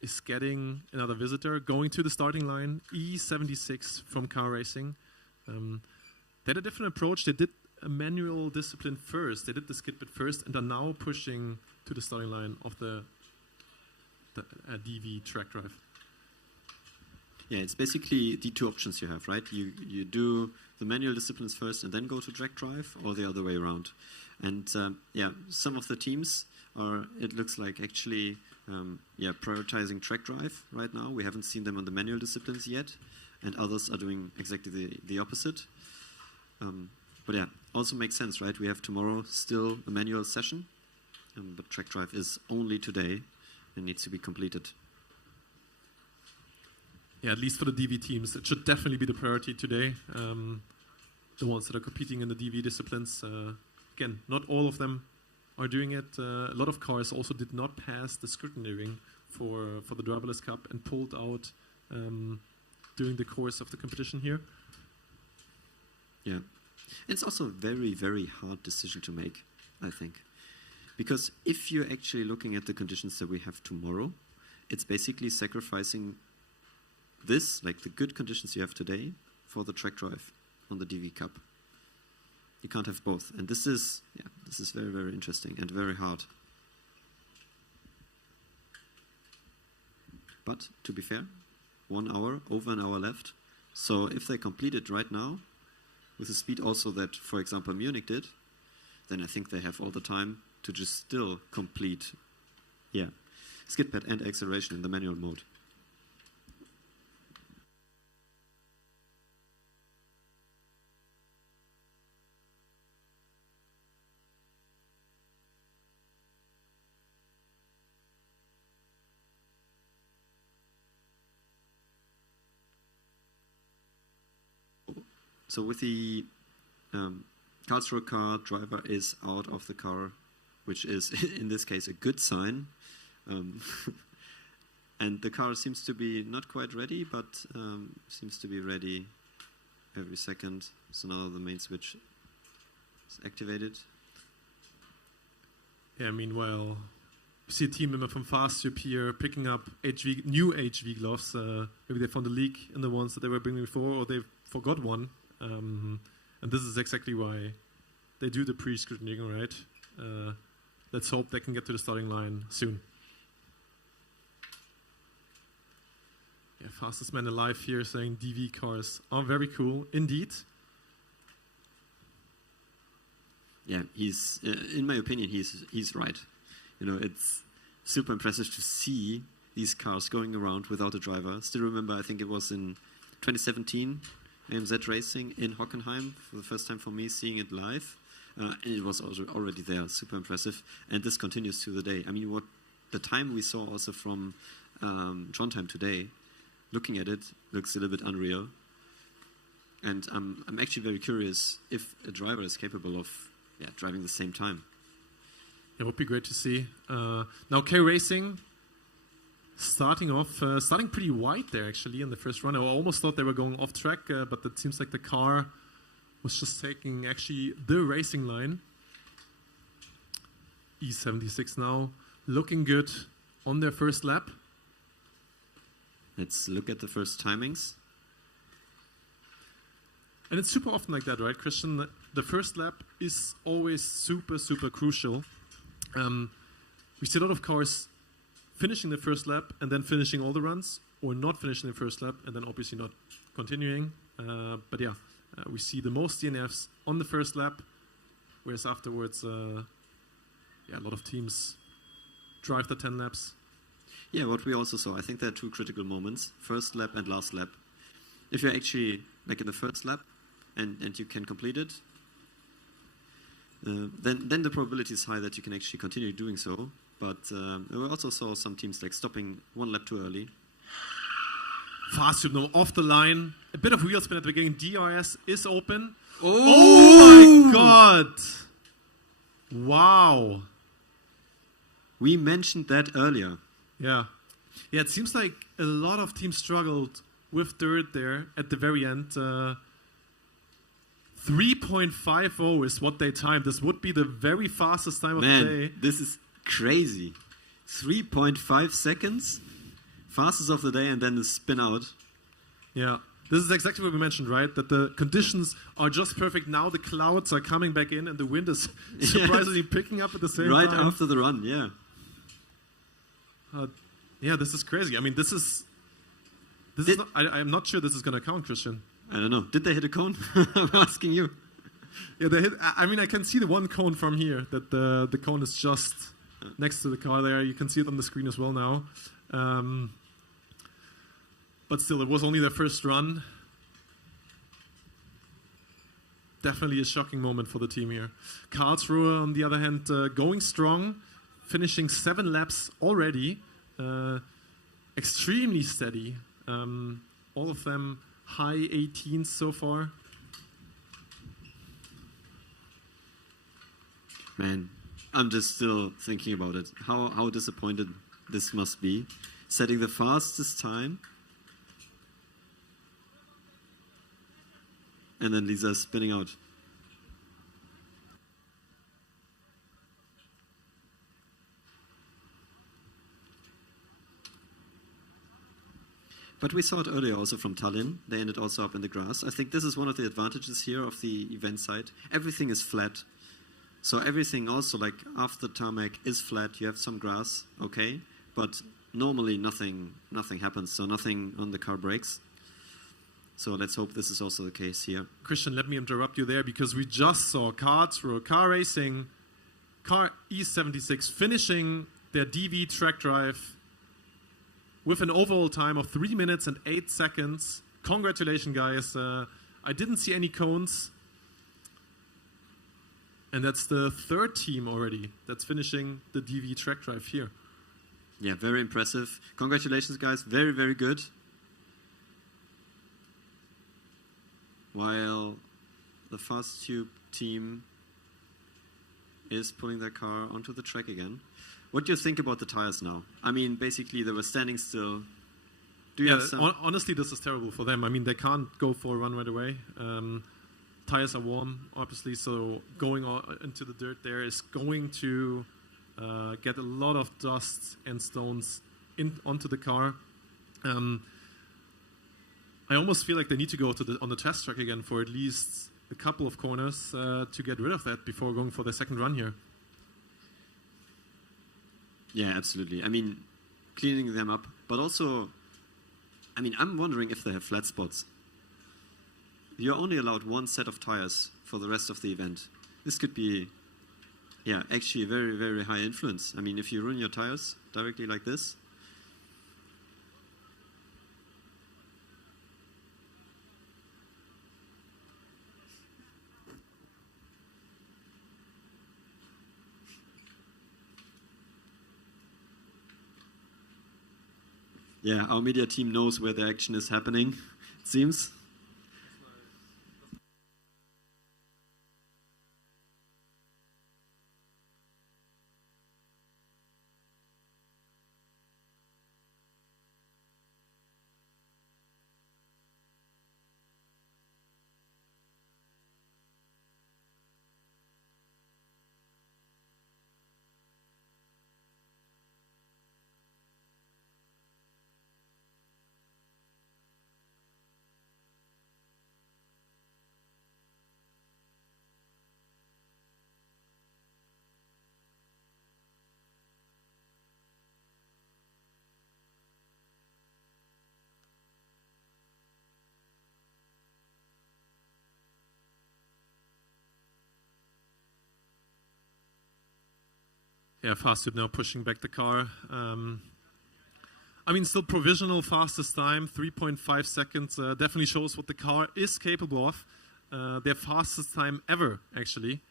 is getting another visitor, going to the starting line, E76 from car racing. They had a different approach. They did a manual discipline first. They did the SKIDPAD first and are now pushing to the starting line of the DV track drive. Yeah, it's basically the 2 options you have, right? You do the manual disciplines first and then go to track drive, or the other way around. And yeah, some of the teams are, it looks like, actually prioritizing track drive right now. We haven't seen them on the manual disciplines yet, and others are doing exactly the opposite. But yeah, also makes sense, right? We have tomorrow still a manual session, but track drive is only today and needs to be completed. Yeah, at least for the DV teams, it should definitely be the priority today. The ones that are competing in the DV disciplines. Again, not all of them are doing it. A lot of cars also did not pass the scrutineering for the Driverless Cup and pulled out during the course of the competition here. Yeah. It's also a very, very hard decision to make, I think. Because if you're actually looking at the conditions that we have tomorrow, it's basically sacrificing this, like the good conditions you have today, for the track drive on the DV Cup. You can't have both. And this is very, very interesting and very hard. But to be fair, 1 hour, over an hour left. So if they complete it right now, with the speed also that, for example, Munich did, then I think they have all the time to just still complete, SKIDPAD and acceleration in the manual mode. So with the Karlsruhe car, driver is out of the car, which is in this case a good sign. And the car seems to be not quite ready, but seems to be ready every second. So now the main switch is activated. Yeah, meanwhile, we see a team member from Fast Tube here picking up new HV gloves. Maybe they found a leak in the ones that they were bringing before, or they forgot one. And this is exactly why they do the pre-scrutinying, right? Let's hope they can get to the starting line soon. Yeah, fastest man alive here saying DV cars are very cool, indeed. Yeah, he's in my opinion, he's right. You know, it's super impressive to see these cars going around without a driver. Still remember, I think it was in 2017, AMZ Racing in Hockenheim, for the first time for me seeing it live. And it was also already there, super impressive. And this continues to the day. I mean, what the time we saw also from Trondheim today, looking at it, looks a little bit unreal. And I'm actually very curious if a driver is capable of driving the same time. It would be great to see. Now K Racing starting pretty wide there actually in the first run. I almost thought they were going off track, but it seems like the car was just taking actually the racing line. E76 now looking good on their first lap. Let's look at the first timings. And it's super often like that, right, Christian? The first lap is always super, super crucial. We see a lot of cars finishing the first lap and then finishing all the runs, or not finishing the first lap and then obviously not continuing. But yeah, we see the most DNFs on the first lap, whereas afterwards, a lot of teams drive the 10 laps. Yeah, what we also saw, I think there are two critical moments, first lap and last lap. If you're actually like in the first lap and you can complete it, then the probability is high that you can actually continue doing so. But we also saw some teams like stopping one lap too early. Fast Tube now off the line. A bit of wheel spin at the beginning. DRS is open. Oh my god! Wow. We mentioned that earlier. Yeah. Yeah, it seems like a lot of teams struggled with dirt there at the very end. 3.50 is what they timed. This would be the very fastest time of the day. This is crazy. 3.5 seconds, fastest of the day, and then the spin out. Yeah, this is exactly what we mentioned, right? That the conditions are just perfect. Now the clouds are coming back in and the wind is surprisingly picking up at the same time. Right after the run, yeah. Yeah, this is crazy. I mean, this is not, I'm not sure this is going to count, Christian. I don't know. Did they hit a cone? I'm asking you. Yeah, they hit. I mean, I can see the one cone from here. That the cone is just next to the car there. You can see it on the screen as well now. But still, it was only their first run. Definitely a shocking moment for the team here. Karlsruhe, on the other hand, going strong, finishing 7 laps already. Extremely steady. All of them high 18s so far. Man, I'm just still thinking about it. How disappointed this must be. Setting the fastest time. And then Lisa spinning out. But we saw it earlier also from Tallinn. They ended also up in the grass. I think this is one of the advantages here of the event site. Everything is flat. So everything also, like after tarmac, is flat. You have some grass, okay. But normally nothing happens. So nothing on the car breaks. So let's hope this is also the case here. Christian, let me interrupt you there because we just saw Karlsruhe car racing, car E76 finishing their DV track drive with an overall time of 3 minutes and 8 seconds. Congratulations, guys. I didn't see any cones. And that's the 3rd team already that's finishing the DV track drive here. Yeah, very impressive. Congratulations, guys. Very, very good. while the Fast Tube team is pulling their car onto the track again. What do you think about the tires now? I mean, basically they were standing still. Do you have some? Honestly, this is terrible for them. I mean, they can't go for a run right away. Tires are warm, obviously, so going into the dirt there is going to get a lot of dust and stones onto the car. I almost feel like they need to go on the test track again for at least a couple of corners to get rid of that before going for the second run here. Yeah, absolutely. I mean, cleaning them up, but also, I mean, I'm wondering if they have flat spots. You're only allowed one set of tires for the rest of the event. This could be, yeah, actually a very, very high influence. I mean, if you ruin your tires directly like this. Yeah, our media team knows where the action is happening, it seems. Yeah, Fast Tube now pushing back the car. I mean, still provisional fastest time, 3.5 seconds. Definitely shows what the car is capable of. Their fastest time ever, actually.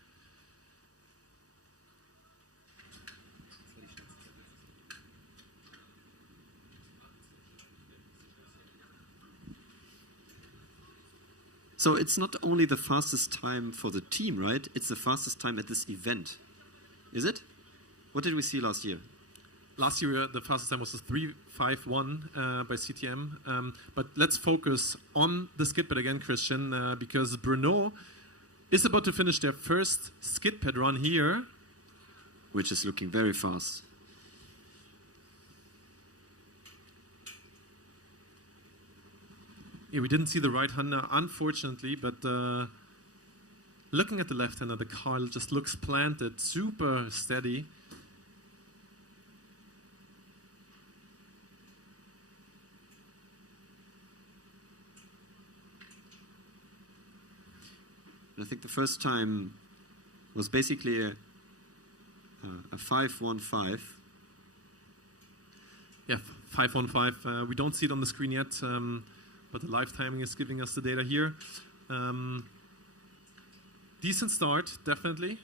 So it's not only the fastest time for the team, right? It's the fastest time at this event. Is it? What did we see last year? Last year, the fastest time was a 3:51 by CTM. But let's focus on the SKIDPAD again, Christian, because Brno is about to finish their first SKIDPAD run here. Which is looking very fast. Yeah, we didn't see the right-hander, unfortunately, but looking at the left-hander, the car just looks planted, super steady. I think the first time was basically a 5:15. Yeah, 5:15. We don't see it on the screen yet, but the live timing is giving us the data here. Decent start, definitely.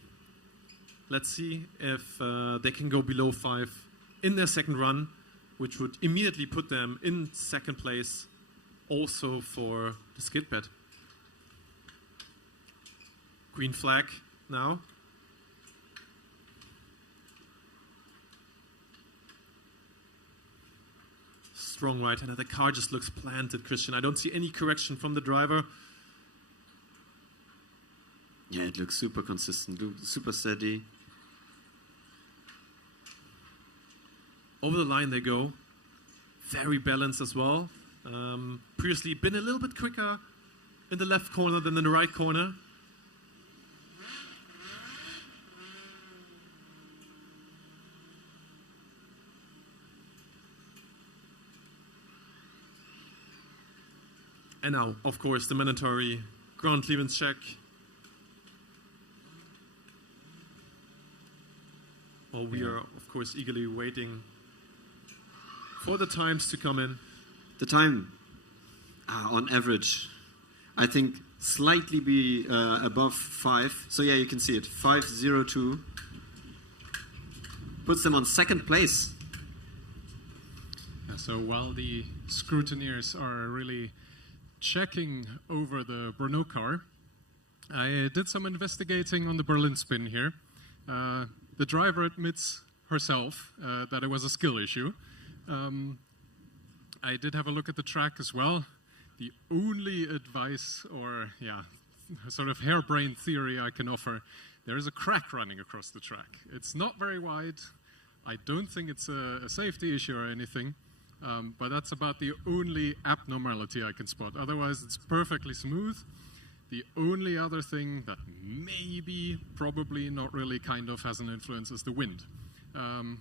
Let's see if they can go below 5 in their second run, which would immediately put them in second place also for the SKIDPAD. Green flag now. Strong right-hander. The car just looks planted, Christian. I don't see any correction from the driver. Yeah, it looks super consistent, super steady. Over the line they go. Very balanced as well. Previously been a little bit quicker in the left corner than in the right corner. And now, of course, the mandatory ground clearance check. Well, we are, of course, eagerly waiting for the times to come in. The time, on average, I think slightly be above 5. So yeah, you can see it, 5:02. Puts them on second place. So while the scrutineers are really checking over the Brno car, I did some investigating on the Berlin spin here. The driver admits herself that it was a skill issue. I did have a look at the track as well. The only advice or, sort of harebrained theory I can offer, there is a crack running across the track. It's not very wide. I don't think it's a safety issue or anything, but that's about the only abnormality I can spot. Otherwise, it's perfectly smooth. The only other thing that maybe, probably not really kind of has an influence is the wind.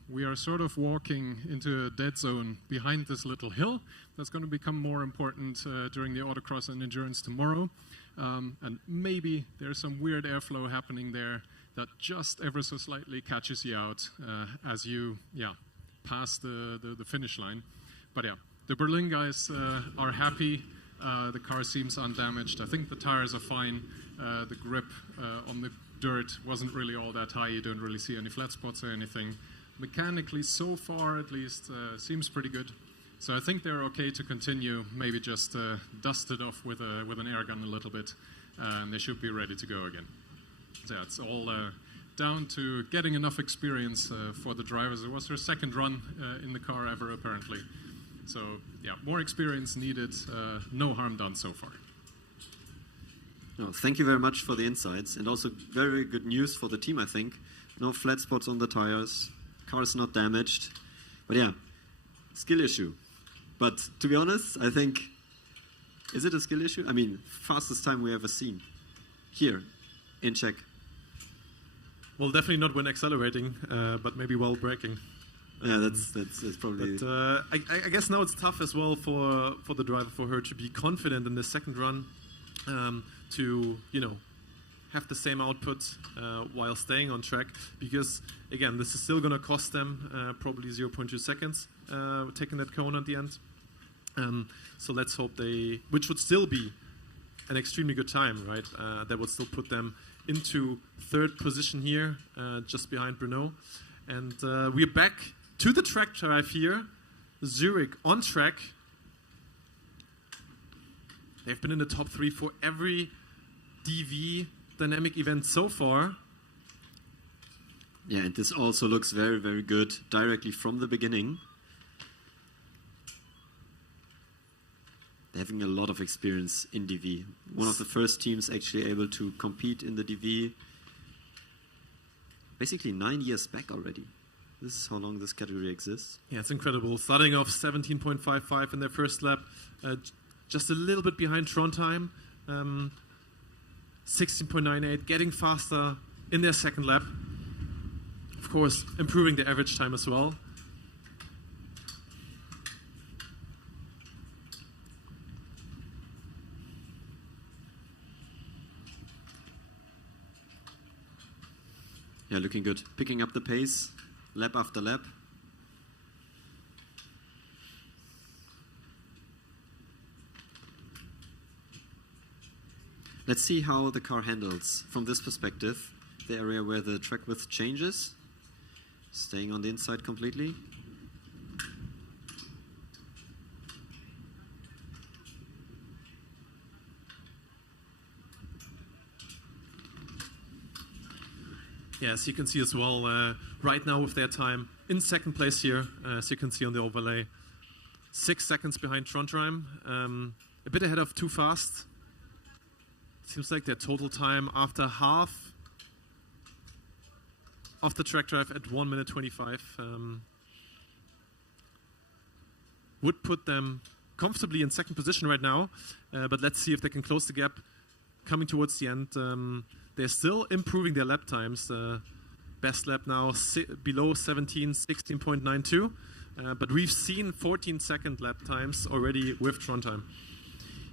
We are sort of walking into a dead zone behind this little hill. That's going to become more important during the autocross and endurance tomorrow. And maybe there's some weird airflow happening there that just ever so slightly catches you out as you pass the finish line. But yeah, the Berlin guys are happy. The car seems undamaged. I think the tires are fine. The grip on the dirt wasn't really all that high. You don't really see any flat spots or anything. Mechanically, so far at least, seems pretty good. So I think they're okay to continue. Maybe just dust it off with an air gun a little bit, and they should be ready to go again. So yeah, it's all down to getting enough experience for the drivers. It was their second run in the car ever, apparently. So yeah, more experience needed. No harm done so far. No, thank you very much for the insights, and also very good news for the team, I think. No flat spots on the tires, car is not damaged. But yeah, skill issue. But to be honest, I think, is it a skill issue? I mean, fastest time we ever seen here in Czech. Well, definitely not when accelerating, but maybe while braking. Yeah, that's probably. But I guess now it's tough as well for the driver, for her to be confident in the second run, to have the same output while staying on track, because again, this is still going to cost them probably 0.2 seconds taking that cone at the end. So let's hope which would still be an extremely good time, right? That would still put them into third position here, just behind Brno. And we're back to the track drive here. Zurich on track. They've been in the top 3 for every DV dynamic event so far. Yeah, and this also looks very, very good directly from the beginning. They're having a lot of experience in DV. One of the first teams actually able to compete in the DV. Basically 9 years back already. This is how long this category exists. Yeah, it's incredible. Starting off 17.55 in their first lap, just a little bit behind Trondheim. 16.98, getting faster in their second lap. Of course, improving the average time as well. Yeah, looking good. Picking up the pace, lap after lap. Let's see how the car handles from this perspective, the area where the track width changes, staying on the inside completely. Yes, you can see as well right now with their time in second place here, as you can see on the overlay. 6 seconds behind Trondheim, a bit ahead of Too Fast. Seems like their total time after half of the track drive at 1 minute 25 would put them comfortably in second position right now. But let's see if they can close the gap coming towards the end. They're still improving their lap times. Best lap now below 17, 16.92. But we've seen 14-second lap times already with Trondheim.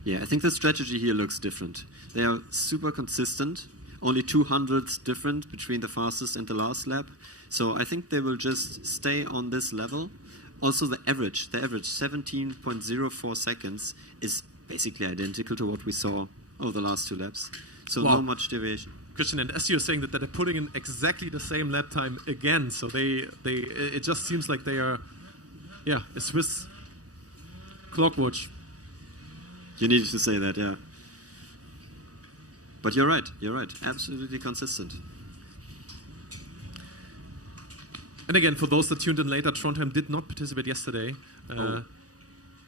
Yeah, I think the strategy here looks different. They are super consistent, only 200 different between the fastest and the last lap. So I think they will just stay on this level. Also the average 17.04 seconds is basically identical to what we saw over the last 2 laps. So wow. Not much deviation. Christian, and as you're saying that they're putting in exactly the same lap time again, so it just seems like they are, a Swiss clock watch. You needed to say that, yeah. But you're right. Absolutely consistent. And again, for those that tuned in later, Trondheim did not participate yesterday.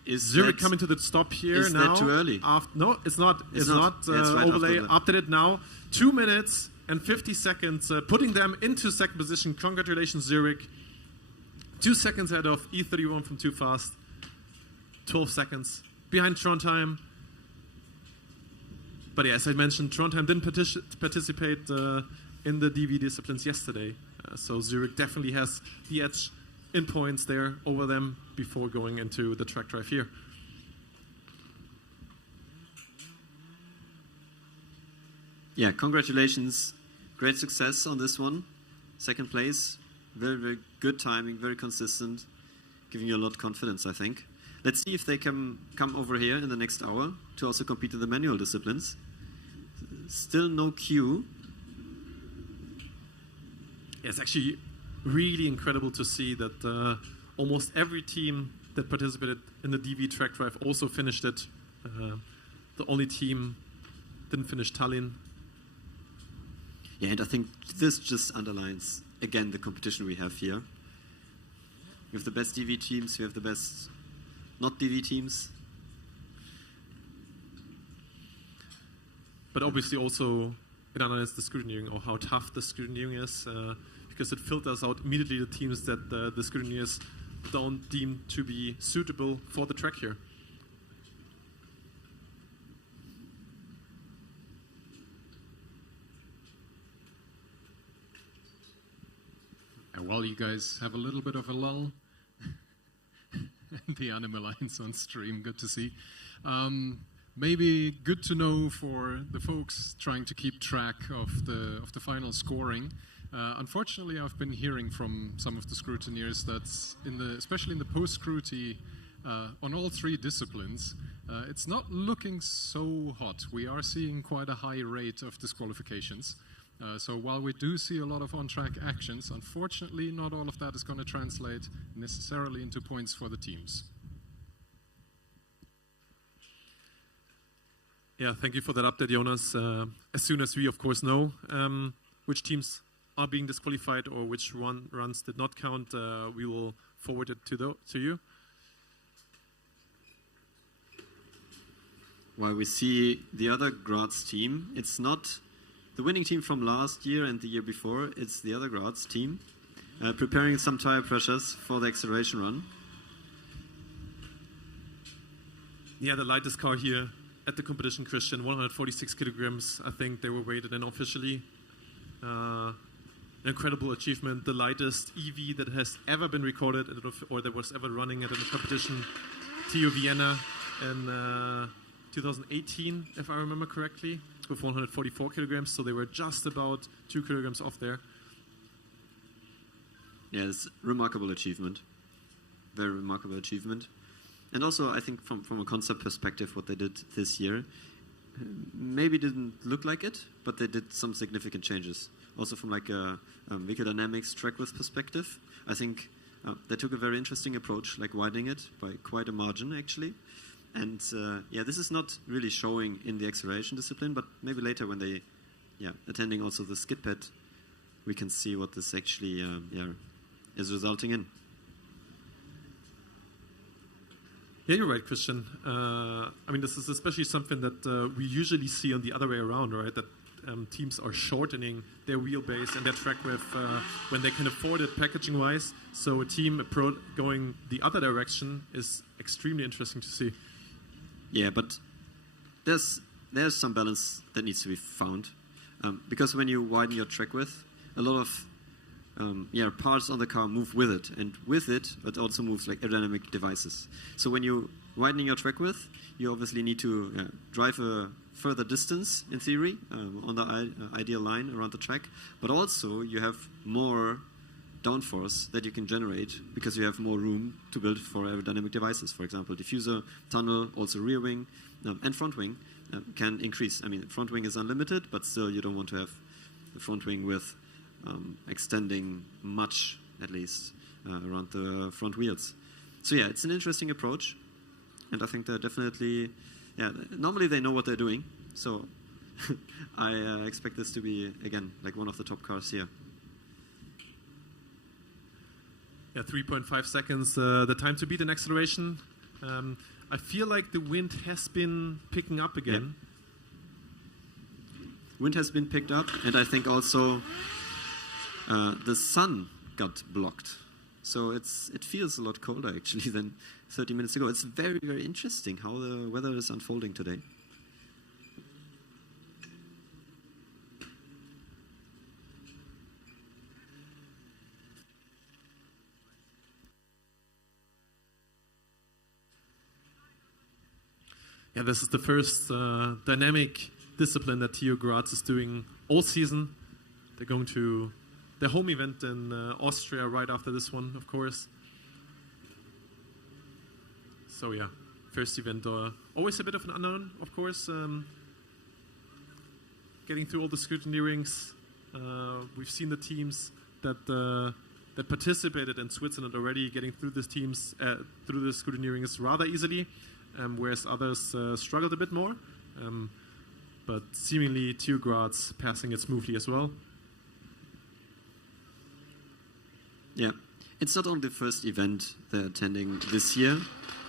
Is Zurich coming to the stop here is now? Is that too early? No, it's not. It's not. Right overlay updated now. 2 minutes and 50 seconds, putting them into second position. Congratulations, Zurich. 2 seconds ahead of E31 from Too Fast. 12 seconds behind Trondheim. But yeah, as I mentioned, Trondheim didn't participate in the DV disciplines yesterday. So Zurich definitely has the edge in points there over them before going into the track drive here. Yeah, congratulations. Great success on this one. Second place. Very, very good timing, very consistent. Giving you a lot of confidence, I think. Let's see if they can come over here in the next hour to also compete in the manual disciplines. Still no queue. It's actually really incredible to see that almost every team that participated in the DV track drive also finished it. The only team didn't finish Tallinn. Yeah, and I think this just underlines, again, the competition we have here. We have the best DV teams, we have the best not DV teams. But obviously also it underlines the scrutineering, or how tough the scrutineering is, because it filters out immediately the teams that the scrutineers don't deem to be suitable for the track here. And while you guys have a little bit of a lull, the Anime Alliance on stream, good to see. Maybe good to know for the folks trying to keep track of the final scoring. Unfortunately, I've been hearing from some of the scrutineers that, especially in the post-scrutiny, on all three disciplines, it's not looking so hot. We are seeing quite a high rate of disqualifications. So while we do see a lot of on-track actions, unfortunately, not all of that is going to translate necessarily into points for the teams. Yeah, thank you for that update, Jonas. As soon as we, of course, know which teams are being disqualified or which runs did not count, we will forward it to you. While we see the other Graz team, it's not the winning team from last year and the year before, it's the other Graz team, preparing some tire pressures for the acceleration run. Yeah, the lightest car here at the competition, Christian, 146 kilograms. I think they were weighted in officially. An incredible achievement, the lightest EV that has ever been recorded or that was ever running at a competition, TU Vienna in 2018, if I remember correctly, with 144 kilograms, so they were just about 2 kilograms off there. Yeah, it's a remarkable achievement. Very remarkable achievement. And also, I think from a concept perspective, what they did this year maybe didn't look like it, but they did some significant changes. Also from like a vehicle dynamics track width perspective, I think they took a very interesting approach, like widening it by quite a margin, actually. And yeah, this is not really showing in the acceleration discipline, but maybe later when they, attending also the SKIDPAD, we can see what this actually, is resulting in. Yeah, you're right, Christian. I mean, this is especially something that we usually see on the other way around, right? That teams are shortening their wheelbase and their track width when they can afford it packaging-wise. So a team going the other direction is extremely interesting to see. Yeah, but there's some balance that needs to be found. Because when you widen your track width, a lot of parts on the car move with it, and with it, it also moves like aerodynamic devices. So when you're widening your track width, you obviously need to drive a further distance, in theory, on the ideal line around the track, but also you have more downforce that you can generate because you have more room to build for aerodynamic devices. For example, diffuser, tunnel, also rear wing, and front wing can increase. I mean, front wing is unlimited, but still you don't want to have the front wing with extending much, at least, around the front wheels. So yeah, it's an interesting approach, and I think they're definitely yeah, normally they know what they're doing. So I expect this to be, again, like one of the top cars here. Yeah, 3.5 seconds, the time to beat an acceleration. I feel like the wind has been picking up again. Yeah. Wind has been picked up, and I think also the sun got blocked. So it feels a lot colder actually than 30 minutes ago. It's very, very interesting how the weather is unfolding today. Yeah, this is the first dynamic discipline that TU Graz is doing all season. They're going to their home event in Austria right after this one, of course. So yeah, first event, always a bit of an unknown, of course. Getting through all the scrutiny rings. We've seen the teams that that participated in Switzerland already getting through these teams through the scrutiny rings rather easily. Whereas others struggled a bit more, but seemingly TU Graz passing it smoothly as well. Yeah, it's not only the first event they're attending this year,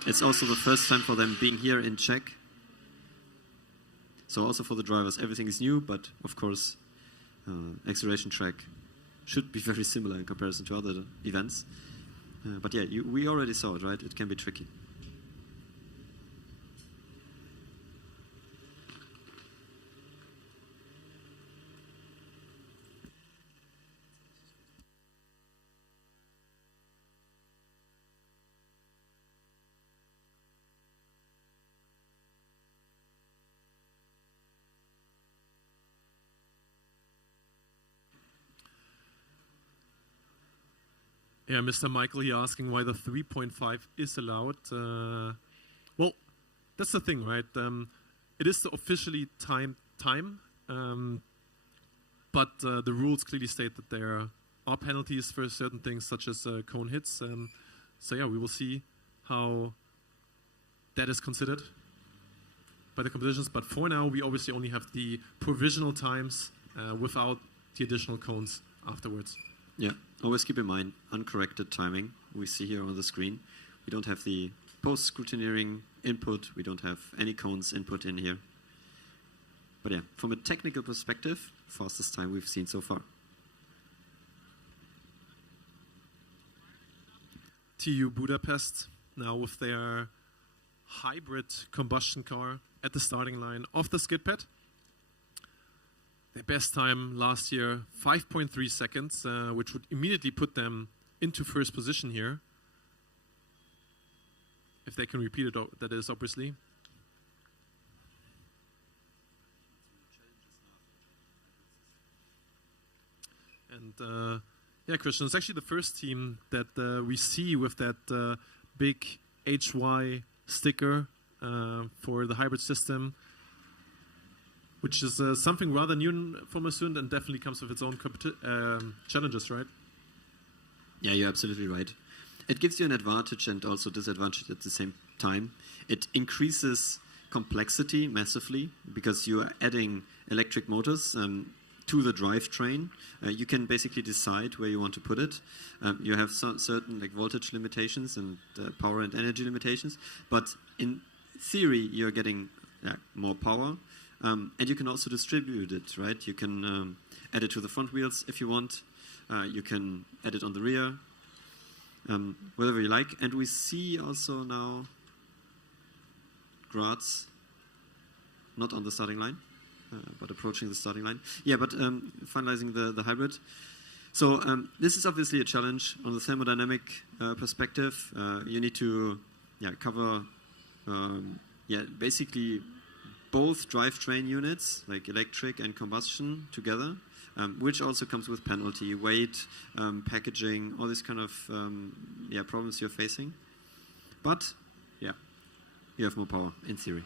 it's also the first time for them being here in Czech. So also for the drivers, everything is new, but of course, acceleration track should be very similar in comparison to other events. But yeah, we already saw it, right? It can be tricky. Yeah, Mr. Michael here asking why the 3.5 is allowed. Well, that's the thing, right? It is the officially timed time, but the rules clearly state that there are penalties for certain things, such as cone hits. So yeah, we will see how that is considered by the competitions. But for now, we obviously only have the provisional times without the additional cones afterwards. Yeah, always keep in mind uncorrected timing we see here on the screen. We don't have the post-scrutineering input. We don't have any cones input in here. But yeah, from a technical perspective, fastest time we've seen so far. TU Budapest now with their hybrid combustion car at the starting line of the SKIDPAD. Their best time last year, 5.3 seconds, which would immediately put them into first position here. If they can repeat it, that is, obviously. And yeah, Christian, it's actually the first team that we see with that big HY sticker for the hybrid system, which is something rather new for my student and definitely comes with its own challenges, right? Yeah, you're absolutely right. It gives you an advantage and also disadvantage at the same time. It increases complexity massively because you are adding electric motors to the drivetrain. You can basically decide where you want to put it. You have certain like voltage limitations and power and energy limitations, but in theory you're getting more power. And you can also distribute it, right? You can add it to the front wheels if you want. You can add it on the rear, whatever you like. And we see also now Graz not on the starting line, but approaching the starting line. Yeah, but finalizing the hybrid. So this is obviously a challenge on the thermodynamic perspective. You need to cover basically both drivetrain units, like electric and combustion, together, which also comes with penalty, weight, packaging, all these kind of problems you're facing. But yeah, you have more power in theory.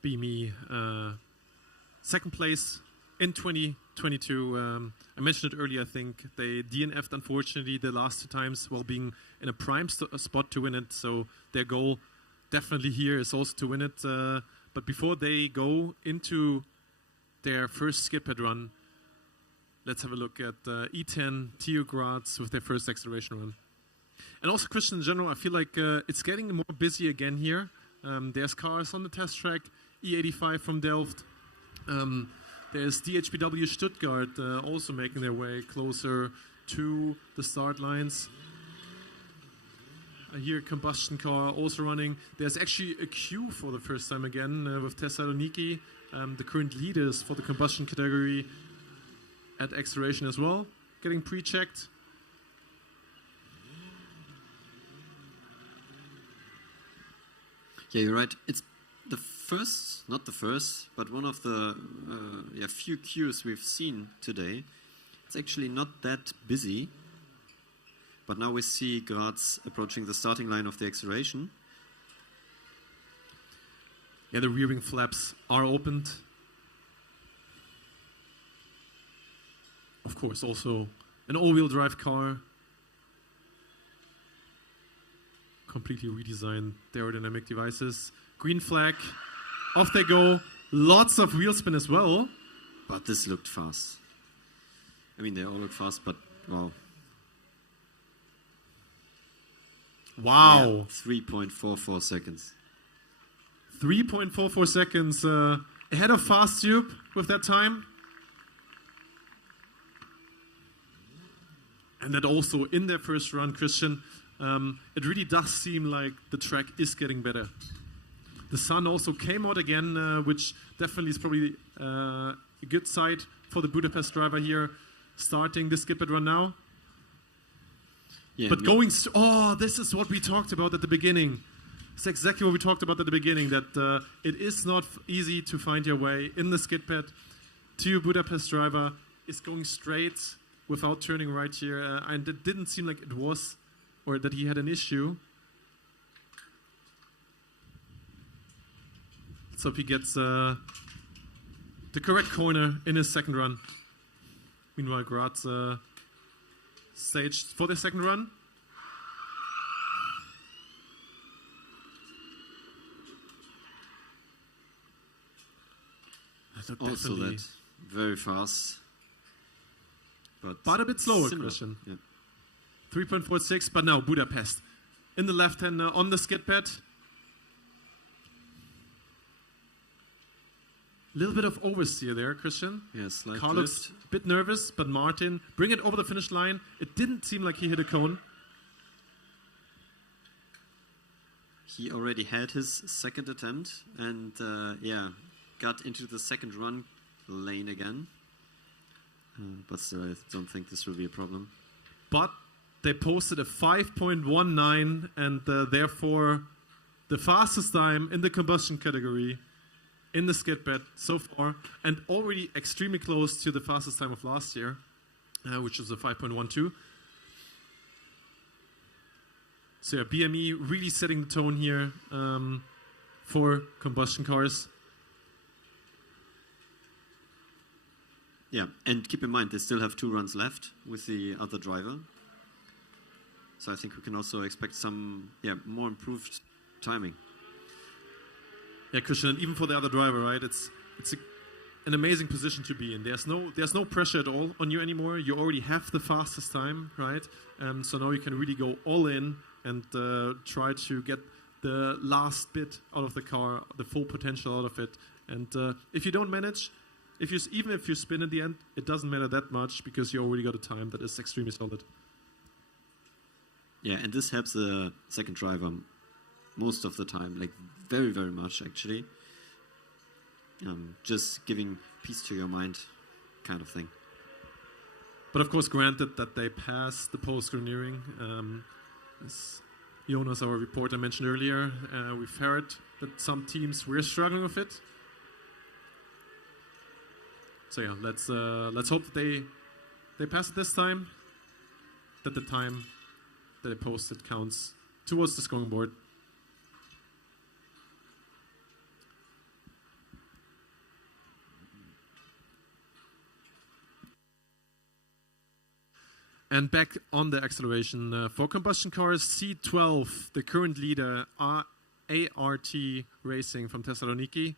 Be me, second place in 2020 22. I mentioned it earlier, I think. They DNF'd, unfortunately, the last 2 times while being in a prime spot to win it. So their goal definitely here is also to win it. But before they go into their first SKIDPAD run, let's have a look at E10 TU Graz with their first acceleration run. And also, Christian, in general, I feel like it's getting more busy again here. There's cars on the test track, E85 from Delft. There's DHBW Stuttgart also making their way closer to the start lines. I hear a combustion car also running. There's actually a queue for the first time again with Thessaloniki, the current leaders for the combustion category at acceleration as well, getting pre-checked. Yeah, you're right. It's the first, not the first, but one of the few queues we've seen today. It's actually not that busy, but now we see Graz approaching the starting line of the acceleration. Yeah, the rear wing flaps are opened. Of course, also an all-wheel drive car. Completely redesigned the aerodynamic devices. Green flag. Off they go. Lots of wheel spin as well. But this looked fast. I mean, they all look fast, but wow. Wow. Yeah, 3.44 seconds. 3.44 seconds ahead of Fast Tube with that time. And that also in their first run, Christian, it really does seem like the track is getting better. The sun also came out again, which definitely is probably a good sight for the Budapest driver here, starting the SKIDPAD run now. Yeah, but this is what we talked about at the beginning. It's exactly what we talked about at the beginning, that it is not easy to find your way in the SKIDPAD. TU Budapest driver is going straight without turning right here, and it didn't seem like it was, or that he had an issue. Let's hope he gets the correct corner in his second run. Meanwhile, Graz staged for the second run. Also that very fast. But a bit slower, Christian. Yeah. 3.46, but now Budapest. In the left hand on the SKIDPAD. A little bit of oversteer there, Christian. Yeah, slight Carl looks a bit nervous, but Martin, bring it over the finish line. It didn't seem like he hit a cone. He already had his second attempt and got into the second run lane again. But still, I don't think this will be a problem. But they posted a 5.19 and therefore the fastest time in the combustion category in the SKIDPAD so far, and already extremely close to the fastest time of last year, which was a 5.12. So yeah, BME really setting the tone here for combustion cars. Yeah, and keep in mind, they still have 2 runs left with the other driver. So I think we can also expect some more improved timing. Yeah, Christian, and even for the other driver, right? It's an amazing position to be in. There's no pressure at all on you anymore. You already have the fastest time, right? So now you can really go all in and try to get the last bit out of the car, the full potential out of it. And if you don't manage, even if you spin at the end, it doesn't matter that much because you already got a time that is extremely solid. Yeah, and this helps the second driver most of the time, like very, very much actually. Just giving peace to your mind kind of thing. But of course, granted that they passed the post-screening, as Jonas, our reporter, mentioned earlier, we've heard that some teams were struggling with it. So yeah, let's hope that they pass it this time, that the time that they posted counts towards the scoring board. And back on the acceleration. For combustion cars, C12, the current leader, ART Racing from Thessaloniki.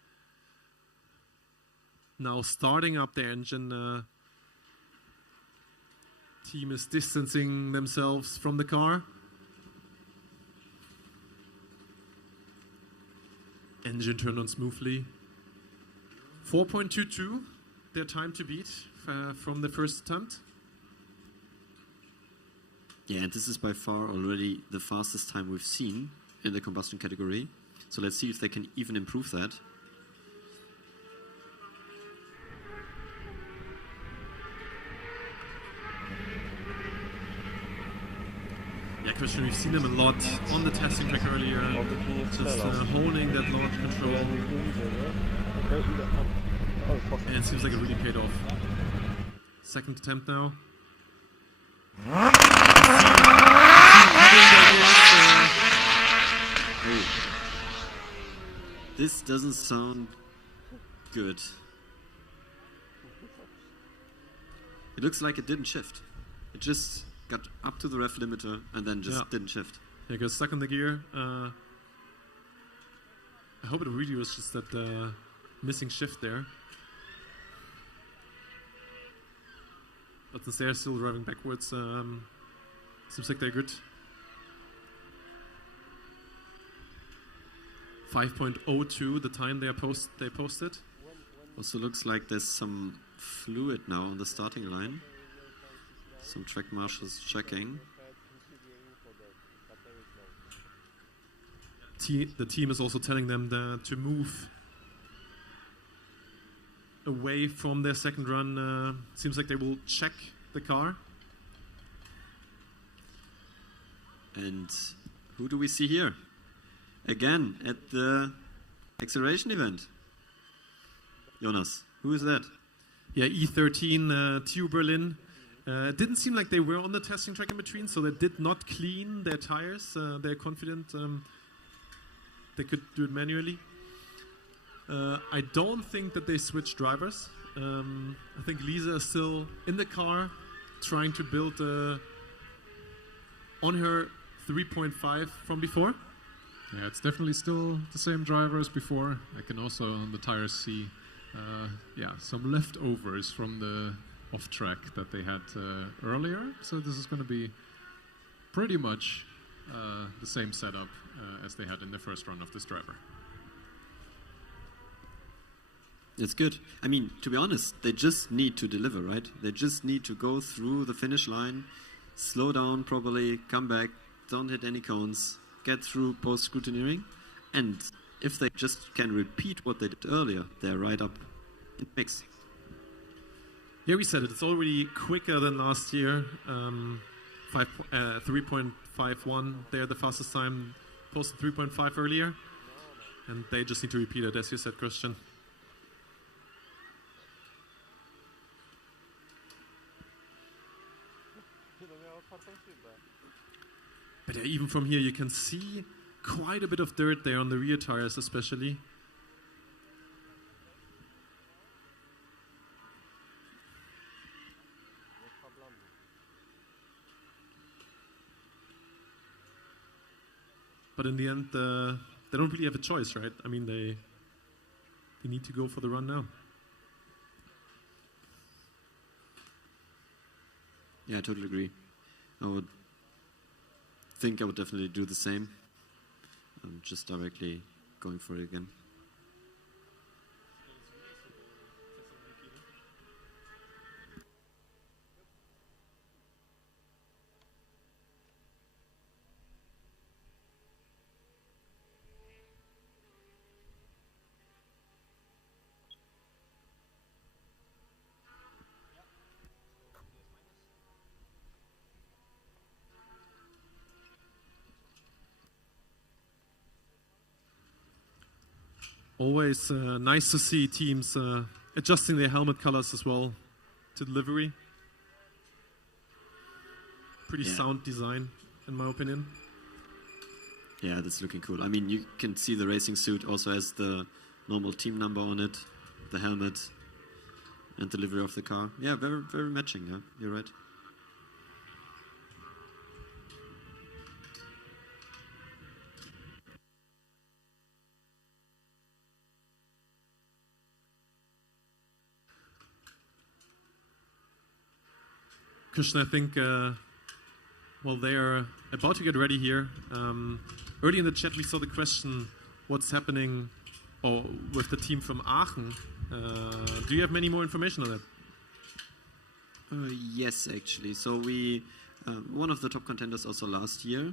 Now starting up the engine. Team is distancing themselves from the car. Engine turned on smoothly. 4.22, their time to beat from the first attempt. Yeah, and this is by far already the fastest time we've seen in the combustion category. So let's see if they can even improve that. Yeah, Christian, we've seen him a lot on the testing track earlier, just holding that launch control. And it seems like it really paid off. Second attempt now. This doesn't sound good. It looks like it didn't shift. It just got up to the ref limiter and then just didn't shift. Yeah, got stuck in the gear. I hope it really was just that missing shift there. But since they're still driving backwards, seems like they're good. 5.02, the time they posted. Also looks like there's some fluid now on the starting line. Some track marshals checking. The team is also telling them to move away from their second run. Seems like they will check the car. And who do we see here? Again, at the acceleration event. Jonas, who is that? Yeah, E13, TU Berlin. It didn't seem like they were on the testing track in between, so they did not clean their tires. They're confident they could do it manually. I don't think that they switched drivers. I think Lisa is still in the car trying to build on her 3.5 from before. Yeah, it's definitely still the same driver as before. I can also on the tires see some leftovers from the off-track that they had earlier. So this is going to be pretty much the same setup as they had in the first run of this driver. It's good. I mean, to be honest, they just need to deliver, right? They just need to go through the finish line, slow down properly, come back, don't hit any cones, get through post-scrutineering, and if they just can repeat what they did earlier, they're right up in the mix. Yeah, we said it. It's already quicker than last year. 3.51. They're the fastest time. Posted 3.5 earlier. And they just need to repeat it, as you said, Christian. But yeah, even from here, you can see quite a bit of dirt there on the rear tires, especially. But in the end, they don't really have a choice, right? I mean, they need to go for the run now. Yeah, I totally agree. I would definitely do the same. I'm just directly going for it again. Always nice to see teams adjusting their helmet colors as well to delivery. Pretty sound design, in my opinion. Yeah, that's looking cool. I mean, you can see the racing suit also has the normal team number on it, the helmet, and delivery of the car. Yeah, very, very matching, yeah, you're right. Christian, I think, well, they are about to get ready here. Early in the chat, we saw the question, what's happening with the team from Aachen? Do you have many more information on that? Yes, actually. So we, one of the top contenders also last year,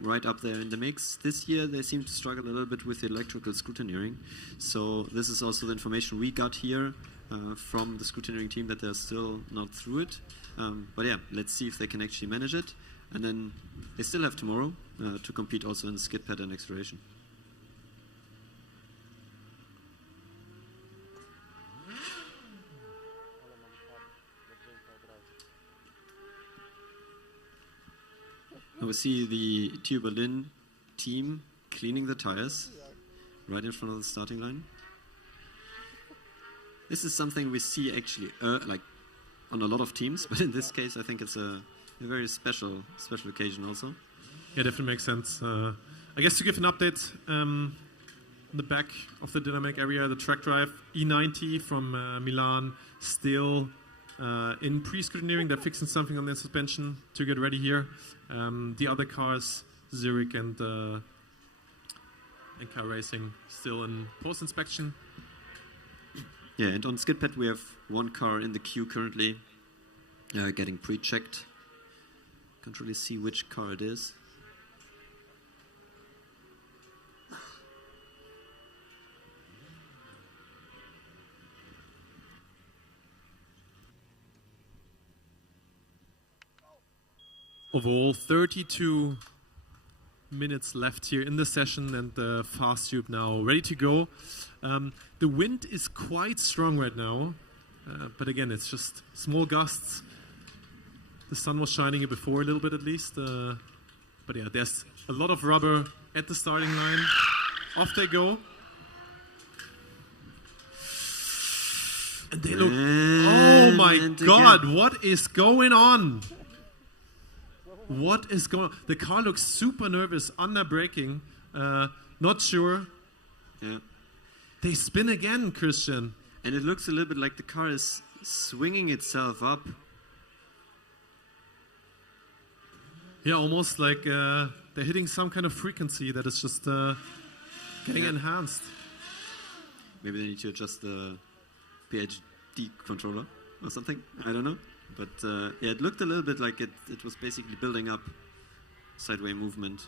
right up there in the mix. This year they seem to struggle a little bit with the electrical scrutineering. So this is also the information we got here from the scrutineering team, that they're still not through it. But yeah, let's see if they can actually manage it. And then they still have tomorrow to compete also in SKIDPAD and acceleration. Now we see the TU Berlin team cleaning the tires right in front of the starting line. This is something we see actually like on a lot of teams, but in this case I think it's a very special occasion also. Yeah, definitely makes sense. I guess to give an update, in the back of the dynamic area, the TRACKDRIVE E90 from Milan still in pre-scrutineering. They're fixing something on their suspension to get ready here. The other cars, Zurich and car racing, still in post-inspection. Yeah, and on SKIDPAD we have one car in the queue currently, getting pre-checked. Can't really see which car it is. Overall, 32 minutes left here in the session, and the fast tube now ready to go. The wind is quite strong right now, but again, it's just small gusts. The sun was shining here before a little bit at least, but yeah, there's a lot of rubber at the starting line. Off they go. And they look, oh my God, what is going on? What is going on? The car looks super nervous, under braking, not sure. Yeah. They spin again, Christian. And it looks a little bit like the car is swinging itself up. Yeah, almost like they're hitting some kind of frequency that is just getting enhanced. Maybe they need to adjust the PhD controller or something. I don't know. But yeah, it looked a little bit like it was basically building up sideway movement.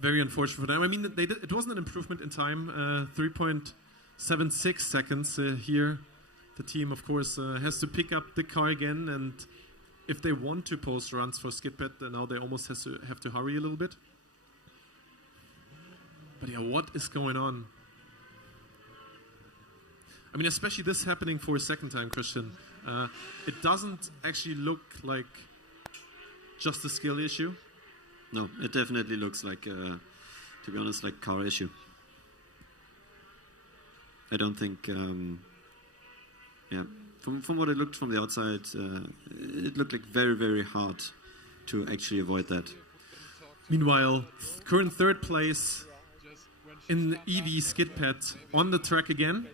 Very unfortunate for them. I mean, it wasn't an improvement in time. 3.76 seconds here. The team, of course, has to pick up the car again, and if they want to post runs for SKIDPAD, then now they almost have to hurry a little bit. But yeah, what is going on? I mean, especially this happening for a second time, Christian. It doesn't actually look like just a skill issue. No, it definitely looks like, to be honest, like car issue. I don't think, yeah, from what it looked from the outside, it looked like very, very hard to actually avoid that. Meanwhile, current third place in the EV SKIDPAD on the track again.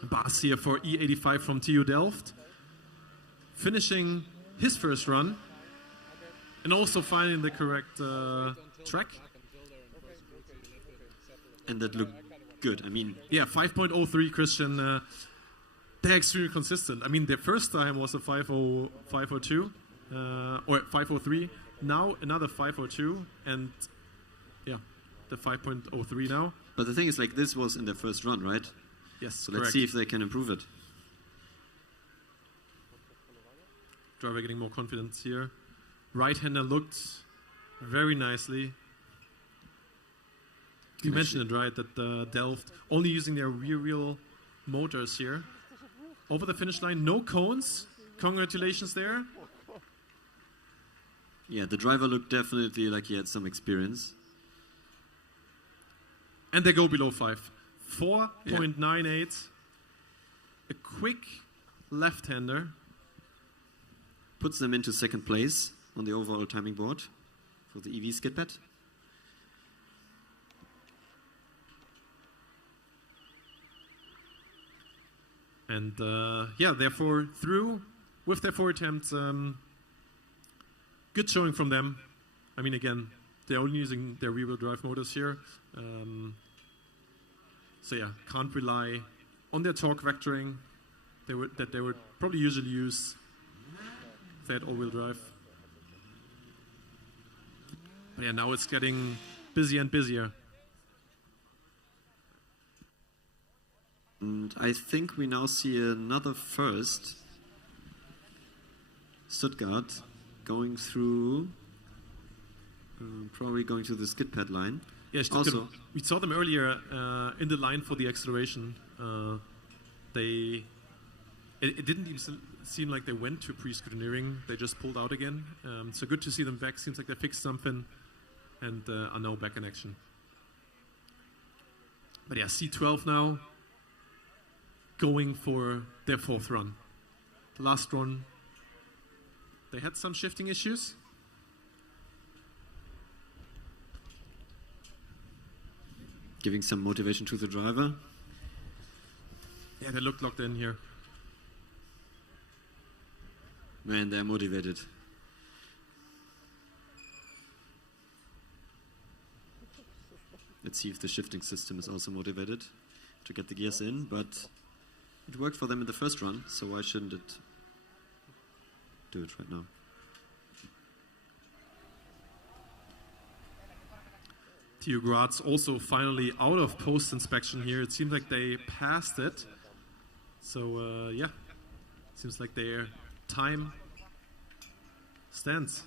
Bas here for E85 from TU Delft, finishing his first run and also finding the correct track. And that looked good. I mean, yeah, 5.03, Christian. They're extremely consistent. I mean, their first time was a 5.02 or 5.03. Now another 5.02, and yeah, the 5.03 now. But the thing is, like, this was in their first run, right? Yes, so let's see if they can improve it. Driver getting more confidence here. Right-hander looked very nicely. You mentioned it, right, that Delft only using their rear wheel motors here. Over the finish line, no cones. Congratulations there. Yeah, the driver looked definitely like he had some experience. And they go below 5. 4.98. A quick left-hander. Puts them into second place on the overall timing board for the EV SKIDPAD. And yeah, therefore through with their 4 attempts. Good showing from them. I mean, again, they're only using their rear-wheel drive motors here. So yeah, can't rely on their torque vectoring that they would probably usually use if they had all-wheel drive. But yeah, now it's getting busier and busier. And I think we now see another first. Stuttgart going through, probably going to the SKIDPAD line. Yeah, also, we saw them earlier in the line for the acceleration. It didn't even seem like they went to pre-scrutineering. They just pulled out again. So good to see them back. Seems like they fixed something and are now back in action. But yeah, C12 now going for their 4th run. The last run, they had some shifting issues. Giving some motivation to the driver. Yeah, they looked locked in here. Man, they're motivated. Let's see if the shifting system is also motivated to get the gears in, but it worked for them in the first run, so why shouldn't it do it right now? TU Graz also finally out of post-inspection here. It seems like they passed it. So yeah, seems like their time stands.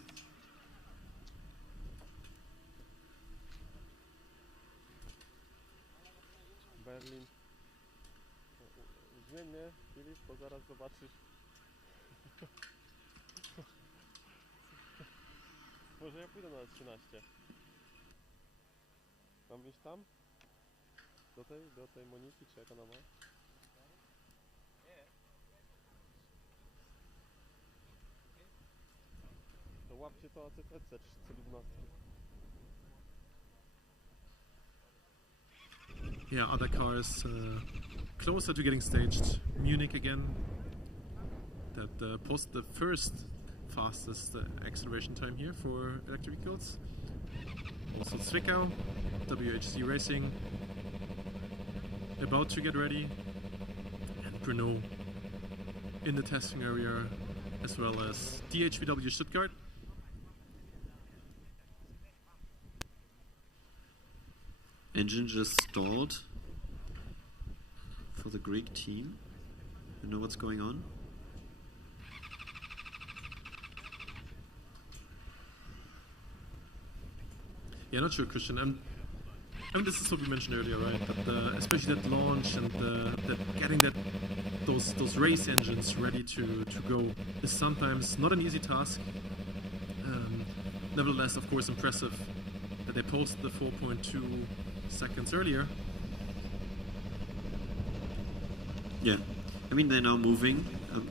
Berlin. Zmiennie, Filip, bo zaraz zobaczysz. Może ja pójdę na 13. Mam iść tam? Do tej Moniki, czy jak ona ma? To łapcie to ACC 312. Yeah, other cars closer to getting staged. Munich again, that posted the first fastest acceleration time here for electric vehicles. Also Zwickau, WHC Racing, about to get ready. And Brno in the testing area, as well as DHVW Stuttgart. Engine just stalled for the Greek team. You know what's going on? Yeah, not sure, Christian. I mean, this is what we mentioned earlier, right? But especially that launch and that getting those race engines ready to go is sometimes not an easy task. Nevertheless, of course, impressive that they posted the 4.2 seconds earlier. Yeah, I mean, they're now moving.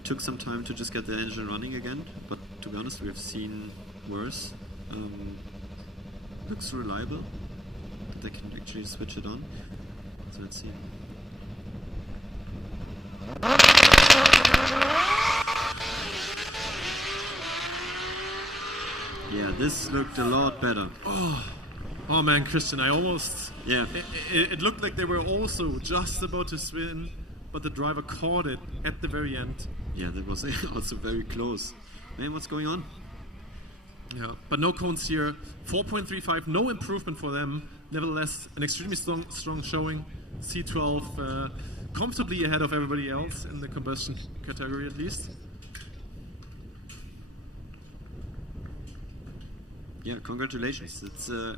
Took some time to just get the engine running again, but to be honest, we have seen worse. Looks reliable. They can actually switch it on. So let's see. Yeah, this looked a lot better. Oh man, Christian, I almost... Yeah. It looked like they were also just about to spin, but the driver caught it at the very end. Yeah, that was also very close. Man, what's going on? Yeah, but no cones here. 4.35, no improvement for them. Nevertheless, an extremely strong showing. C12 comfortably ahead of everybody else in the combustion category, at least. Yeah, congratulations. It's a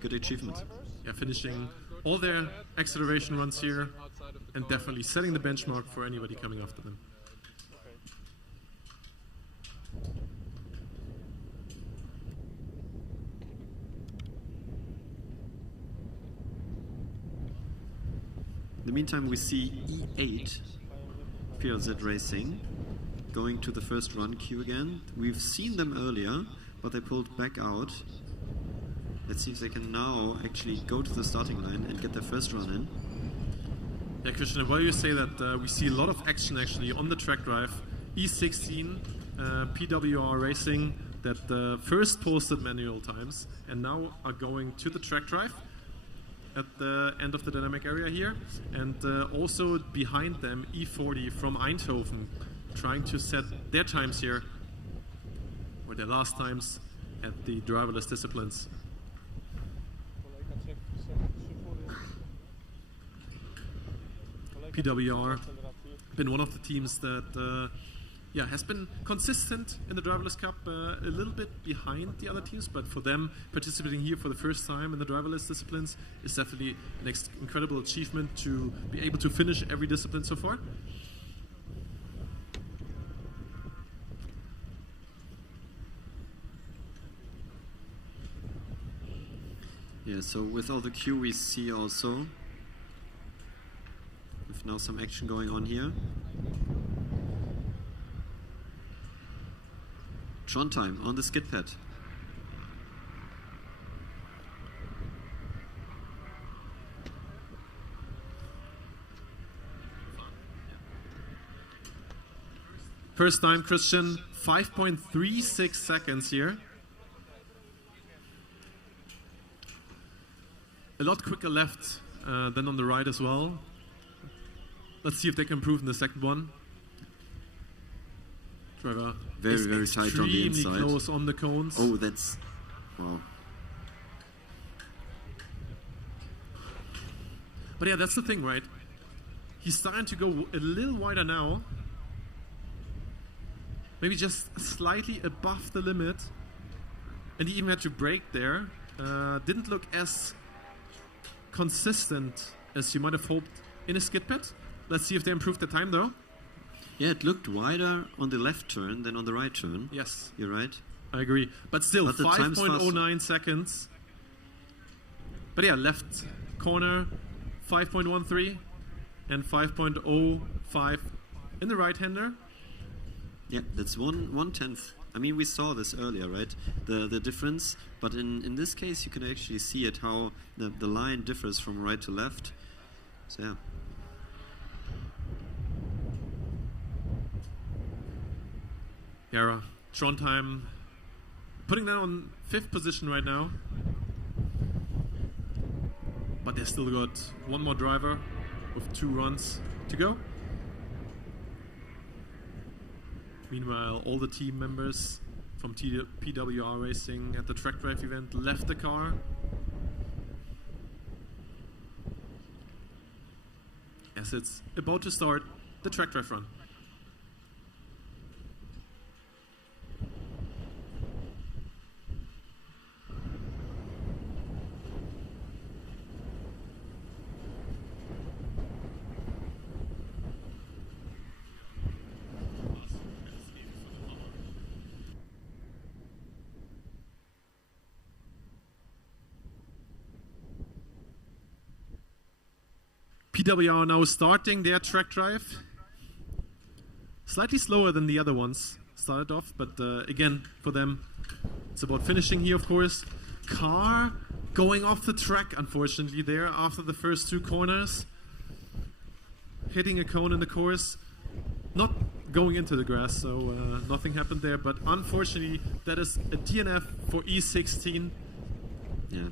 good achievement. Yeah, finishing all their acceleration runs here and definitely setting the benchmark for anybody coming after them. In the meantime, we see E8 PLZ Racing going to the first run queue again. We've seen them earlier, but they pulled back out. Let's see if they can now actually go to the starting line and get their first run in. Yeah, Christian, while you say that, we see a lot of action actually on the track drive. E16, PWR Racing, that first posted manual times and now are going to the track drive at the end of the dynamic area here. And also behind them, E40 from Eindhoven, trying to set their times here, or their last times at the driverless disciplines. PWR been one of the teams that has been consistent in the driverless cup, a little bit behind the other teams, but for them participating here for the first time in the driverless disciplines is definitely an incredible achievement to be able to finish every discipline so far. Yeah, so with all the queue we see also with now some action going on here. Trondheim on the skid pad. First time, Christian, 5.36 seconds here. A lot quicker left than on the right as well. Let's see if they can improve in the second one. Driver very tight on the inside. Extremely close on the cones. Oh, that's wow. But yeah, that's the thing, right? He's starting to go a little wider now. Maybe just slightly above the limit. And he even had to brake there. Didn't look as consistent as you might have hoped in a skid pit. Let's see if they improved the time though. Yeah, it looked wider on the left turn than on the right turn. Yes. You're right. I agree. But still, 5.09 seconds. But yeah, left corner, 5.13 and 5.05 in the right-hander. Yeah, that's one tenth. I mean, we saw this earlier, right? The difference. But in this case, you can actually see it, how the line differs from right to left. So yeah. Yeah, Trondheim putting that on 5th position right now. But they still got one more driver with 2 runs to go. Meanwhile, all the team members from PWR Racing at the track drive event left the car. As it's about to start the track drive run. PWR now starting their track drive. Slightly slower than the other ones started off, but again, for them, it's about finishing here, of course. Car going off the track, unfortunately, there after the first 2 corners. Hitting a cone in the course. Not going into the grass, so nothing happened there, but unfortunately, that is a DNF for E16. Yeah.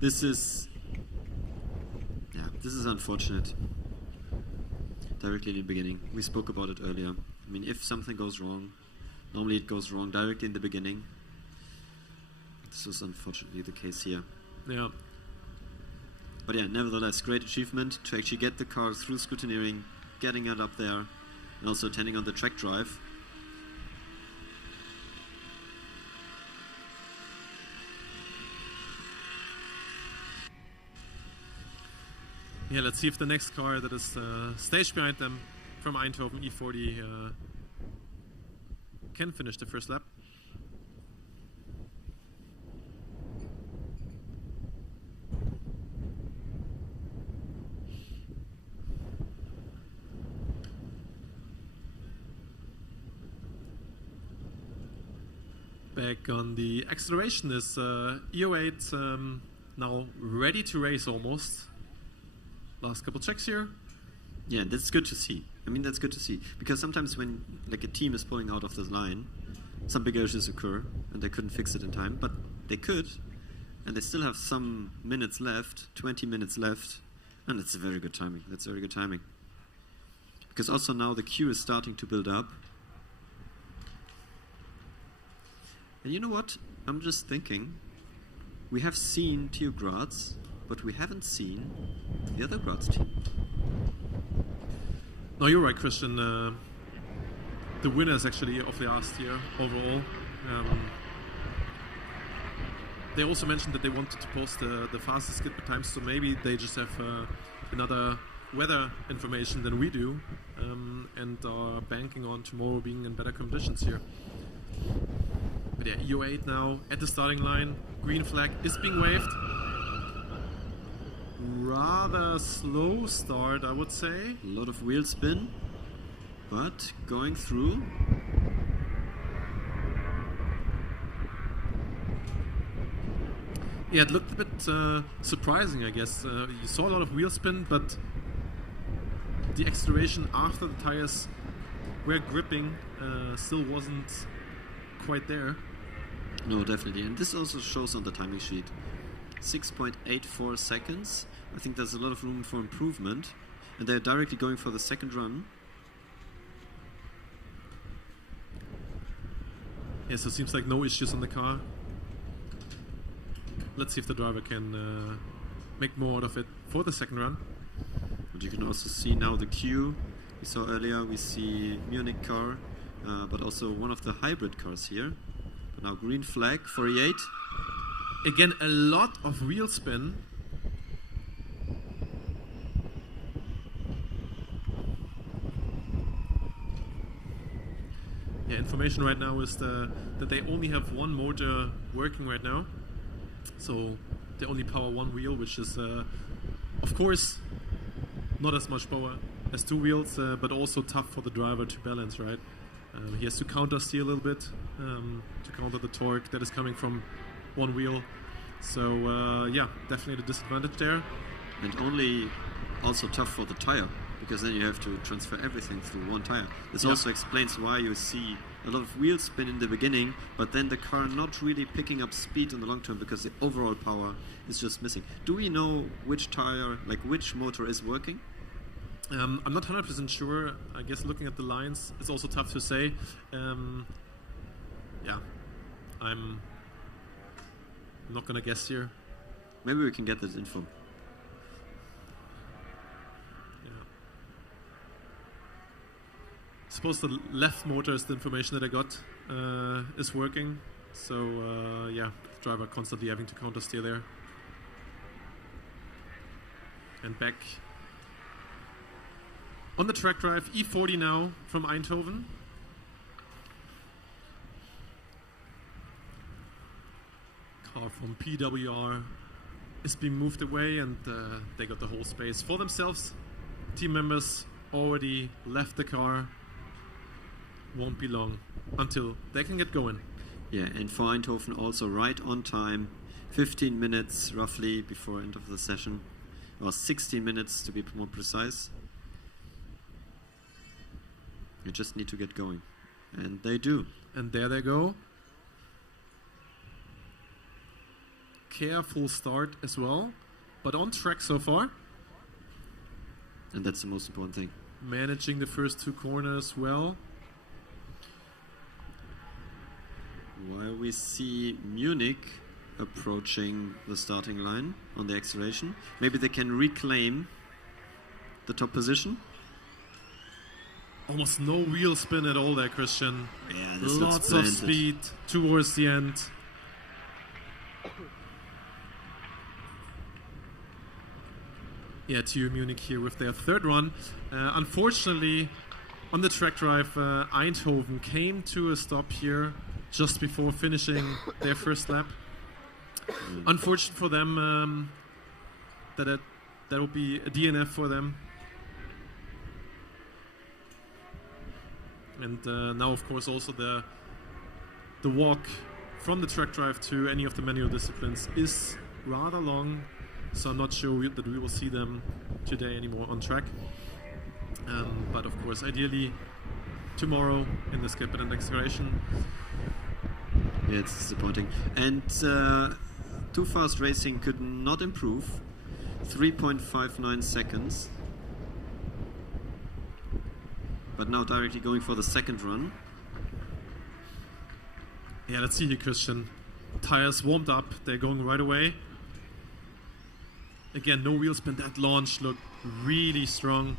This is unfortunate. Directly in the beginning. We spoke about it earlier. I mean, if something goes wrong, normally it goes wrong directly in the beginning. This is unfortunately the case here. Yeah. But yeah, nevertheless, great achievement to actually get the car through scrutineering, getting it up there, and also attending on the track drive. Yeah, let's see if the next car that is staged behind them from Eindhoven, E40, can finish the first lap. Back on the acceleration is EO8 now ready to race almost. last couple checks here. Yeah, that's good to see. I mean, that's good to see. Because sometimes when like a team is pulling out of this line, some big issues occur and they couldn't fix it in time, but they could. And they still have some minutes left, 20 minutes left. And it's a very good timing. That's very good timing. Because also now the queue is starting to build up. And you know what? I'm just thinking, we have seen TU Graz, but we haven't seen the other Graz team. No, you're right, Christian. The winners actually of the last year overall. They also mentioned that they wanted to post the fastest SKIDPAD times, so maybe they just have another weather information than we do, and are banking on tomorrow being in better conditions here. But yeah, EU8 now at the starting line. Green flag is being waved. Rather slow start, I would say. A lot of wheel spin, but going through. Yeah, it looked a bit surprising, I guess. You saw a lot of wheel spin, but the acceleration after the tires were gripping still wasn't quite there. No, definitely. And this also shows on the timing sheet. 6.84 seconds. I think there's a lot of room for improvement. And they're directly going for the second run. Yeah, so it seems like no issues on the car. Let's see if the driver can make more out of it for the second run. But you can also see now the queue. We saw earlier, we see Munich car, but also one of the hybrid cars here. But now green flag for E8. Again, a lot of wheel spin. Yeah, information right now is that they only have one motor working right now. So they only power one wheel, which is, of course, not as much power as two wheels, but also tough for the driver to balance, right? He has to counter steer a little bit to counter the torque that is coming from one wheel. So yeah, definitely the disadvantage there. And only also tough for the tire, because then you have to transfer everything through one tire. This also explains why you see a lot of wheel spin in the beginning, but then the car not really picking up speed in the long term because the overall power is just missing. Do we know which tire, like which motor is working? I'm not 100% sure. I guess looking at the lines, it's also tough to say. Yeah, I'm not gonna guess here. Maybe we can get this info. Suppose the left motor is the information that I got is working. So yeah, the driver constantly having to counter steer there. And back on the track drive, E40 now from Eindhoven. Car from PWR is being moved away, and they got the whole space for themselves. Team members already left the car. Won't be long until they can get going. Yeah, and for Eindhoven also right on time, 15 minutes roughly before end of the session, or 16 minutes to be more precise. You just need to get going, and they do. And there they go. Careful start as well, but on track so far. And that's the most important thing. Managing the first two corners well. While we see Munich approaching the starting line on the acceleration, maybe they can reclaim the top position. Almost no wheel spin at all there, Christian. Yeah, this lots of speed towards the end. Yeah, TU Munich here with their third run. Unfortunately, on the track drive, Eindhoven came to a stop here just before finishing their first lap. Unfortunate for them, that will be a DNF for them. And now, of course, also the walk from the track drive to any of the manual disciplines is rather long. so I'm not sure that we will see them today anymore on track. But of course, ideally tomorrow in the SKIDPAD and acceleration. Yeah, it's disappointing. And Too Fast Racing could not improve. 3.59 seconds. But now directly going for the second run. Yeah, let's see here, Christian. Tires warmed up, they're going right away. Again, no wheel spin. That launch looked really strong.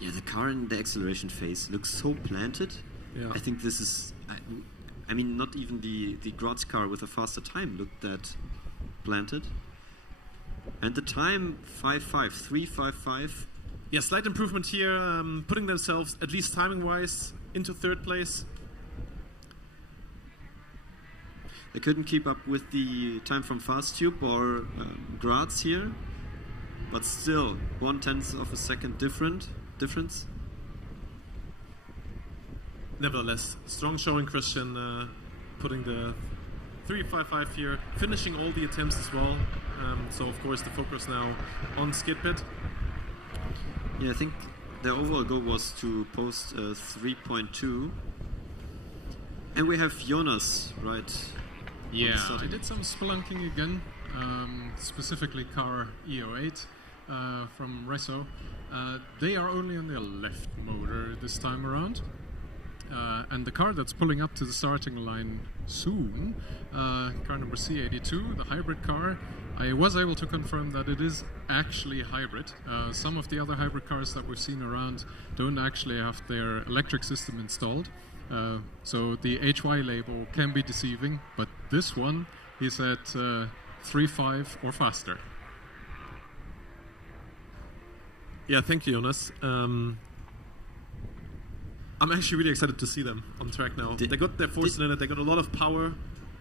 Yeah, the car in the acceleration phase looks so planted. Yeah. I think this is, I mean, not even the Graz car with a faster time looked that planted. And the time, 5.5, 3.55. Yeah, slight improvement here, putting themselves, at least timing-wise, into third place. They couldn't keep up with the time from Fast Tube or Graz here, but still 1/10 of a second difference. Nevertheless, strong showing, Christian, putting the 3.55 here, finishing all the attempts as well. So of course the focus now on SKIDPAD. Yeah, I think their overall goal was to post 3.2. And we have Jonas, right? Yeah, I did some spelunking again, specifically car EO8 from Resso. They are only on their left motor this time around. And the car that's pulling up to the starting line soon, car number C82, the hybrid car, I was able to confirm that it is actually hybrid. Some of the other hybrid cars that we've seen around don't actually have their electric system installed. So the HY label can be deceiving, but this one is at 3.5 or faster. Yeah, thank you, Jonas. I'm actually really excited to see them on track now. They got their four-cylinder, they got a lot of power.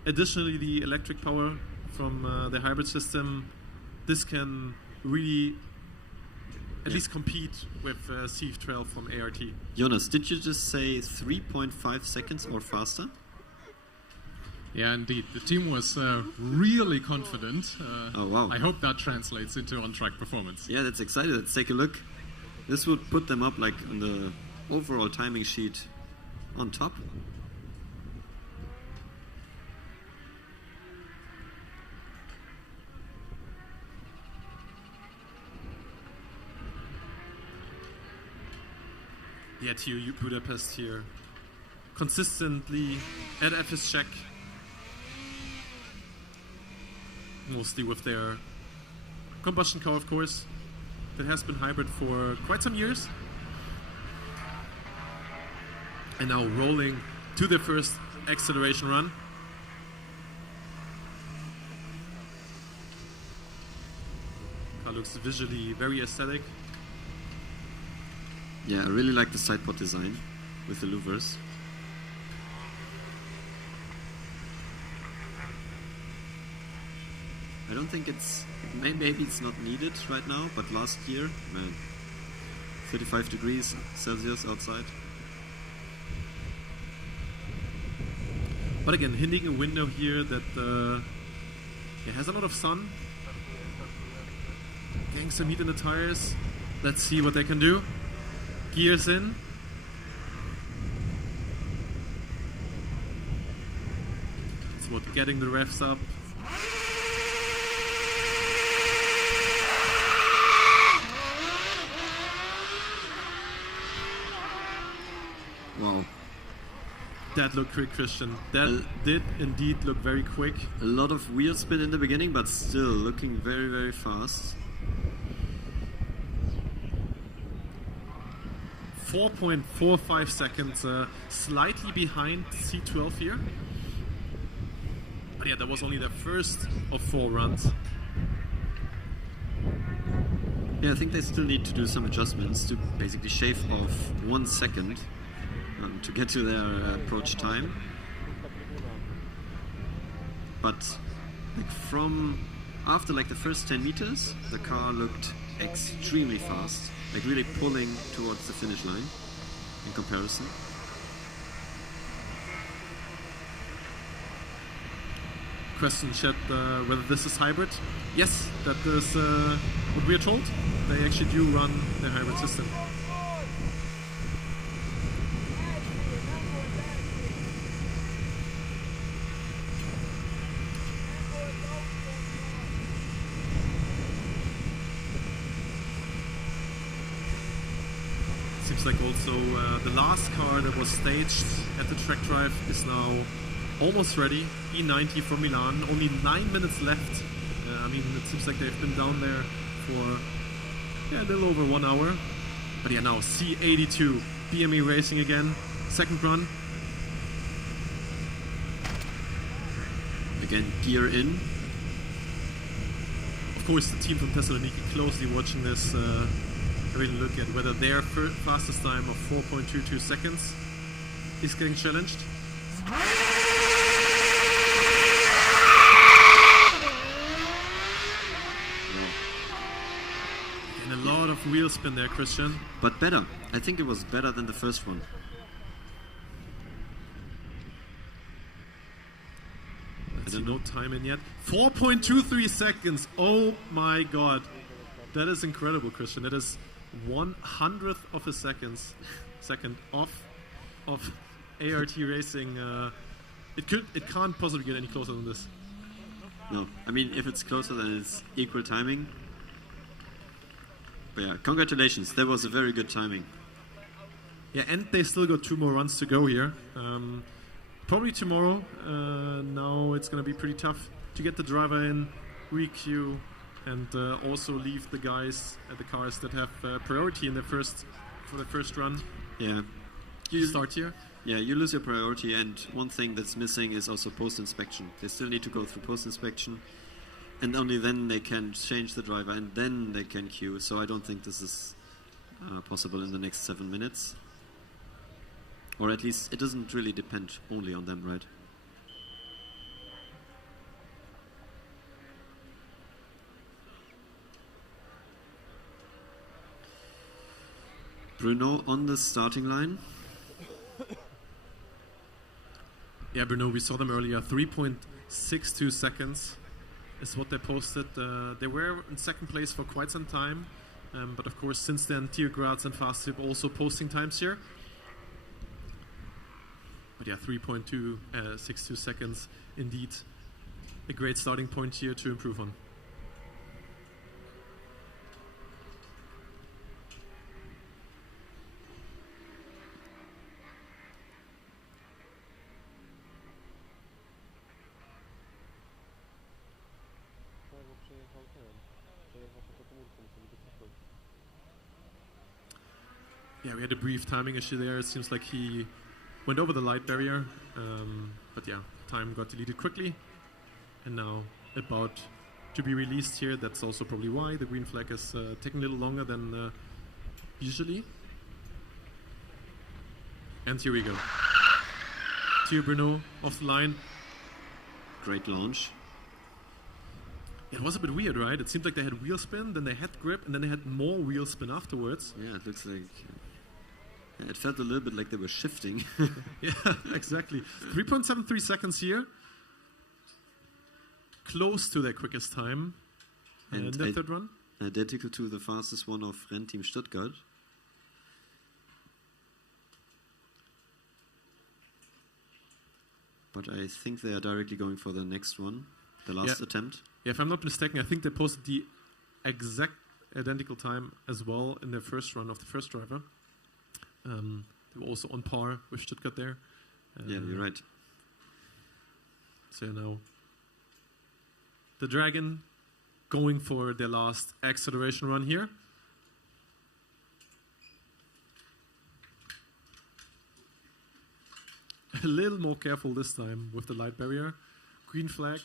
Additionally, the electric power from the hybrid system. This can really at least compete with CF12 from ART. Jonas, did you just say 3.5 seconds or faster? Yeah, indeed. The team was really confident. Oh, wow. I hope that translates into on-track performance. Yeah, that's exciting. Let's take a look. This would put them up like on the overall timing sheet on top. Yeah, TU Budapest here. Consistently at FS check. Mostly with their combustion car, of course. That has been hybrid for quite some years. And now rolling to their first acceleration run. Car looks visually very aesthetic. Yeah, I really like the sidepod design with the louvers. I don't think it's, maybe it's not needed right now, but last year, man, 35 degrees Celsius outside. But again, hitting a window here that has a lot of sun. Getting some heat in the tires. Let's see what they can do. Gears in. It's about getting the revs up. Wow. That looked quick, Christian. That did indeed look very quick. A lot of wheel spin in the beginning, but still looking very, very fast. 4.45 seconds, slightly behind C12 here. But yeah, that was only the first of 4 runs. Yeah, I think they still need to do some adjustments to basically shave off 1 second to get to their approach time. But like from after like the first 10 meters, the car looked extremely fast, like really pulling towards the finish line in comparison. question in chat whether this is hybrid. Yes, that is what we are told. They actually do run the hybrid system. Seems like also the last car that was staged at the track drive is now almost ready. E90 from Milan, only 9 minutes left. I mean, it seems like they've been down there for a little over 1 hour. But yeah, now C82, BME Racing again, second run. Again, gear in. Of course, the team from Thessaloniki closely watching this, having a look at whether their fastest time of 4.22 seconds is getting challenged. And a lot of wheel spin there, Christian. But better. I think it was better than the first one. Let's see, no time in yet. 4.23 seconds. Oh my god. That is incredible, Christian. That is 1/100th of a second off of ART Racing. It can't possibly get any closer than this. No, I mean, if it's closer, then it's equal timing. But yeah, congratulations. That was a very good timing. Yeah, and they still got 2 more runs to go here. Probably tomorrow. Now it's going to be pretty tough to get the driver in, re-queue, and also leave the guys at the cars that have priority in for the first run. Yeah. You start here. Yeah, you lose your priority, and one thing that's missing is also post-inspection. They still need to go through post-inspection, and only then they can change the driver, and then they can queue. So I don't think this is possible in the next 7 minutes. Or at least it doesn't really depend only on them, right? Bruno on the starting line. Yeah, Bruno, we saw them earlier. 3.62 seconds is what they posted. They were in second place for quite some time. But of course, since then, TR Graz and Fastip also posting times here. But yeah, 3.62 seconds. Indeed, a great starting point here to improve on. Yeah, we had a brief timing issue there. It seems like he went over the light barrier. But yeah, time got deleted quickly. And now about to be released here. That's also probably why the green flag is taking a little longer than usually. And here we go. Thierry Bruno off the line. Great launch. Yeah, it was a bit weird, right? It seemed like they had wheel spin, then they had grip, and then they had more wheel spin afterwards. Yeah, it looks like... it felt a little bit like they were shifting. Yeah, exactly. 3.73 seconds here. Close to their quickest time. And the third run. Identical to the fastest one of Rennteam Stuttgart. But I think they are directly going for the next one. The last attempt. Yeah, if I'm not mistaken, I think they posted the exact identical time as well in their first run of the first driver. They were also on par with Stuttgart there. Yeah, you're right. So now the Dragon going for their last acceleration run here. A little more careful this time with the light barrier. Green flag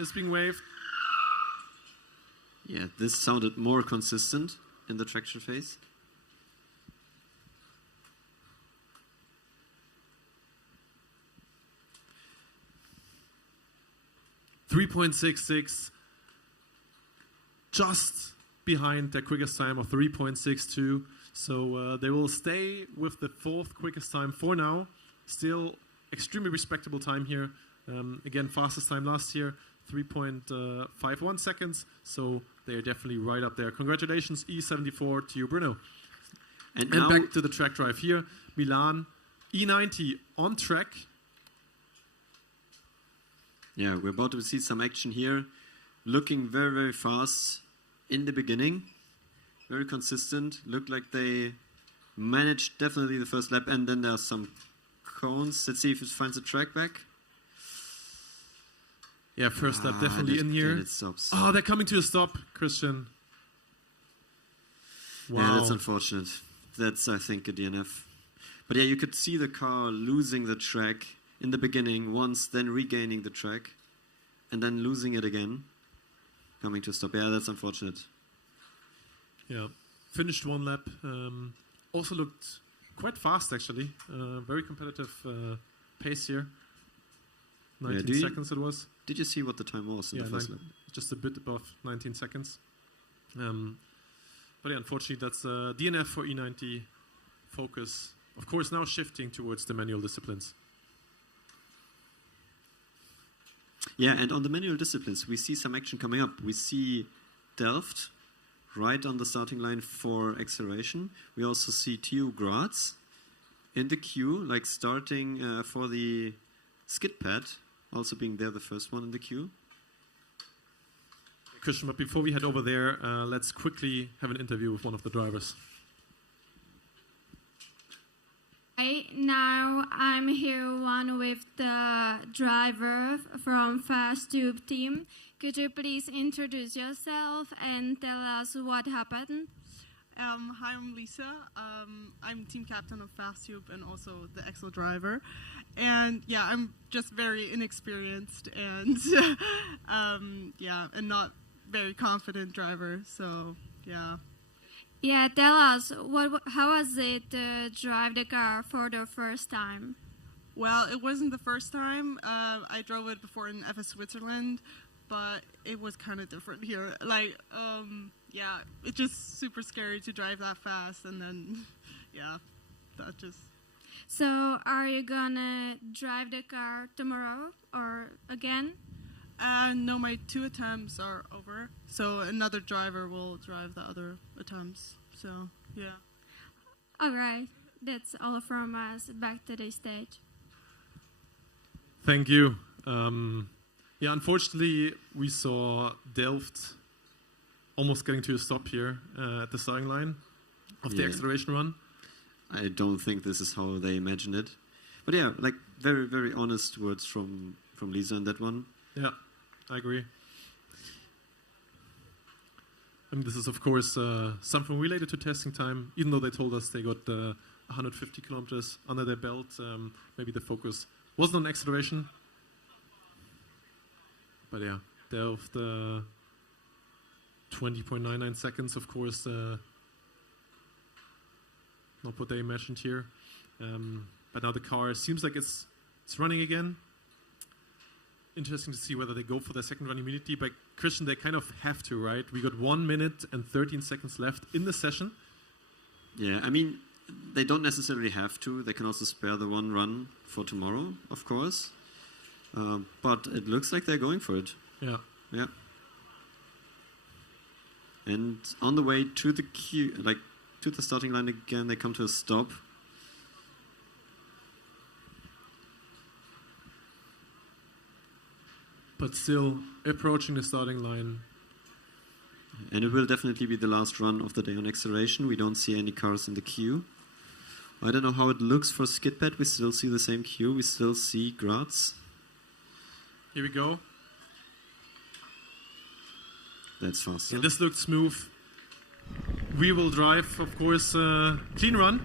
is being waved. Yeah, this sounded more consistent in the traction phase. .66, just behind their quickest time of 3.62. So they will stay with the fourth quickest time for now. Still extremely respectable time here Again, fastest time last year, 3.51 seconds. So they are definitely right up there. Congratulations, E74 to you, Bruno. And back to the track drive here. Milan, E90 on track. Yeah, we're about to see some action here. Looking very, very fast in the beginning. Very consistent. Looked like they managed definitely the first lap. And then there's some cones. Let's see if it finds a track back. Yeah, first lap definitely in here. It stops. Oh, they're coming to a stop, Christian. Wow. Yeah, that's unfortunate. That's, I think, a DNF. But yeah, you could see the car losing the track in the beginning once, then regaining the track, and then losing it again. Coming to a stop. Yeah, that's unfortunate. Yeah, finished one lap. Also looked quite fast, actually. Very competitive pace here. 19 seconds it was. Did you see what the time was in the first lap? Just a bit above 19 seconds. But yeah, unfortunately, that's DNF for E90 focus. Of course, now shifting towards the manual disciplines. Yeah, and on the manual disciplines, we see some action coming up. We see Delft right on the starting line for acceleration. We also see TU Graz in the queue, like starting for the SKIDPAD, also being there the first one in the queue. Christian, but before we head over there, let's quickly have an interview with one of the drivers. Right now, I'm here one with the driver from Fast Tube team. Could you please introduce yourself and tell us what happened? Hi, I'm Lisa. I'm team captain of Fast Tube and also the Excel driver. And yeah, I'm just very inexperienced and and not very confident driver. So yeah. Yeah, tell us, how was it to drive the car for the first time? Well, it wasn't the first time. I drove it before in FS Switzerland, but it was kind of different here. Like, it's just super scary to drive that fast, and then, that just... So, are you gonna drive the car tomorrow or again? No, my 2 attempts are over. So another driver will drive the other attempts. So, yeah. All right. That's all from us. Back to the stage. Thank you. Unfortunately, we saw Delft almost getting to a stop here at the starting line of the acceleration run. I don't think this is how they imagined it. But yeah, like very, very honest words from Lisa in that one. Yeah, I agree. And this is, of course, something related to testing time. Even though they told us they got 150 kilometers under their belt, maybe the focus wasn't on acceleration. But yeah, Delft 20.99 seconds, of course, not what they imagined here. But now the car seems like it's running again. Interesting to see whether they go for their second run immediately. But Christian, they kind of have to, right? We got 1 minute and 13 seconds left in the session. Yeah, I mean, they don't necessarily have to. They can also spare the one run for tomorrow, of course. But it looks like they're going for it. Yeah. Yeah. And on the way to the queue, like to the starting line again, they come to a stop. But still approaching the starting line. And it will definitely be the last run of the day on acceleration. We don't see any cars in the queue. I don't know how it looks for SKIDPAD. We still see the same queue. We still see Graz. Here we go. That's fast. Yeah, this looked smooth. We will drive, of course, clean run.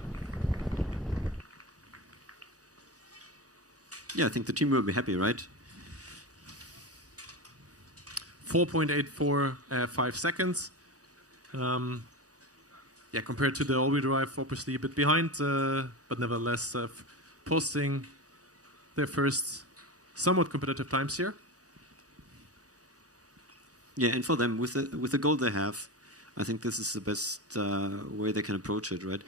Yeah, I think the team will be happy, right? 4.845 seconds. Compared to the all-wheel drive, obviously a bit behind, but nevertheless posting their first somewhat competitive times here. Yeah, and for them, with the goal they have, I think this is the best way they can approach it, right?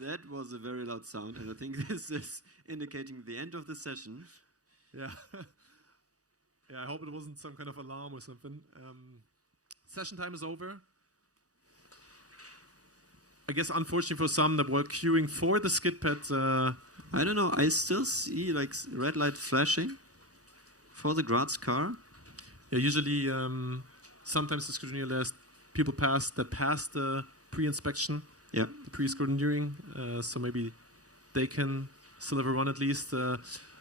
That was a very loud sound, and I think this is indicating the end of the session. Yeah. Yeah, I hope it wasn't some kind of alarm or something. Session time is over. I guess unfortunately for some that were queuing for the SKIDPAD. I don't know, I still see like red light flashing for the Graz car. Yeah, usually sometimes the scrutineer lets people pass that passed the pre-inspection, the pre-scrutineering, so maybe they can still have a run at least.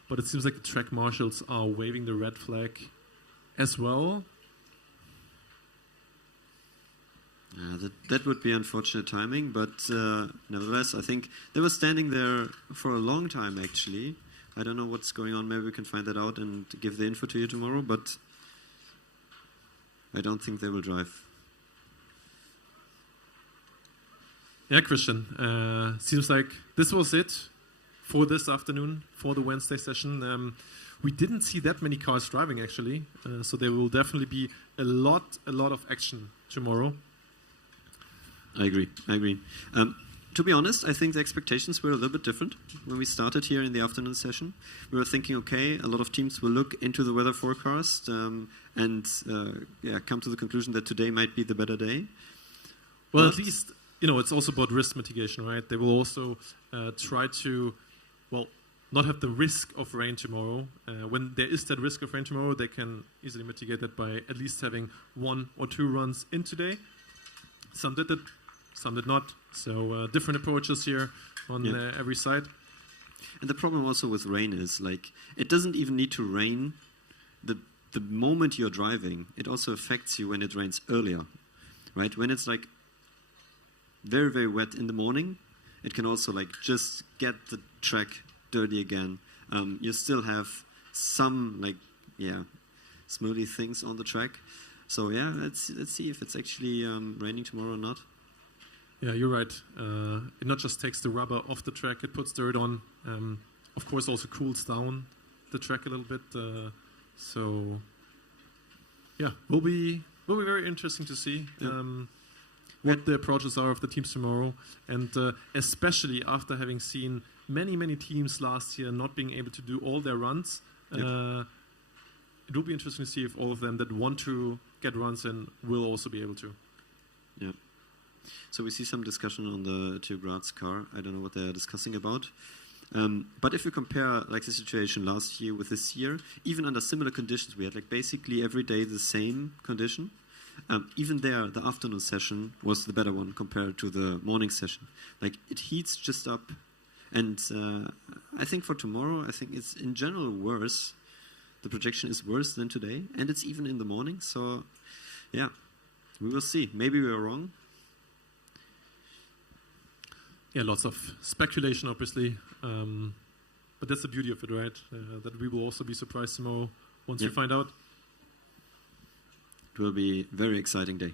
But it seems like the track marshals are waving the red flag as well. That would be unfortunate timing, but nevertheless, I think they were standing there for a long time, actually. I don't know what's going on. Maybe we can find that out and give the info to you tomorrow, but I don't think they will drive. Yeah, Christian, seems like this was it for this afternoon, for the Wednesday session. We didn't see that many cars driving, actually, so there will definitely be a lot of action tomorrow. I agree. To be honest, I think the expectations were a little bit different when we started here in the afternoon session. We were thinking, okay, a lot of teams will look into the weather forecast and come to the conclusion that today might be the better day. Well, at least, it's also about risk mitigation, right? They will also try to, not have the risk of rain tomorrow. When there is that risk of rain tomorrow, they can easily mitigate that by at least having 1 or 2 runs in today. Some did it. Some did not. So different approaches here on every side. And the problem also with rain is, like, it doesn't even need to rain the moment you're driving. It also affects you when it rains earlier, right? When it's, like, very, very wet in the morning, it can also, like, just get the track dirty again. You still have some, like, smoothie things on the track. So, let's see if it's actually raining tomorrow or not. Yeah, you're right. It not just takes the rubber off the track, it puts dirt on. Of course, also cools down the track a little bit. So, will be very interesting to see what the approaches are of the teams tomorrow. And especially after having seen many teams last year not being able to do all their runs, it will be interesting to see if all of them that want to get runs in will also be able to. Yeah. So we see some discussion on the TU Graz car. I don't know what they're discussing about. But if you compare like the situation last year with this year, even under similar conditions, we had like basically every day the same condition. Even there, the afternoon session was the better one compared to the morning session. Like it heats just up. And I think for tomorrow, I think it's in general worse. The projection is worse than today. And it's even in the morning. So, yeah, we will see. Maybe we are wrong. Yeah, lots of speculation, obviously. But that's the beauty of it, right? That we will also be surprised tomorrow once we find out. It will be a very exciting day.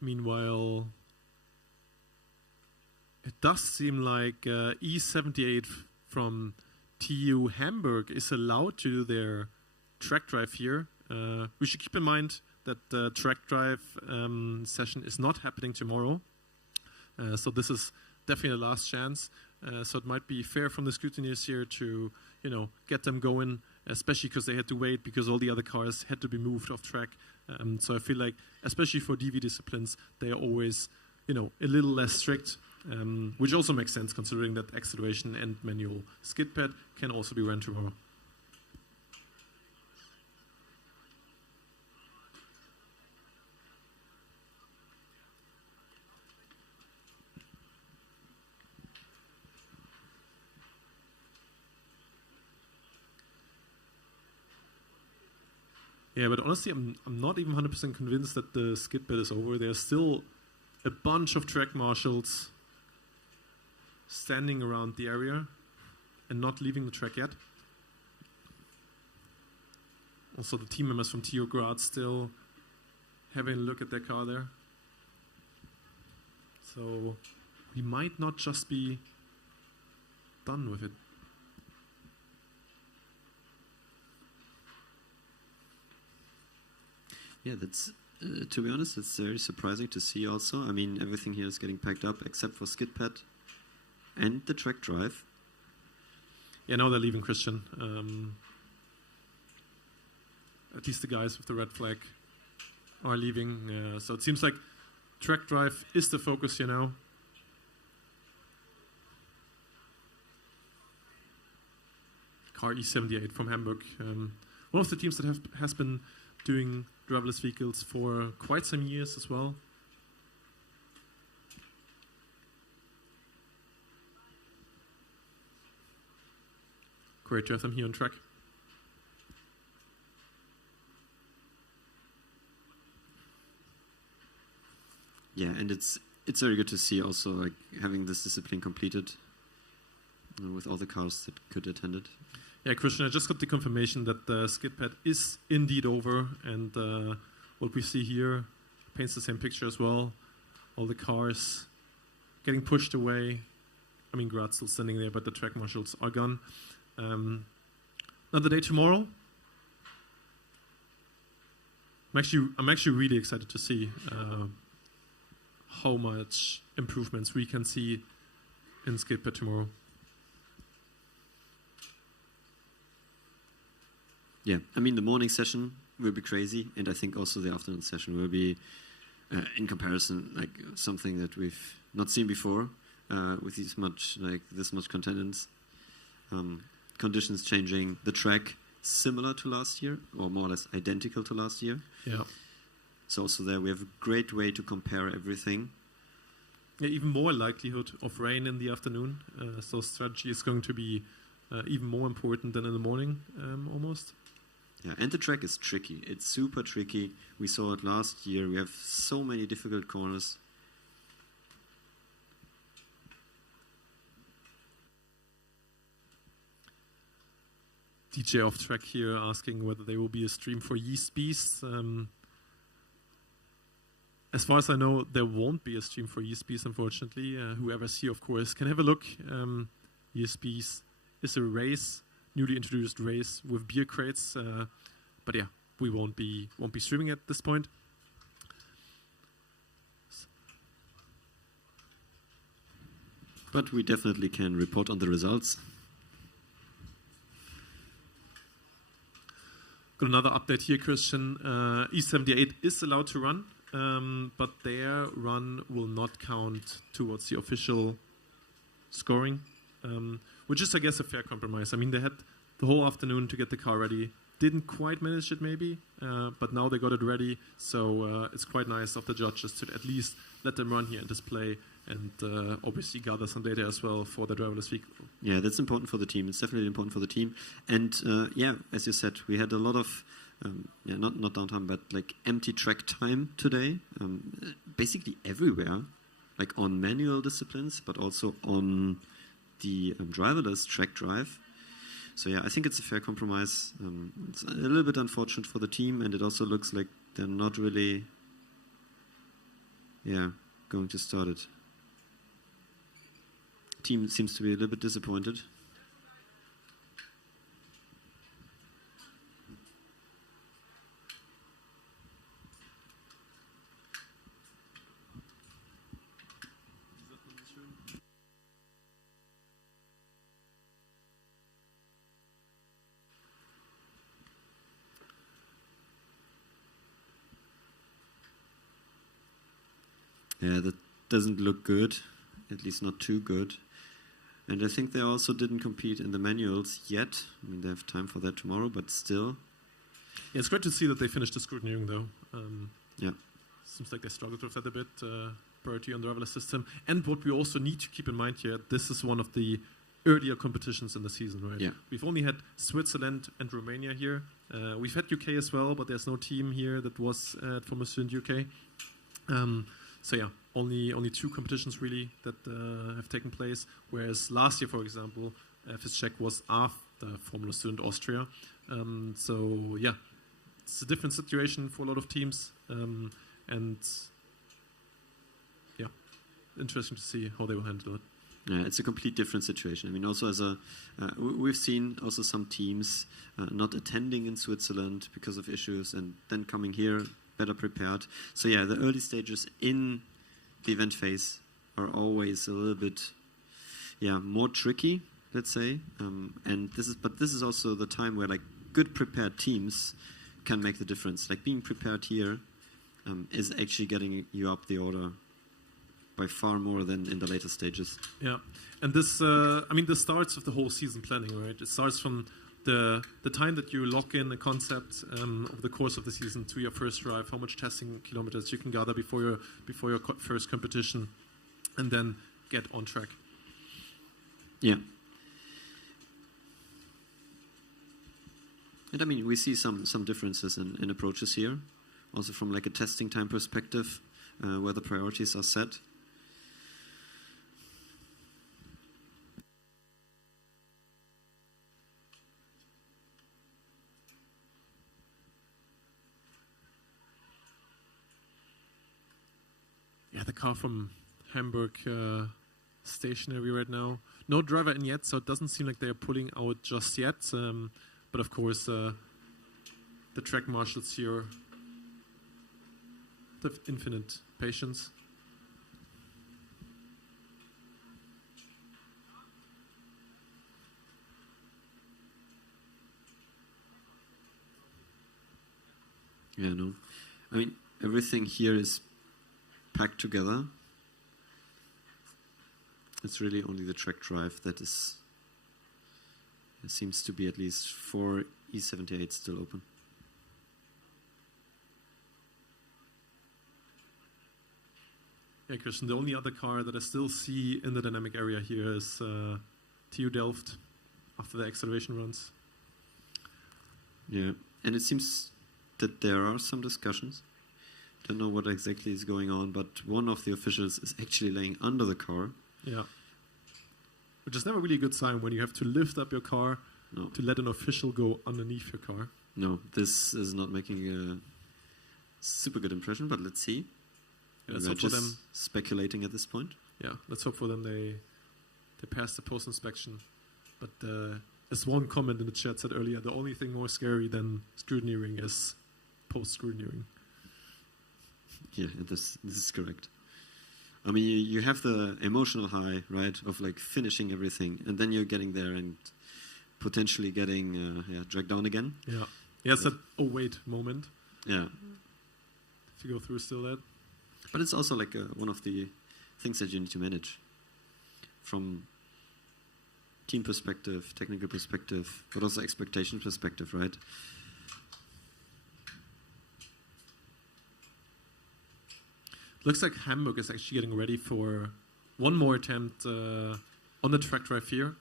Meanwhile, it does seem like E78 from TU Hamburg is allowed to do their track drive here. We should keep in mind that the track drive session is not happening tomorrow. So this is definitely the last chance. So it might be fair from the scrutineers here to, get them going, especially because they had to wait because all the other cars had to be moved off track. So I feel like, especially for DV disciplines, they are always, a little less strict, which also makes sense considering that acceleration and manual SKIDPAD can also be run tomorrow. Yeah, but honestly, I'm not even 100% convinced that the SKIDPAD is over. There's still a bunch of track marshals standing around the area and not leaving the track yet. Also, the team members from TU Graz still having a look at their car there. So we might not just be done with it. Yeah, that's to be honest, it's very surprising to see also. I mean, everything here is getting packed up except for SKIDPAD and the TRACKDRIVE. Yeah, now they're leaving, Christian. At least the guys with the red flag are leaving. So it seems like TRACKDRIVE is the focus here now. Car E78 from Hamburg. One of the teams that has been doing driverless vehicles for quite some years as well. Great to have them here on track. Yeah, and it's very good to see also like having this discipline completed with all the cars that could attend it. Yeah, Christian, I just got the confirmation that the SKIDPAD is indeed over, and what we see here paints the same picture as well. All the cars getting pushed away. I mean, Grad's still standing there, but the track marshals are gone. Another day tomorrow. I'm actually really excited to see how much improvements we can see in SKIDPAD tomorrow. Yeah, I mean, the morning session will be crazy, and I think also the afternoon session will be, in comparison, like something that we've not seen before, with this much contendance. Conditions changing, the track similar to last year, or more or less identical to last year. Yeah. So also there we have a great way to compare everything. Yeah, even more likelihood of rain in the afternoon. So strategy is going to be even more important than in the morning, almost. Yeah, and the track is tricky. It's super tricky. We saw it last year. We have so many difficult corners. DJ off track here asking whether there will be a stream for Yeast Beast. As far as I know, there won't be a stream for Yeast Beast, unfortunately. Whoever's here, of course, can have a look. Yeast Beast is a race, newly introduced race with beer crates. But yeah, we won't be streaming at this point. But we definitely can report on the results. Got another update here, Christian. E78 is allowed to run, but their run will not count towards the official scoring, which is, I guess, a fair compromise. I mean, they had the whole afternoon to get the car ready. Didn't quite manage it, maybe, but now they got it ready. So it's quite nice of the judges to at least let them run here and display, and obviously gather some data as well for the driverless vehicle. Yeah, that's important for the team. It's definitely important for the team. And yeah, as you said, we had a lot of not downtime, but like empty track time today. Basically everywhere, like on manual disciplines, but also on the driverless track drive. So yeah, I think it's a fair compromise. It's a little bit unfortunate for the team, and it also looks like they're not really, going to start it. Team seems to be a little bit disappointed. Yeah, that doesn't look good, at least not too good. And I think they also didn't compete in the manuals yet. I mean, they have time for that tomorrow, but still. Yeah, it's great to see that they finished the scrutineering, though. Yeah. Seems like they struggled with that a bit, priority on the driverless system. And what we also need to keep in mind here, this is one of the earlier competitions in the season, right? Yeah. We've only had Switzerland and Romania here. We've had UK as well, but there's no team here that was at Formula SAE in UK. So yeah, only two competitions really that have taken place. Whereas last year, for example, FSCZ was after Formula SAE in Austria. So yeah, it's a different situation for a lot of teams, and yeah, interesting to see how they will handle it. Yeah, it's a complete different situation. I mean, also we've seen also some teams not attending in Switzerland because of issues, and then coming here better prepared. So yeah, the early stages in the event phase are always a little bit, more tricky, let's say. And this is also the time where like good prepared teams can make the difference. Like being prepared here is actually getting you up the order by far more than in the later stages. Yeah, and this, this starts with the whole season planning, right? It starts from the time that you lock in a concept over the course of the season to your first drive, how much testing kilometers you can gather before your first competition, and then get on track. Yeah. And I mean, we see some differences in approaches here, also from like a testing time perspective, where the priorities are set. Yeah, the car from Hamburg stationary right now. No driver in yet, so it doesn't seem like they are pulling out just yet. But of course, the track marshals here have infinite patience. Yeah, no. I mean, everything here is packed together. It's really only the TRACKDRIVE that is, it seems to be at least for E78 still open. Yeah, Christian, the only other car that I still see in the dynamic area here is TU Delft after the acceleration runs. Yeah, and it seems that there are some discussions. Don't know what exactly is going on, but one of the officials is actually laying under the car. Yeah. Which is never really a good sign when you have to lift up your car to let an official go underneath your car. No, this is not making a super good impression, but let's see. Yeah, let's hope for them. Speculating at this point. Yeah, let's hope for them they pass the post-inspection. But as one comment in the chat said earlier, the only thing more scary than scrutineering is post-scrutineering. Yeah, this is correct. I mean, you have the emotional high, right, of like finishing everything, and then you're getting there and potentially getting dragged down again. Yeah, it's that oh wait moment. Yeah, to go through still that. But it's also like one of the things that you need to manage from team perspective, technical perspective, but also expectation perspective, right? Looks like Hamburg is actually getting ready for one more attempt on the TRACKDRIVE here.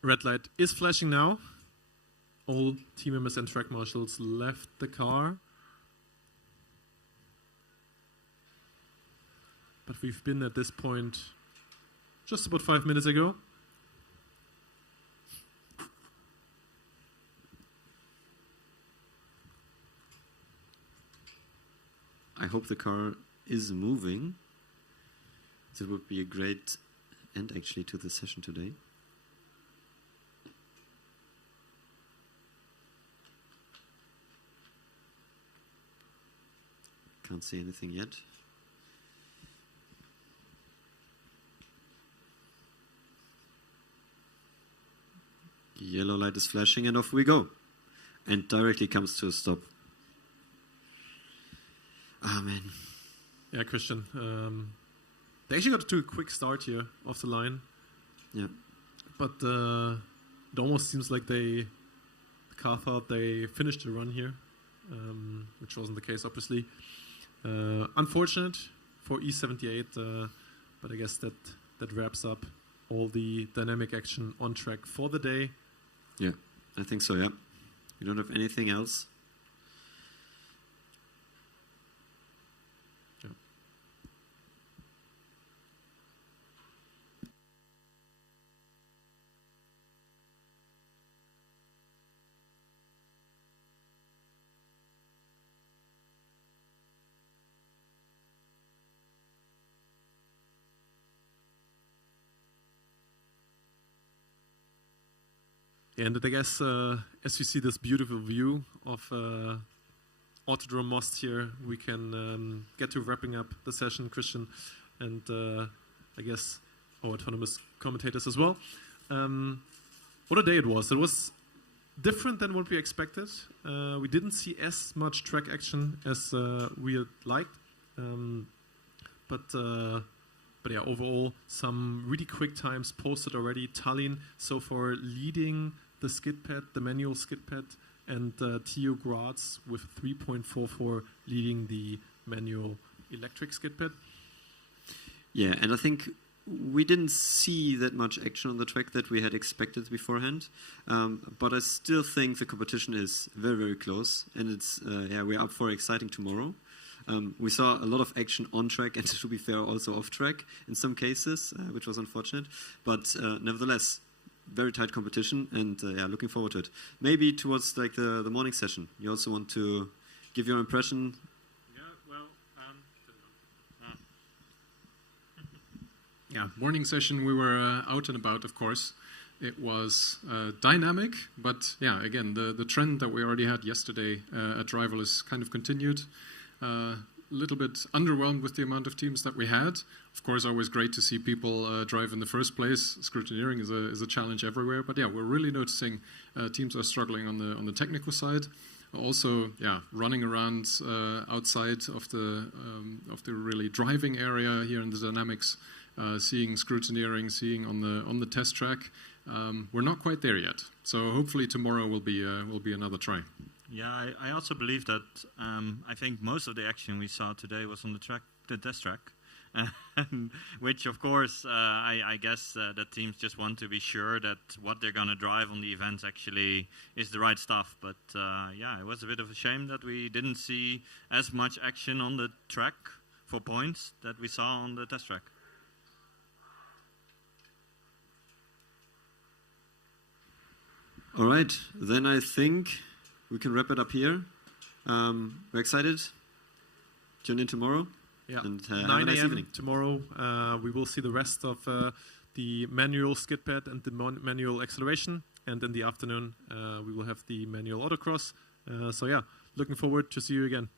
Red light is flashing now. All team members and track marshals left the car. But we've been at this point just about 5 minutes ago. I hope the car is moving. That would be a great end actually to the session today. Can't see anything yet. Yellow light is flashing and off we go. And directly comes to a stop. Ah, man. Yeah, Christian. They actually got to a quick start here off the line. Yeah. But it almost seems like the car thought they finished the run here, which wasn't the case, obviously. Unfortunate for E78, but I guess that wraps up all the dynamic action on track for the day. Yeah, I think so, yeah. We don't have anything else. Yeah. And I guess as you see this beautiful view of Autodrome Most here, we can get to wrapping up the session, Christian, and I guess our autonomous commentators as well. What a day it was. It was different than what we expected. We didn't see as much track action as we had liked. But yeah, overall, some really quick times posted already. Tallinn so far leading the SKIDPAD, the manual SKIDPAD, and TU Graz with 3.44 leading the manual electric SKIDPAD. Yeah, and I think we didn't see that much action on the track that we had expected beforehand, but I still think the competition is very, very close, and it's we're up for exciting tomorrow. We saw a lot of action on track, and to be fair, also off track in some cases, which was unfortunate. But nevertheless, very tight competition, and looking forward to it. Maybe towards like the morning session, you also want to give your impression. Morning session. We were out and about, of course. It was dynamic, but yeah, again, the trend that we already had yesterday at Driverless kind of continued. A little bit underwhelmed with the amount of teams that we had. Of course, always great to see people drive in the first place. Scrutineering is a challenge everywhere, but yeah, we're really noticing teams are struggling on the technical side. Also, running around outside of the really driving area here in the dynamics, seeing scrutineering, seeing on the test track. We're not quite there yet, so hopefully tomorrow will be another try. Yeah, I also believe that I think most of the action we saw today was on the test track, which of course I guess that teams just want to be sure that what they're going to drive on the events actually is the right stuff. But it was a bit of a shame that we didn't see as much action on the track for points that we saw on the test track. All right, then I think we can wrap it up here. We're excited. Tune in tomorrow. Yeah, and 9 have a nice a.m. evening. tomorrow. We will see the rest of the manual SKIDPAD and the manual acceleration. And in the afternoon, we will have the manual autocross. So yeah, looking forward to see you again.